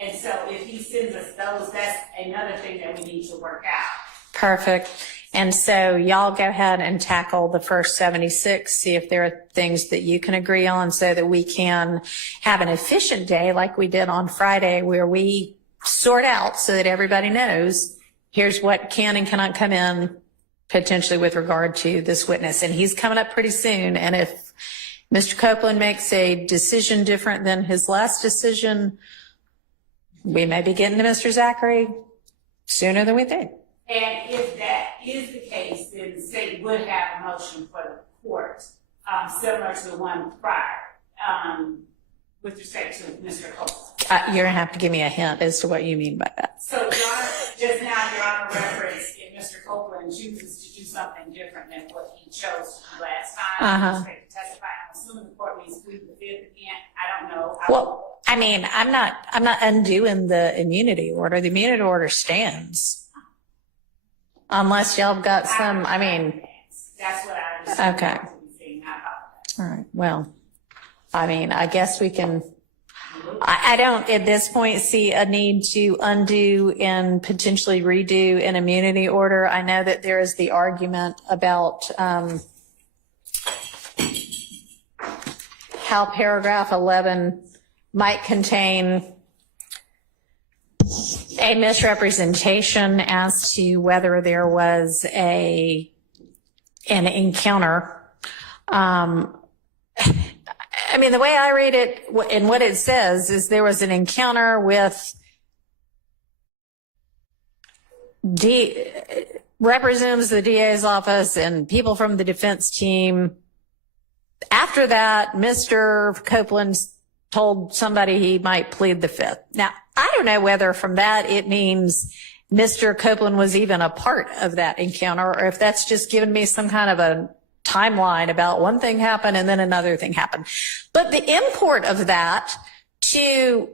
And so if he sends us those, that's another thing that we need to work out. Perfect. And so y'all go ahead and tackle the first 76, see if there are things that you can agree on so that we can have an efficient day like we did on Friday where we sort out so that everybody knows here's what can and cannot come in potentially with regard to this witness. And he's coming up pretty soon. And if Mr. Copeland makes a decision different than his last decision, we may be getting to Mr. Zachary sooner than we think. And if that is the case, then the state would have a motion for the court, similar to the one prior, with respect to Mr. Copeland. You're going to have to give me a hint as to what you mean by that. So, Your Honor, just now, Your Honor referenced if Mr. Copeland chooses to do something different than what he chose to do last time, with respect to testify. I'm assuming the court means plead the fifth again. I don't know. Well, I mean, I'm not undoing the immunity order. The immunity order stands. Unless y'all got some, I mean. That's what I understand. Okay. All right. Well, I mean, I guess we can, I don't at this point see a need to undo and potentially redo an immunity order. I know that there is the argument about how paragraph 11 might contain a misrepresentation as to whether there was an encounter. I mean, the way I read it and what it says is there was an encounter with representatives of the DA's office and people from the defense team. After that, Mr. Copeland told somebody he might plead the fifth. Now, I don't know whether from that it means Mr. Copeland was even a part of that encounter or if that's just given me some kind of a timeline about one thing happened and then another thing happened. But the import of that to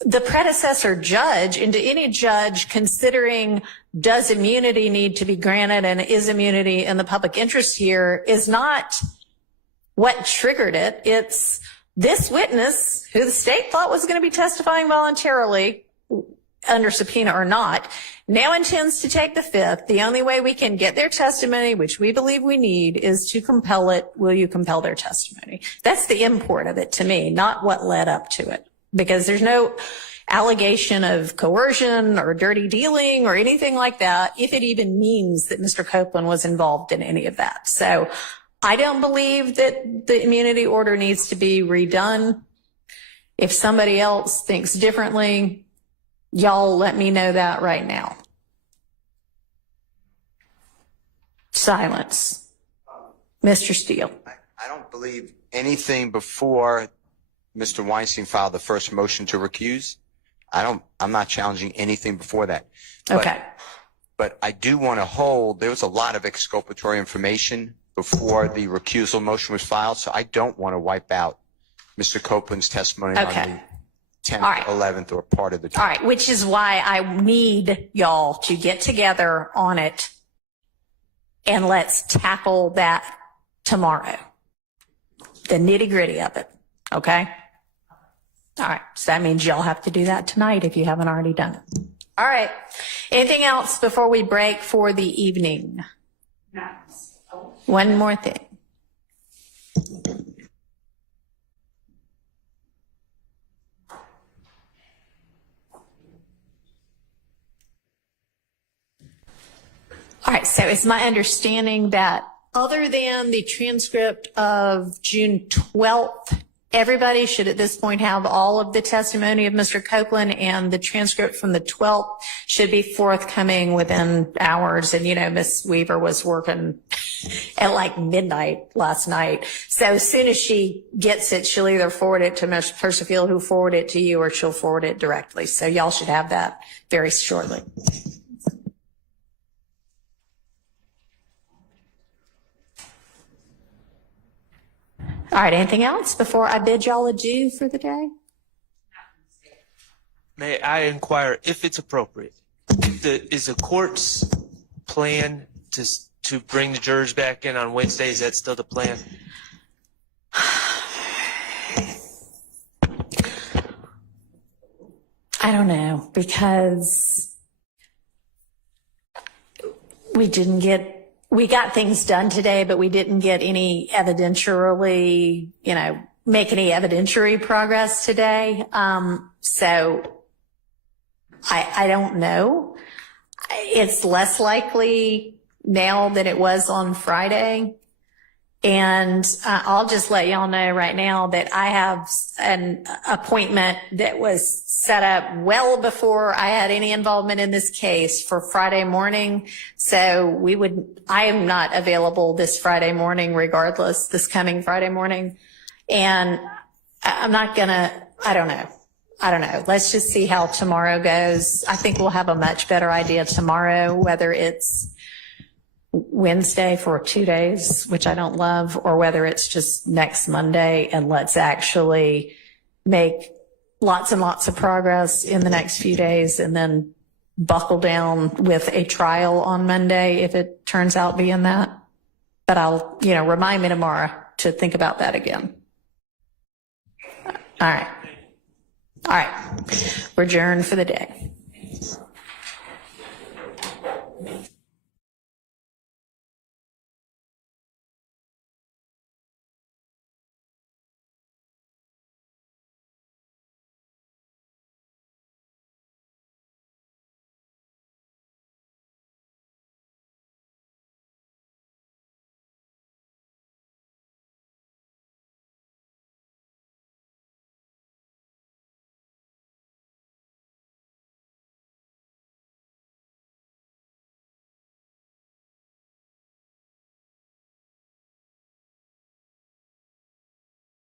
the predecessor judge and to any judge considering does immunity need to be granted and is immunity in the public interest here is not what triggered it. It's this witness, who the state thought was going to be testifying voluntarily under subpoena or not, now intends to take the fifth. The only way we can get their testimony, which we believe we need, is to compel it. Will you compel their testimony? That's the import of it to me, not what led up to it. Because there's no allegation of coercion or dirty dealing or anything like that, if it even means that Mr. Copeland was involved in any of that. So I don't believe that the immunity order needs to be redone. If somebody else thinks differently, y'all let me know that right now. Silence. Mr. Steele. I don't believe anything before Mr. Weinstein filed the first motion to recuse. I'm not challenging anything before that. Okay. But I do want to hold, there was a lot of exculpatory information before the recusal motion was filed, so I don't want to wipe out Mr. Copeland's testimony on the 10th, 11th, or part of the time. All right, which is why I need y'all to get together on it and let's tackle that tomorrow. The nitty gritty of it, okay? All right, so that means y'all have to do that tonight if you haven't already done it. All right, anything else before we break for the evening? No. One more thing. All right, so it's my understanding that other than the transcript of June 12th everybody should at this point have all of the testimony of Mr. Copeland, and the transcript from the 12th should be forthcoming within hours. And, you know, Miss Weaver was working at like midnight last night. So as soon as she gets it, she'll either forward it to Ms. Percival, who forward it to you, or she'll forward it directly. So y'all should have that very shortly. All right, anything else before I bid y'all adieu for the day? May I inquire if it's appropriate? Is the court's plan to bring the jurors back in on Wednesday? Is that still the plan? I don't know, because we got things done today, but we didn't get any evidentiary, make any evidentiary progress today. So I don't know. It's less likely now than it was on Friday. And I'll just let y'all know right now that I have an appointment that was set up well before I had any involvement in this case for Friday morning. So I am not available this Friday morning, regardless, this coming Friday morning. And I'm not gonna, I don't know. Let's just see how tomorrow goes. I think we'll have a much better idea tomorrow, whether it's Wednesday for 2 days, which I don't love, or whether it's just next Monday, and let's actually make lots and lots of progress in the next few days and then buckle down with a trial on Monday if it turns out being that. But I'll, remind me tomorrow to think about that again. All right. We're adjourned for the day.